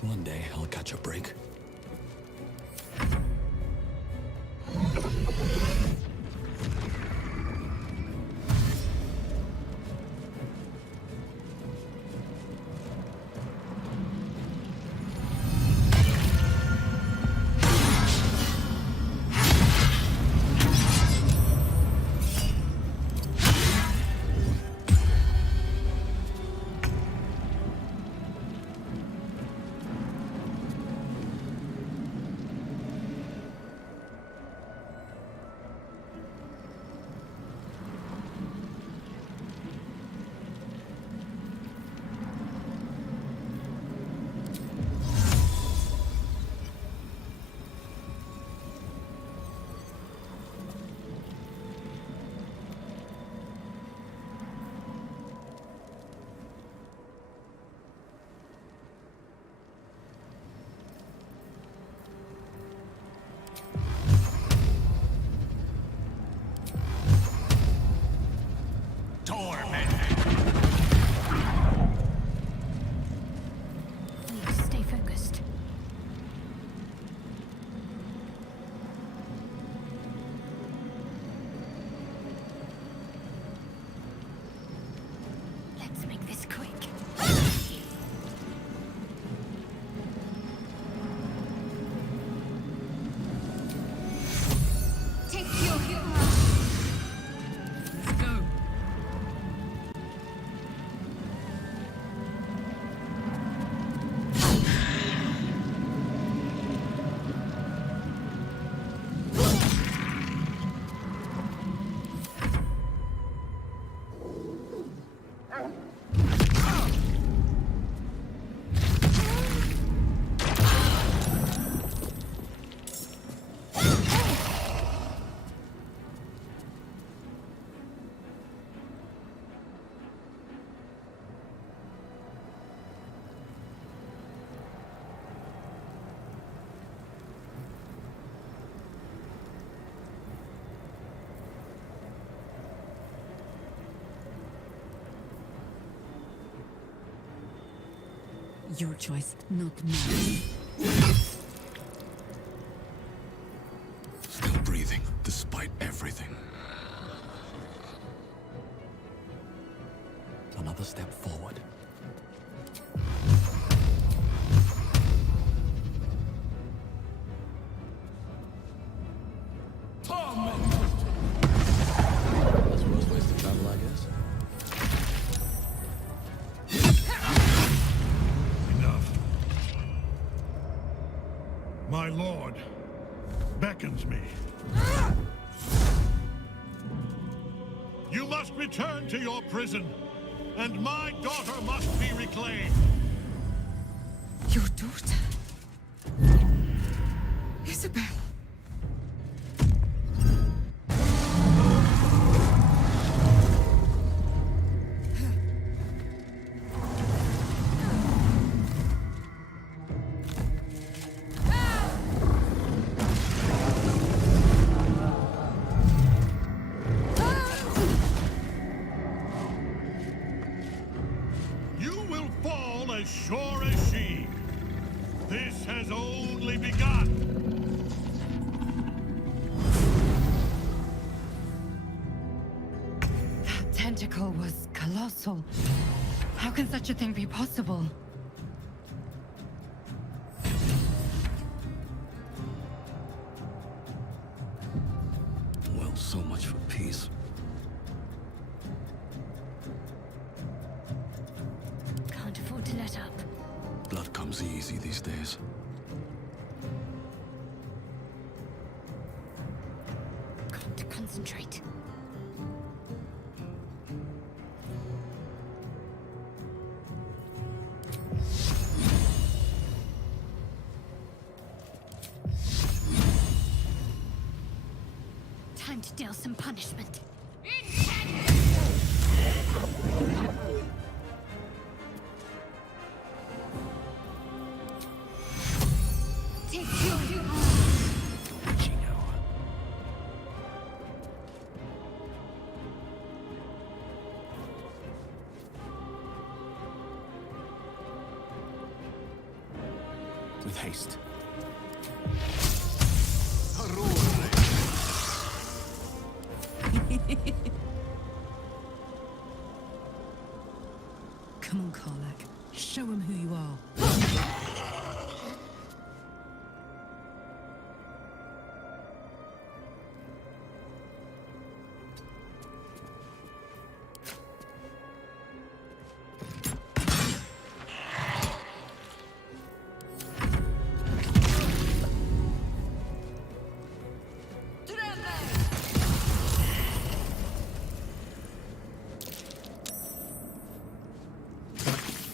One day I'll catch a break. Your choice, not mine. Still breathing, despite everything. Another step forward. That's most ways to travel, I guess. Enough. My lord beckons me. You must return to your prison, and my daughter must be reclaimed. Your daughter? Isabel. You will fall as sure as she. This has only begun. That tentacle was colossal. How can such a thing be possible? Well, so much for peace. Can't afford to let up. Blood comes easy these days. Got to concentrate. Time to deal some punishment. Take your Witching hour. With haste. Come on, Karlak. Show him who you are.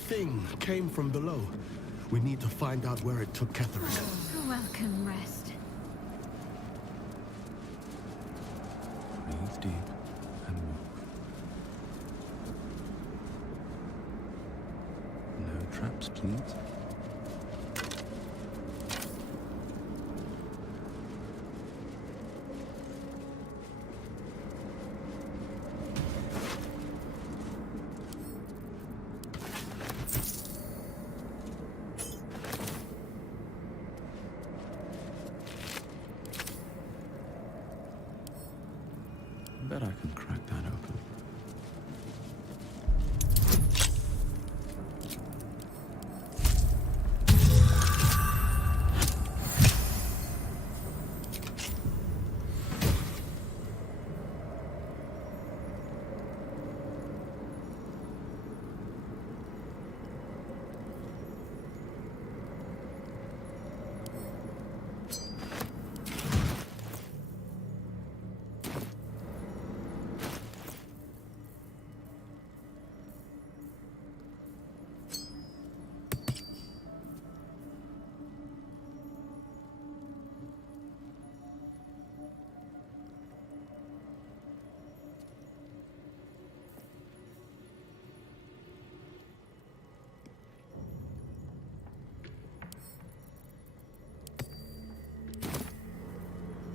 Thing came from below. We need to find out where it took Ketheric. welcome rest. Breathe deep and move. No traps, please. Bet I can crack that open.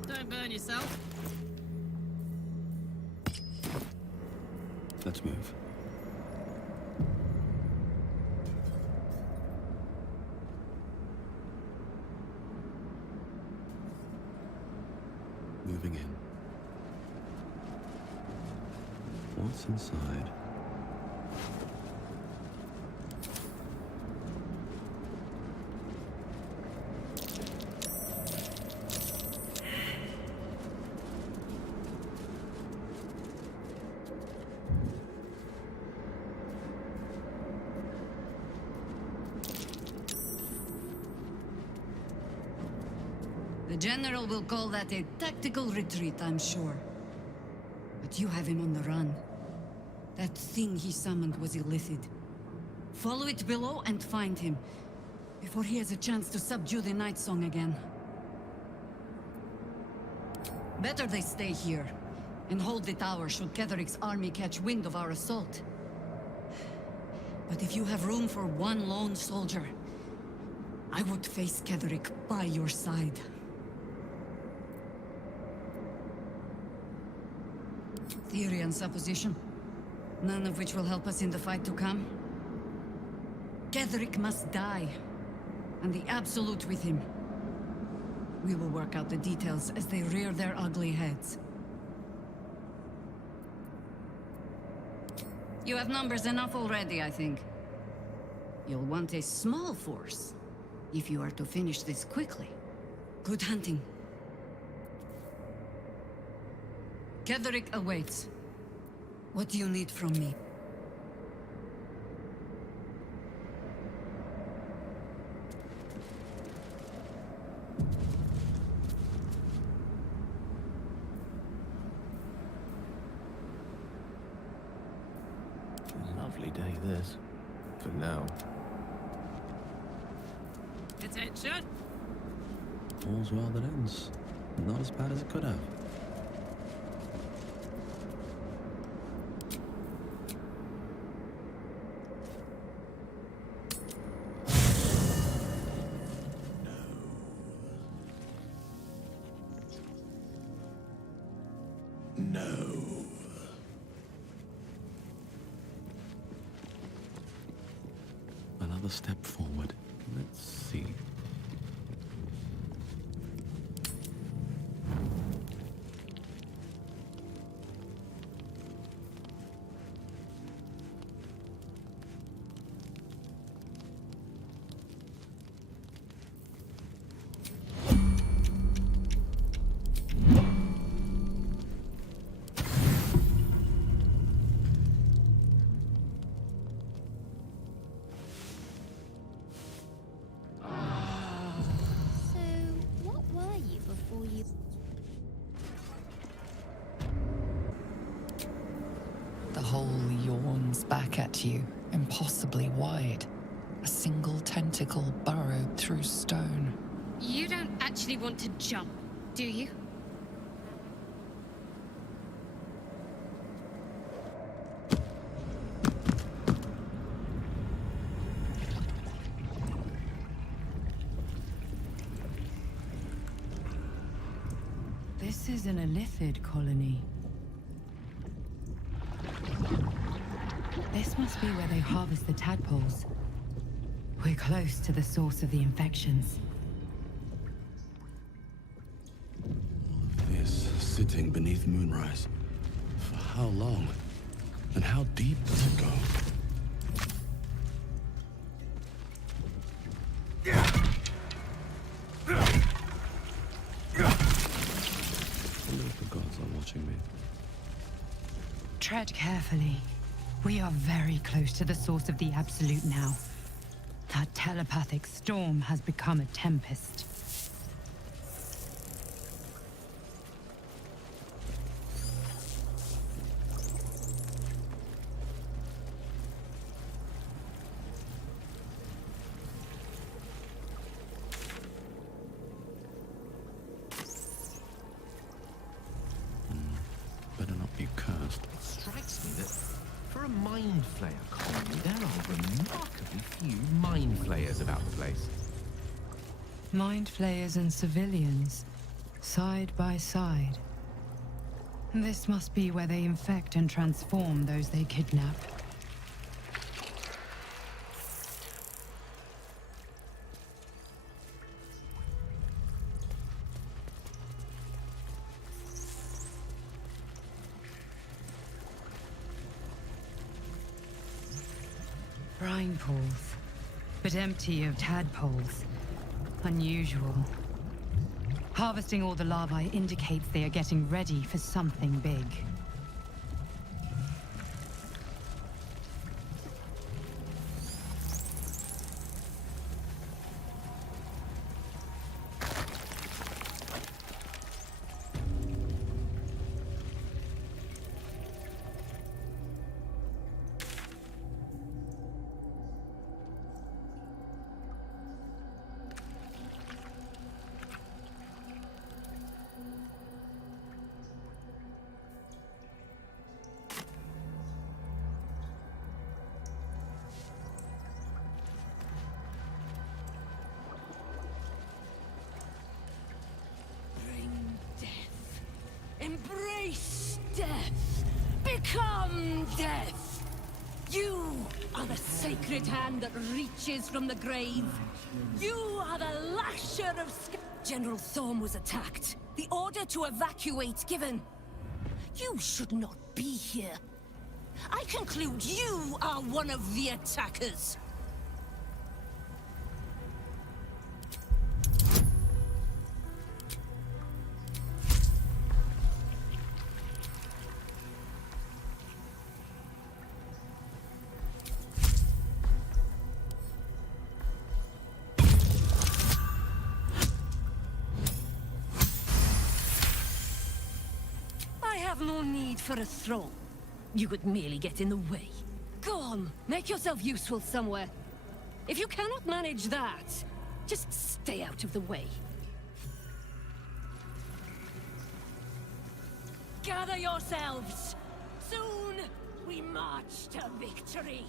Don't burn yourself. Let's move. What's inside? The General will call that a tactical retreat, I'm sure. But you have him on the run. That thing he summoned was illicit. Follow it below and find him, before he has a chance to subdue the Night Song again. Better they stay here, and hold the tower should Ketheric's army catch wind of our assault. But if you have room for one lone soldier, I would face Ketheric by your side. Theory and supposition, none of which will help us in the fight to come. Ketheric must die, and the Absolute with him. We will work out the details as they rear their ugly heads. You have numbers enough already, I think. You'll want a small force, if you are to finish this quickly. Good hunting. Ketheric awaits. What do you need from me? Lovely day, this. For now. Attention! All's well that ends. Not as bad as it could have. Another step forward. Let's see. The hole yawns back at you, impossibly wide. A single tentacle burrowed through stone. You don't actually want to jump, do you? This is an Illithid colony. This must be where they harvest the tadpoles. We're close to the source of the infections. This sitting beneath moonrise. For how long? And how deep does it go? I wonder if the gods are watching me. Tread carefully. We are very close to the source of the Absolute now. That telepathic storm has become a tempest. Better not be cursed. It strikes me that for a mind flayer colony, there are remarkably few mind flayers about the place. Mind flayers and civilians, side by side. This must be where they infect and transform those they kidnap. Brine pools, but empty of tadpoles. Unusual. Harvesting all the larvae indicates they are getting ready for something big. Embrace death! Become death! You are the sacred hand that reaches from the grave. You are the lasher of General Thorm was attacked. The order to evacuate given. You should not be here. I conclude you are one of the attackers. No need for a throne. You would merely get in the way. Go on, make yourself useful somewhere. If you cannot manage that, just stay out of the way. Gather yourselves! Soon we march to victory!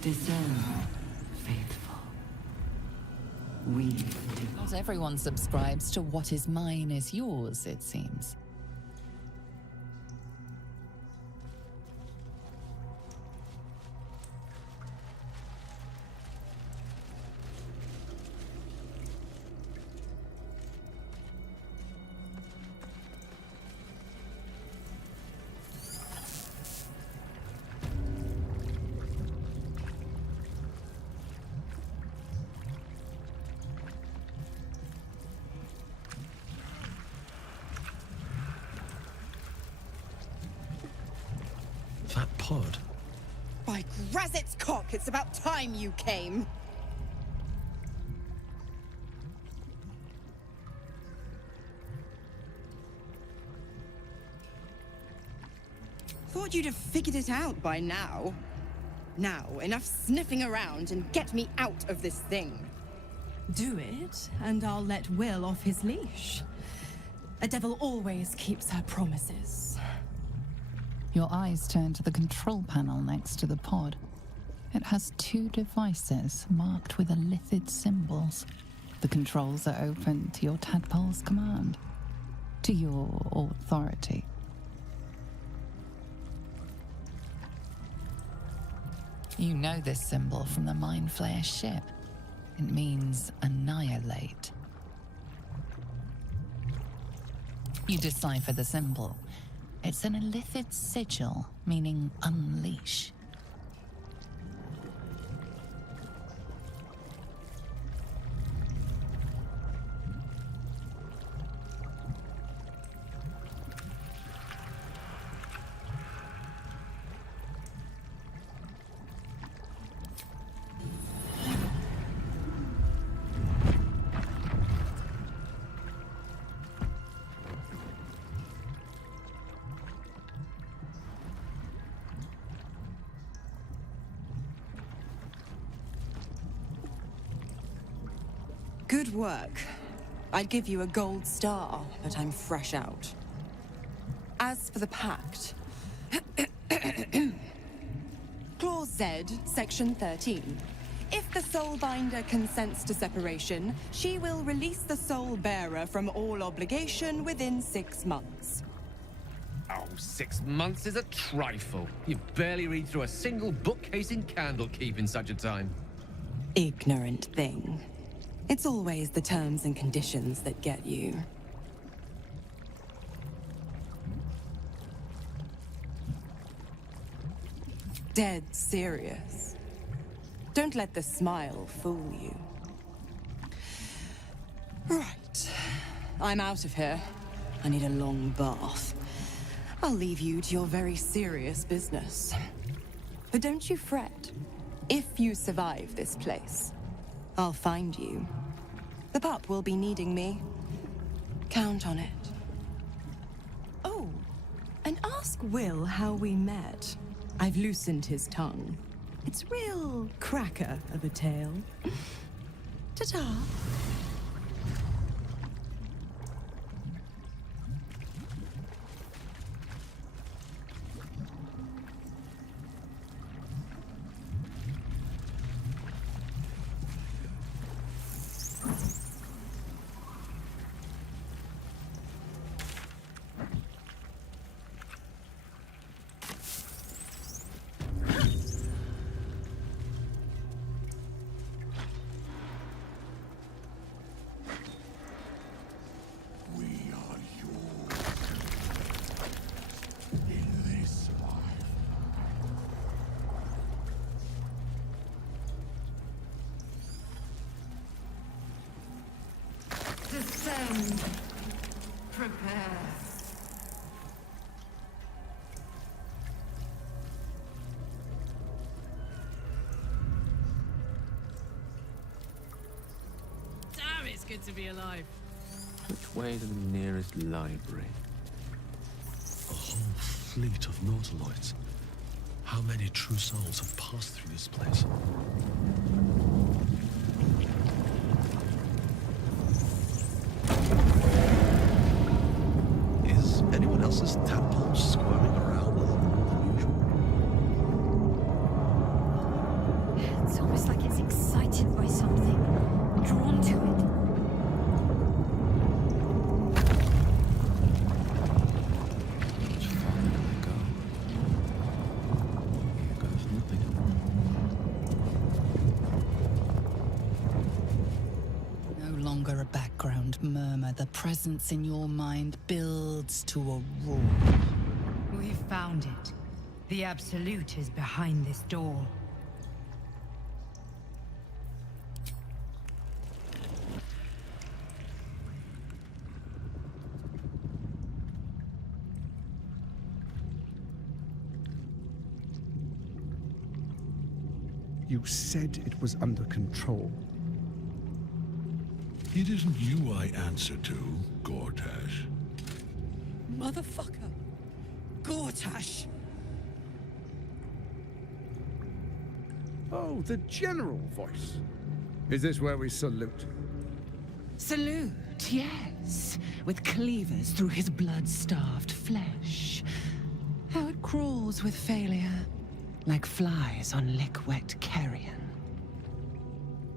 Discern, faithful. Not everyone subscribes to what is mine is yours, it seems. That pod. By Grazit's cock, it's about time you came. Thought you'd have figured it out by now. Now, enough sniffing around and get me out of this thing. Do it, and I'll let Will off his leash. A devil always keeps her promises. Your eyes turn to the control panel next to the pod. It has two devices marked with elithid symbols. The controls are open to your tadpole's command, to your authority. You know this symbol from the Mind Flayer ship. It means annihilate. You decipher the symbol. It's an elithid sigil, meaning unleash. Good work. I'd give you a gold star, but I'm fresh out. As for the pact... Clause Z, Section 13. If the Soulbinder consents to separation, she will release the Soul Bearer from all obligation within 6 months. Oh, 6 months is a trifle. You barely read through a single bookcase in Candlekeep in such a time. Ignorant thing. It's always the terms and conditions that get you. Dead serious. Don't let the smile fool you. Right. I'm out of here. I need a long bath. I'll leave you to your very serious business. But don't you fret. If you survive this place, I'll find you. The pup will be needing me. Count on it. Oh, and ask Will how we met. I've loosened his tongue. It's real cracker of a tale. Ta-ta. Descend. Prepare. Damn, it's good to be alive. Which way to the nearest library? A whole fleet of nautiloids. How many true souls have passed through this place? Is anyone else's tadpole squirming around a lot more than usual? It's almost like it's excited by something, drawn to it. No longer a background murmur. The presence in your mind builds to a roar. We've found it. The Absolute is behind this door. You said it was under control. It isn't you I answer to, Gortash. Motherfucker. Gortash. Oh, the general voice. Is this where we salute? Salute, yes, with cleavers through his blood-starved flesh. How it crawls with failure, like flies on lick-wet carrion.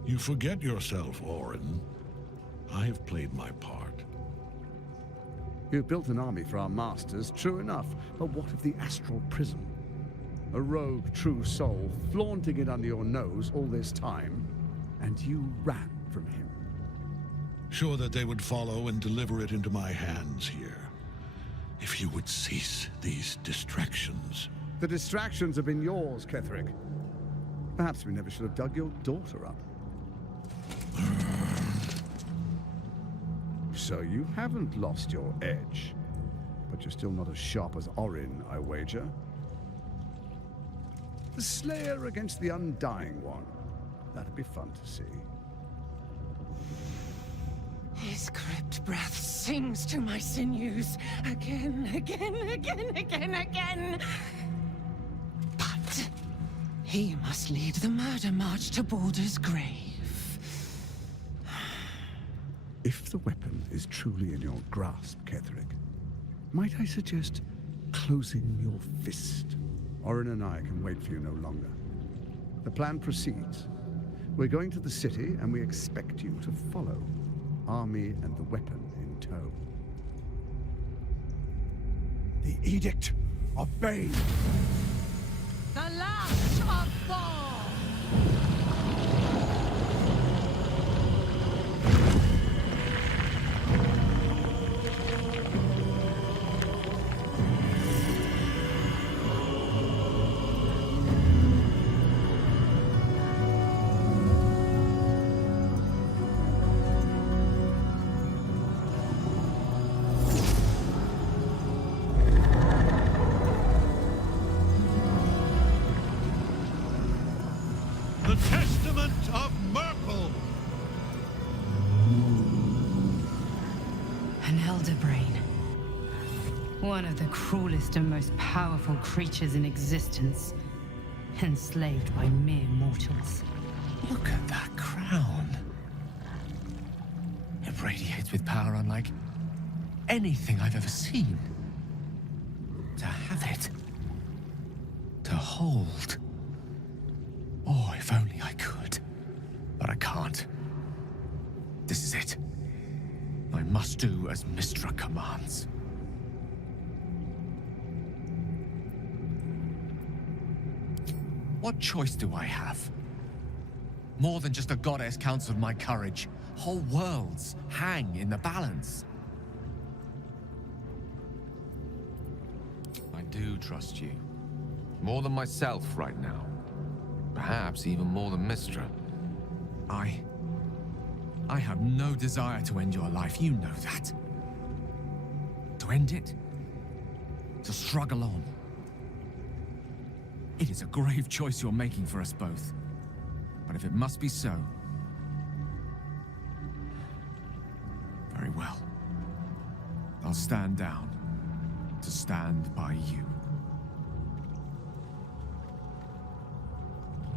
You forget yourself, Orin. I have played my part. You've built an army for our masters, true enough. But what of the astral prison? A rogue true soul flaunting it under your nose all this time, and you ran from him. Sure that they would follow and deliver it into my hands here. If you would cease these distractions. The distractions have been yours, Ketherick. Perhaps we never should have dug your daughter up. So you haven't lost your edge, but you're still not as sharp as Orin, I wager. The Slayer against the Undying One. That'd be fun to see. His crypt breath sings to my sinews again, again. But he must lead the murder march to Baldur's grave. If the weapon is truly in your grasp, Ketherick, might I suggest closing your fist? Orin and I can wait for you no longer. The plan proceeds. We're going to the city, and we expect you to follow. Army and the weapon in tow. The Edict of Bane. The last of Thor! Testament of Merkel! An elder brain. One of the cruelest and most powerful creatures in existence. Enslaved by mere mortals. Look at that crown. It radiates with power unlike anything I've ever seen. To have it. To hold. Oh, if only I could. But I can't. This is it. I must do as Mystra commands. What choice do I have? More than just a goddess counts with my courage. Whole worlds hang in the balance. I do trust you. More than myself right now. Perhaps even more than Mystra. I have no desire to end your life, you know that. To end it? To struggle on. It is a grave choice you're making for us both. But if it must be so... very well. I'll stand down to stand by you.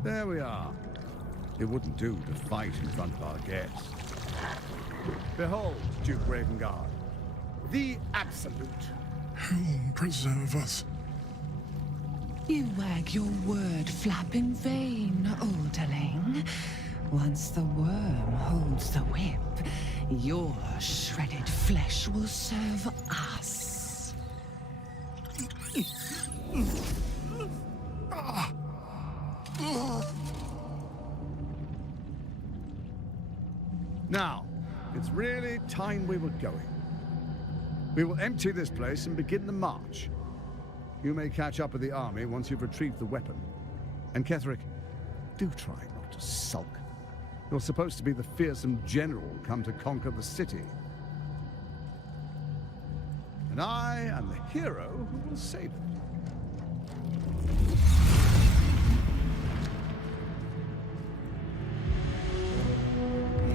There we are. It wouldn't do to fight in front of our guests. Behold, Duke Ravengard, the Absolute. Helm preserve us. You wag your word flap in vain, Alderling. Once the worm holds the whip, your shredded flesh will serve us. Now, it's really time we were going. We will empty this place and begin the march. You may catch up with the army once you've retrieved the weapon. And Ketheric, do try not to sulk. You're supposed to be the fearsome general come to conquer the city. And I am the hero who will save it.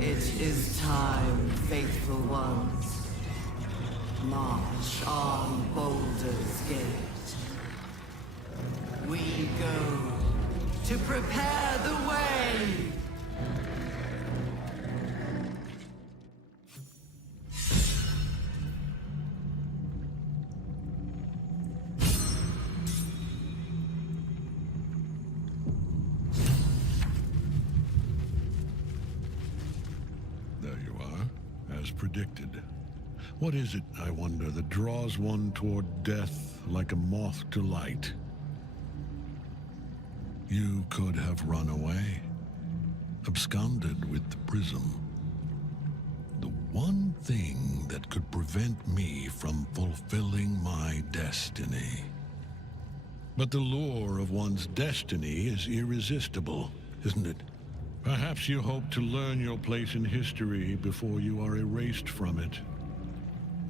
It is time, faithful ones. March on Baldur's Gate. We go to prepare the way. Predicted. What is it, I wonder, that draws one toward death like a moth to light? You could have run away, absconded with the prism. The one thing that could prevent me from fulfilling my destiny. But the lure of one's destiny is irresistible, isn't it? Perhaps you hope to learn your place in history before you are erased from it.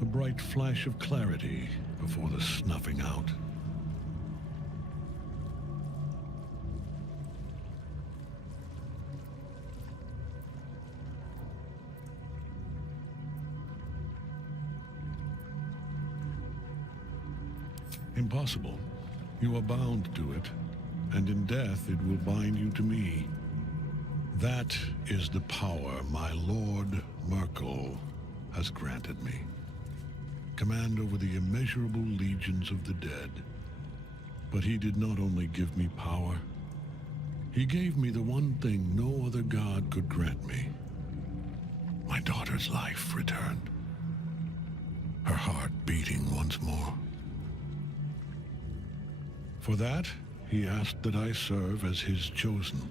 A bright flash of clarity before the snuffing out. Impossible. You are bound to it, and in death it will bind you to me. That is the power my Lord Merkel has granted me. Command over the immeasurable legions of the dead. But he did not only give me power, he gave me the one thing no other god could grant me. My daughter's life returned. Her heart beating once more. For that, he asked that I serve as his chosen.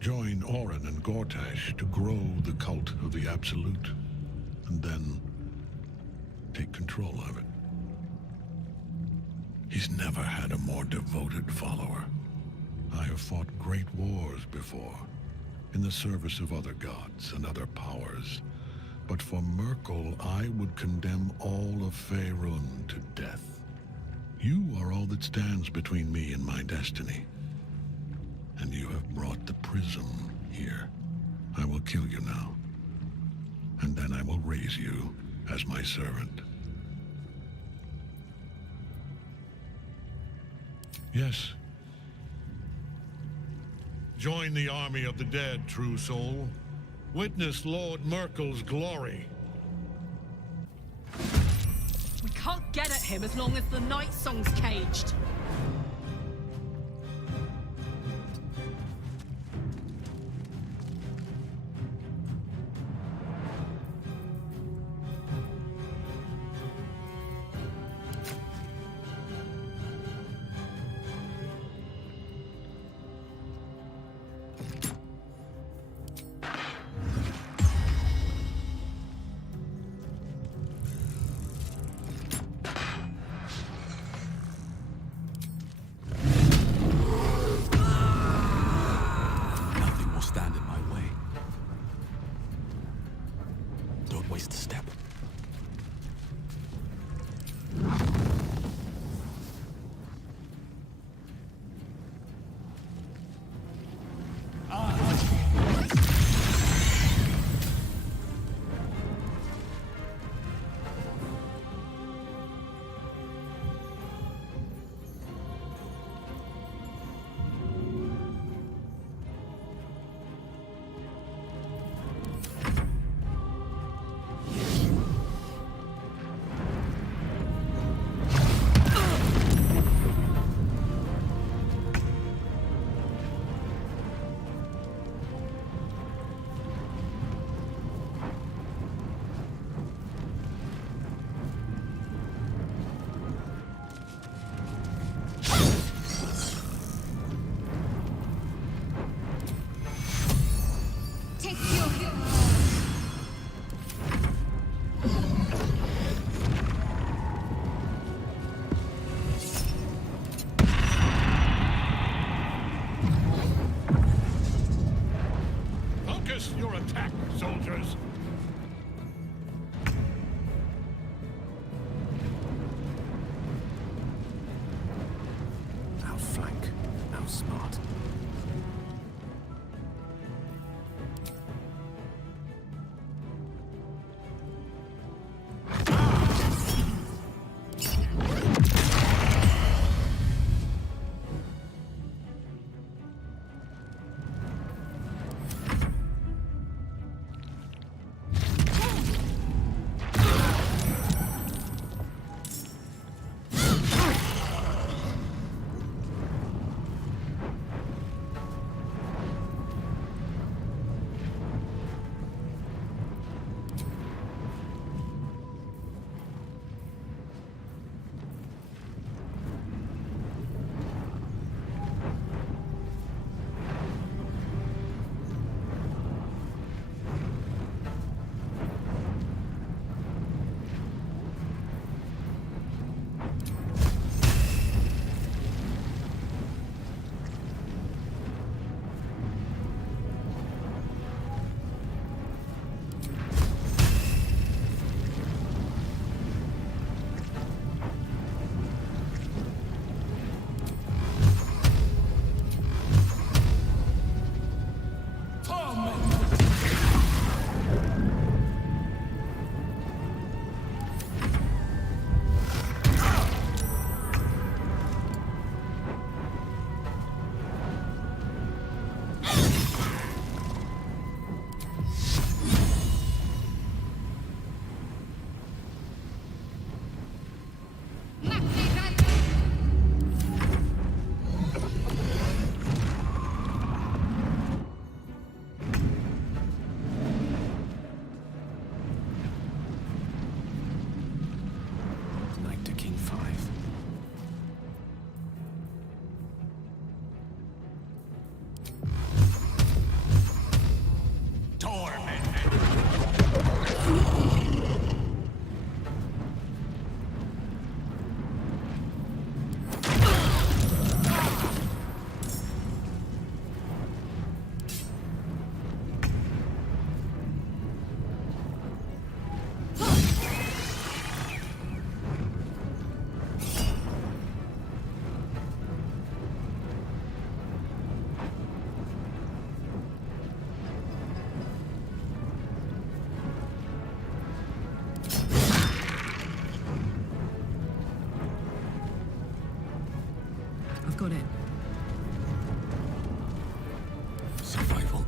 Join Orin and Gortash to grow the cult of the Absolute, and then take control of it. He's never had a more devoted follower. I have fought great wars before, in the service of other gods and other powers, but for Merkel, I would condemn all of Faerun to death. You are all that stands between me and my destiny. and you have brought the prism here. I will kill you now, and then I will raise you as my servant. Yes. Join the army of the dead, true soul. Witness Lord Merkel's glory. We can't get at him as long as the Night Song's caged. Nothing will stand in my way. Don't waste a step. Focus your attack, soldiers! Outflank. Outsmart.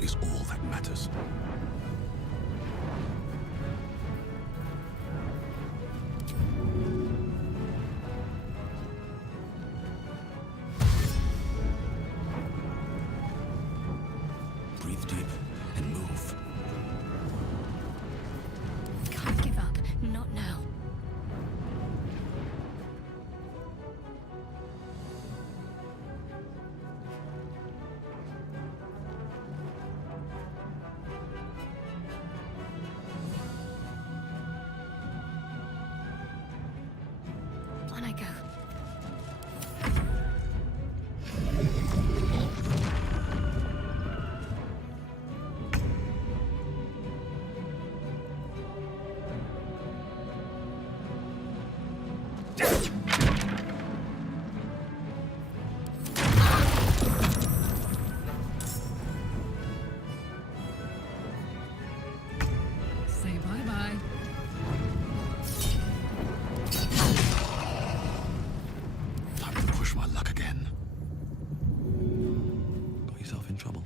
is all that matters. Breathe deep and move. Can't give up. Not now. On I go. Say bye-bye. Time to push my luck again. Got yourself in trouble.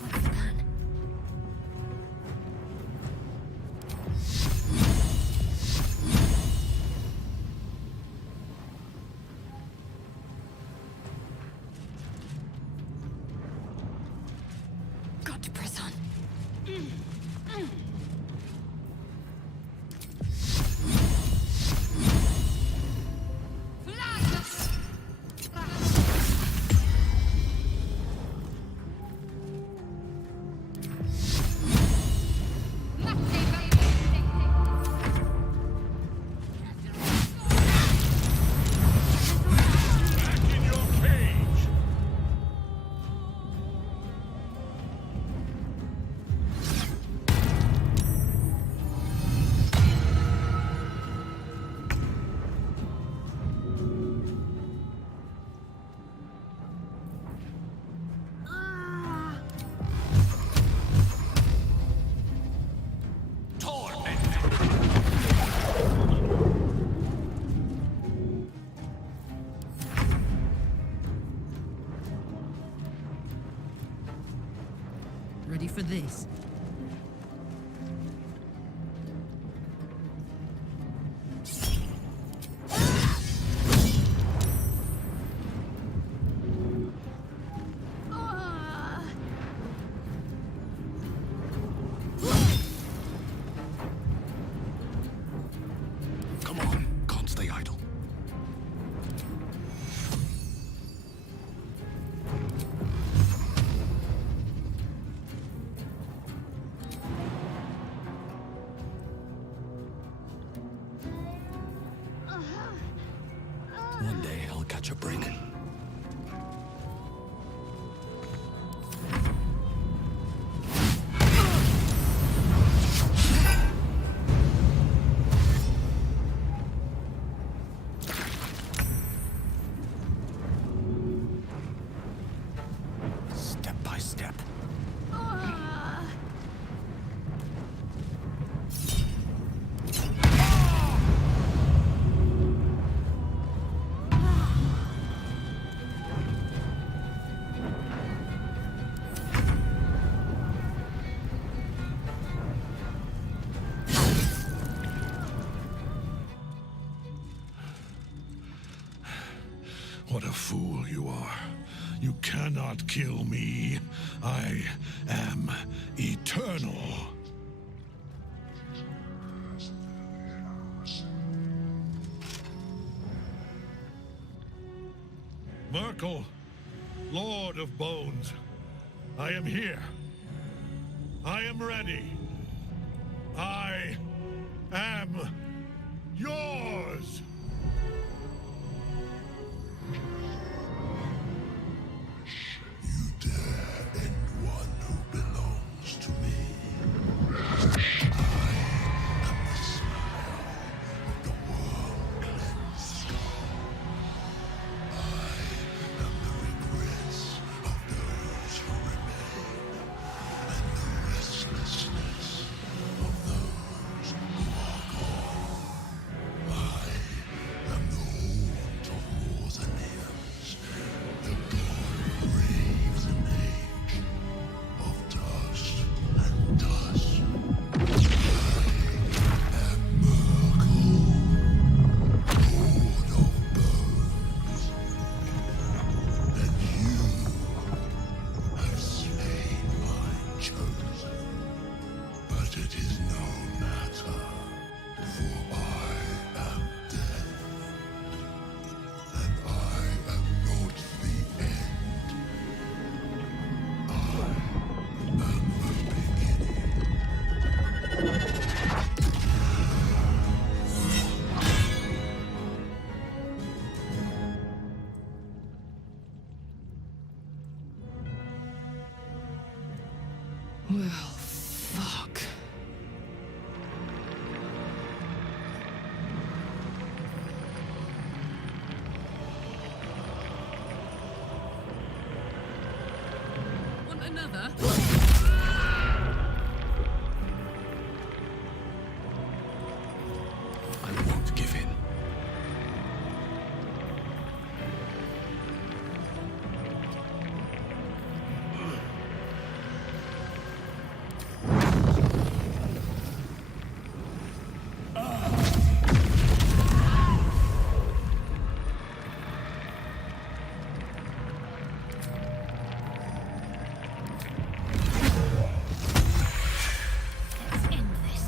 What's the plan? Got to press on. Ready for this? Come on, can't stay idle. One day I'll catch a break. Step by step. What a fool you are. You cannot kill me. I am eternal. Merkel, Lord of Bones, I am here. I am ready. I am yours. One who belongs to me. I another? I won't give in. Let's end this.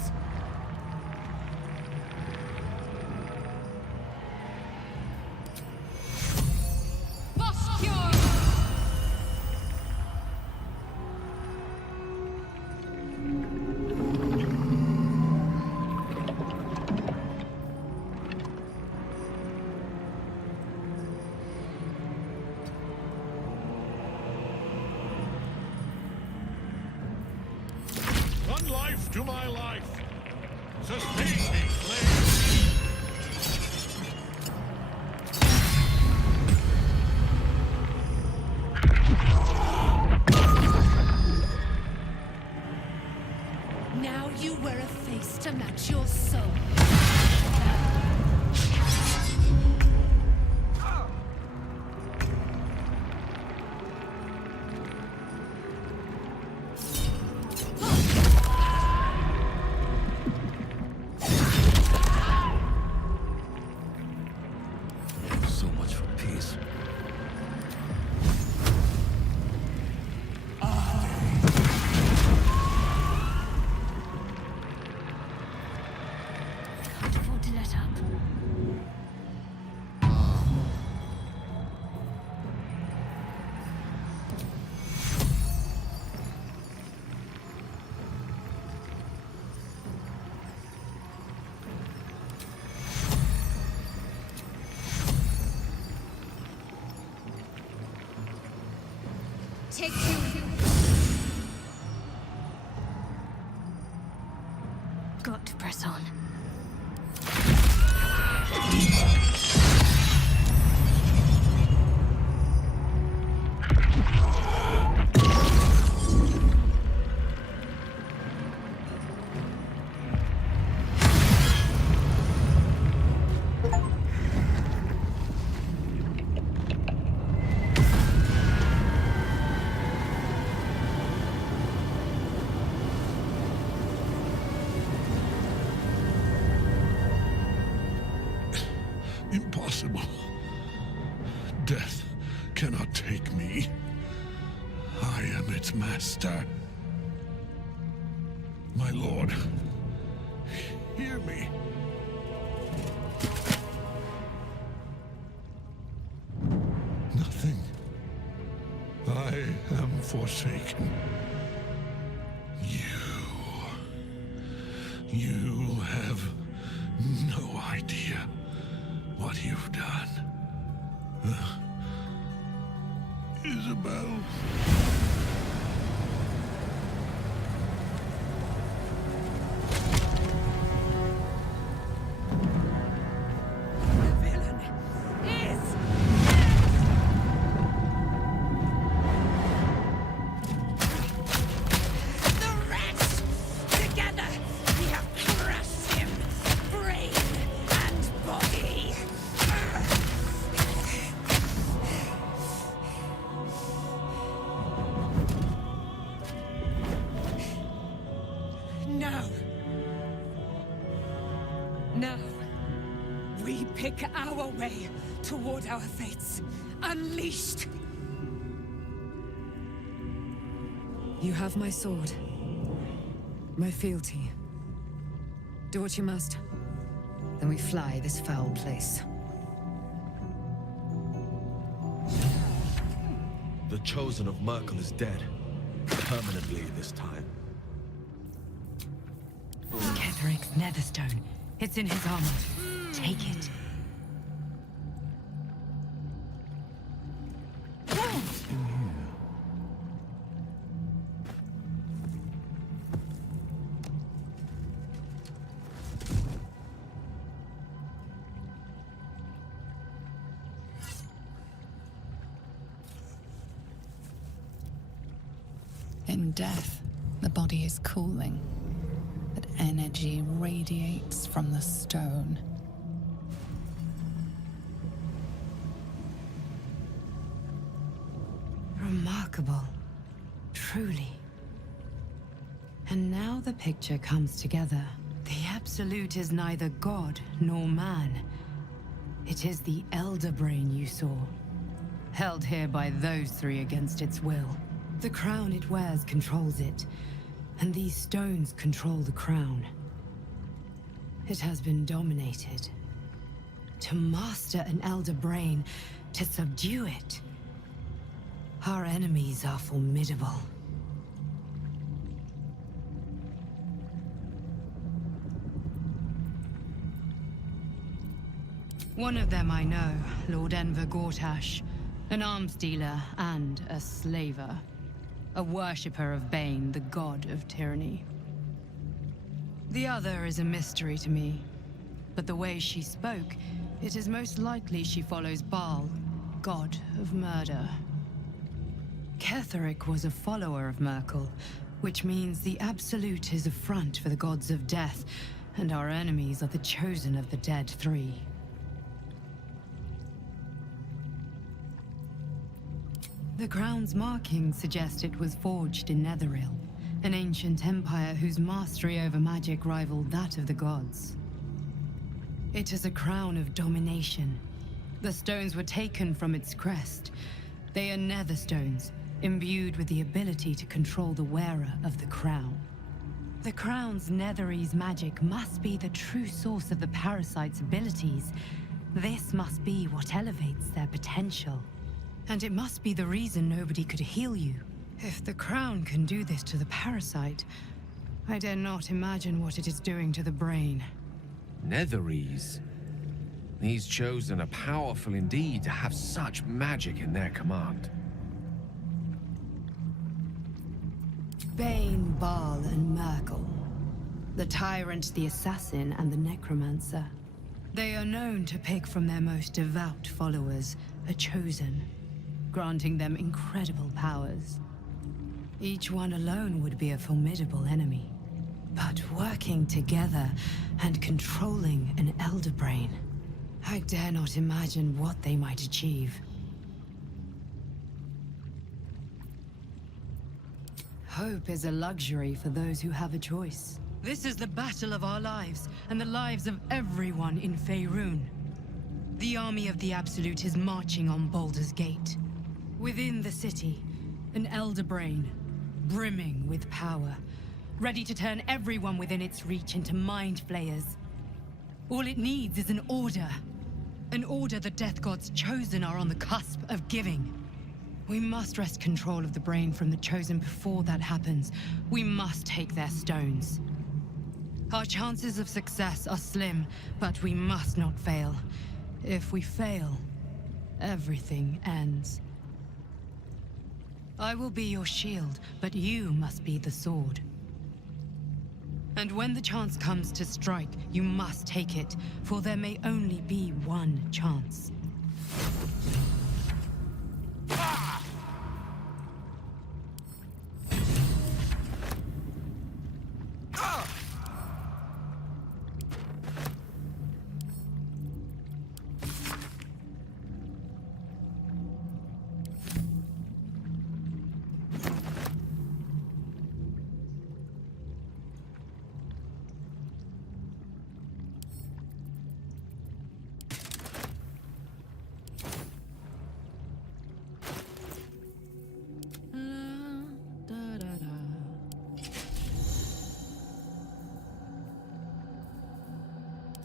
One life to my life. Sustain me, flame. Now you wear a face to match your soul. So much for peace. Can't afford to let up. Take two. Got to press on. Impossible. Death cannot take me. I am its master. My lord, hear me. Nothing. I am forsaken. You have no idea what you've done. Isabel. Now, we pick our way toward our fates. Unleashed! You have my sword. My fealty. Do what you must. Then we fly this foul place. The Chosen of Merkel is dead. Permanently this time. Ketheric's netherstone. It's in his armor. Take it. In death, the body is cooling, but energy radiates from the stone. Remarkable. Truly. And now the picture comes together. The Absolute is neither god nor man. It is the Elder Brain you saw, held here by those three against its will. The crown it wears controls it, and these stones control the crown. It has been dominated. To master an Elder Brain, to subdue it. Our enemies are formidable. One of them I know, Lord Enver Gortash, an arms dealer and a slaver. A worshipper of Bane, the god of tyranny. The other is a mystery to me, but the way she spoke, it is most likely she follows Baal, god of murder. Ketheric was a follower of Merkel, which means the Absolute is a front for the gods of death, and our enemies are the chosen of the Dead Three. The crown's markings suggest it was forged in Netheril, an ancient empire whose mastery over magic rivaled that of the gods. It is a crown of domination. The stones were taken from its crest. They are nether stones, imbued with the ability to control the wearer of the crown. The crown's Netherese magic must be the true source of the parasite's abilities. This must be what elevates their potential. And it must be the reason nobody could heal you. If the crown can do this to the parasite, I dare not imagine what it is doing to the brain. Netherese? These chosen are powerful indeed to have such magic in their command. Bane, Baal, and Merkel. The tyrant, the assassin, and the necromancer. They are known to pick from their most devout followers, a chosen, granting them incredible powers. Each one alone would be a formidable enemy. But working together and controlling an Elder Brain, I dare not imagine what they might achieve. Hope is a luxury for those who have a choice. This is the battle of our lives, and the lives of everyone in Faerun. The army of the Absolute is marching on Baldur's Gate. Within the city, an Elder Brain, brimming with power, ready to turn everyone within its reach into mind flayers. All it needs is an order. An order the Death Gods chosen are on the cusp of giving. We must wrest control of the brain from the chosen before that happens. We must take their stones. Our chances of success are slim, but we must not fail. If we fail, everything ends. I will be your shield, but you must be the sword. And when the chance comes to strike, you must take it, for there may only be one chance.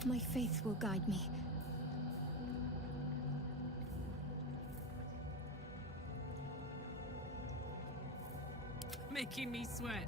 My faith will guide me. Making me sweat.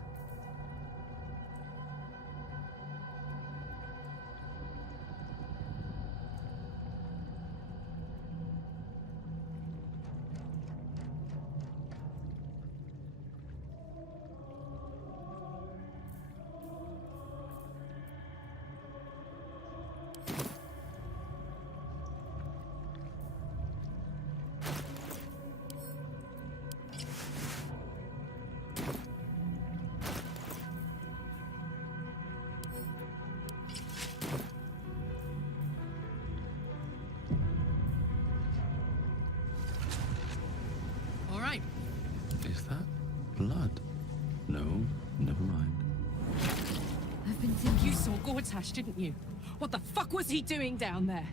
Gortash, didn't you? What the fuck was he doing down there?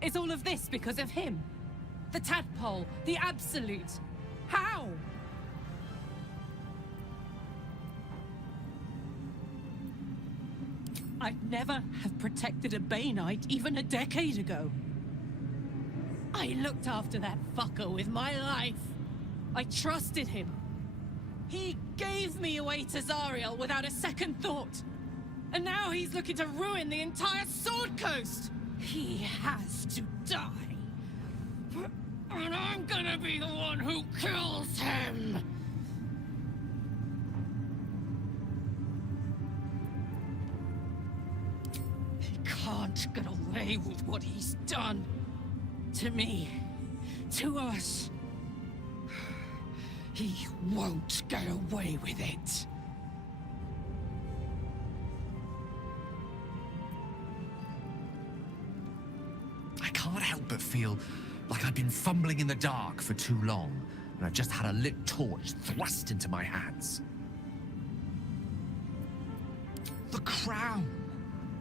Is all of this because of him? The tadpole, the Absolute. How? I'd never have protected a Bay Knight even a decade ago. I looked after that fucker with my life. I trusted him. He gave me away to Zariel without a second thought. And now he's looking to ruin the entire Sword Coast. He has to die. And I'm gonna be the one who kills him. He can't get away with what he's done. To me. To us. He won't get away with it. I can't help but feel like I've been fumbling in the dark for too long, and I've just had a lit torch thrust into my hands. The crown!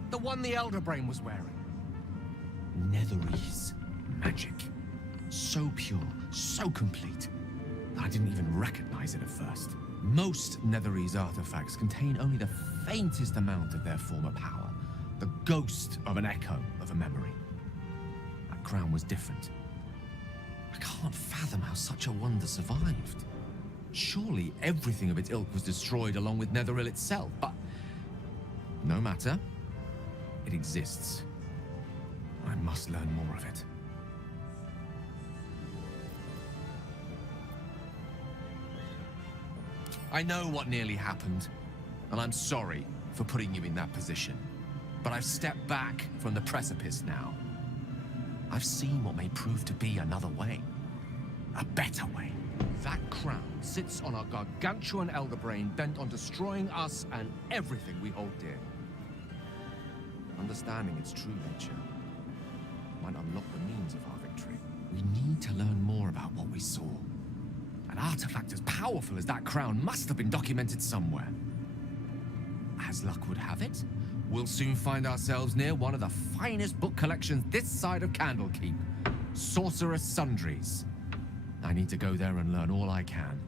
The one the Elder Brain was wearing. Netherese magic. So pure, so complete, that I didn't even recognize it at first. Most Netherese artifacts contain only the faintest amount of their former power, the ghost of an echo of a memory. That crown was different. I can't fathom how such a wonder survived. Surely everything of its ilk was destroyed along with Netheril itself, but no matter. It exists. I must learn more of it. I know what nearly happened, and I'm sorry for putting you in that position. But I've stepped back from the precipice now. I've seen what may prove to be another way. A better way. That crown sits on a gargantuan elder brain bent on destroying us and everything we hold dear. Understanding its true nature might unlock the means of our victory. We need to learn more about what we saw. An artifact as powerful as that crown must have been documented somewhere. As luck would have it, we'll soon find ourselves near one of the finest book collections this side of Candlekeep, Sorcerer's Sundries. I need to go there and learn all I can.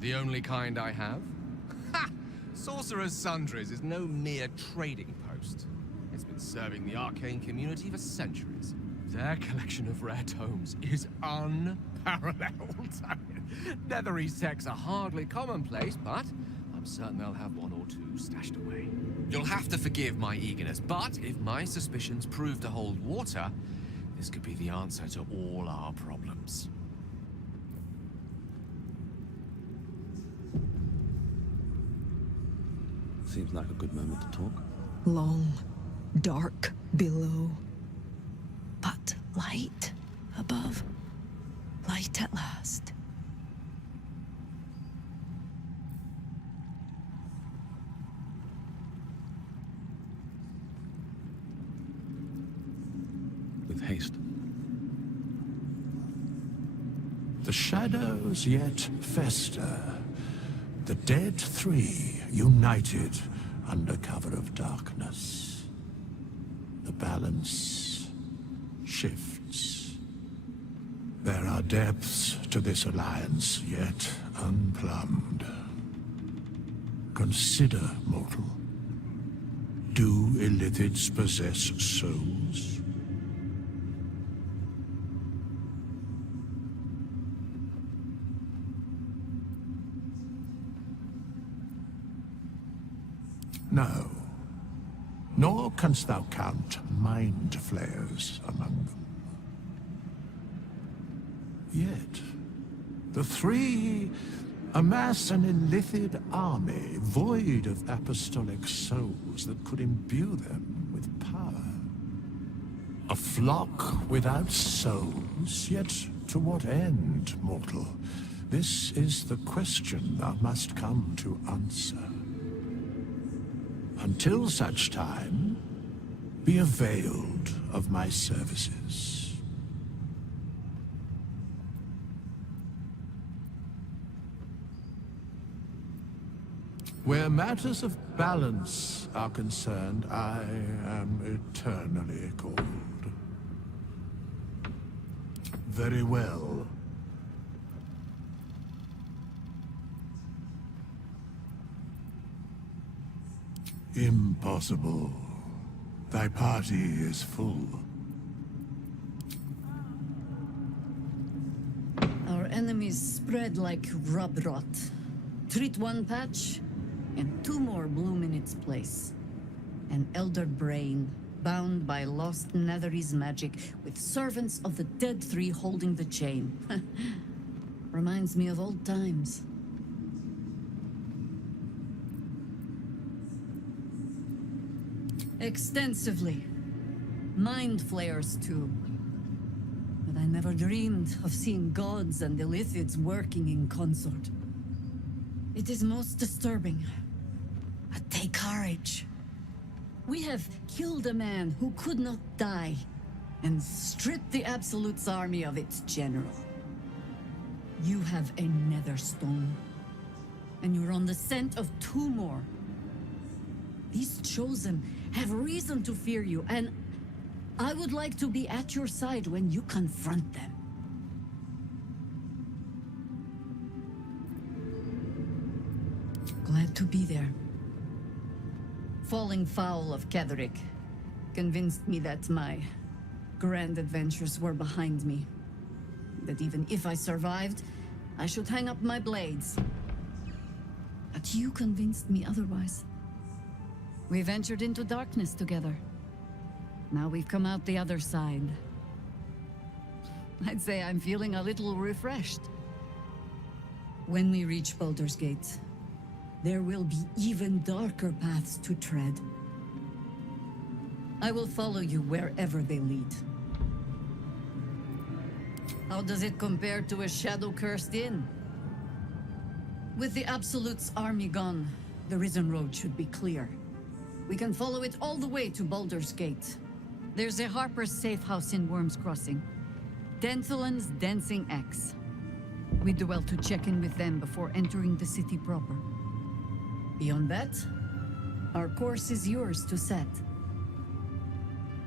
The only kind I have? Ha! Sorcerer's Sundries is no mere trading post. It's been serving the arcane community for centuries. Their collection of rare tomes is unparalleled. Netherese texts are hardly commonplace, but I'm certain they'll have one or two stashed away. You'll have to forgive my eagerness, but if my suspicions prove to hold water, this could be the answer to all our problems. Seems like a good moment to talk. Long, dark below, but light above. Light at last. With haste. The shadows yet fester. The dead three united under cover of darkness. The balance shifts. There are depths to this alliance yet unplumbed. Consider, mortal. Do illithids possess souls? No. Nor canst thou count mind flayers among them. Yet, the three amass an illithid army void of apostolic souls that could imbue them with power. A flock without souls, yet to what end, mortal? This is the question thou must come to answer. Until such time, be availed of my services. Where matters of balance are concerned, I am eternally cold. Very well. Impossible. Thy party is full. Our enemies spread like rub rot. Treat one patch, and two more bloom in its place. An elder brain, bound by lost Netherese magic, with servants of the dead three holding the chain. Reminds me of old times. Extensively. Mind flayers, too. But I never dreamed of seeing gods and Illithids working in consort. It is most disturbing. But take courage. We have killed a man who could not die, and stripped the Absolute's army of its general. You have a nether stone, and you're on the scent of two more. These chosen have reason to fear you, and I would like to be at your side when you confront them. Glad to be there. Falling foul of Ketheric convinced me that my grand adventures were behind me. That even if I survived, I should hang up my blades. But you convinced me otherwise. We ventured into darkness together. Now we've come out the other side. I'd say I'm feeling a little refreshed. When we reach Baldur's Gate, there will be even darker paths to tread. I will follow you wherever they lead. How does it compare to a shadow-cursed inn? With the Absolute's army gone, the Risen Road should be clear. We can follow it all the way to Baldur's Gate. There's a Harper's safe house in Worm's Crossing. Denthalen's Dancing Axe. We do well to check in with them before entering the city proper. Beyond that, our course is yours to set.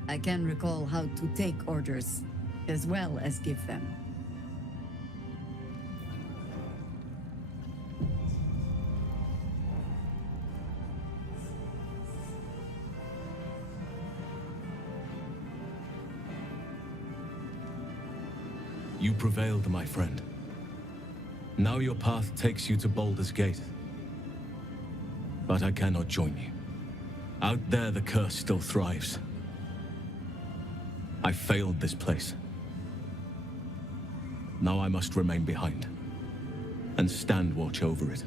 I can recall how to take orders, as well as give them. You prevailed, my friend. Now your path takes you to Baldur's Gate. But I cannot join you. Out there, the curse still thrives. I failed this place. Now I must remain behind, and stand watch over it.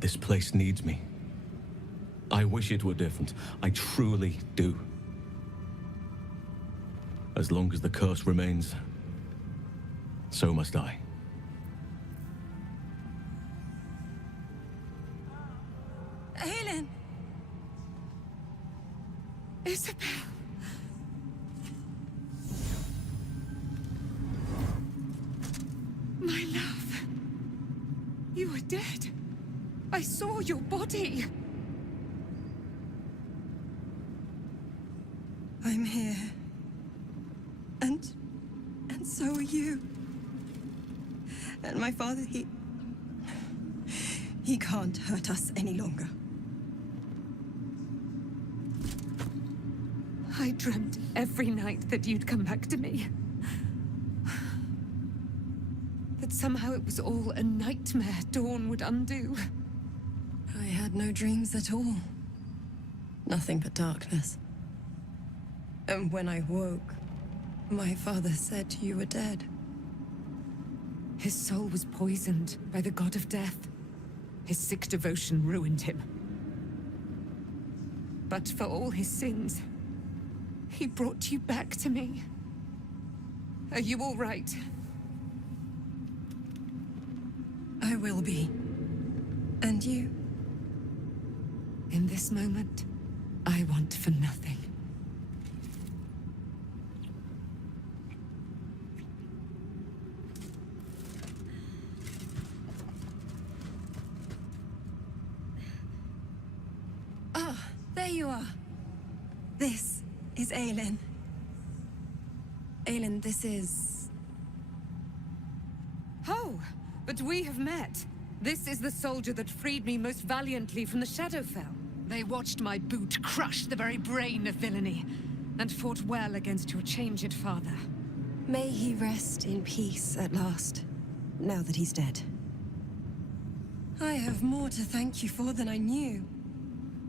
This place needs me. I wish it were different. I truly do. As long as the curse remains, so must I. Helen! Isabel! My love! You were dead. I saw your body. I'm here. And so are you. And my father, he can't hurt us any longer. I dreamt every night that you'd come back to me. That somehow it was all a nightmare Dawn would undo. I had no dreams at all. Nothing but darkness. And when I woke, my father said you were dead. His soul was poisoned by the god of death. His sick devotion ruined him. But for all his sins, he brought you back to me. Are you all right? I will be. And you? In this moment, I want for nothing. Ah, there you are. This is Aelin. Aelin, this is... Oh, but we have met. This is the soldier that freed me most valiantly from the Shadowfell. They watched my boot crush the very brain of villainy, and fought well against your changed father. May he rest in peace at last, now that he's dead. I have more to thank you for than I knew.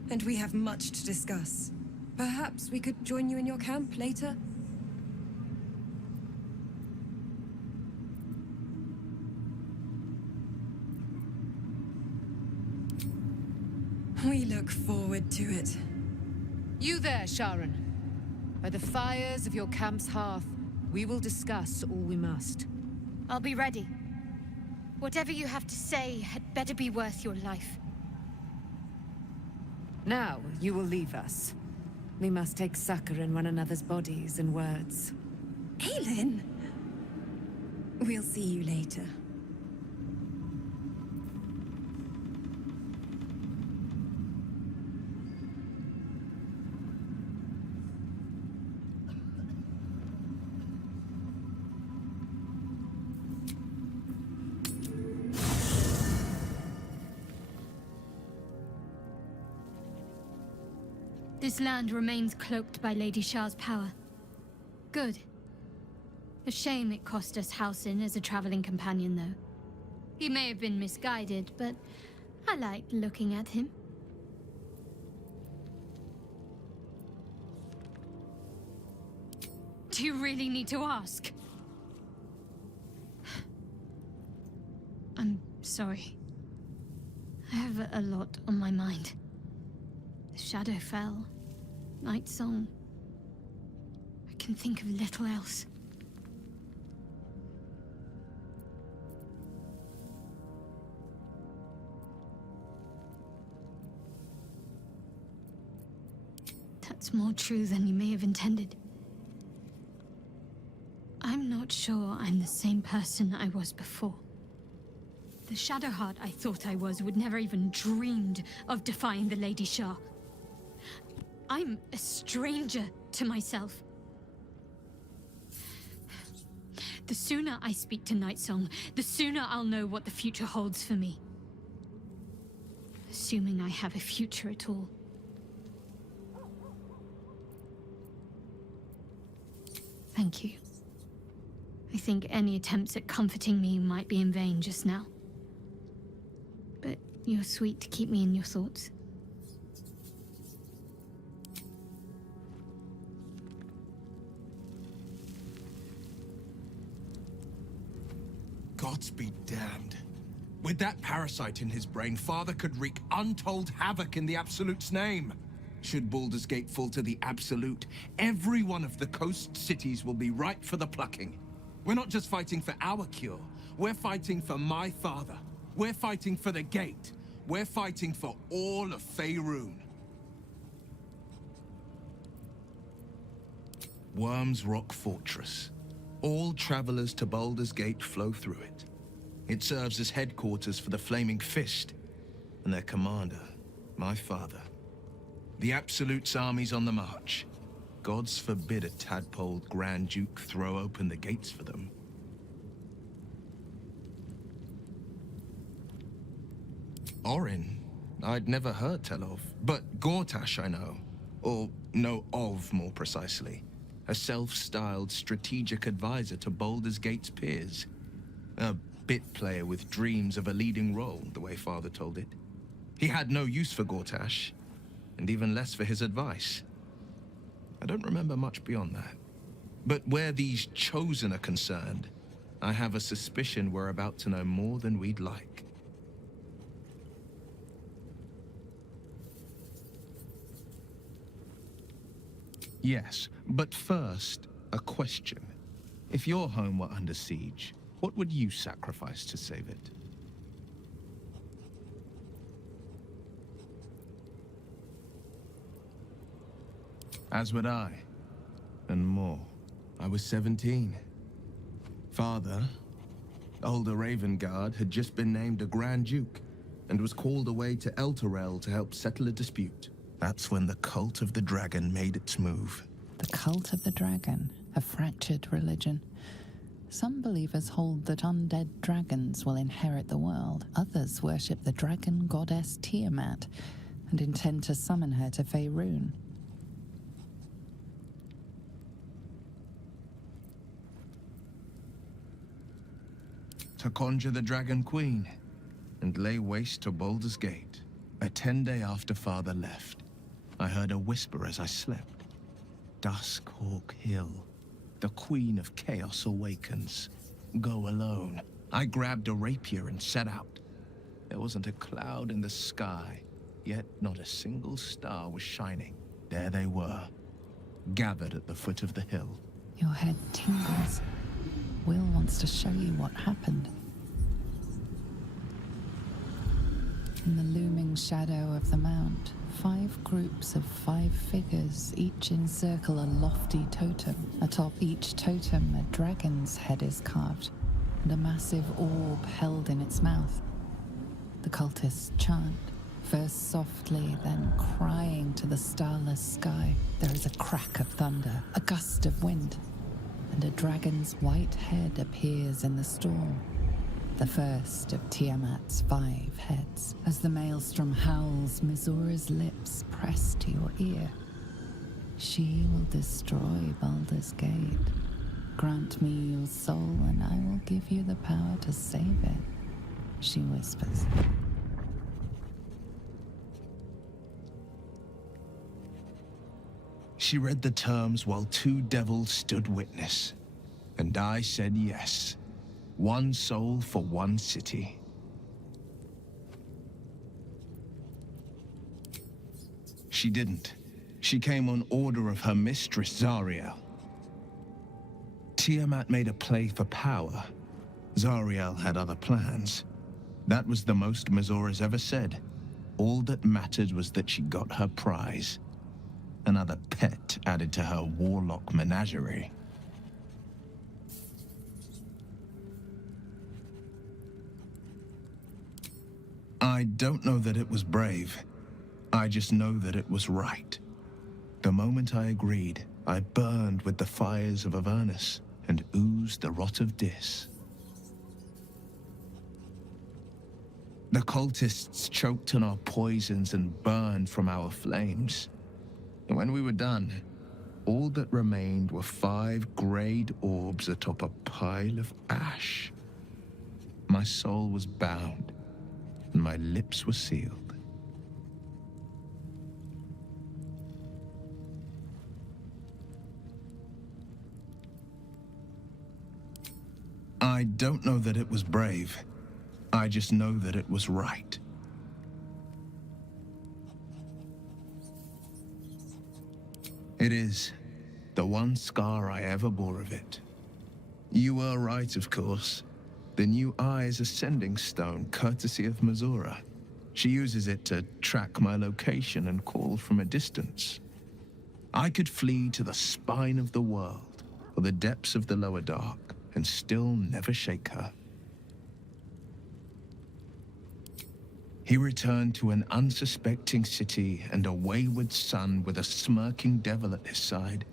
And we have much to discuss. Perhaps we could join you in your camp later? We look forward to it. You there, Sharon. By the fires of your camp's hearth, we will discuss all we must. I'll be ready. Whatever you have to say had better be worth your life. Now, you will leave us. We must take succor in one another's bodies and words. Aelin! We'll see you later. This land remains cloaked by Lady Shah's power. Good. A shame it cost us Halsin as a traveling companion, though. He may have been misguided, but I liked looking at him. Do you really need to ask? I'm sorry. I have a lot on my mind. The Shadowfell, Night Song. I can think of little else. That's more true than you may have intended. I'm not sure I'm the same person I was before. The Shadowheart I thought I was would never even dreamed of defying the Lady Shah. I'm a stranger to myself. The sooner I speak to Nightsong, the sooner I'll know what the future holds for me. Assuming I have a future at all. Thank you. I think any attempts at comforting me might be in vain just now. But you're sweet to keep me in your thoughts. Gods be damned. With that parasite in his brain, Father could wreak untold havoc in the Absolute's name. Should Baldur's Gate fall to the Absolute, every one of the coast cities will be ripe for the plucking. We're not just fighting for our cure, we're fighting for my father. We're fighting for the Gate. We're fighting for all of Faerun. Worm's Rock Fortress. All travelers to Baldur's Gate flow through it. It serves as headquarters for the Flaming Fist, and their commander, my father. The Absolute's army's on the march. Gods forbid a tadpole Grand Duke throw open the gates for them. Orin, I'd never heard tell of, but Gortash I know. Or know of, more precisely. A self-styled strategic advisor to Baldur's Gate's peers. A bit player with dreams of a leading role, the way Father told it. He had no use for Gortash, and even less for his advice. I don't remember much beyond that. But where these Chosen are concerned, I have a suspicion we're about to know more than we'd like. Yes, but first, a question. If your home were under siege, what would you sacrifice to save it? As would I. And more. I was 17. Father, older Ravengard, had just been named a Grand Duke and was called away to Elturel to help settle a dispute. That's when the Cult of the Dragon made its move. The Cult of the Dragon, a fractured religion. Some believers hold that undead dragons will inherit the world. Others worship the dragon goddess Tiamat and intend to summon her to Faerun. To conjure the Dragon Queen and lay waste to Baldur's Gate. A 10-day after Father left, I heard a whisper as I slept. Duskhawk Hill. The Queen of Chaos awakens. Go alone. I grabbed a rapier and set out. There wasn't a cloud in the sky, yet not a single star was shining. There they were, gathered at the foot of the hill. Your head tingles. Will wants to show you what happened. In the looming shadow of the mount, 5 groups of 5 figures each encircle a lofty totem. Atop each totem, a dragon's head is carved, and a massive orb held in its mouth. The cultists chant, first softly, then crying to the starless sky. There is a crack of thunder, a gust of wind, and a dragon's white head appears in the storm. The first of Tiamat's 5 heads. As the maelstrom howls, Mizora's lips press to your ear. She will destroy Baldur's Gate. Grant me your soul, and I will give you the power to save it, she whispers. She read the terms while 2 devils stood witness, and I said yes. 1 soul for 1 city. She didn't. She came on order of her mistress, Zariel. Tiamat made a play for power. Zariel had other plans. That was the most Mizora's ever said. All that mattered was that she got her prize. Another pet added to her warlock menagerie. I don't know that it was brave. I just know that it was right. The moment I agreed, I burned with the fires of Avernus and oozed the rot of Dis. The cultists choked on our poisons and burned from our flames. And when we were done, all that remained were 5 grayed orbs atop a pile of ash. My soul was bound, and my lips were sealed. I don't know that it was brave. I just know that it was right. It is the one scar I ever bore of it. You were right, of course. The new eye is a sending stone, courtesy of Mizora. She uses it to track my location and call from a distance. I could flee to the spine of the world, or the depths of the lower dark, and still never shake her. He returned to an unsuspecting city and a wayward son with a smirking devil at his side.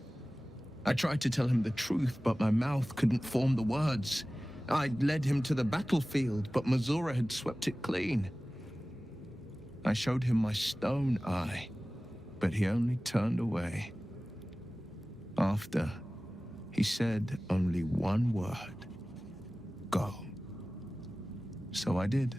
I tried to tell him the truth, but my mouth couldn't form the words. I'd led him to the battlefield, but Mizora had swept it clean. I showed him my stone eye, but he only turned away. After, he said only one word: go. So I did.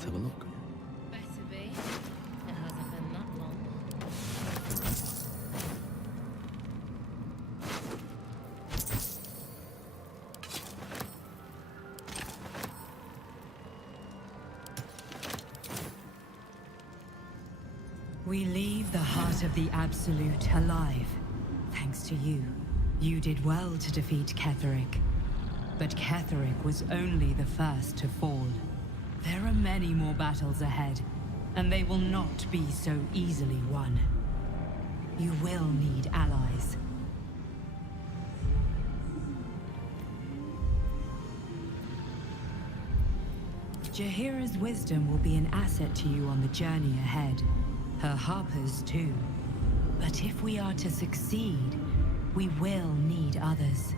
Let's have a look. Better be. It hasn't been that long. We leave the heart of the Absolute alive. Thanks to you. You did well to defeat Ketheric. But Ketheric was only the first to fall. There are many more battles ahead, and they will not be so easily won. You will need allies. Jaheira's wisdom will be an asset to you on the journey ahead. Her harpers too. But if we are to succeed, we will need others.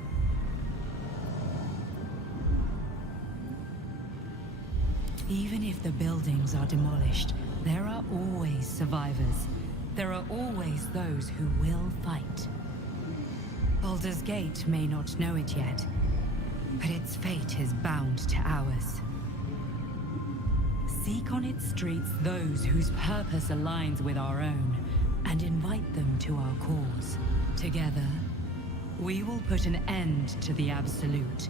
Even if the buildings are demolished, there are always survivors. There are always those who will fight. Baldur's Gate may not know it yet, but its fate is bound to ours. Seek on its streets those whose purpose aligns with our own, and invite them to our cause. Together, we will put an end to the Absolute,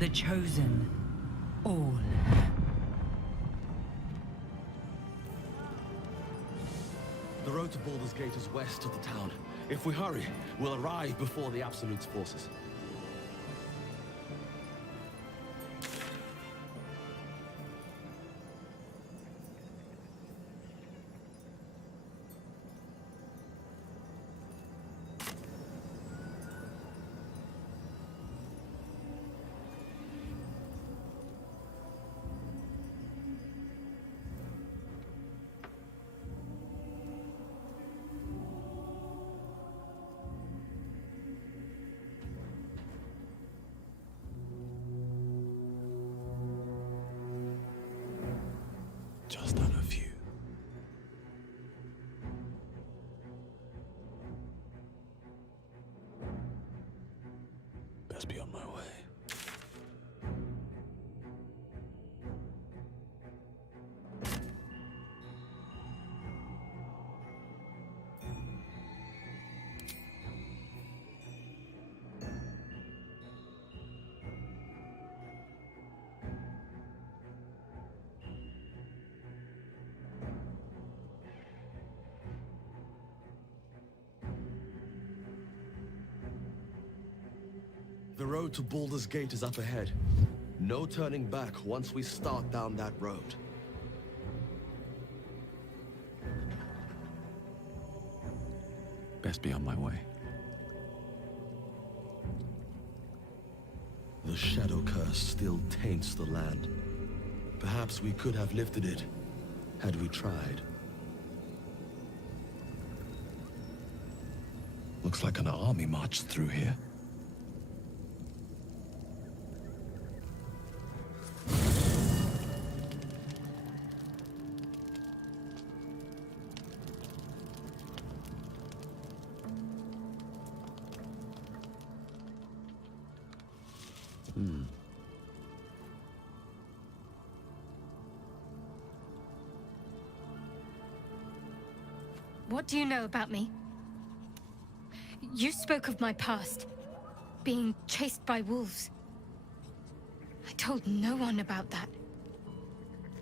the Chosen, all. The road to Baldur's Gate is west of the town. If we hurry, we'll arrive before the Absolute's forces. Just on a few. Best be on my way. The road to Baldur's Gate is up ahead. No turning back once we start down that road. Best be on my way. The Shadow Curse still taints the land. Perhaps we could have lifted it, had we tried. Looks like an army marched through here. What do you know about me? You spoke of my past, being chased by wolves. I told no one about that.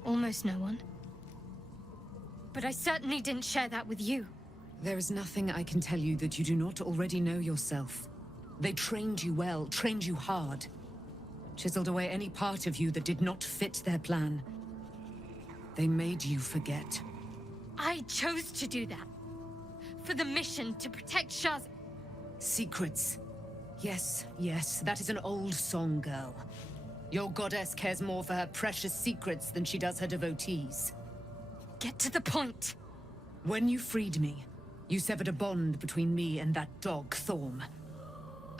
Almost no one. But I certainly didn't share that with you. There is nothing I can tell you that you do not already know yourself. They trained you well, trained you hard. Chiseled away any part of you that did not fit their plan. They made you forget. I chose to do that. For the mission to protect Shaz. Secrets. Yes, yes, that is an old song, girl. Your goddess cares more for her precious secrets than she does her devotees. Get to the point. When you freed me, you severed a bond between me and that dog, Thorm.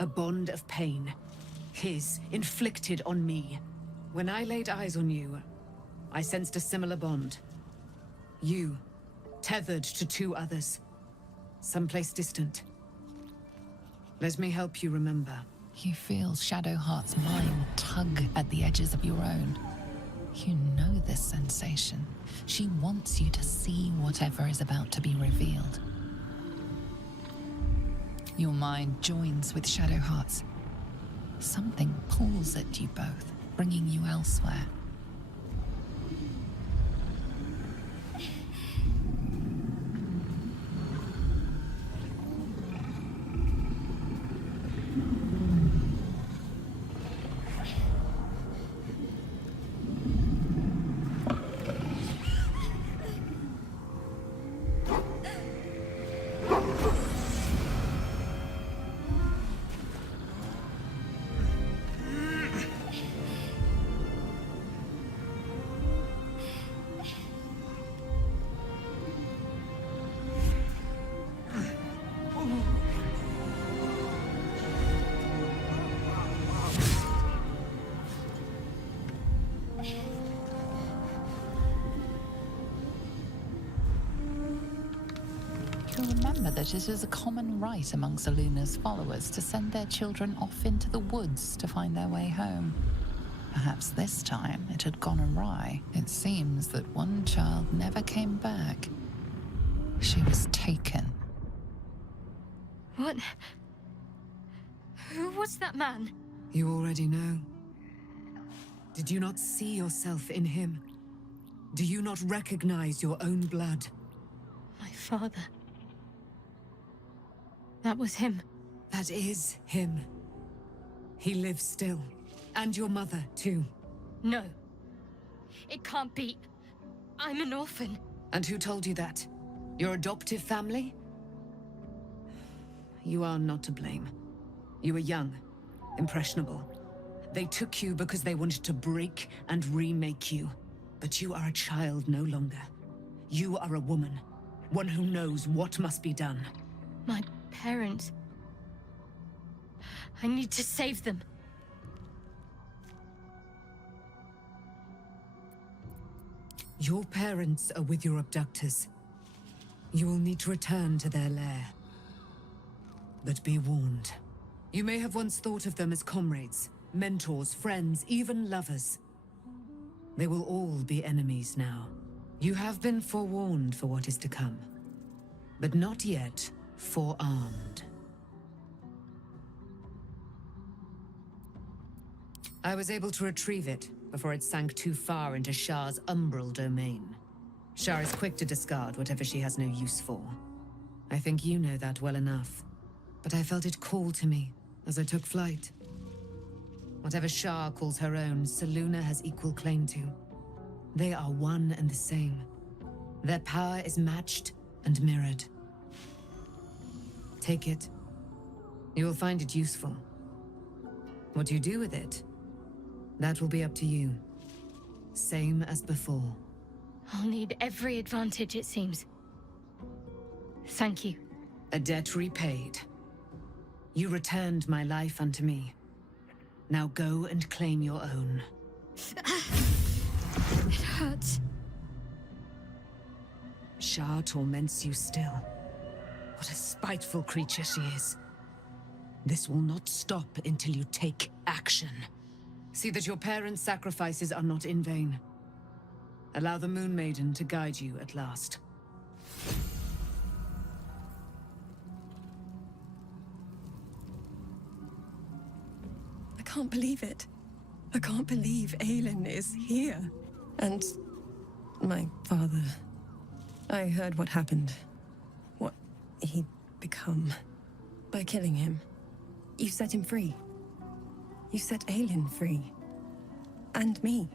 A bond of pain. His, inflicted on me. When I laid eyes on you, I sensed a similar bond. You, tethered to two others. Someplace distant. Let me help you remember. You feel Shadowheart's mind tug at the edges of your own. You know this sensation. She wants you to see whatever is about to be revealed. Your mind joins with Shadowheart's. Something pulls at you both, bringing you elsewhere. Remember that it is a common right among Selûne's followers to send their children off into the woods to find their way home. Perhaps this time it had gone awry. It seems that one child never came back. She was taken. What? Who was that man? You already know. Did you not see yourself in him? Do you not recognize your own blood? My father. That was him. That is him. He lives still. And your mother, too. No. It can't be. I'm an orphan. And who told you that? Your adoptive family? You are not to blame. You were young, impressionable. They took you because they wanted to break and remake you. But you are a child no longer. You are a woman. One who knows what must be done. My parents. I need to save them. Your parents are with your abductors. You will need to return to their lair. But be warned. You may have once thought of them as comrades, mentors, friends, even lovers. They will all be enemies now. You have been forewarned for what is to come, but not yet forearmed. I was able to retrieve it before it sank too far into Shah's umbral domain. Shah is quick to discard whatever she has no use for. I think you know that well enough. But I felt it call to me as I took flight. Whatever Shah calls her own, Selûne has equal claim to. They are one and the same. Their power is matched and mirrored. Take it. You will find it useful. What you do with it, that will be up to you. Same as before. I'll need every advantage, it seems. Thank you. A debt repaid. You returned my life unto me. Now go and claim your own. It hurts. Shah torments you still. What a spiteful creature she is. This will not stop until you take action. See that your parents' sacrifices are not in vain. Allow the Moon Maiden to guide you at last. I can't believe it. I can't believe Aelin is here. And my father. I heard what happened. What he'd become. By killing him. You set him free. You set Aelin free. And me.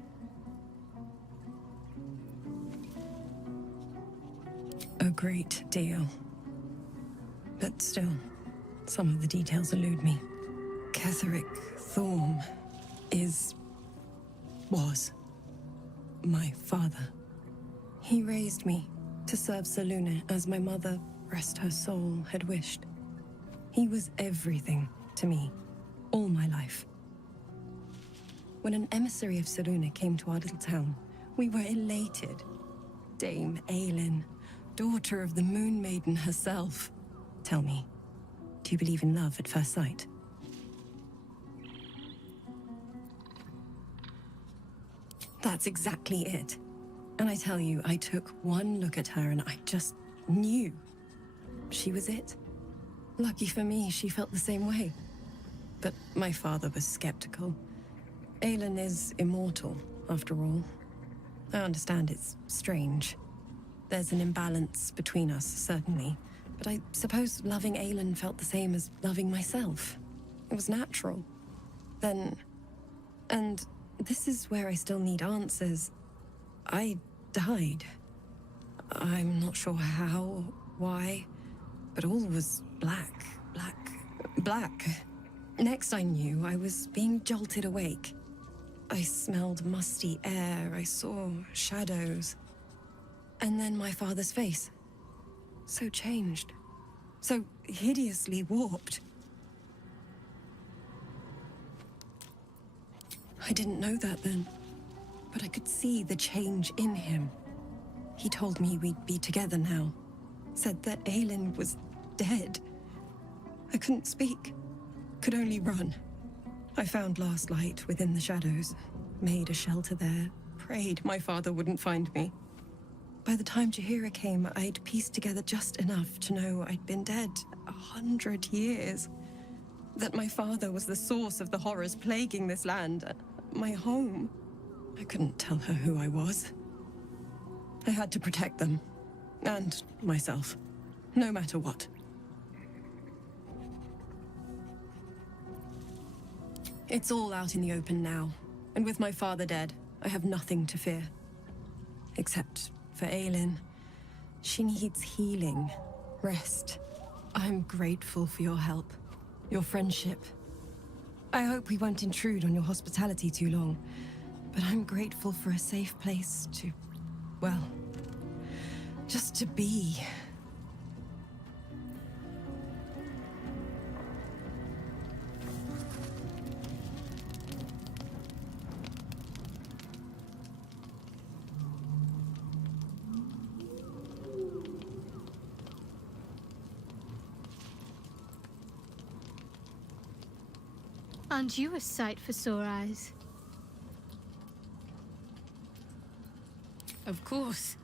A great deal. But still, some of the details elude me. Ketheric Thorm was my father. He raised me to serve Selûne as my mother, rest her soul, had wished. He was everything to me, all my life. When an emissary of Selûne came to our little town, we were elated. Dame Aelin, daughter of the Moon Maiden herself. Tell me, do you believe in love at first sight? That's exactly it. And I tell you, I took one look at her and I just knew she was it. Lucky for me, she felt the same way. But my father was skeptical. Aelin is immortal, after all. I understand it's strange. There's an imbalance between us, certainly. But I suppose loving Aelin felt the same as loving myself. It was natural. Then... And this is where I still need answers. I died. I'm not sure how, why, but all was black, black, black. Next I knew, I was being jolted awake. I smelled musty air, I saw shadows. And then my father's face. So changed. So hideously warped. I didn't know that then, but I could see the change in him. He told me we'd be together now. Said that Aelin was dead. I couldn't speak. Could only run. I found last light within the shadows. Made a shelter there. Prayed my father wouldn't find me. By the time Jaheira came, I'd pieced together just enough to know I'd been dead 100 years. That my father was the source of the horrors plaguing this land. My home. I couldn't tell her who I was. I had to protect them. And myself. No matter what. It's all out in the open now. And with my father dead, I have nothing to fear. Except for Aelin. She needs healing. Rest. I'm grateful for your help. Your friendship. I hope we won't intrude on your hospitality too long. But I'm grateful for a safe place to... well... just to be. Aren't you a sight for sore eyes? Of course.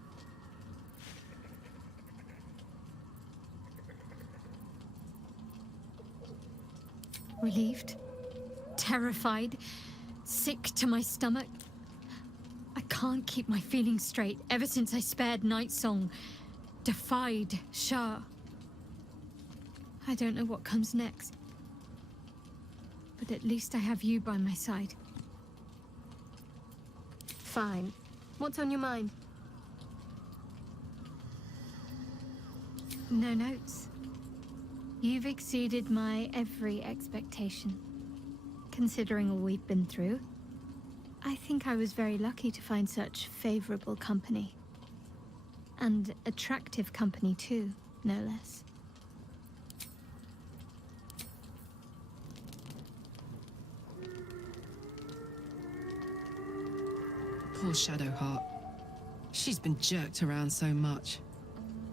Relieved, terrified, sick to my stomach. I can't keep my feelings straight ever since I spared Nightsong, defied Shah. I don't know what comes next. But at least I have you by my side. Fine. What's on your mind? No notes. You've exceeded my every expectation. Considering all we've been through, I think I was very lucky to find such favorable company. And attractive company too, no less. Poor Shadowheart. She's been jerked around so much.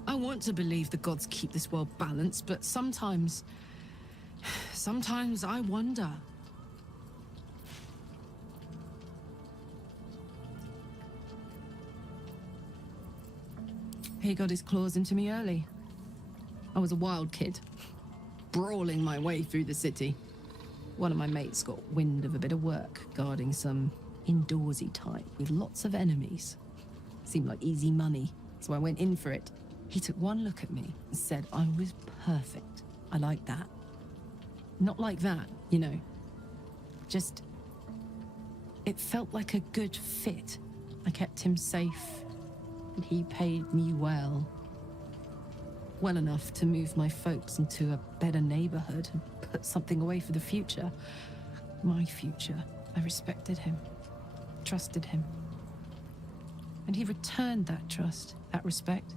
I want to believe the gods keep this world balanced, but sometimes I wonder. He got his claws into me early. I was a wild kid, brawling my way through the city. One of my mates got wind of a bit of work guarding some indoorsy type with lots of enemies. Seemed like easy money, so I went in for it. He took one look at me and said I was perfect. I like that. Not like that, you know. Just... it felt like a good fit. I kept him safe, and he paid me well. Well enough to move my folks into a better neighborhood and put something away for the future. My future. I respected him. Trusted him. And he returned that trust, that respect.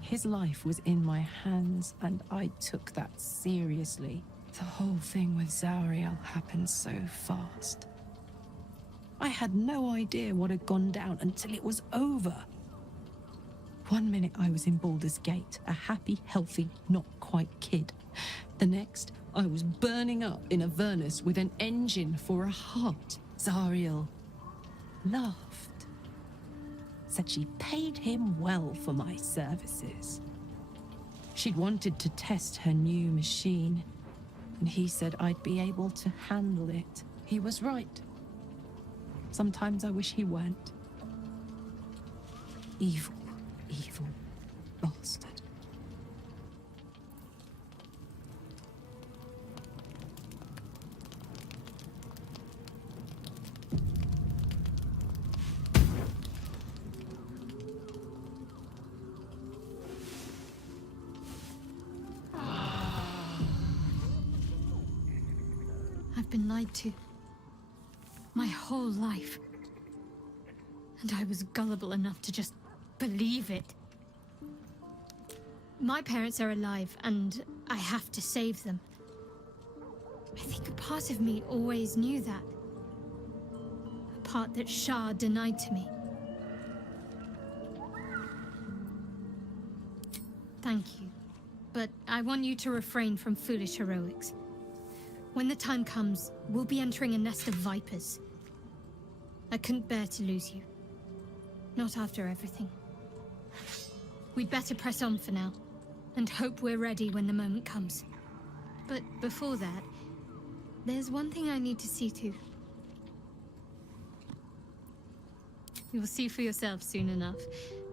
His life was in my hands, and I took that seriously. The whole thing with Zariel happened so fast. I had no idea what had gone down until it was over. One minute I was in Baldur's Gate, a happy, healthy, not quite kid. The next, I was burning up in Avernus with an engine for a heart. Zariel. laughed. Said she paid him well for my services. She'd wanted to test her new machine, and he said I'd be able to handle it. He was right. Sometimes I wish he weren't. Evil, evil bastard. I've been lied to. My whole life. And I was gullible enough to just believe it. My parents are alive, and I have to save them. I think a part of me always knew that. A part that Shah denied to me. Thank you. But I want you to refrain from foolish heroics. When the time comes, we'll be entering a nest of vipers. I couldn't bear to lose you. Not after everything. We'd better press on for now, and hope we're ready when the moment comes. But before that, there's one thing I need to see to. You'll see for yourself soon enough.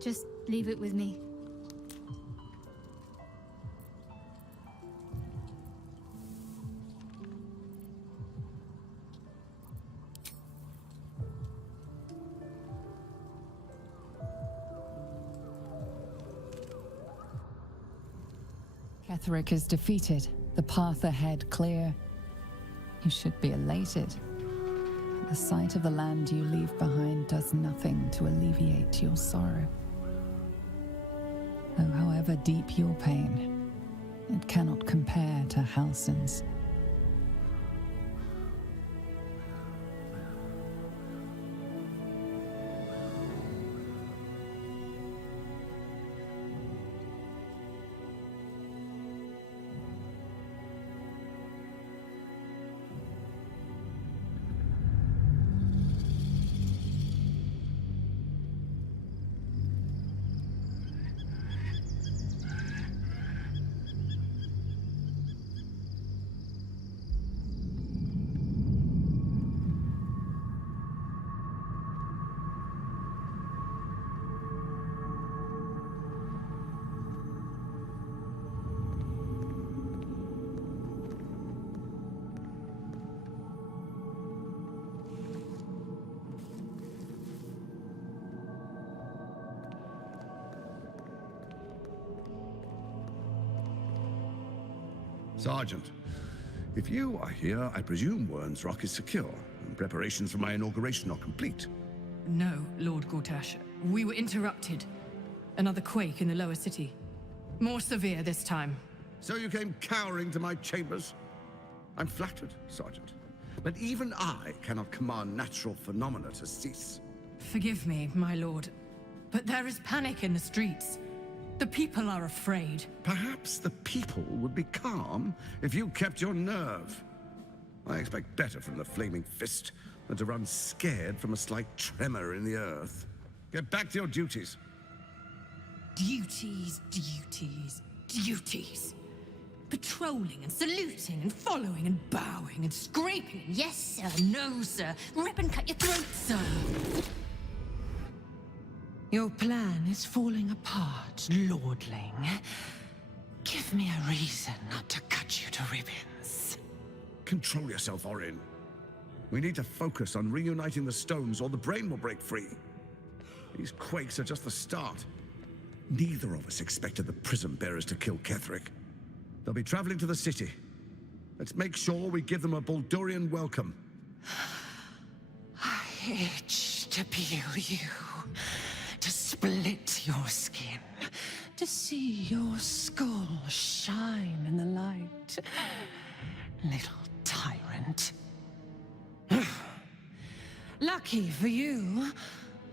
Just leave it with me. Ketheric is defeated, the path ahead clear. You should be elated. The sight of the land you leave behind does nothing to alleviate your sorrow. Though however deep your pain, it cannot compare to Halsin's. Sergeant, if you are here, I presume Wern's Rock is secure, and preparations for my inauguration are complete. No, Lord Gortash. We were interrupted. Another quake in the lower city. More severe this time. So you came cowering to my chambers? I'm flattered, Sergeant. But even I cannot command natural phenomena to cease. Forgive me, my lord, but there is panic in the streets. The people are afraid. Perhaps the people would be calm if you kept your nerve. I expect better from the Flaming Fist than to run scared from a slight tremor in the earth. Get back to your duties. Duties, duties, duties. Patrolling and saluting and following and bowing and scraping. Yes, sir. No, sir. Rip and cut your throat, sir. Your plan is falling apart, lordling. Give me a reason not to cut you to ribbons. Control yourself, Orin. We need to focus on reuniting the stones or the brain will break free. These quakes are just the start. Neither of us expected the prism bearers to kill Ketheric. They'll be traveling to the city. Let's make sure we give them a Baldurian welcome. I itch to peel you. To split your skin, to see your skull shine in the light. Little tyrant. Lucky for you,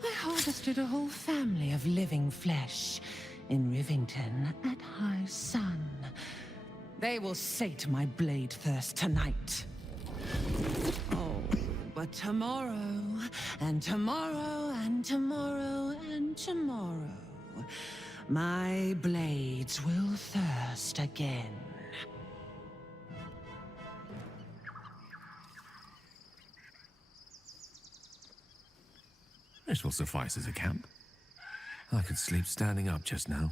I harvested a whole family of living flesh in Rivington at high sun. They will sate my blade thirst tonight. Oh, but But tomorrow, and tomorrow, and tomorrow, and tomorrow, my blades will thirst again. This will suffice as a camp. I could sleep standing up just now.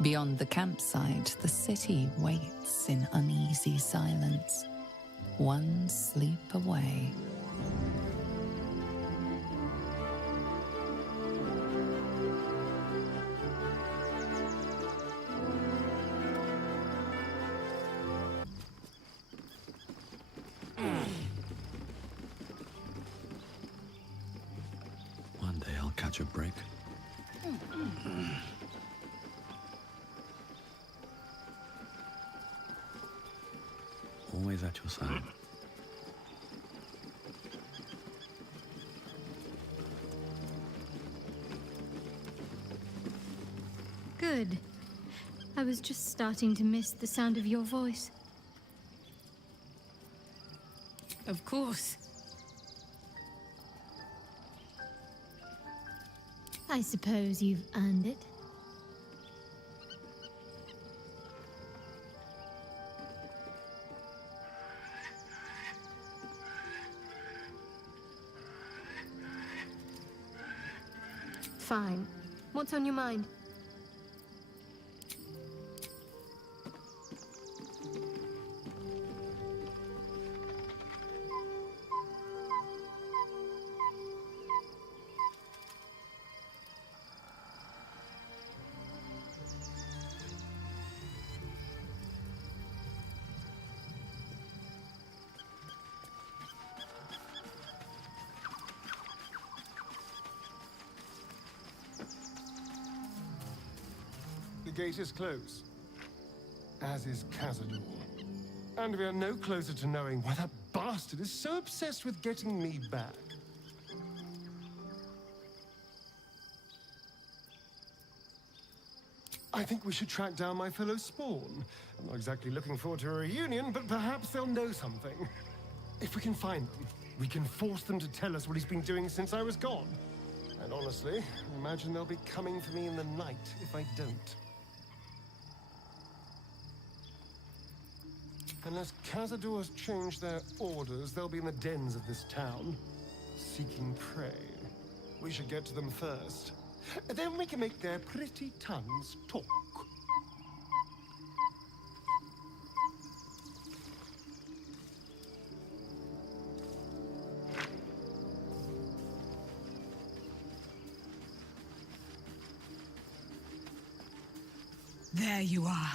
Beyond the campsite, the city waits in uneasy silence, one sleep away. One day I'll catch a break. Always at your side. Good. I was just starting to miss the sound of your voice. Of course. I suppose you've earned it. Fine. What's on your mind? The gate is closed, as is Cazador. And we are no closer to knowing why that bastard is so obsessed with getting me back. I think we should track down my fellow Spawn. I'm not exactly looking forward to a reunion, but perhaps they'll know something. If we can find them, we can force them to tell us what he's been doing since I was gone. And honestly, I imagine they'll be coming for me in the night if I don't. Unless Cazador's changed their orders, they'll be in the dens of this town, seeking prey. We should get to them first. Then we can make their pretty tongues talk. There you are.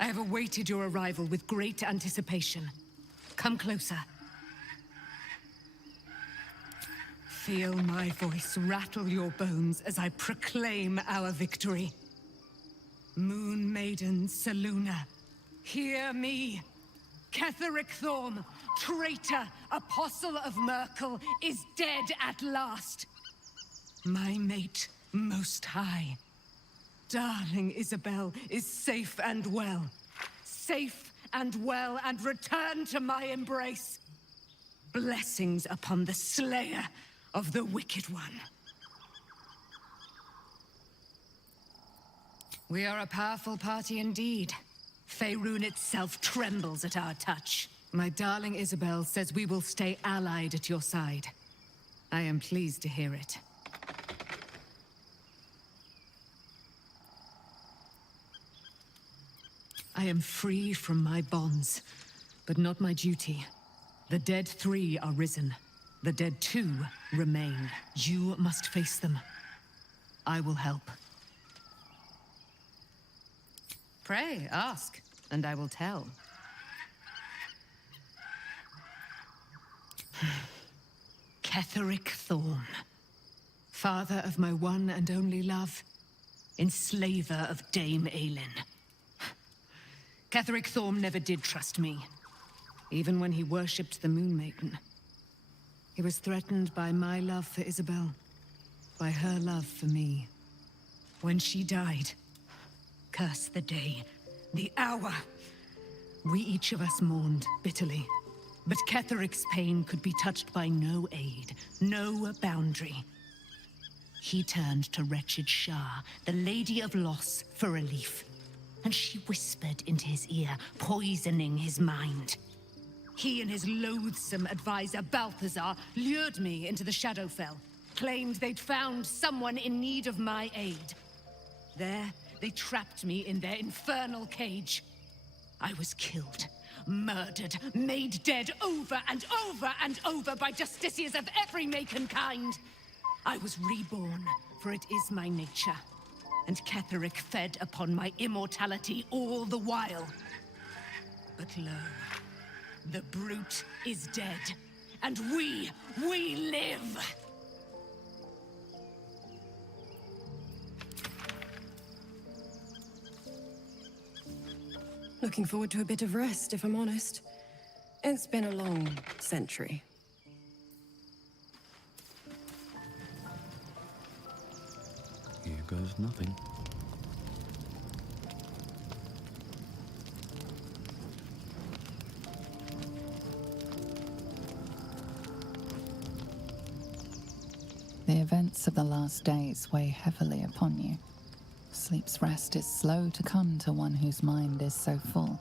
I have awaited your arrival with great anticipation. Come closer. Feel my voice rattle your bones as I proclaim our victory. Moon Maiden Selûne, hear me. Ketheric Thorm, traitor, apostle of Myrkul, is dead at last. My mate, Most High. Darling Isabel is safe and well. Safe and well, and return to my embrace. Blessings upon the slayer of the Wicked One. We are a powerful party indeed. Faerun itself trembles at our touch. My darling Isabel says we will stay allied at your side. I am pleased to hear it. I am free from my bonds, but not my duty. The dead three are risen. The dead too remain. You must face them. I will help. Pray, ask, and I will tell. Ketheric Thorn, father of my one and only love, enslaver of Dame Aelin. Ketheric Thorn never did trust me, even when he worshipped the Moon Maiden. He was threatened by my love for Isabel, by her love for me. When she died, curse the day, the hour. We each of us mourned bitterly. But Ketheric's pain could be touched by no aid, no boundary. He turned to wretched Shar, the Lady of Loss, for relief. And she whispered into his ear, poisoning his mind. He and his loathsome advisor, Balthazar, lured me into the Shadowfell, claimed they'd found someone in need of my aid. There, they trapped me in their infernal cage. I was killed, murdered, made dead over and over and over by justiciars of every make and kind. I was reborn, for it is my nature. And Ketheric fed upon my immortality all the while. But lo, the brute is dead, and we live! Looking forward to a bit of rest, if I'm honest. It's been a long century. Here goes nothing. The events of the last days weigh heavily upon you. Sleep's rest is slow to come to one whose mind is so full.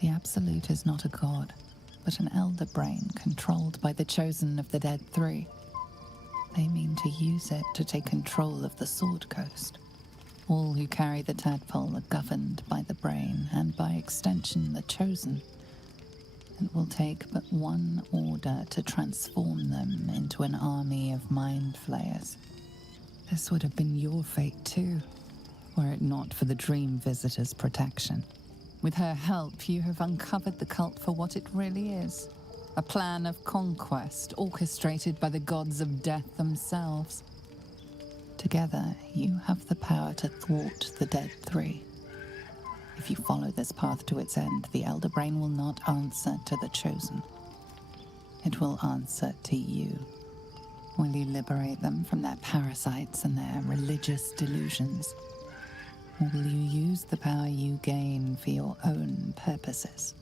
The Absolute is not a god, but an elder brain controlled by the chosen of the Dead Three. They mean to use it to take control of the Sword Coast. All who carry the tadpole are governed by the brain, and by extension the chosen. It will take but one order to transform them into an army of mind flayers. This would have been your fate too, were it not for the Dream Visitor's protection. With her help, you have uncovered the cult for what it really is. A plan of conquest orchestrated by the gods of death themselves. Together, you have the power to thwart the Dead Three. If you follow this path to its end, the Elder Brain will not answer to the Chosen. It will answer to you. Will you liberate them from their parasites and their religious delusions? Or will you use the power you gain for your own purposes?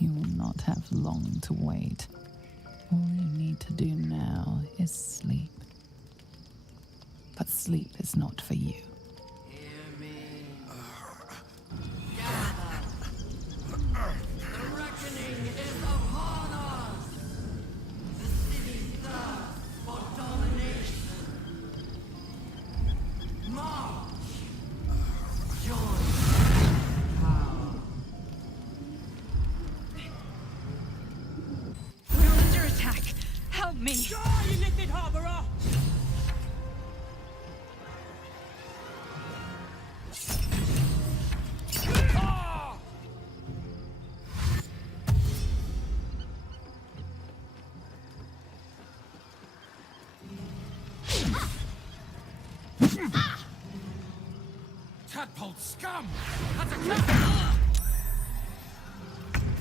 You will not have long to wait. All you need to do now is sleep. But sleep is not for you. Me! Die, you lifted harborer! Tadpole scum! That's a cat!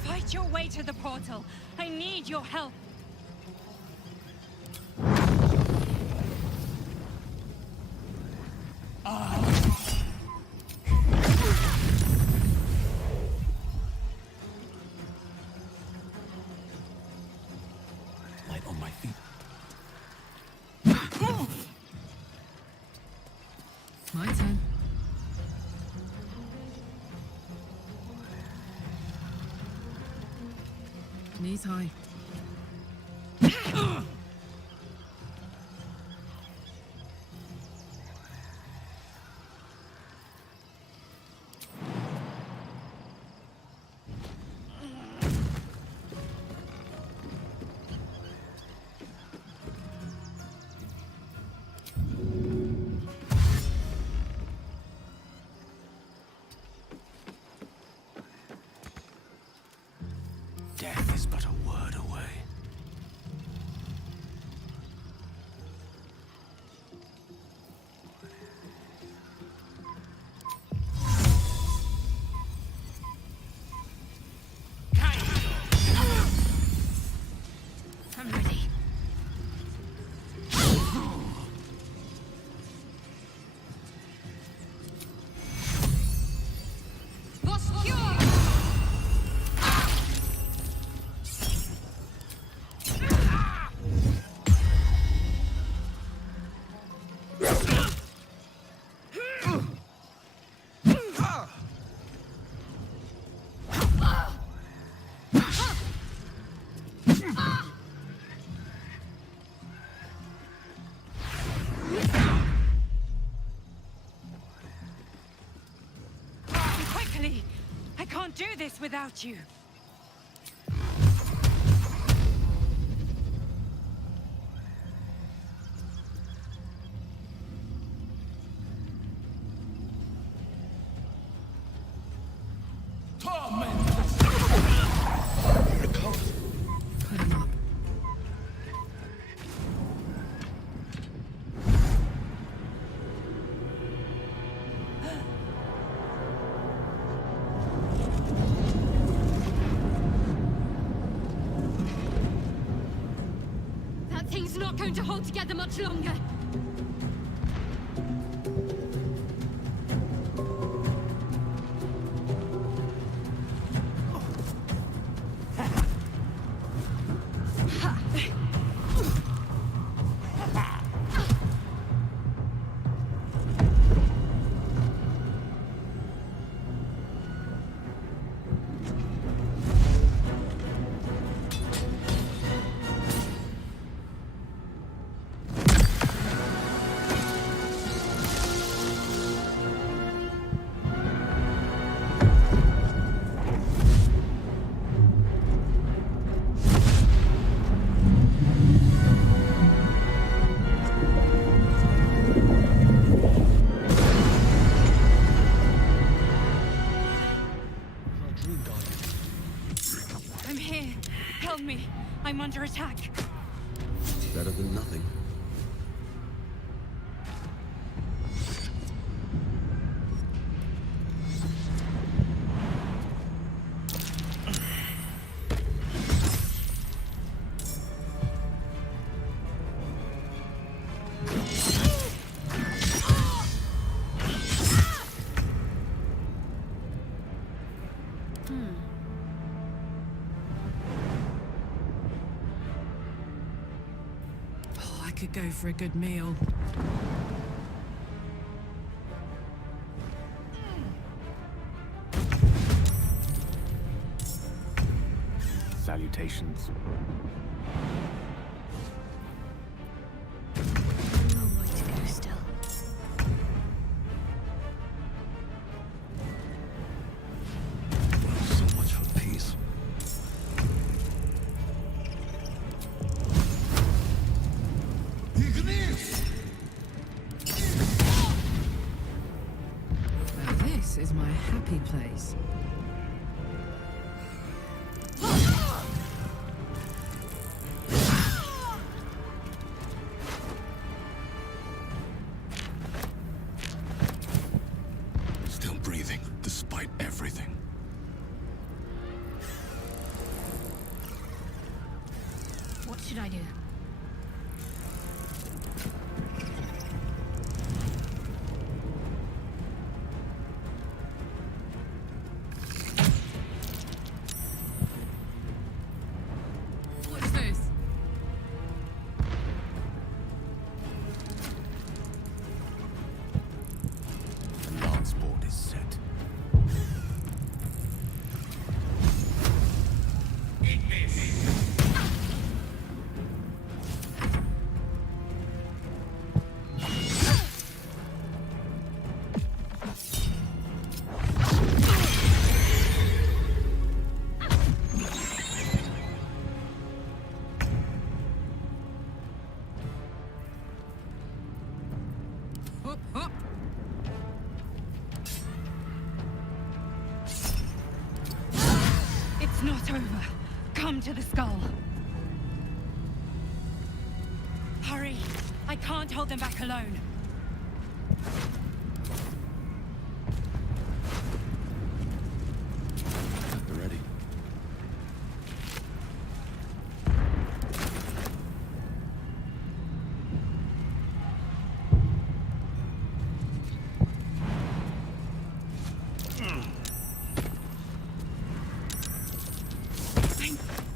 Fight your way to the portal. I need your help. Light on my feet. My turn. Knees high. is but a word away. I'm ready. Quickly! I can't do this without you. That thing's not going to hold together much longer. I'm here. Help me. I'm under attack. Better than nothing. Oh, I could go for a good meal. Salutations. Long way to go still. So much for peace. Now this is my happy place. Still breathing, despite everything. What should I do? What's this? The lance board is set. Up, up. It's not over. Come to the skull. Hurry! I can't hold them back alone. They're ready.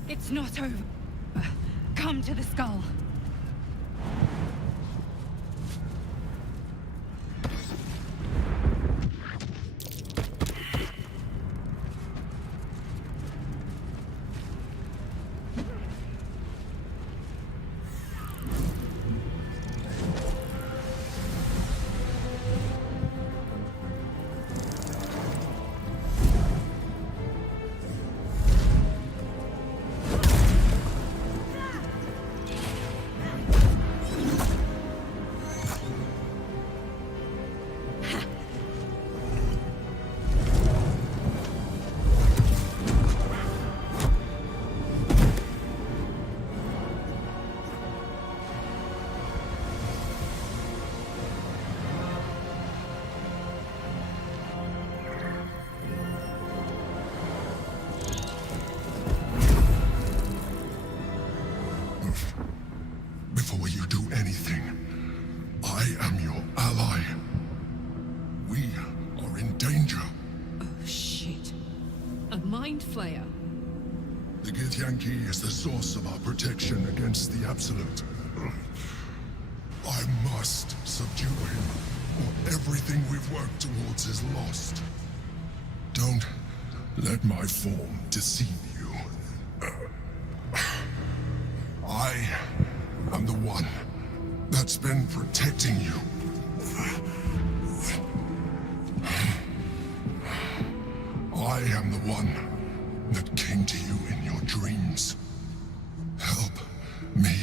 It's not over. Come to the skull. Before you do anything, I am your ally. We are in danger. Oh, shit. A mind flayer. The Githyanki is the source of our protection against the Absolute. I must subdue him, or everything we've worked towards is lost. Don't let my form deceive you. I am the one that's been protecting you. I am the one that came to you in your dreams. Help me.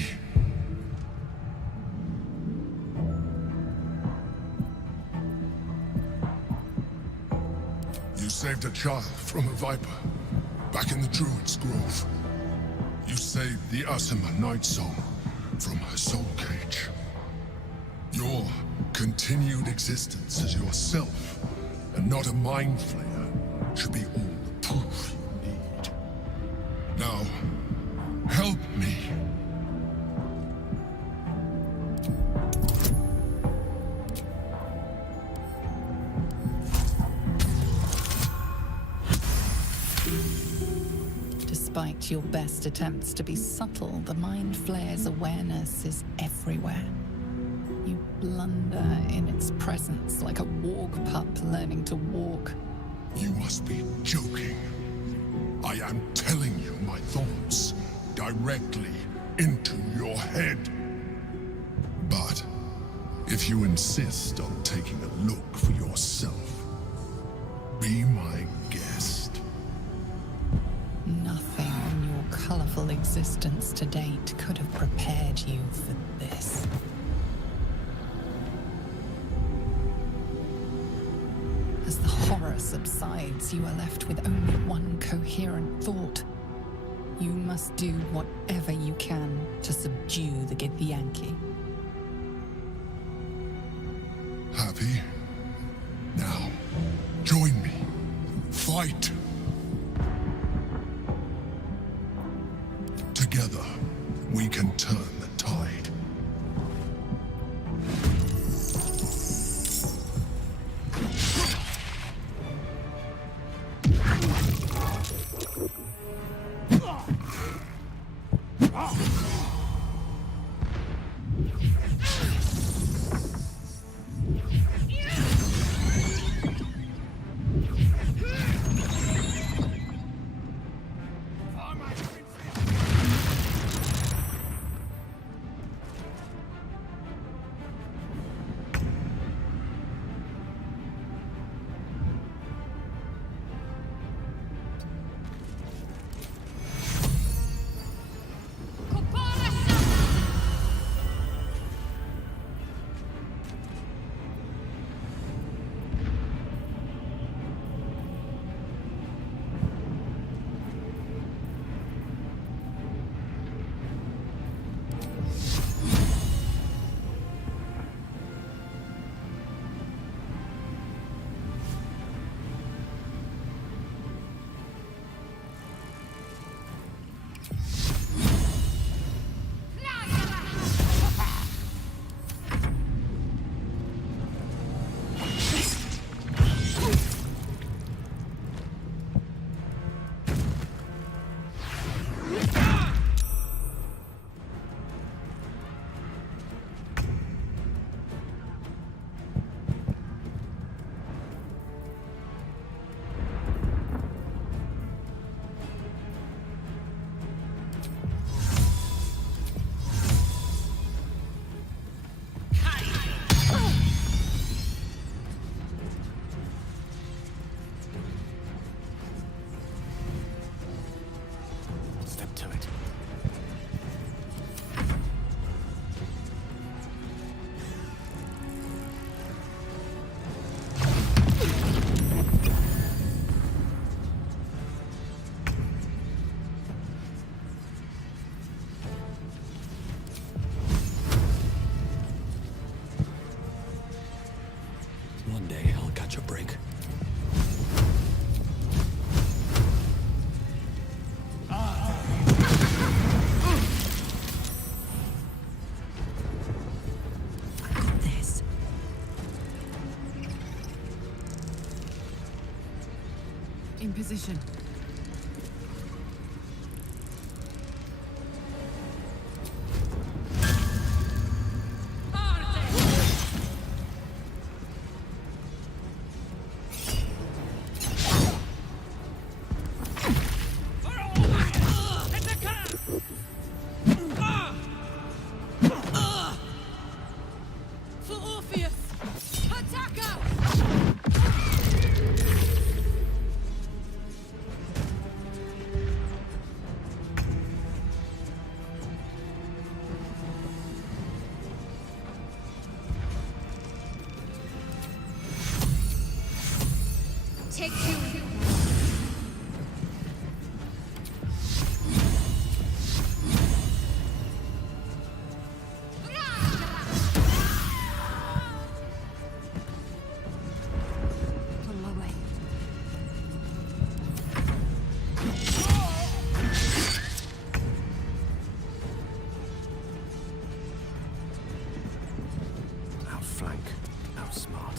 You saved a child from a viper back in the Druid's Grove. You saved the Asima Night Song from her soul cage. Your continued existence as yourself, and not a mind flayer, should be all the proof you need. Now, help me. Despite your best attempts to be subtle, the Mind Flayer's awareness is everywhere. You blunder in its presence like a warg pup learning to walk. You must be joking. I am telling you my thoughts directly into your head. But if you insist on taking a look for yourself, be my guest. Nothing in your colorful existence to date could have prepared you for this. As the horror subsides, you are left with only one coherent thought. You must do whatever you can to subdue the Githyanki. Happy? Now, join me. Fight! Together, we can turn the tide. In position. For Orpheus! Attacker! Take two. Pull away. Outflank, outsmart.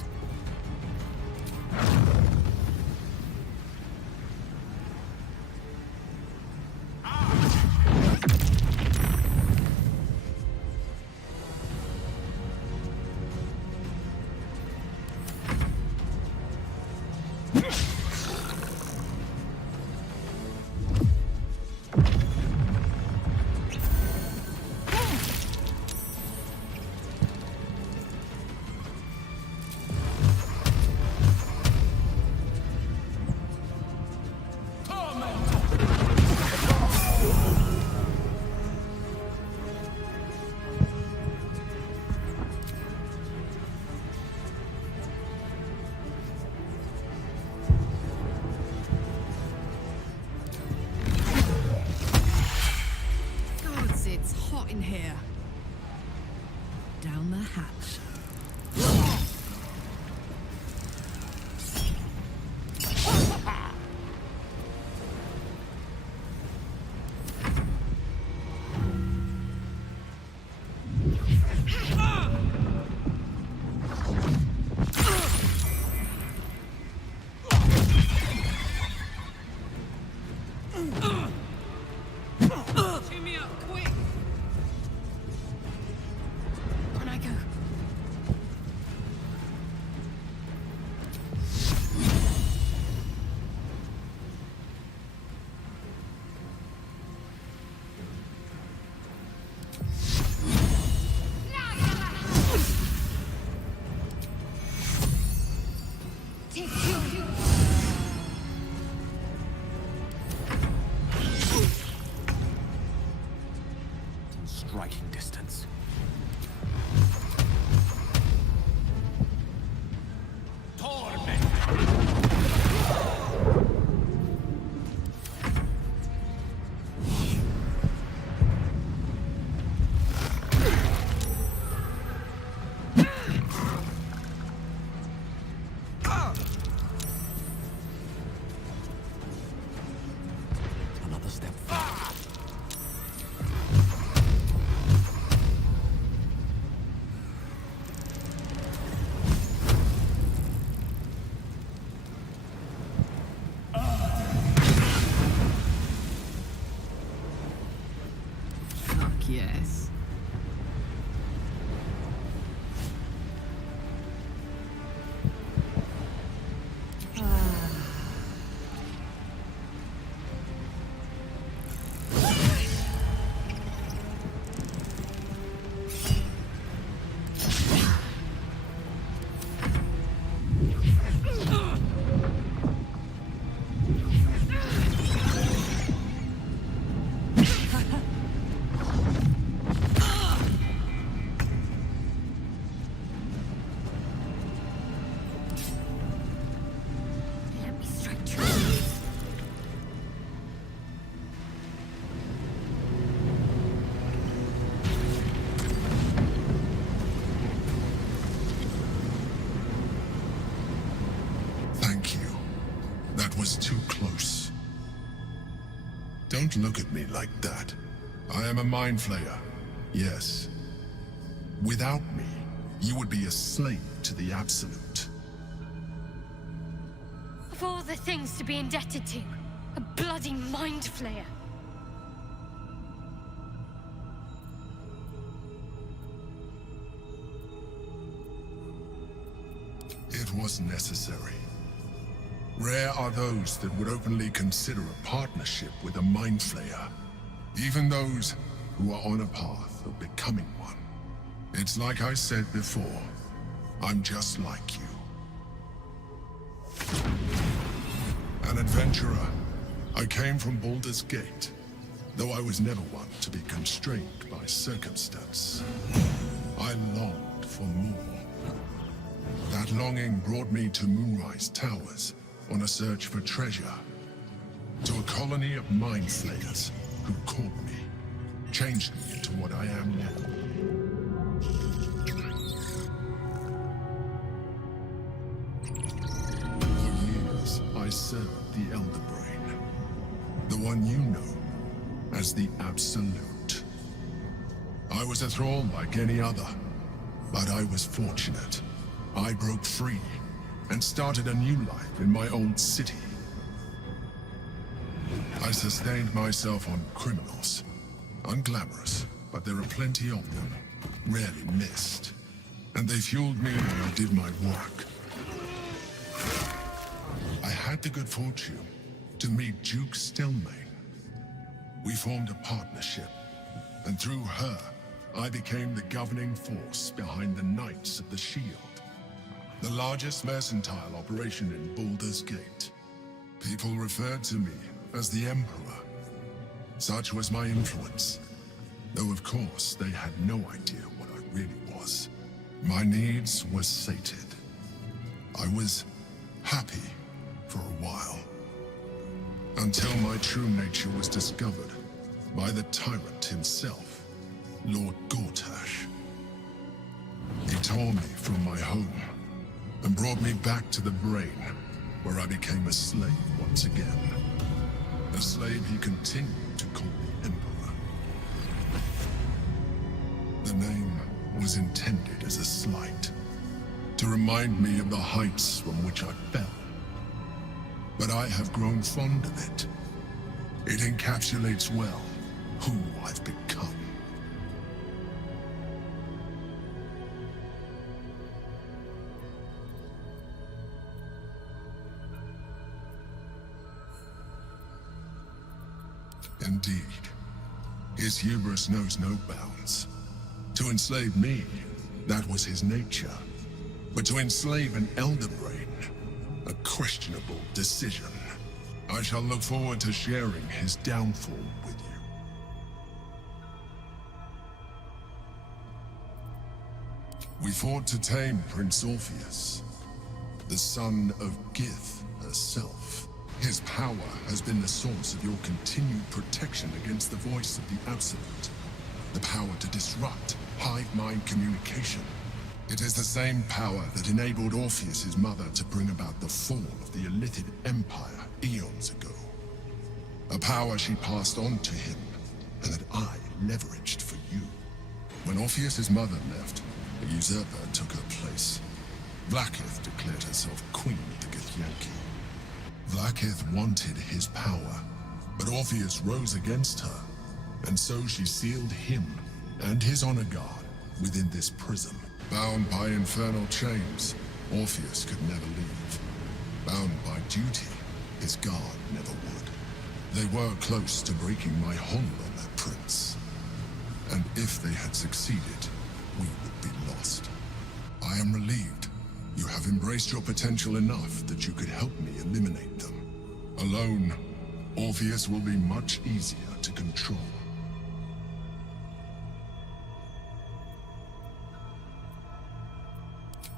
Gods, it's hot in here. Down the hatch. Cheer me up, quick! On I go. Take two. Striking distance. Another step forward. Fuck yes. Let me strike true. Thank you. That was too close. Don't look at me like that. I am a mind flayer. Yes. Without me, you would be a slave to the Absolute. Of all the things to be indebted to, a bloody mind flayer. It was necessary. Rare are those that would openly consider a partnership with a mind flayer. Even those who are on a path of becoming one. It's like I said before, I'm just like you. An adventurer, I came from Baldur's Gate, though I was never one to be constrained by circumstance. I longed for more. That longing brought me to Moonrise Towers on a search for treasure. To a colony of mind flayers who caught me, changed me into what I am now. For years, I served the Elder Brain, the one you know as the Absolute. I was a thrall like any other, but I was fortunate. I broke free and started a new life in my old city. I sustained myself on criminals. Unglamorous, but there are plenty of them, rarely missed. And they fueled me when I did my work. I had the good fortune to meet Duke Stelmane. We formed a partnership, and through her, I became the governing force behind the Knights of the Shield. The largest mercantile operation in Baldur's Gate. People referred to me as the Emperor. Such was my influence. Though of course, they had no idea what I really was. My needs were sated. I was happy for a while. Until my true nature was discovered by the tyrant himself, Lord Gortash. He tore me from my home and brought me back to the Brain, where I became a slave once again. A slave he continued to call the Emperor. The name was intended as a slight, to remind me of the heights from which I fell. But I have grown fond of it. It encapsulates well who I've become. Indeed, his hubris knows no bounds. To enslave me, that was his nature. But to enslave an Elder Brain, a questionable decision. I shall look forward to sharing his downfall with you. We fought to tame Prince Orpheus, the son of Gith herself. His power has been the source of your continued protection against the voice of the Absolute. The power to disrupt hive mind communication. It is the same power that enabled Orpheus's mother to bring about the fall of the Illithid Empire eons ago. A power she passed on to him, and that I leveraged for you. When Orpheus's mother left, a usurper took her place. Vlaakith declared herself queen of the Githyanki. Vlaakith wanted his power, but Orpheus rose against her, and so she sealed him and his honor guard within this prison. Bound by infernal chains, Orpheus could never leave. Bound by duty, his guard never would. They were close to breaking my hold on that prince. And if they had succeeded, we would be lost. I am relieved. You have embraced your potential enough that you could help me eliminate them. Alone, Orpheus will be much easier to control.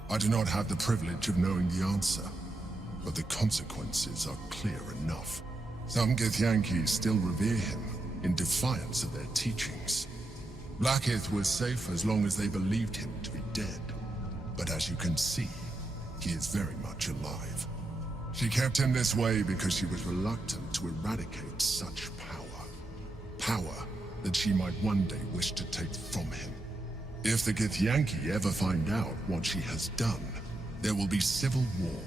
I do not have the privilege of knowing the answer, but the consequences are clear enough. Some Githyanki still revere him in defiance of their teachings. Vlaakith was safe as long as they believed him to be dead, but as you can see, he is very much alive. She kept him this way because she was reluctant to eradicate such power. Power that she might one day wish to take from him. If the Githyanki ever find out what she has done, there will be civil war.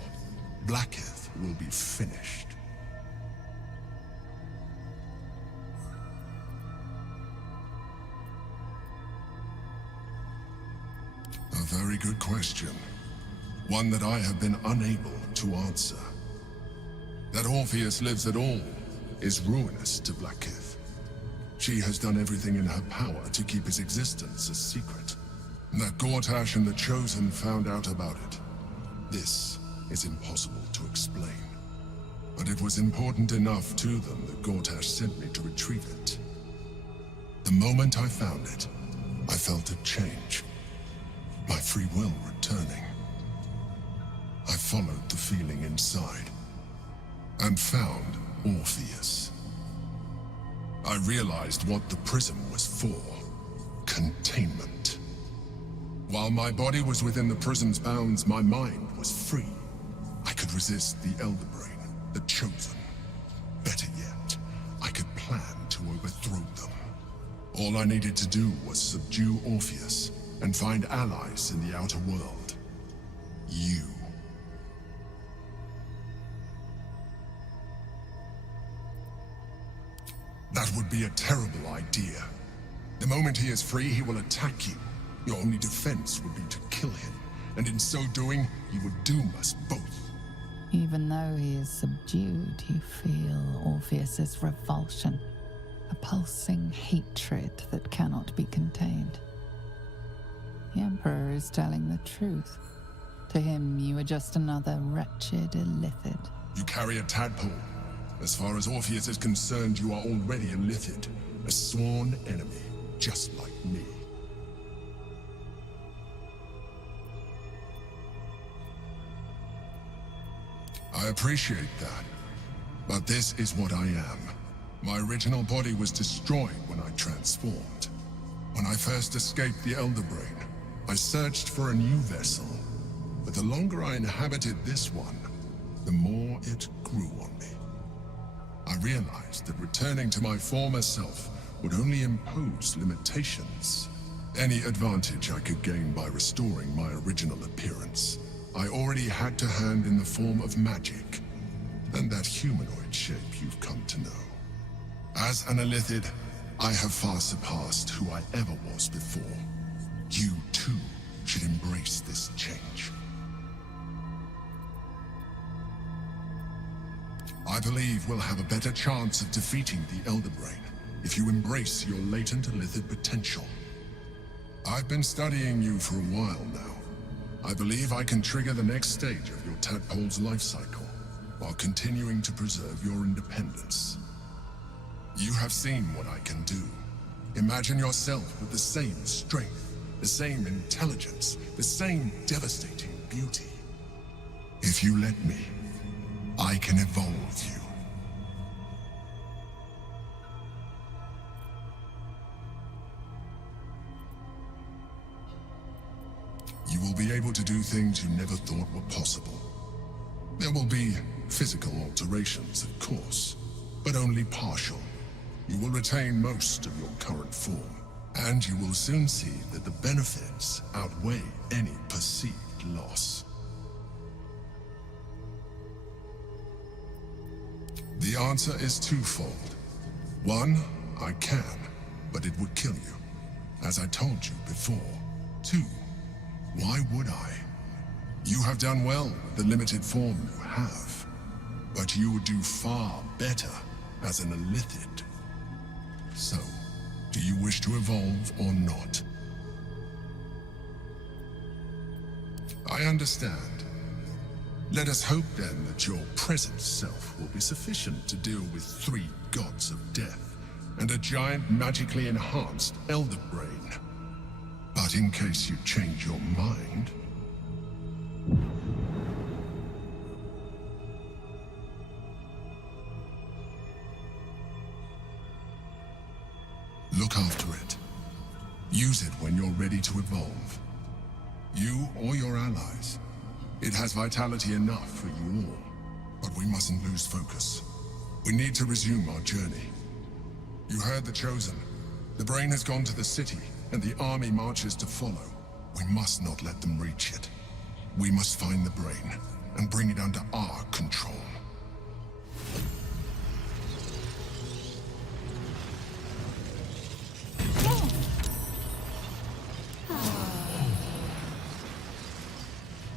Vlaakith will be finished. A very good question. One that I have been unable to answer. That Orpheus lives at all is ruinous to Blackith. She has done everything in her power to keep his existence a secret. That Gortash and the Chosen found out about it. This is impossible to explain. But it was important enough to them that Gortash sent me to retrieve it. The moment I found it, I felt a change. My free will returning. I followed the feeling inside and found Orpheus. I realized what the prism was for. Containment. While my body was within the prism's bounds, my mind was free. I could resist the Elder Brain, the Chosen. Better yet, I could plan to overthrow them. All I needed to do was subdue Orpheus and find allies in the outer world. You. That would be a terrible idea. The moment he is free, he will attack you. Your only defense would be to kill him, and in so doing, he would doom us both. Even though he is subdued, you feel Orpheus's revulsion, a pulsing hatred that cannot be contained. The Emperor is telling the truth. To him, you are just another wretched illithid. You carry a tadpole. As far as Orpheus is concerned, you are already a Lithid, a sworn enemy, just like me. I appreciate that, but this is what I am. My original body was destroyed when I transformed. When I first escaped the Elder Brain, I searched for a new vessel, but the longer I inhabited this one, the more it grew on me. I realized that returning to my former self would only impose limitations. Any advantage I could gain by restoring my original appearance, I already had to hand in the form of magic, and that humanoid shape you've come to know. As an Illithid, I have far surpassed who I ever was before. You, too, should embrace this change. I believe we'll have a better chance of defeating the Elder Brain if you embrace your latent Illithid potential. I've been studying you for a while now. I believe I can trigger the next stage of your tadpole's life cycle, while continuing to preserve your independence. You have seen what I can do. Imagine yourself with the same strength, the same intelligence, the same devastating beauty. If you let me, I can evolve you. You will be able to do things you never thought were possible. There will be physical alterations, of course, but only partial. You will retain most of your current form, and you will soon see that the benefits outweigh any perceived loss. The answer is twofold. One, I can, but it would kill you, as I told you before. Two, why would I? You have done well with the limited form you have, but you would do far better as an Illithid. So, do you wish to evolve or not? I understand. Let us hope then that your present self will be sufficient to deal with 3 gods of death and a giant magically enhanced Elder Brain. But in case you change your mind... Look after it. Use it when you're ready to evolve. You or your allies. It has vitality enough for you all, but we mustn't lose focus. We need to resume our journey. You heard the Chosen. The Brain has gone to the city, and the army marches to follow. We must not let them reach it. We must find the Brain, and bring it under our control.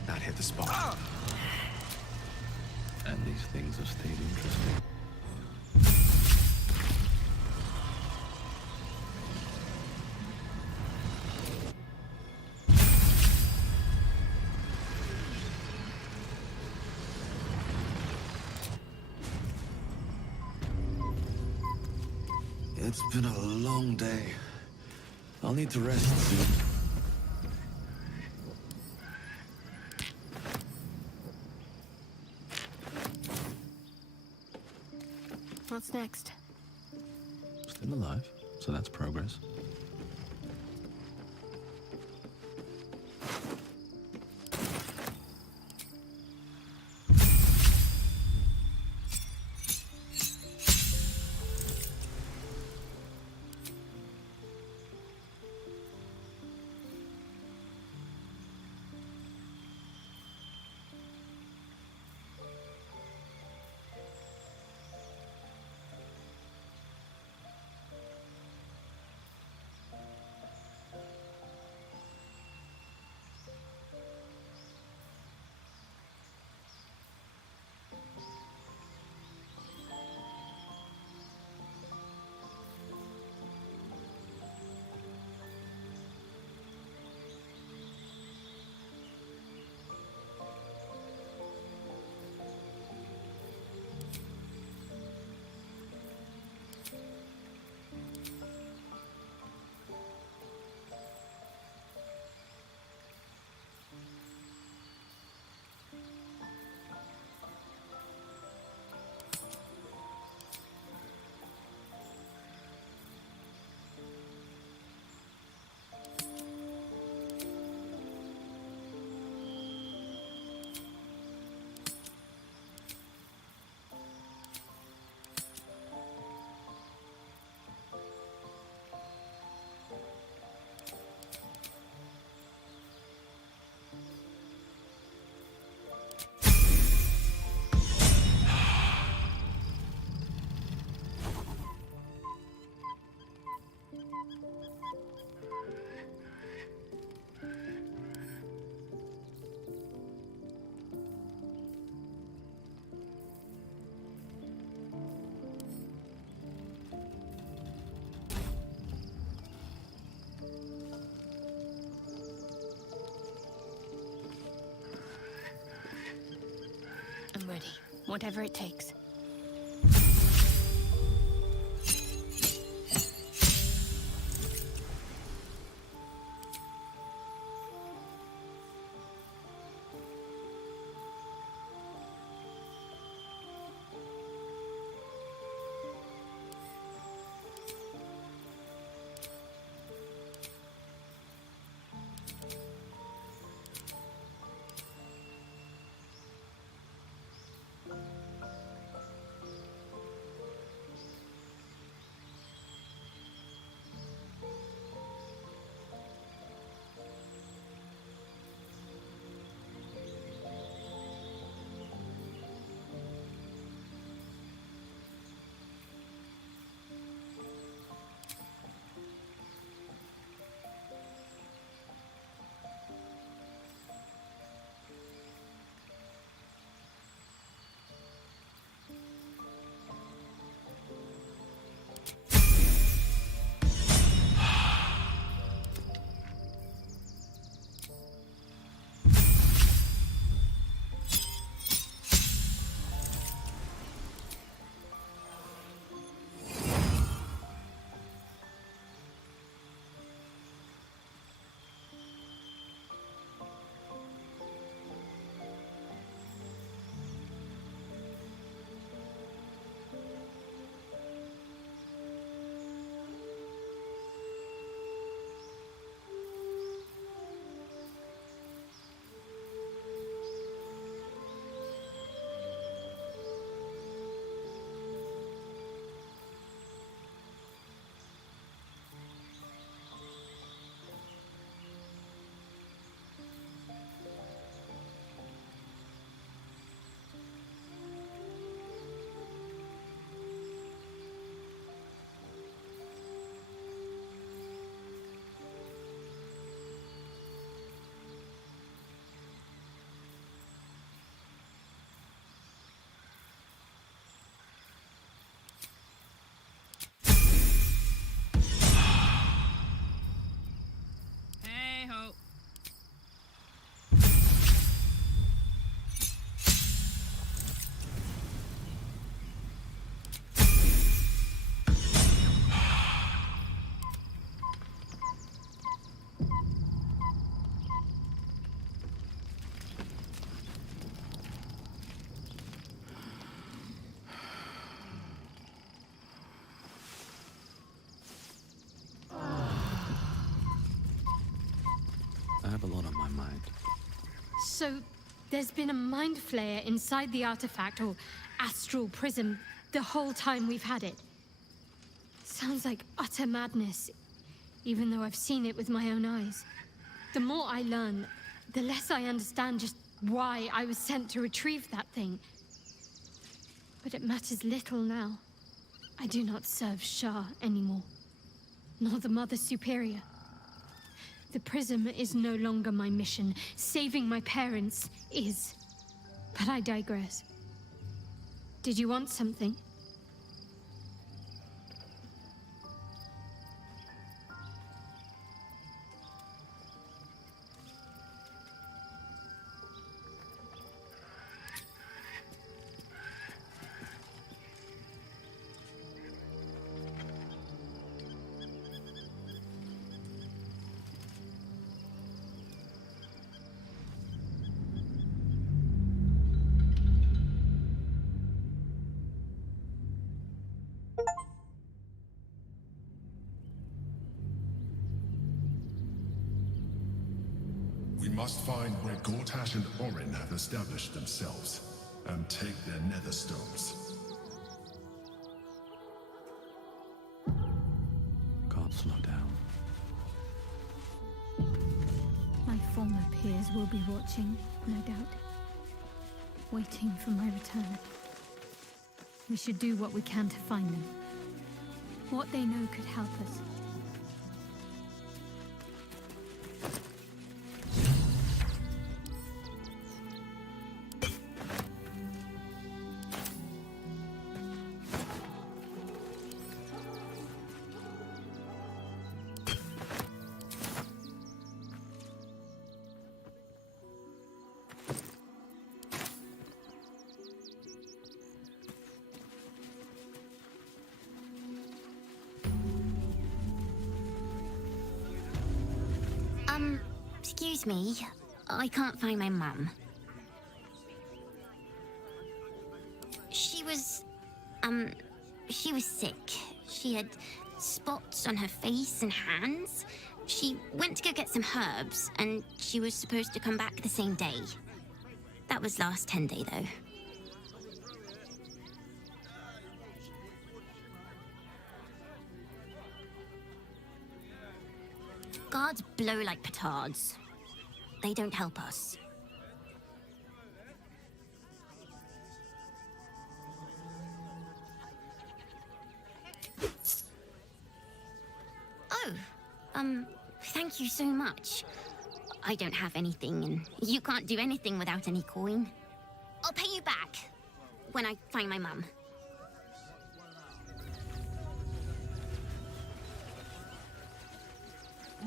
That hit the spot. And these things have stayed interesting. It's been a long day. I'll need to rest soon. What's next? Still alive, so that's progress. I'm ready. Whatever it takes. So, there's been a mind flayer inside the artifact, or astral prism, the whole time we've had it. Sounds like utter madness, even though I've seen it with my own eyes. The more I learn, the less I understand just why I was sent to retrieve that thing. But it matters little now. I do not serve Shah anymore, nor the Mother Superior. The prism is no longer my mission. Saving my parents is. But I digress. Did you want something? We must find where Gortash and Orin have established themselves, and take their nether stones. Can't slow down. My former peers will be watching, no doubt. Waiting for my return. We should do what we can to find them. What they know could help us. Excuse me, I can't find my mum. She was sick. She had spots on her face and hands. She went to go get some herbs, and she was supposed to come back the same day. That was last 10 day, though. Guards blow like petards. They don't help us. Oh, thank you so much. I don't have anything, and you can't do anything without any coin. I'll pay you back when I find my mum.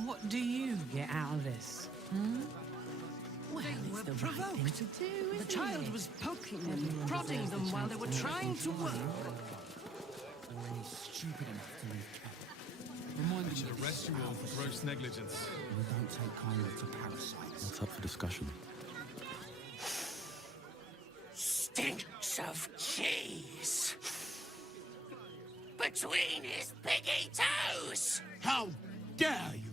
What do you get out of this? Well, it's the right thing to do, the child was poking them, prodding them while they were trying to work. Stupid enough to leave Kevin. Remind them to arrest you all for gross negligence. We don't take kindly to parasites. What's up for discussion? Stinks of cheese between his piggy toes. How dare you?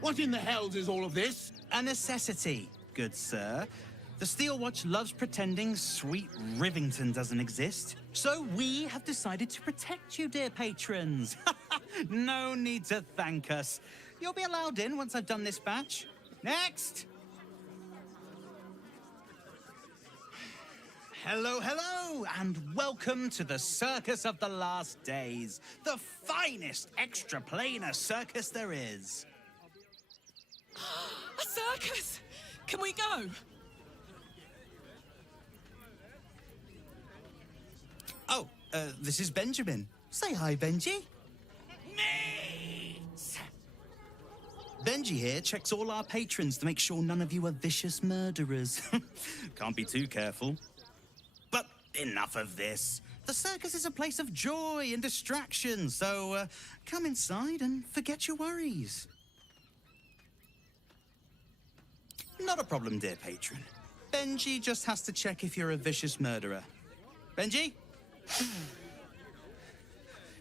What in the hells is all of this? A necessity, good sir. The Steel Watch loves pretending sweet Rivington doesn't exist. So we have decided to protect you, dear patrons. No need to thank us. You'll be allowed in once I've done this batch. Next! Hello, hello, and welcome to the Circus of the Last Days, the finest extra-planar circus there is. A circus! Can we go? Oh, this is Benjamin. Say hi, Benji. Meat! Benji here checks all our patrons to make sure none of you are vicious murderers. Can't be too careful. But enough of this. The circus is a place of joy and distraction, so come inside and forget your worries. Not a problem, dear patron. Benji just has to check if you're a vicious murderer. Benji?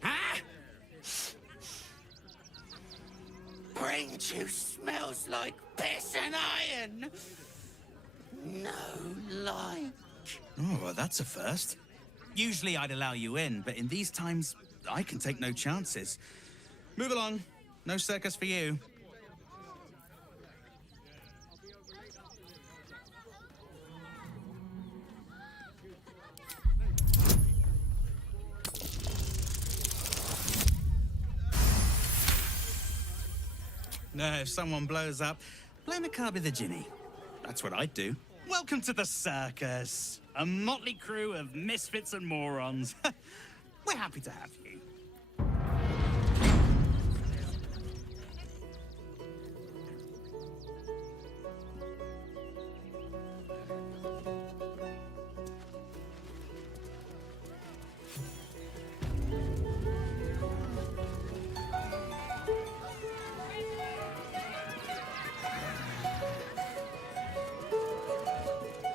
Huh? Brain juice smells like piss and iron. no like. Oh, well, that's a first. Usually I'd allow you in, but in these times, I can take no chances. Move along. No circus for you. No, if someone blows up, blame the car with the ginny. That's what I'd do. Welcome to the circus. A motley crew of misfits and morons. We're happy to have you.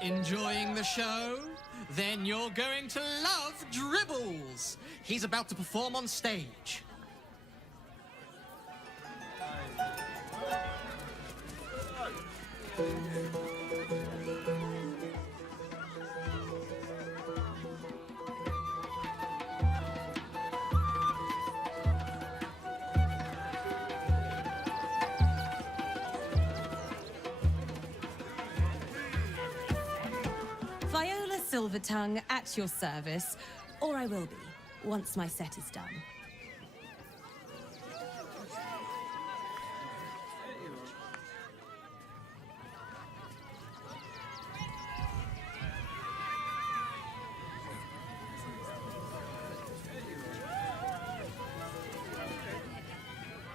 Enjoying the show? Then you're going to love Dribbles. He's about to perform on stage. Viola Silvertongue at your service, or I will be, once my set is done.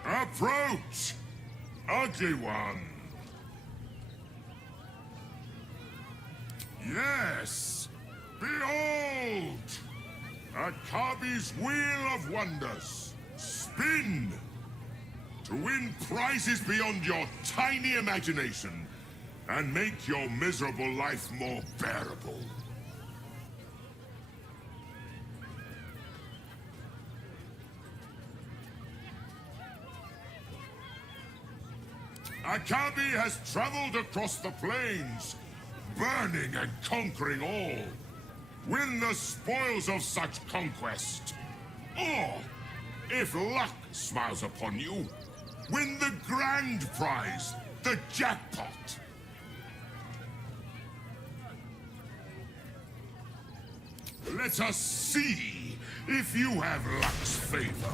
Approach, ugly one. Yes, behold! Akabi's Wheel of Wonders. Spin! To win prizes beyond your tiny imagination and make your miserable life more bearable. Akabi has traveled across the plains, burning and conquering all. Win the spoils of such conquest. Or, if luck smiles upon you, win the grand prize, the jackpot. Let us see if you have luck's favor.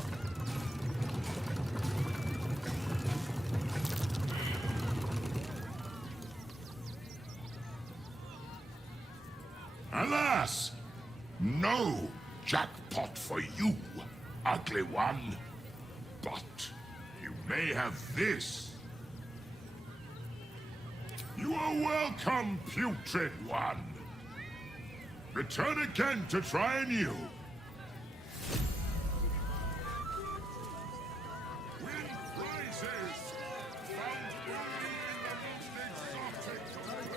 Alas, no jackpot for you, ugly one. But you may have this. You are welcome, putrid one. Return again to try anew. Win prizes found only in the most exotic of ways.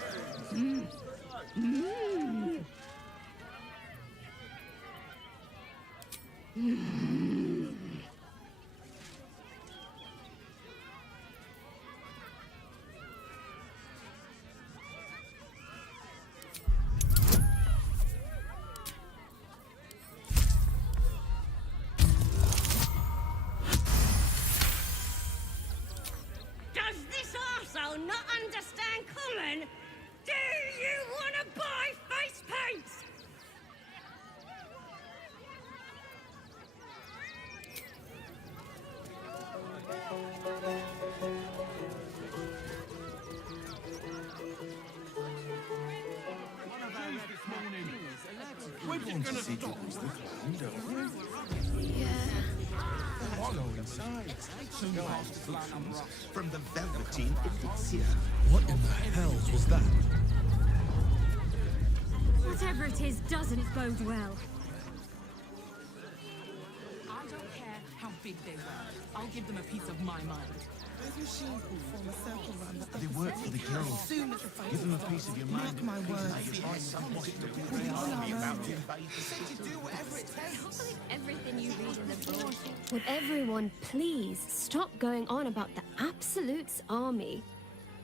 Does this arsehole not understand common? Do you want to buy face paint? We're going to see Dribbles the clown, don't we? Yeah. Follow inside. Soon past functions from the Velveteen Elixir. What in the hell was that? Whatever it is doesn't bode well. I don't care how big they were. I'll give them a piece of my mind. They work for the guild. Give them a piece of your mind. Mark my words. Everything you read in the book. Would everyone please stop going on about the Absolute's army?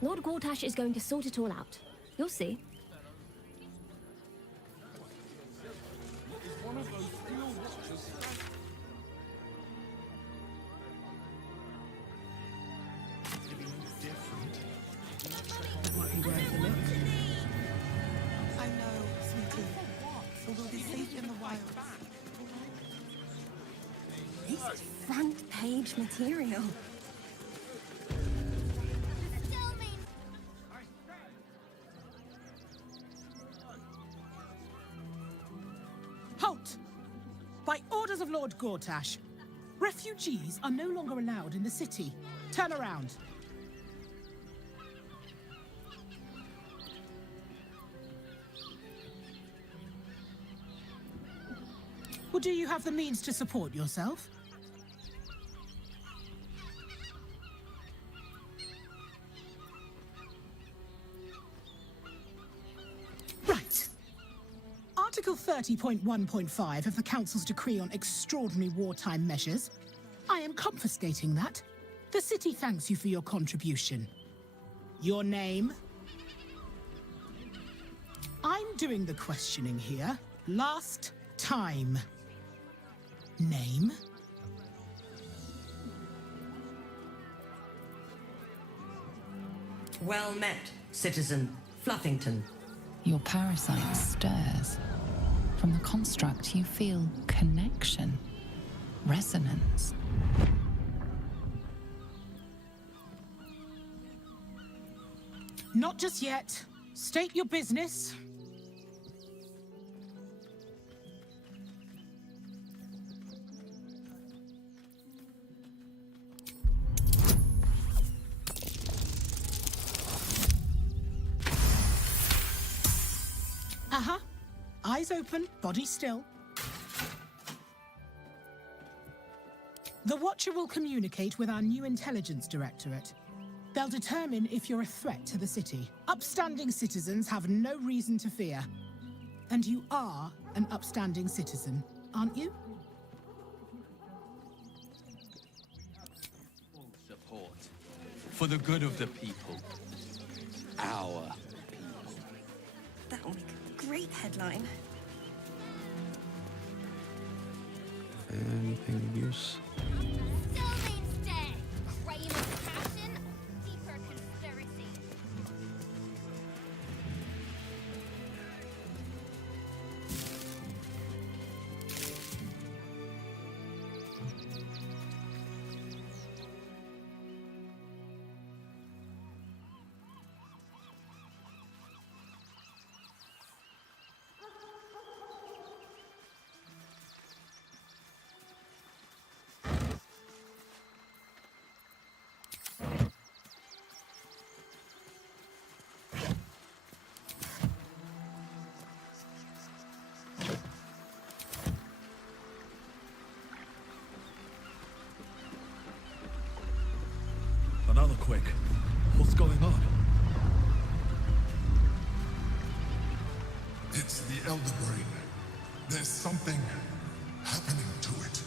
Lord Gortash is going to sort it all out. You'll see. front page material. Halt! By orders of Lord Gortash, refugees are no longer allowed in the city. Turn around. Or do you have the means to support yourself? Right. Article 30.1.5 of the Council's Decree on Extraordinary Wartime Measures. I am confiscating that. The city thanks you for your contribution. Your name? I'm doing the questioning here. Last time. Name? Well met, Citizen Fluffington. Your parasite stirs. From the construct, you feel connection, resonance. Not just yet. State your business. Eyes open, body still. The Watcher will communicate with our new intelligence directorate. They'll determine if you're a threat to the city. Upstanding citizens have no reason to fear. And you are an upstanding citizen, aren't you? Support. For the good of the people. Our people. That will make a great headline. Anything use? Another quick. What's going on? It's the Elder Brain. There's something happening to it.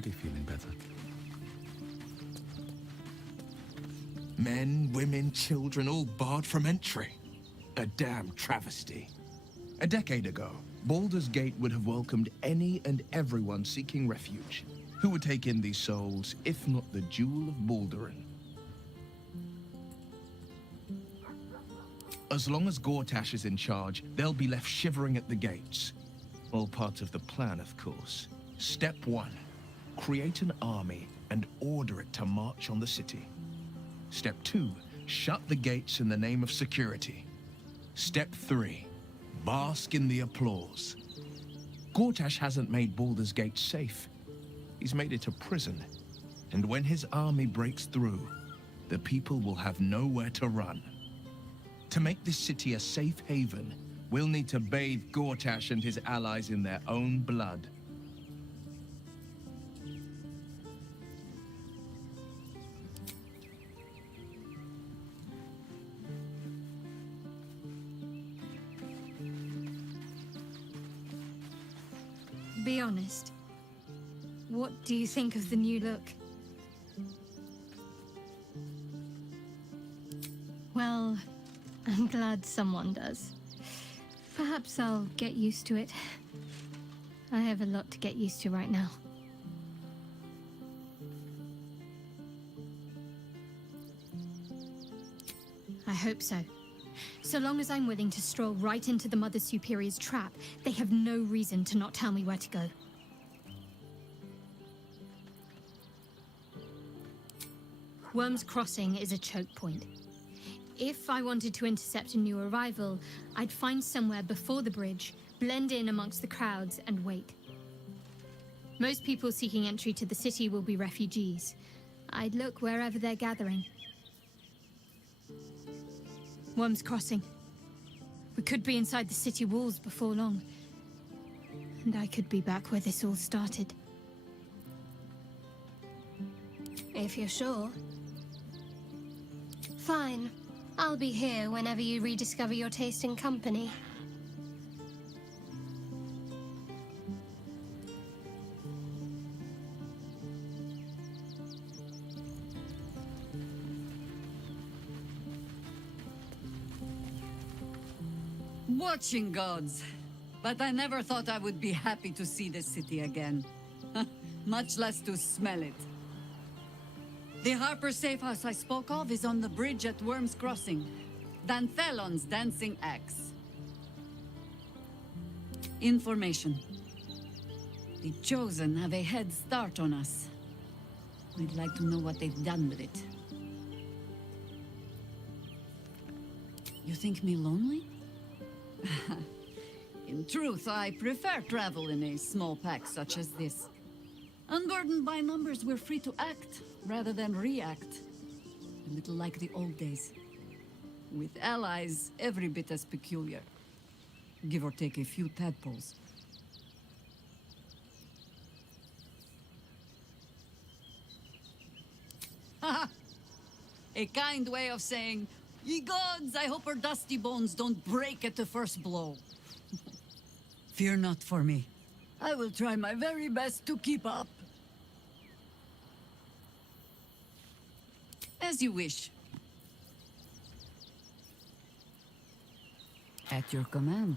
already feeling better. Men, women, children, all barred from entry. A damn travesty. A decade ago, Baldur's Gate would have welcomed any and everyone seeking refuge, who would take in these souls, if not the Jewel of Baldurin. As long as Gortash is in charge, they'll be left shivering at the gates. All part of the plan, of course. Step 1. Create an army and order it to march on the city. Step 2. Shut the gates in the name of security. Step 3. Bask in the applause. Gortash hasn't made Baldur's Gate safe. He's made it a prison. And when his army breaks through, the people will have nowhere to run. To make this city a safe haven, we'll need to bathe Gortash and his allies in their own blood. Be honest. What do you think of the new look? Well, I'm glad someone does. Perhaps I'll get used to it. I have a lot to get used to right now. I hope so. So long as I'm willing to stroll right into the Mother Superior's trap, they have no reason to not tell me where to go. Worm's Crossing is a choke point. If I wanted to intercept a new arrival, I'd find somewhere before the bridge, blend in amongst the crowds, and wait. Most people seeking entry to the city will be refugees. I'd look wherever they're gathering. Worm's Crossing. We could be inside the city walls before long. And I could be back where this all started. If you're sure. Fine. I'll be here whenever you rediscover your taste in company. Watching gods. But I never thought I would be happy to see the city again. Much less to smell it. The Harper safe house I spoke of is on the bridge at Worm's Crossing. Danthelon's dancing axe. Information. The Chosen have a head start on us. I'd like to know what they've done with it. You think me lonely? In truth, I prefer travel in a small pack such as this. Unburdened by numbers, we're free to act rather than react. A little like the old days. With allies every bit as peculiar. Give or take a few tadpoles. Haha! A kind way of saying, ye gods, I hope our dusty bones don't break at the first blow. Fear not for me. I will try my very best to keep up. As you wish. At your command.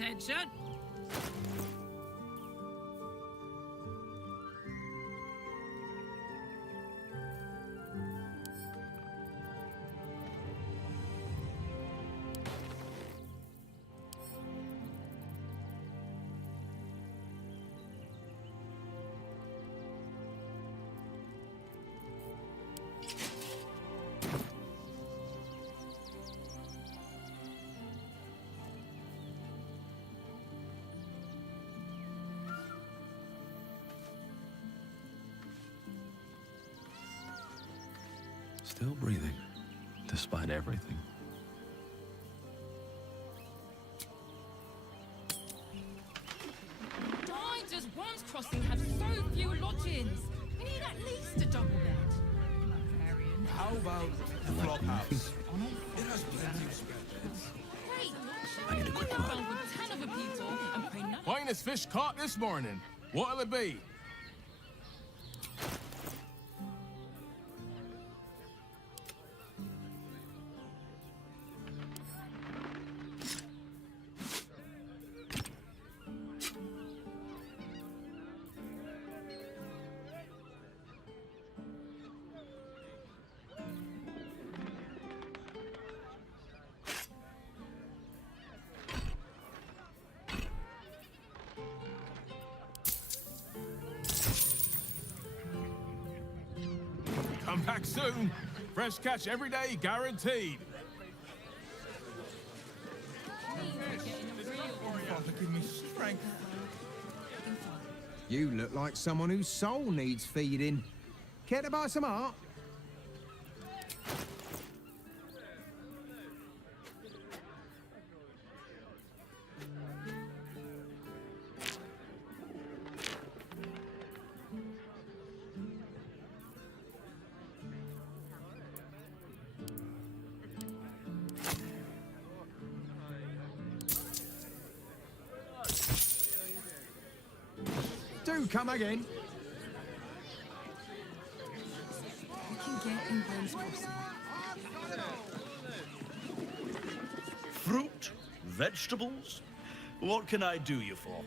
attention. Still breathing, despite everything. Why does Worms Crossing have so few lodgings? We need at least a double bed. How about the flop house? It has plenty of spare beds. Great. I need a quick word. With 10 other people and pray nothing. Finest fish caught this morning. What'll it be? Come back soon. Fresh catch every day, guaranteed. Father, give me strength. You look like someone whose soul needs feeding. Care to buy some art? Do come again. We can get in Worms Crossing. Fruit? Vegetables? What can I do you for?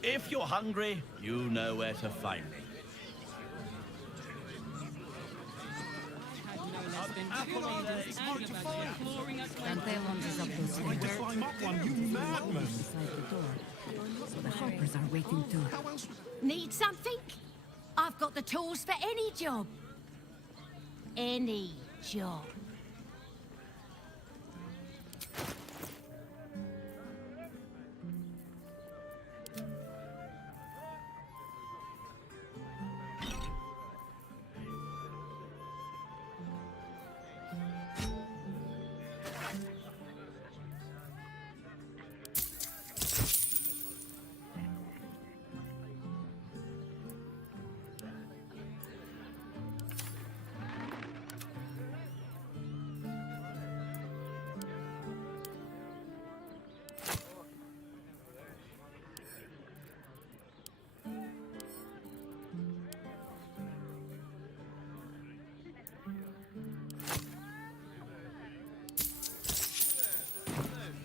If you're hungry, you know where to find me. Dantelons is up those stairs. To climb up one, you madman! Inside the door. So the Harpers are waiting too. Need something? I've got the tools for any job. Any job.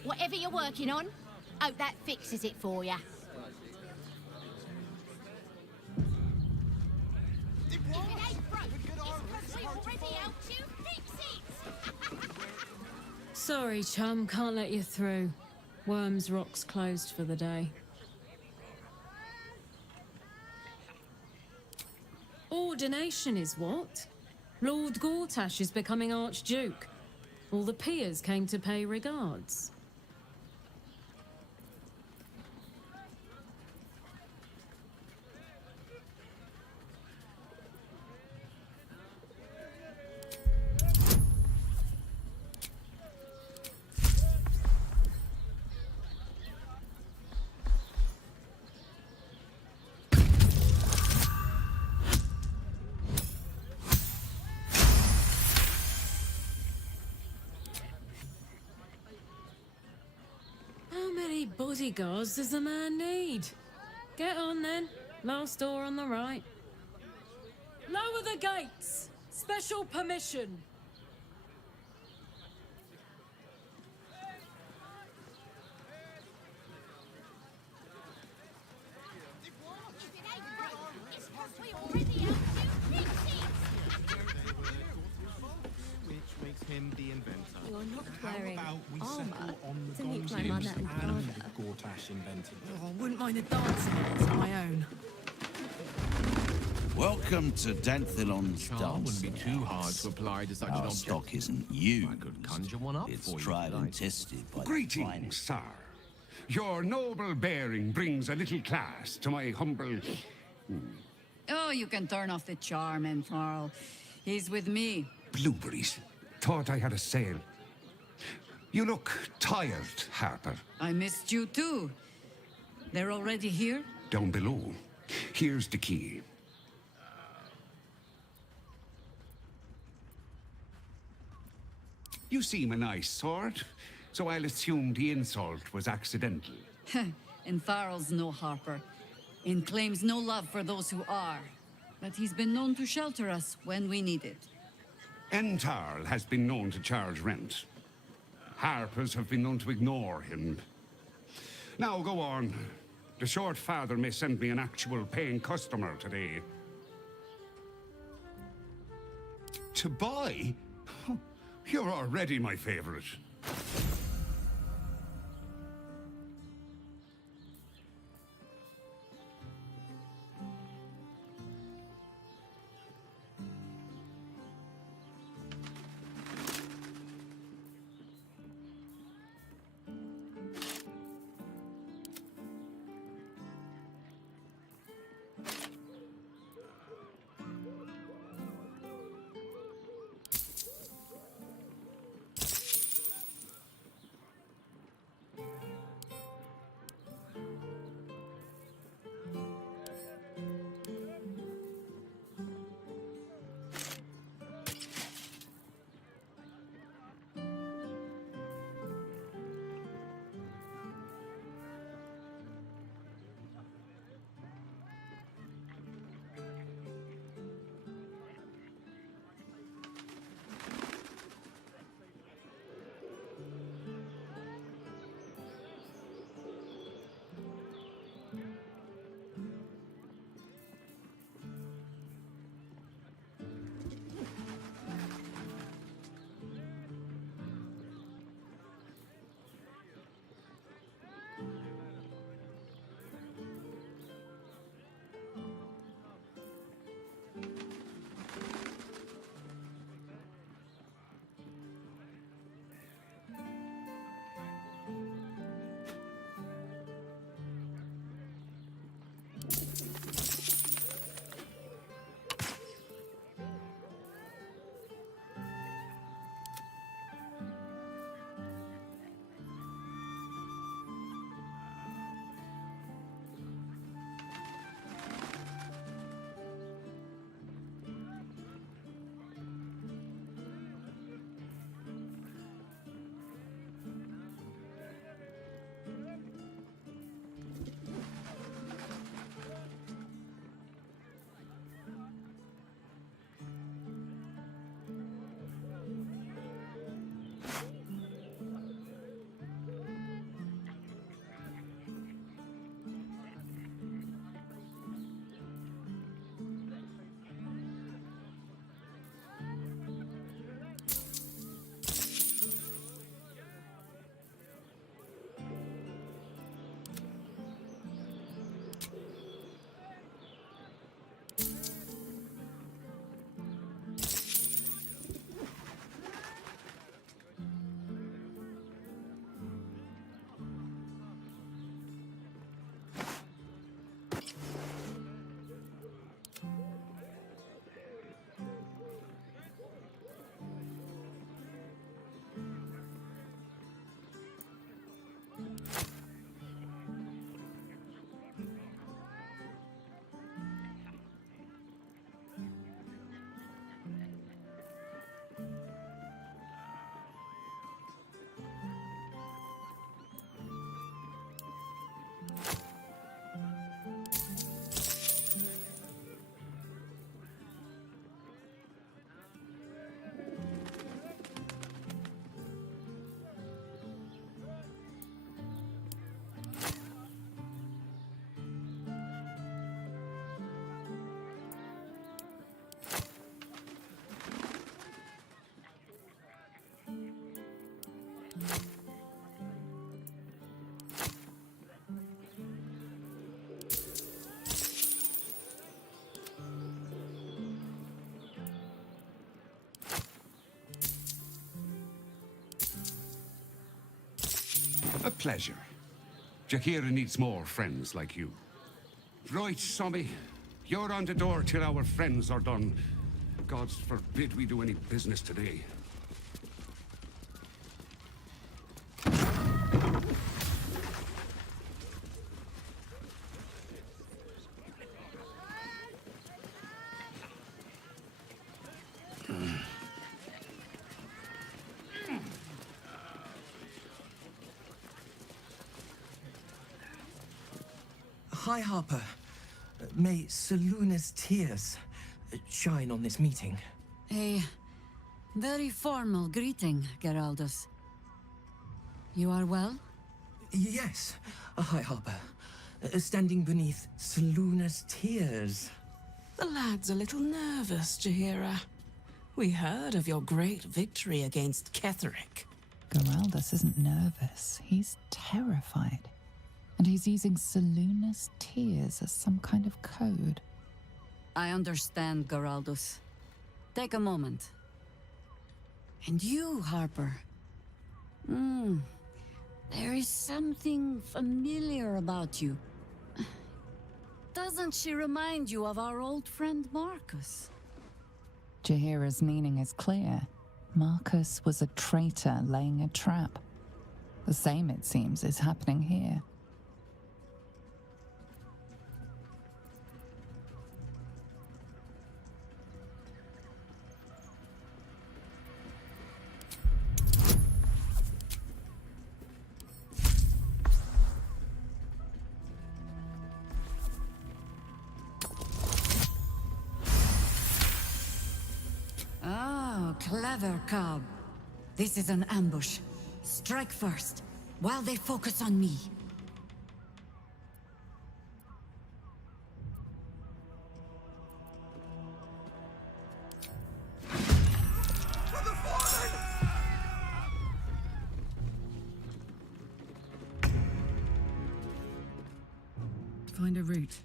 Whatever you're working on, hope that fixes it for you. Sorry, chum, can't let you through. Worms Rock's closed for the day. Ordination is what? Lord Gortash is becoming Archduke. All the peers came to pay regards. How many bodyguards does a man need? Get on then. Last door on the right. Lower the gates. Special permission. Which makes him the inventor. You're not How wearing about we armor settle on the to meet my Gonzims mother and and father. Gortash invented them? Oh, I wouldn't mind a dance of my own. Welcome to Danthilon's Charm dance. wouldn't be too hard to apply to such an Our object. stock isn't you. I could conjure one up It's for you. tried if you and like. tested by the Greetings, finest. sir. Your noble bearing brings a little class to my humble... Oh, you can turn off the charm, Enfarl. He's with me. Blueberries. Thought I had a sale. You look tired, Harper. I missed you too. They're already here? Down below. Here's the key. You seem a nice sort, so I'll assume the insult was accidental. Enfarl's no Harper, and claims no love for those who are. But he's been known to shelter us when we need it. Entarl has been known to charge rent. Harpers have been known to ignore him. Now go on. The short father may send me an actual paying customer today. To buy? You're already my favorite. A pleasure. Jaheira needs more friends like you. Right, Sommy. You're on the door till our friends are done. Gods forbid we do any business today. Hi, Harper. May Seluna's tears shine on this meeting. A very formal greeting, Geraldus. You are well? Yes. Hi, Harper. Standing beneath Seluna's tears. The lad's a little nervous, Jaheira. We heard of your great victory against Ketherick. Geraldus isn't nervous. He's terrified. And he's using Seluna's tears as some kind of code. I understand, Geraldus. Take a moment. And you, Harper. There is something familiar about you. Doesn't she remind you of our old friend Marcus? Jaheira's meaning is clear. Marcus was a traitor laying a trap. The same, it seems, is happening here. Oh, clever cub. This is an ambush. Strike first, while they focus on me. Find a route.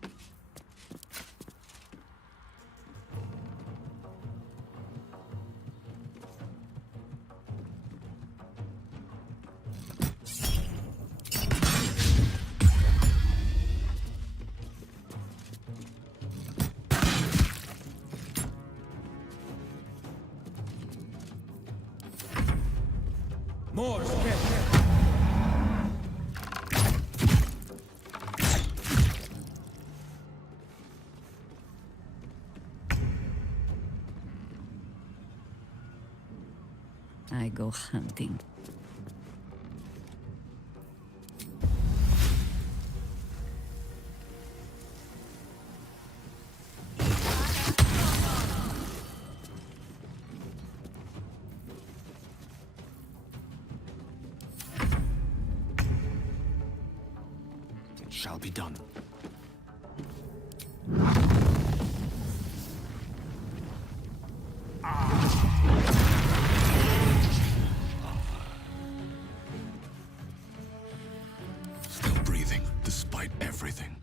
More. I go hunting. It shall be done. Still breathing, despite everything.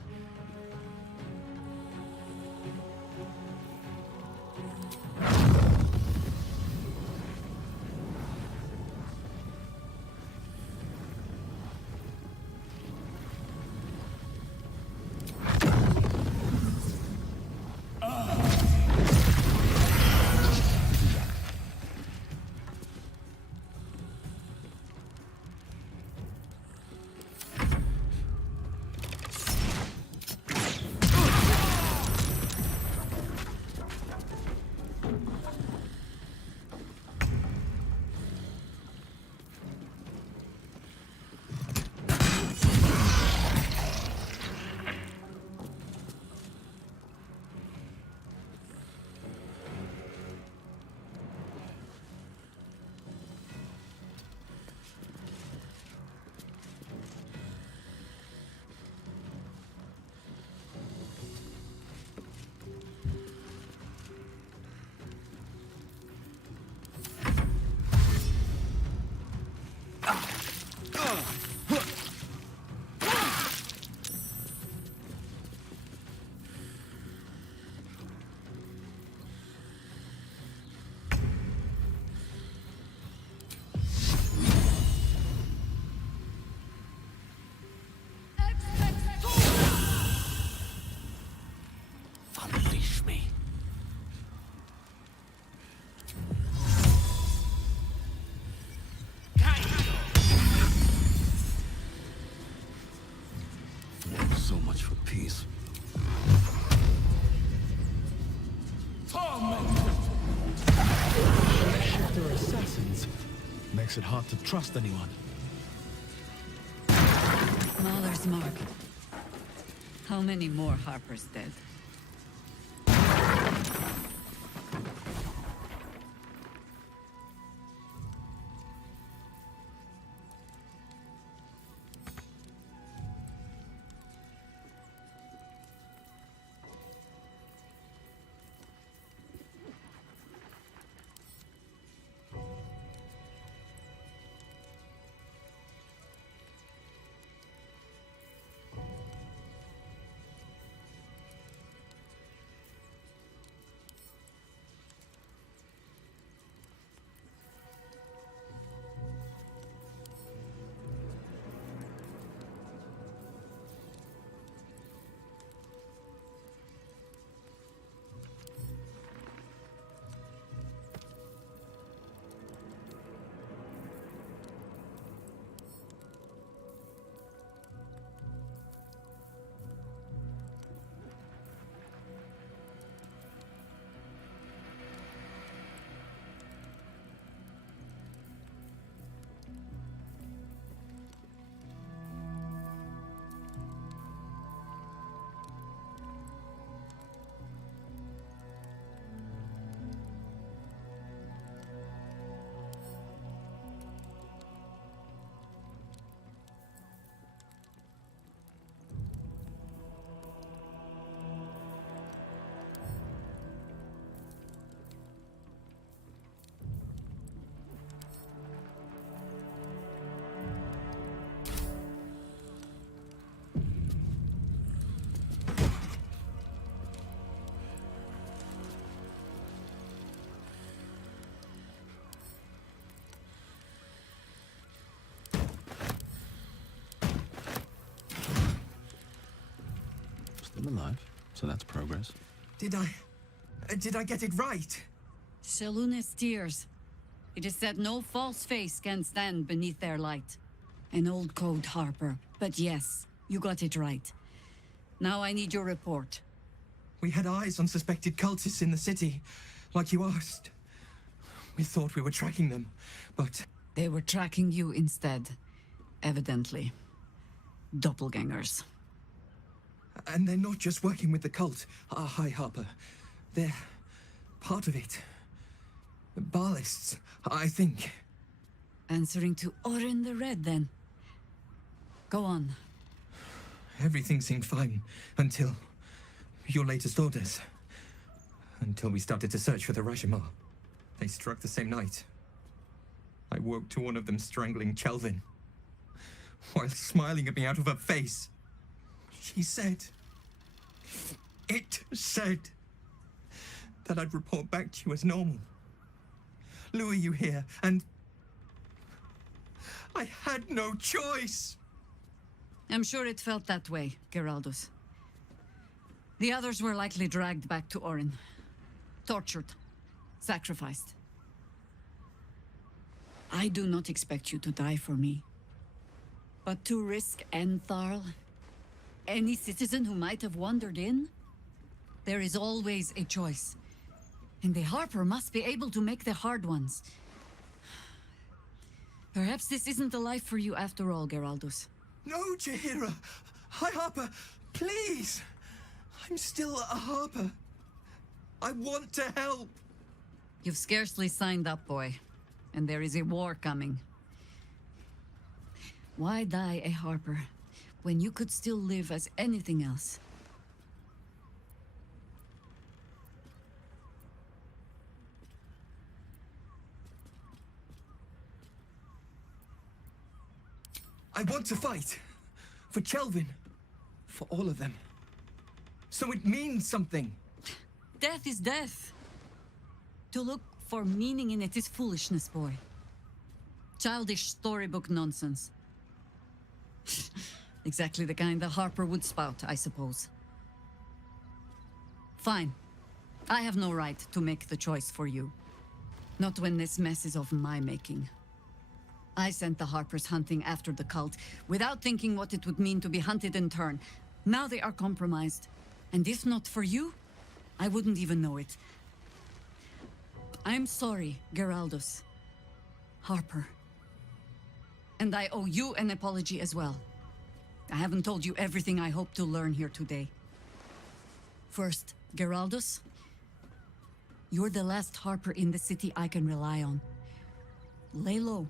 makes it hard to trust anyone. Mahler's mark. How many more Harpers dead? Still alive, so that's progress. Did I get it right? Shaluna's tears. It is said no false face can stand beneath their light. An old code, Harper. But yes, you got it right. Now I need your report. We had eyes on suspected cultists in the city, like you asked. We thought we were tracking them, but... They were tracking you instead. Evidently. Doppelgangers. And they're not just working with the cult, High Harper. They're part of it. Ballists, I think. Answering to Orin the Red, then. Go on. Everything seemed fine until your latest orders. Until we started to search for the Rashomar. They struck the same night. I woke to one of them strangling Chelvin, while smiling at me out of her face. She said... It said... that I'd report back to you as normal. Lure you here, and... I had no choice! I'm sure it felt that way, Geraldus. The others were likely dragged back to Orin. Tortured. Sacrificed. I do not expect you to die for me. But to risk Entharl, any citizen who might have wandered in, there is always a choice. And the Harper must be able to make the hard ones. Perhaps this isn't the life for you after all, Geraldus. No, Jaheira! High Harper, please! I'm still a Harper. I want to help! You've scarcely signed up, boy. And there is a war coming. Why die a Harper when you could still live as anything else? I want to fight. For Chelvin. For all of them. So it means something. Death is death. To look for meaning in it is foolishness, boy. Childish storybook nonsense. Exactly the kind the Harper would spout, I suppose. Fine. I have no right to make the choice for you. Not when this mess is of my making. I sent the Harpers hunting after the cult, without thinking what it would mean to be hunted in turn. Now they are compromised. And if not for you, I wouldn't even know it. I'm sorry, Geraldus. Harper, And I owe you an apology as well. I haven't told you everything I hope to learn here today. First, Geraldus, you're the last Harper in the city I can rely on. Lay low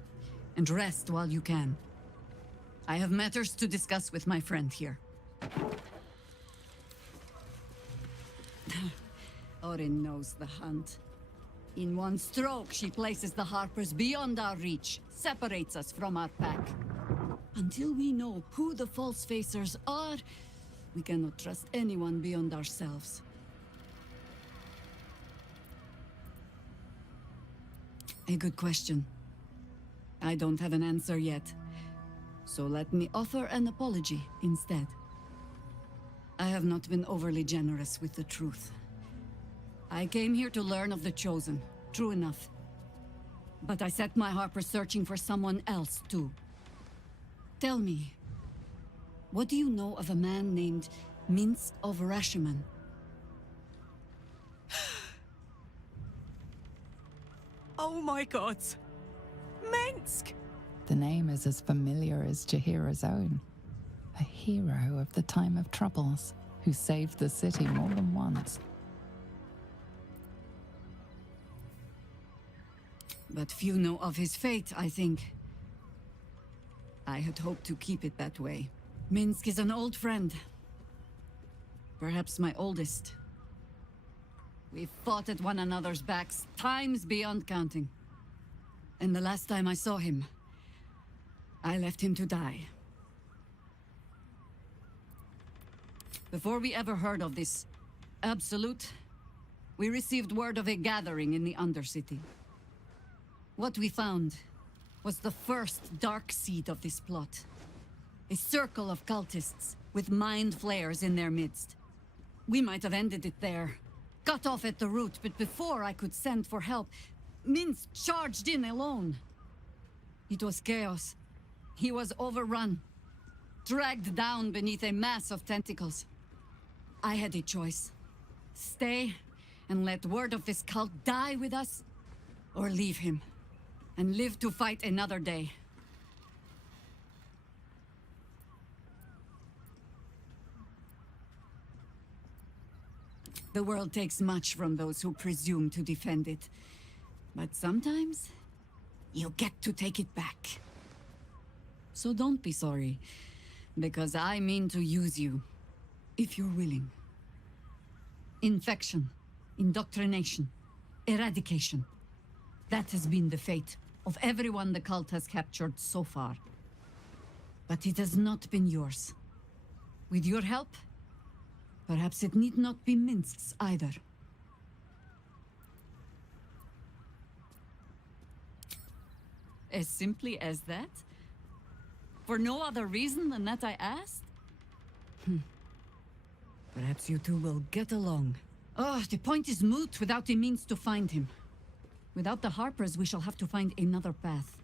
and rest while you can. I have matters to discuss with my friend here. Orin knows the hunt. In one stroke, she places the Harpers beyond our reach, separates us from our pack. Until we know who the false facers are, we cannot trust anyone beyond ourselves. A good question. I don't have an answer yet. So let me offer an apology instead. I have not been overly generous with the truth. I came here to learn of the Chosen, true enough. But I set my Harper searching for someone else, too. Tell me, what do you know of a man named Minsk of Rashomon? Oh my god! Minsk! The name is as familiar as Jaheira's own. A hero of the time of troubles, who saved the city more than once. But few know of his fate, I think. I had hoped to keep it that way. Minsk is an old friend. Perhaps my oldest. We've fought at one another's backs, times beyond counting. And the last time I saw him, I left him to die. Before we ever heard of this Absolute, we received word of a gathering in the Undercity. What we found was the first dark seed of this plot. A circle of cultists with mind flayers in their midst. We might have ended it there, cut off at the root, but before I could send for help, Minsk charged in alone. It was chaos. He was overrun, dragged down beneath a mass of tentacles. I had a choice. Stay and let word of this cult die with us, or leave him and live to fight another day. The world takes much from those who presume to defend it. But sometimes, you get to take it back. So don't be sorry, because I mean to use you, if you're willing. Infection, indoctrination, eradication. That has been the fate of everyone the cult has captured so far. But it has not been yours. With your help, perhaps it need not be Minsk's either. As simply as that? For no other reason than that I asked? Perhaps you two will get along. Oh, the point is moot without a means to find him. Without the Harpers, we shall have to find another path.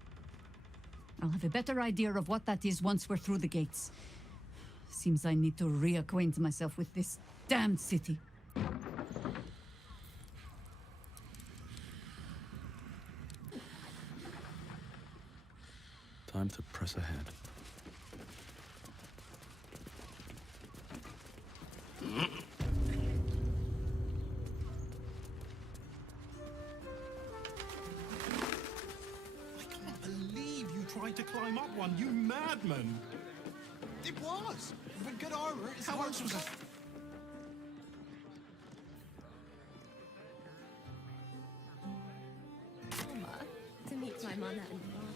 I'll have a better idea of what that is once we're through the gates. Seems I need to reacquaint myself with this damned city. Time to press ahead. Tried to climb up one, you madman! It was! With good armor, it's How much was it? Alma, to meet my mother and father.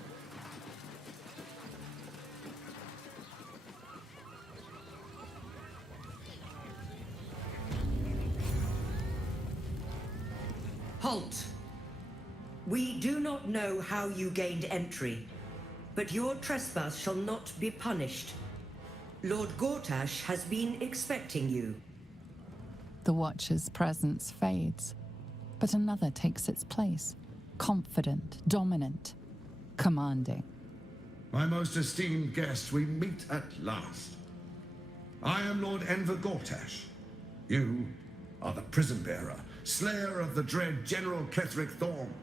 Halt! We do not know how you gained entry, but your trespass shall not be punished. Lord Gortash has been expecting you. The Watcher's presence fades, but another takes its place. Confident, dominant, commanding. My most esteemed guest, we meet at last. I am Lord Enver Gortash. You are the prison bearer, slayer of the dread General Ketheric Thorm.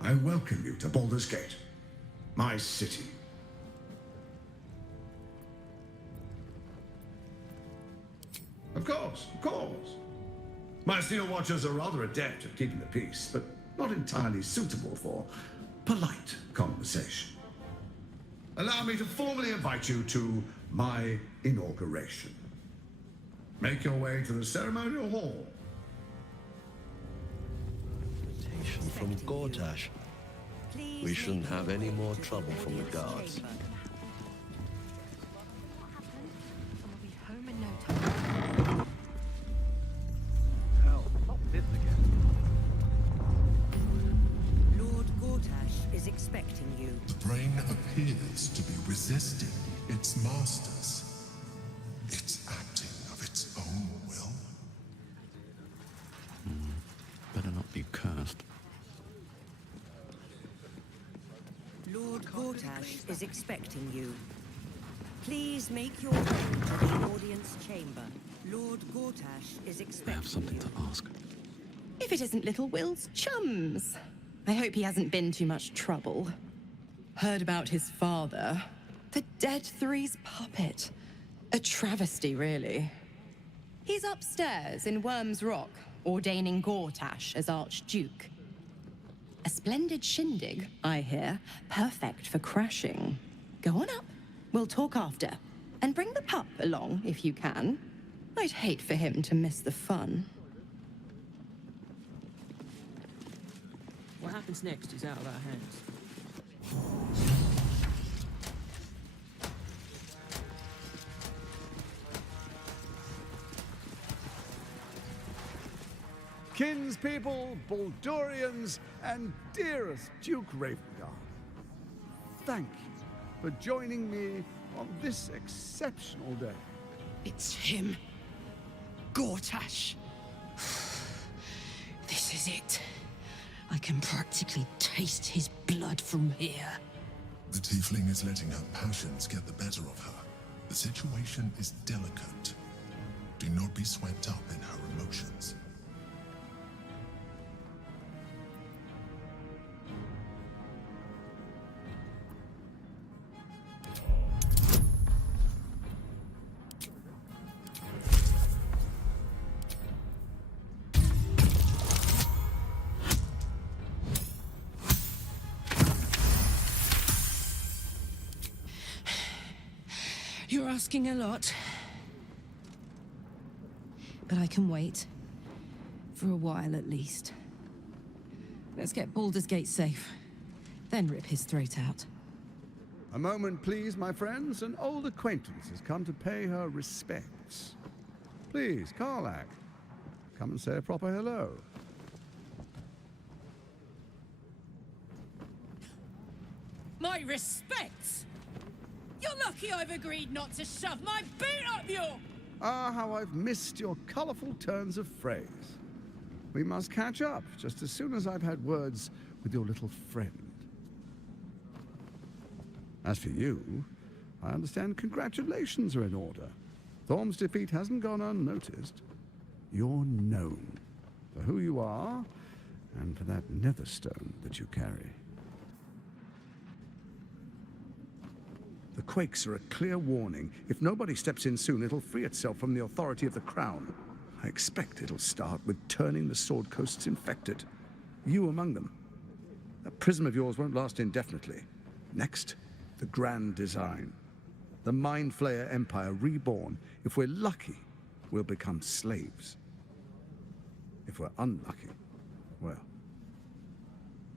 I welcome you to Baldur's Gate, my city. Of course, of course. My steel watchers are rather adept at keeping the peace, but not entirely suitable for polite conversation. Allow me to formally invite you to my inauguration. Make your way to the ceremonial hall. Invitation from Gortash. We shouldn't have any more trouble from the guards. Hell, not this again. Lord Gortash is expecting you. The brain appears to be resisting its masters. It's acting of its own will. Better not be cursed. Lord Gortash is expecting you. Please make your way to the audience chamber. Lord Gortash is expecting I have something to ask. If it isn't little Will's chums. I hope he hasn't been too much trouble. Heard about his father. The Dead Three's puppet. A travesty, really. He's upstairs in Worm's Rock, ordaining Gortash as Archduke. A splendid shindig, I hear. Perfect for crashing. Go on up. We'll talk after. And bring the pup along, if you can. I'd hate for him to miss the fun. What happens next is out of our hands. Kinspeople, Baldurians, and dearest Duke Ravengard, thank you for joining me on this exceptional day. It's him. Gortash. This is it. I can practically taste his blood from here. The tiefling is letting her passions get the better of her. The situation is delicate. Do not be swept up in her emotions. You're asking a lot. But I can wait. For a while, at least. Let's get Baldur's Gate safe. Then rip his throat out. A moment, please, my friends. An old acquaintance has come to pay her respects. Please, Karlach, come and say a proper hello. My respects! You're lucky I've agreed not to shove my boot up your... Ah, how I've missed your colourful turns of phrase. We must catch up just as soon as I've had words with your little friend. As for you, I understand congratulations are in order. Thorm's defeat hasn't gone unnoticed. You're known for who you are and for that netherstone that you carry. The quakes are a clear warning. If nobody steps in soon, it'll free itself from the authority of the Crown. I expect it'll start with turning the Sword Coasts infected. You among them. That prism of yours won't last indefinitely. Next, the grand design. The Mind Flayer Empire reborn. If we're lucky, we'll become slaves. If we're unlucky, well,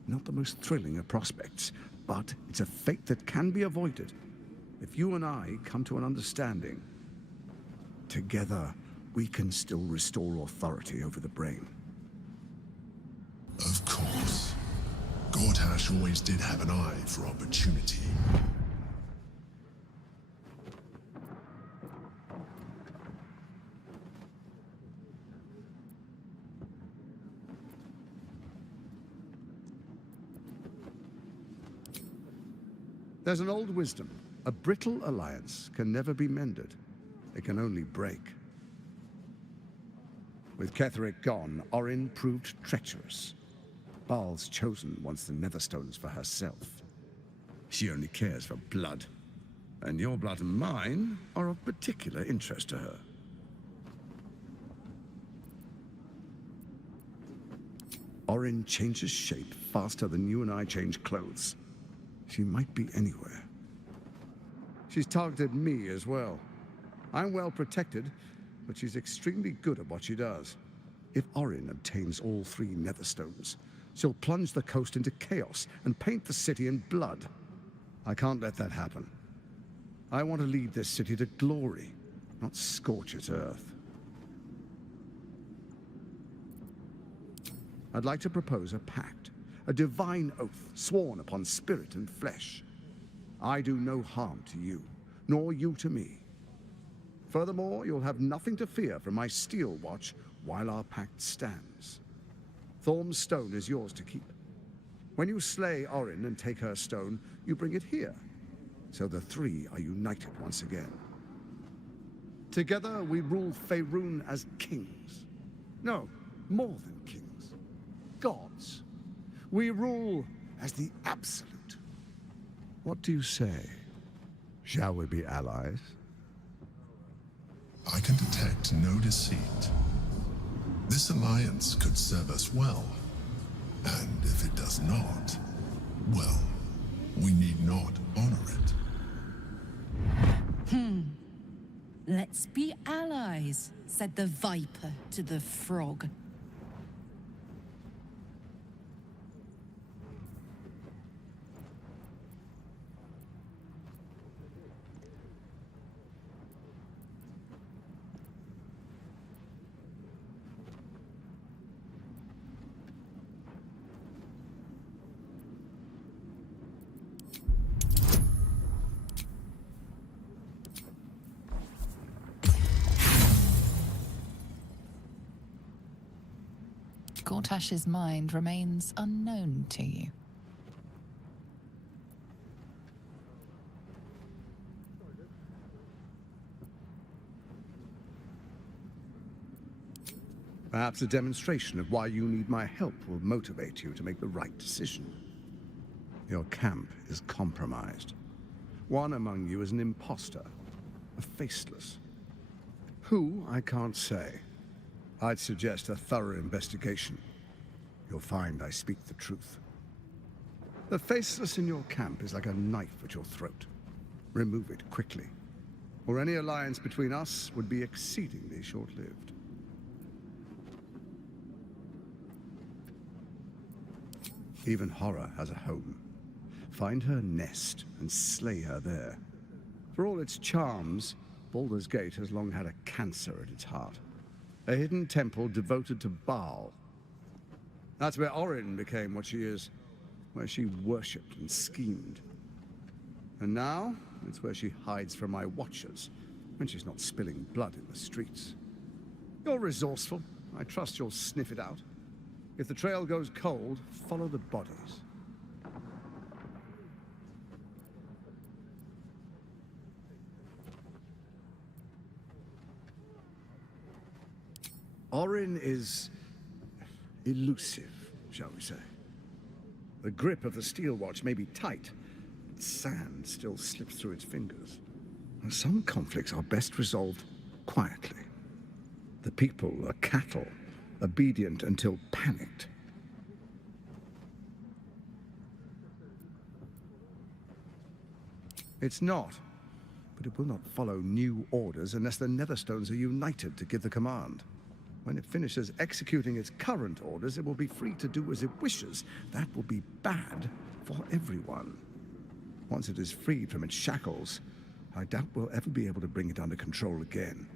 not the most thrilling of prospects, but it's a fate that can be avoided. If you and I come to an understanding, together we can still restore authority over the brain. Of course. Gortash always did have an eye for opportunity. There's an old wisdom. A brittle alliance can never be mended. It can only break. With Ketheric gone, Orin proved treacherous. Baal's chosen wants the Netherstones for herself. She only cares for blood. And your blood and mine are of particular interest to her. Orin changes shape faster than you and I change clothes. She might be anywhere. She's targeted me as well. I'm well protected, but she's extremely good at what she does. If Orin obtains all 3 Netherstones, she'll plunge the coast into chaos and paint the city in blood. I can't let that happen. I want to lead this city to glory, not scorch its earth. I'd like to propose a pact, a divine oath sworn upon spirit and flesh. I do no harm to you, nor you to me. Furthermore, you'll have nothing to fear from my steel watch while our pact stands. Thorm's stone is yours to keep. When you slay Orin and take her stone, you bring it here, so the 3 are united once again. Together we rule Faerun as kings. No, more than kings. Gods. We rule as the Absolute. What do you say? Shall we be allies? I can detect no deceit. This alliance could serve us well. And if it does not, well, we need not honor it. Let's be allies, said the viper to the frog. Gortash's mind remains unknown to you. Perhaps a demonstration of why you need my help will motivate you to make the right decision. Your camp is compromised. One among you is an imposter, a faceless. Who, I can't say. I'd suggest a thorough investigation. You'll find I speak the truth. The faceless in your camp is like a knife at your throat. Remove it quickly, or any alliance between us would be exceedingly short-lived. Even horror has a home. Find her nest and slay her there. For all its charms, Baldur's Gate has long had a cancer at its heart. A hidden temple devoted to Baal. That's where Orin became what she is, where she worshipped and schemed. And now, it's where she hides from my watchers, when she's not spilling blood in the streets. You're resourceful. I trust you'll sniff it out. If the trail goes cold, follow the bodies. Orin is elusive, shall we say. The grip of the steel watch may be tight, but sand still slips through its fingers. And some conflicts are best resolved quietly. The people are cattle, obedient until panicked. It's not, but it will not follow new orders unless the Netherstones are united to give the command. When it finishes executing its current orders, it will be free to do as it wishes. That will be bad for everyone. Once it is freed from its shackles, I doubt we'll ever be able to bring it under control again.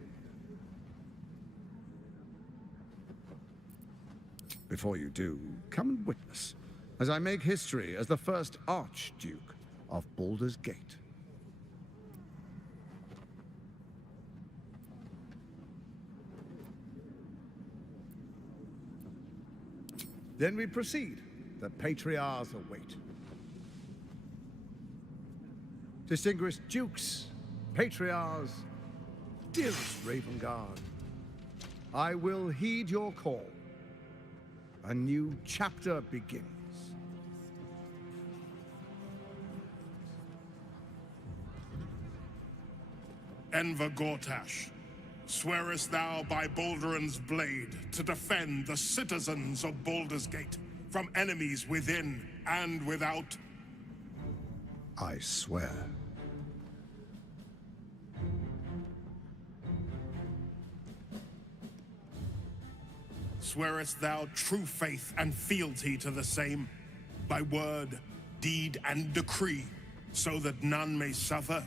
Before you do, come and witness, as I make history as the first Archduke of Baldur's Gate. Then we proceed. The Patriarchs await. Distinguished Dukes, Patriarchs, dearest Ravengard, I will heed your call. A new chapter begins. Enver Gortash, swearest thou by Balduran's blade to defend the citizens of Baldur's Gate? from enemies within and without? I swear. Swearest thou true faith and fealty to the same, by word, deed, and decree, so that none may suffer?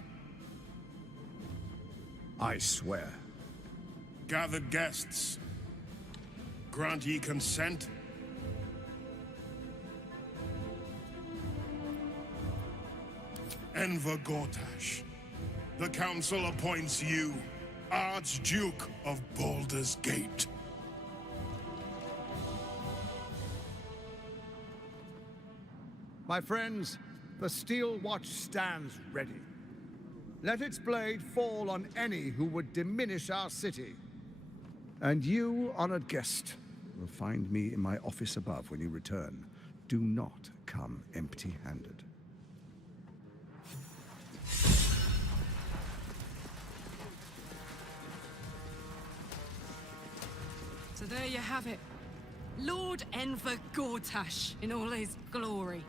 I swear. Gathered guests, grant ye consent? Enver Gortash, the council appoints you Archduke of Baldur's Gate. My friends, the Steel Watch stands ready. Let its blade fall on any who would diminish our city. And you, honored guest, will find me in my office above when you return. Do not come empty-handed. So there you have it. Lord Enver Gortash in all his glory.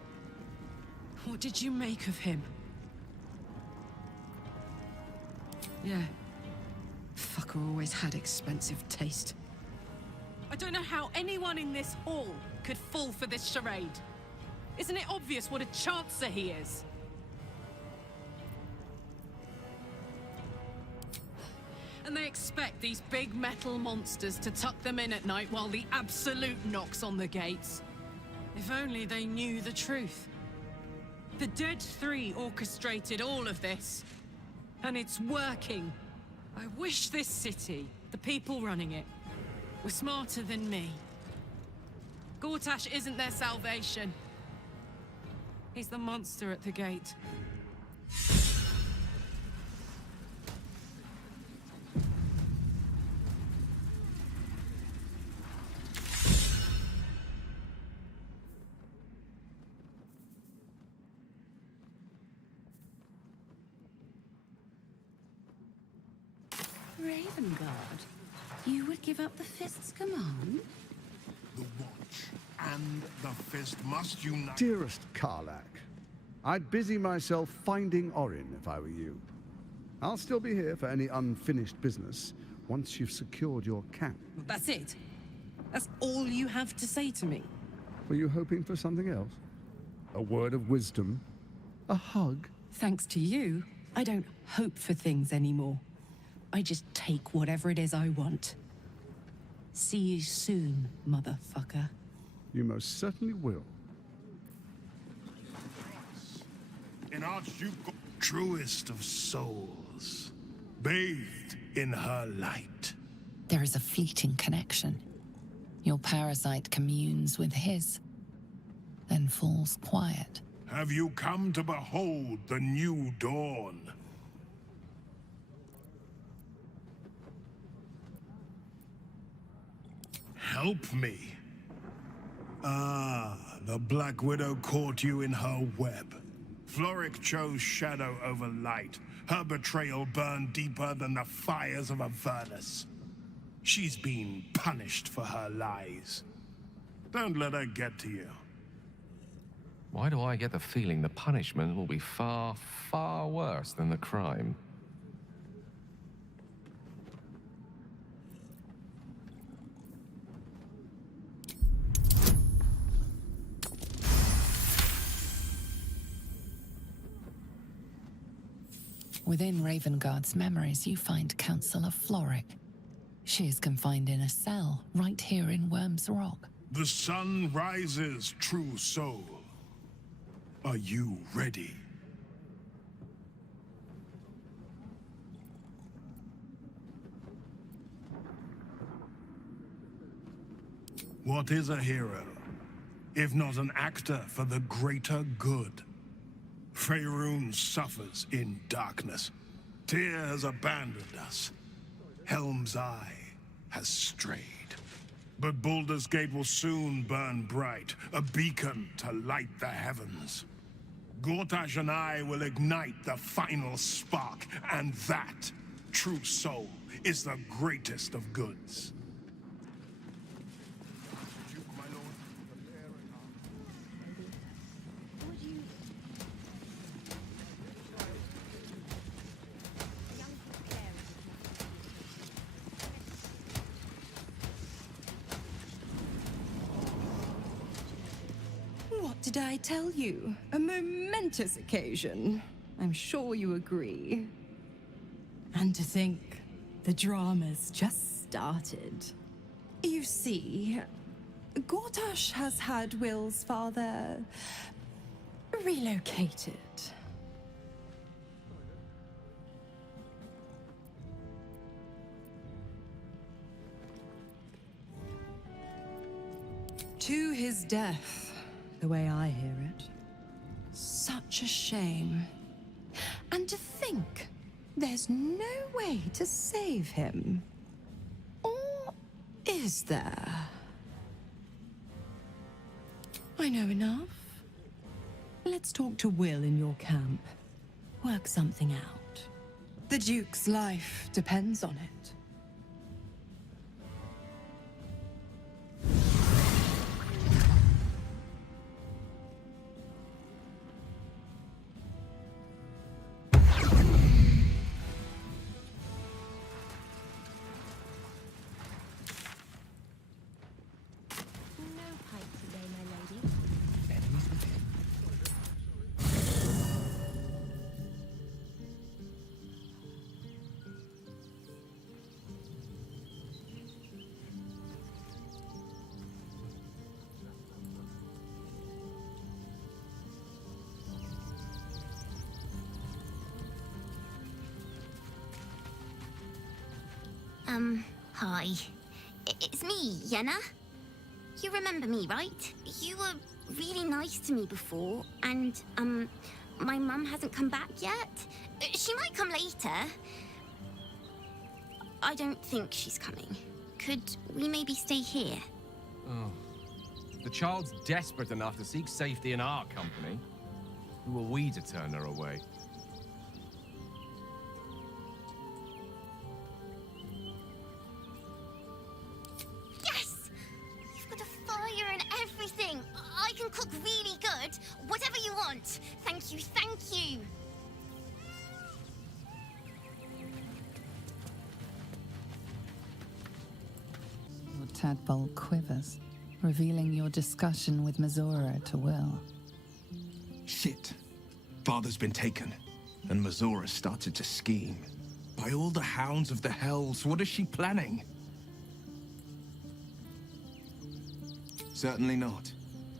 What did you make of him? Yeah. Fucker always had expensive taste. I don't know how anyone in this hall could fall for this charade. Isn't it obvious what a chancer he is? And they expect these big metal monsters to tuck them in at night while the Absolute knocks on the gates. If only they knew the truth. The Dead Three orchestrated all of this. And it's working. I wish this city, the people running it, were smarter than me. Gortash isn't their salvation. He's the monster at the gate. Ravengard, you would give up the Fist's command? The Watch and the Fist must unite. Dearest Karlak, I'd busy myself finding Orin if I were you. I'll still be here for any unfinished business once you've secured your camp. That's it? That's all you have to say to me? Were you hoping for something else? A word of wisdom? A hug? Thanks to you, I don't hope for things anymore. I just take whatever it is I want. See you soon, motherfucker. You most certainly will. In Archduke, truest of souls, bathed in her light. There is a fleeting connection. Your parasite communes with his, then falls quiet. Have you come to behold the new dawn? Help me. Ah, the Black Widow caught you in her web. Floric chose shadow over light. Her betrayal burned deeper than the fires of Avernus. She's been punished for her lies. Don't let her get to you. Why do I get the feeling the punishment will be far, far worse than the crime? Within Ravengard's memories, you find Councillor Floric. She is confined in a cell right here in Worm's Rock. The sun rises, true soul. Are you ready? What is a hero, if not an actor for the greater good? Faerun suffers in darkness. Tyr has abandoned us. Helm's Eye has strayed. But Baldur's Gate will soon burn bright, a beacon to light the heavens. Gortash and I will ignite the final spark, and that, true soul, is the greatest of goods. Did I tell you? A momentous occasion. I'm sure you agree. And to think, the drama's just started. You see, Gortash has had Will's father relocated. To his death, the way I hear it. Such a shame. And to think, there's no way to save him. Or is there? I know enough. Let's talk to Will in your camp. Work something out. The Duke's life depends on it. Hi. It's me, Yenna. You remember me, right? You were really nice to me before, and, my mum hasn't come back yet. She might come later. I don't think she's coming. Could we maybe stay here? Oh. The child's desperate enough to seek safety in our company. Who are we to turn her away? I can cook really good. Whatever you want. Thank you, thank you. Your tadpole quivers, revealing your discussion with Mizora to Will. Shit. Father's been taken, and Mizora started to scheme. By all the hounds of the hells, what is she planning? Certainly not.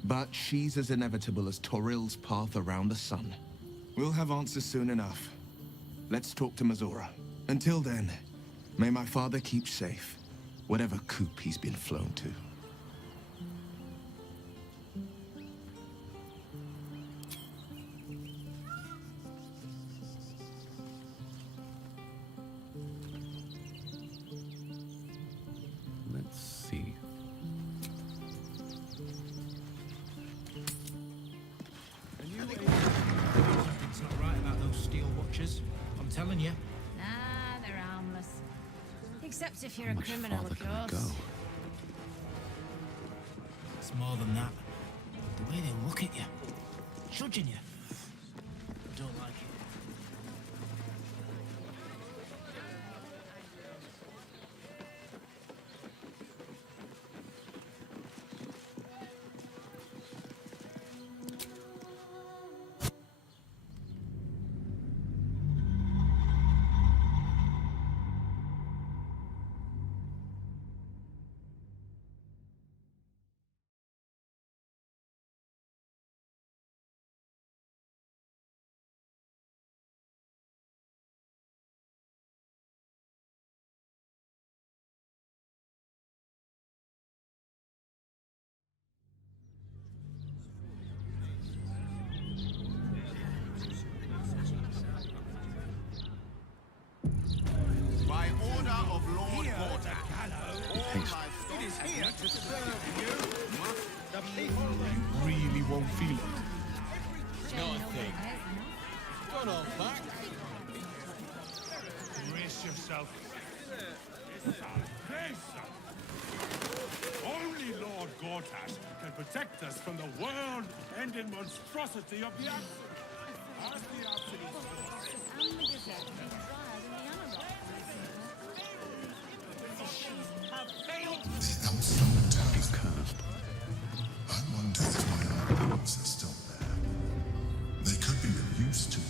But she's as inevitable as Torril's path around the sun. We'll have answers soon enough. Let's talk to Mizora. Until then, may my father keep safe, whatever coop he's been flown to. Let's see. Something's not right about those steel watchers. I'm telling you. Nah, they're harmless. Except if you're a Much criminal, farther of can we course. go? It's more than that. The way they look at you, judging you. I don't like it. By order of Lord Porter, all my it is here to serve you. The people You really won't feel it. not a thing. Got on back. Brace yourself. Only Lord Gortash can protect us from the world-ending monstrosity of the Absolute. As the Absolute The Elstone is cursed. I wonder if my gods are still there. They could be of use to you.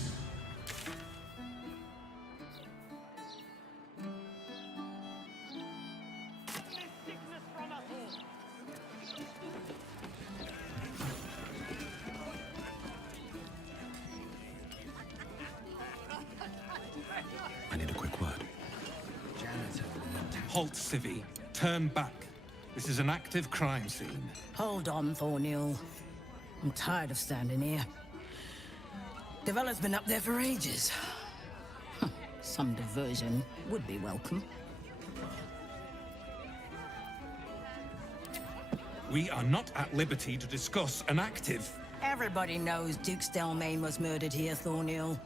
I need a quick word. Halt, Civvy. Turn back. This is an active crime scene. Hold on, Thornhill. I'm tired of standing here. Devella's been up there for ages. Some diversion would be welcome. We are not at liberty to discuss an active. Everybody knows Duke Stelmane was murdered here, Thornhill.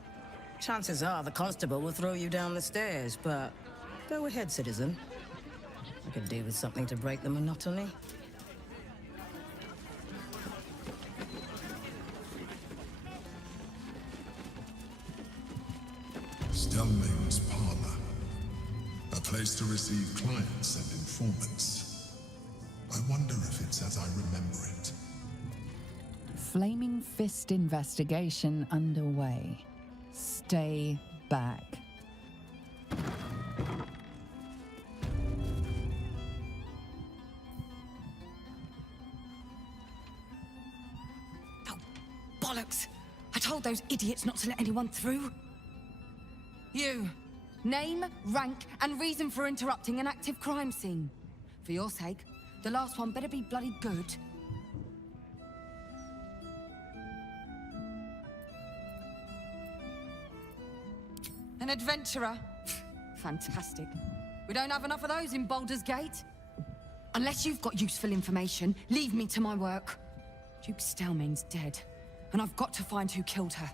Chances are the constable will throw you down the stairs, but go ahead, citizen. I could do with something to break the monotony. Stelmane's parlor. A place to receive clients and informants. I wonder if it's as I remember it. Flaming Fist investigation underway. Stay back. Oh, bollocks! I told those idiots not to let anyone through. You. Name, rank, and reason for interrupting an active crime scene. For your sake, the last one better be bloody good. An adventurer? Fantastic. We don't have enough of those in Baldur's Gate. Unless you've got useful information, leave me to my work. Duke Stelmane's dead, and I've got to find who killed her.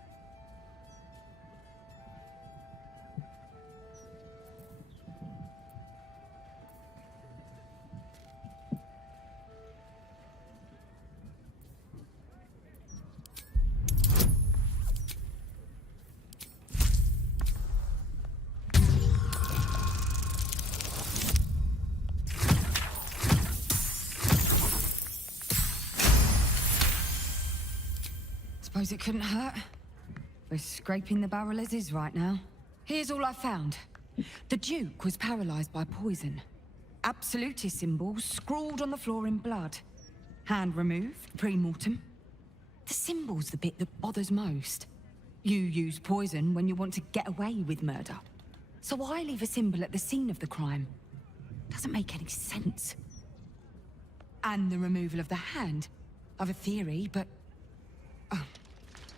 Suppose it couldn't hurt. We're scraping the barrel as is right now. Here's all I found. The Duke was paralyzed by poison. Absolutist symbols scrawled on the floor in blood. Hand removed, pre-mortem. The symbol's the bit that bothers most. You use poison when you want to get away with murder. So why leave a symbol at the scene of the crime? Doesn't make any sense. And the removal of the hand. I've a theory, but... Oh,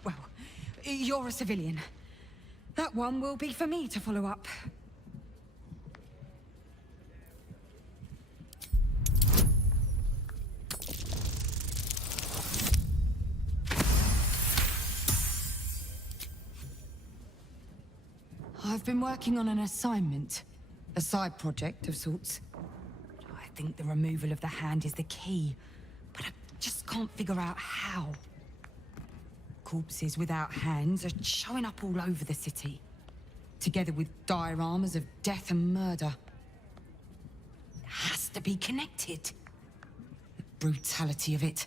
well, you're a civilian. That one will be for me to follow up. I've been working on an assignment. A side project of sorts. I think the removal of the hand is the key, but I just can't figure out how. Corpses without hands are showing up all over the city, together with dioramas of death and murder. It has to be connected. The brutality of it.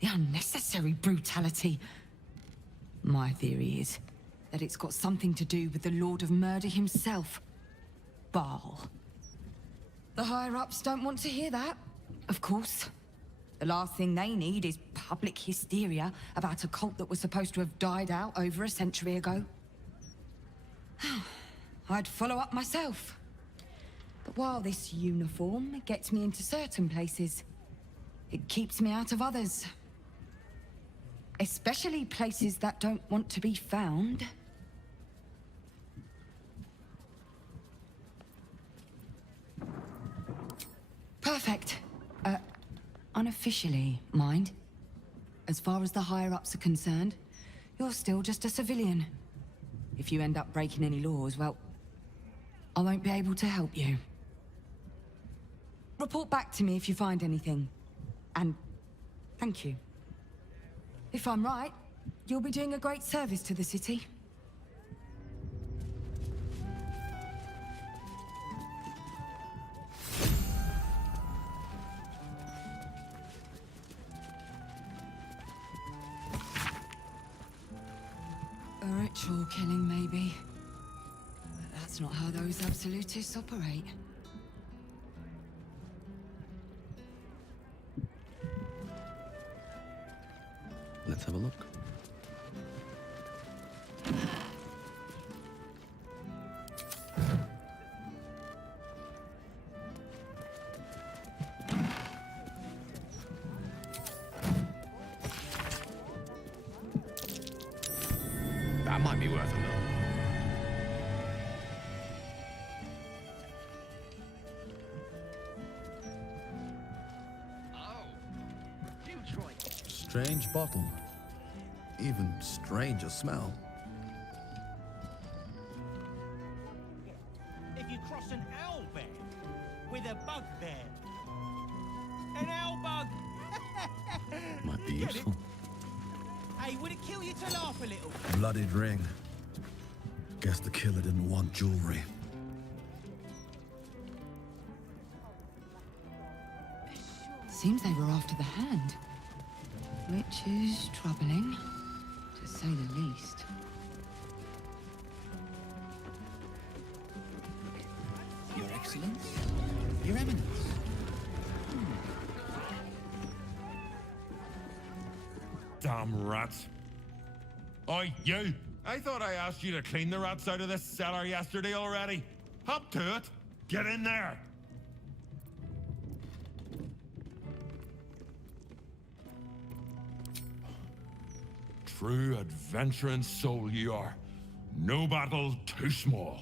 The unnecessary brutality. My theory is that it's got something to do with the Lord of Murder himself, Baal. The higher-ups don't want to hear that, of course. The last thing they need is public hysteria about a cult that was supposed to have died out over a century ago. I'd follow up myself. But while this uniform gets me into certain places, it keeps me out of others. Especially places that don't want to be found. Perfect. Unofficially, mind. As far as the higher-ups are concerned, you're still just a civilian. If you end up breaking any laws, well, I won't be able to help you. Report back to me if you find anything. And thank you. If I'm right, you'll be doing a great service to the city. A ritual killing, maybe. But that's not how those absolutists operate. Let's have a look. That might be worth a look. Strange bottle. Even stranger smell. If you cross an owl bear with a bugbear. An owl bug! Might be Get it? useful. Hey, would it kill you to laugh a little? Bloodied ring. Guess the killer didn't want jewelry. Seems they were after the hand. Which is troubling, to say the least. Your Excellence? Your Eminence? Damn rats. Oi, you! I thought I asked you to clean the rats out of this cellar yesterday already. Hop to it. Get in there. True adventuring soul you are. No battle too small.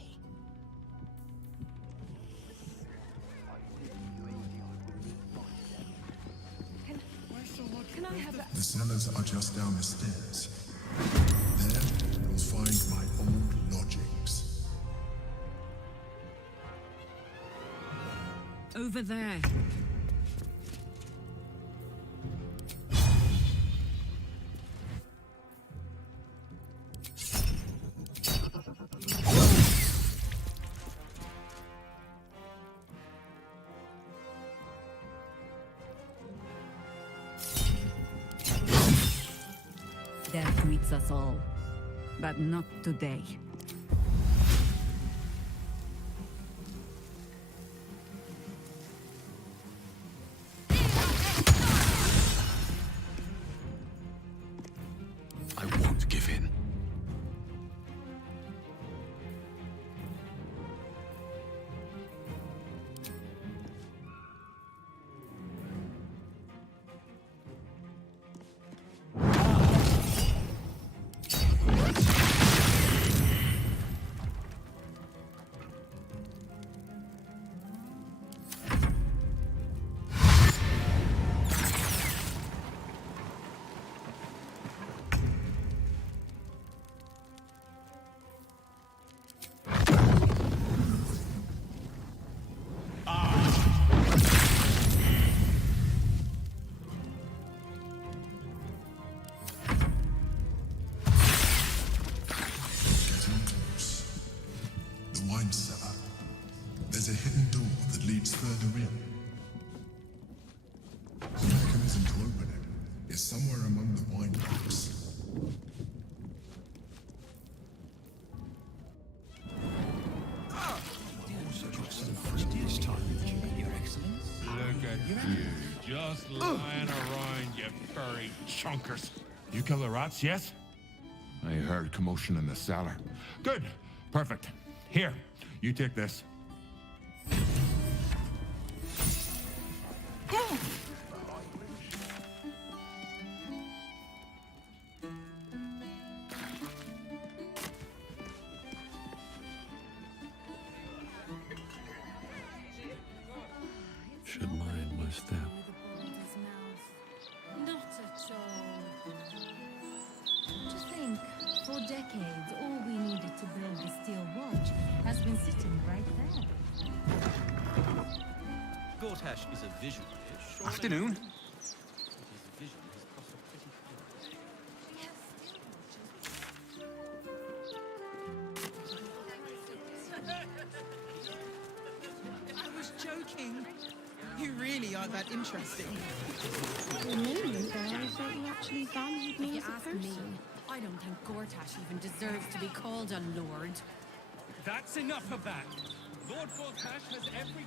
Can I have that? The cellars are just down the stairs. There, you'll find my old lodgings. Over there. Death meets us all, but not today. I won't give in. Getting close. The wine cellar. There's a hidden door that leads further in. The mechanism to open it is somewhere among the wine racks. Look at you, just lying around, you furry chunkers. You kill the rats, yes? I heard commotion in the cellar. Good, perfect. Here, you take this. Should mind my step. Not at all. To think, for decades, all we needed to build the steel watch has been sitting right there. Gortash is a visualist. Surely Afternoon. his vision is also pretty I was joking. You really aren't that interesting. The meaning there is that you actually valued me as a person. Me, I don't think Gortash even deserves to be called a lord. That's enough of that. Lord Gortash has every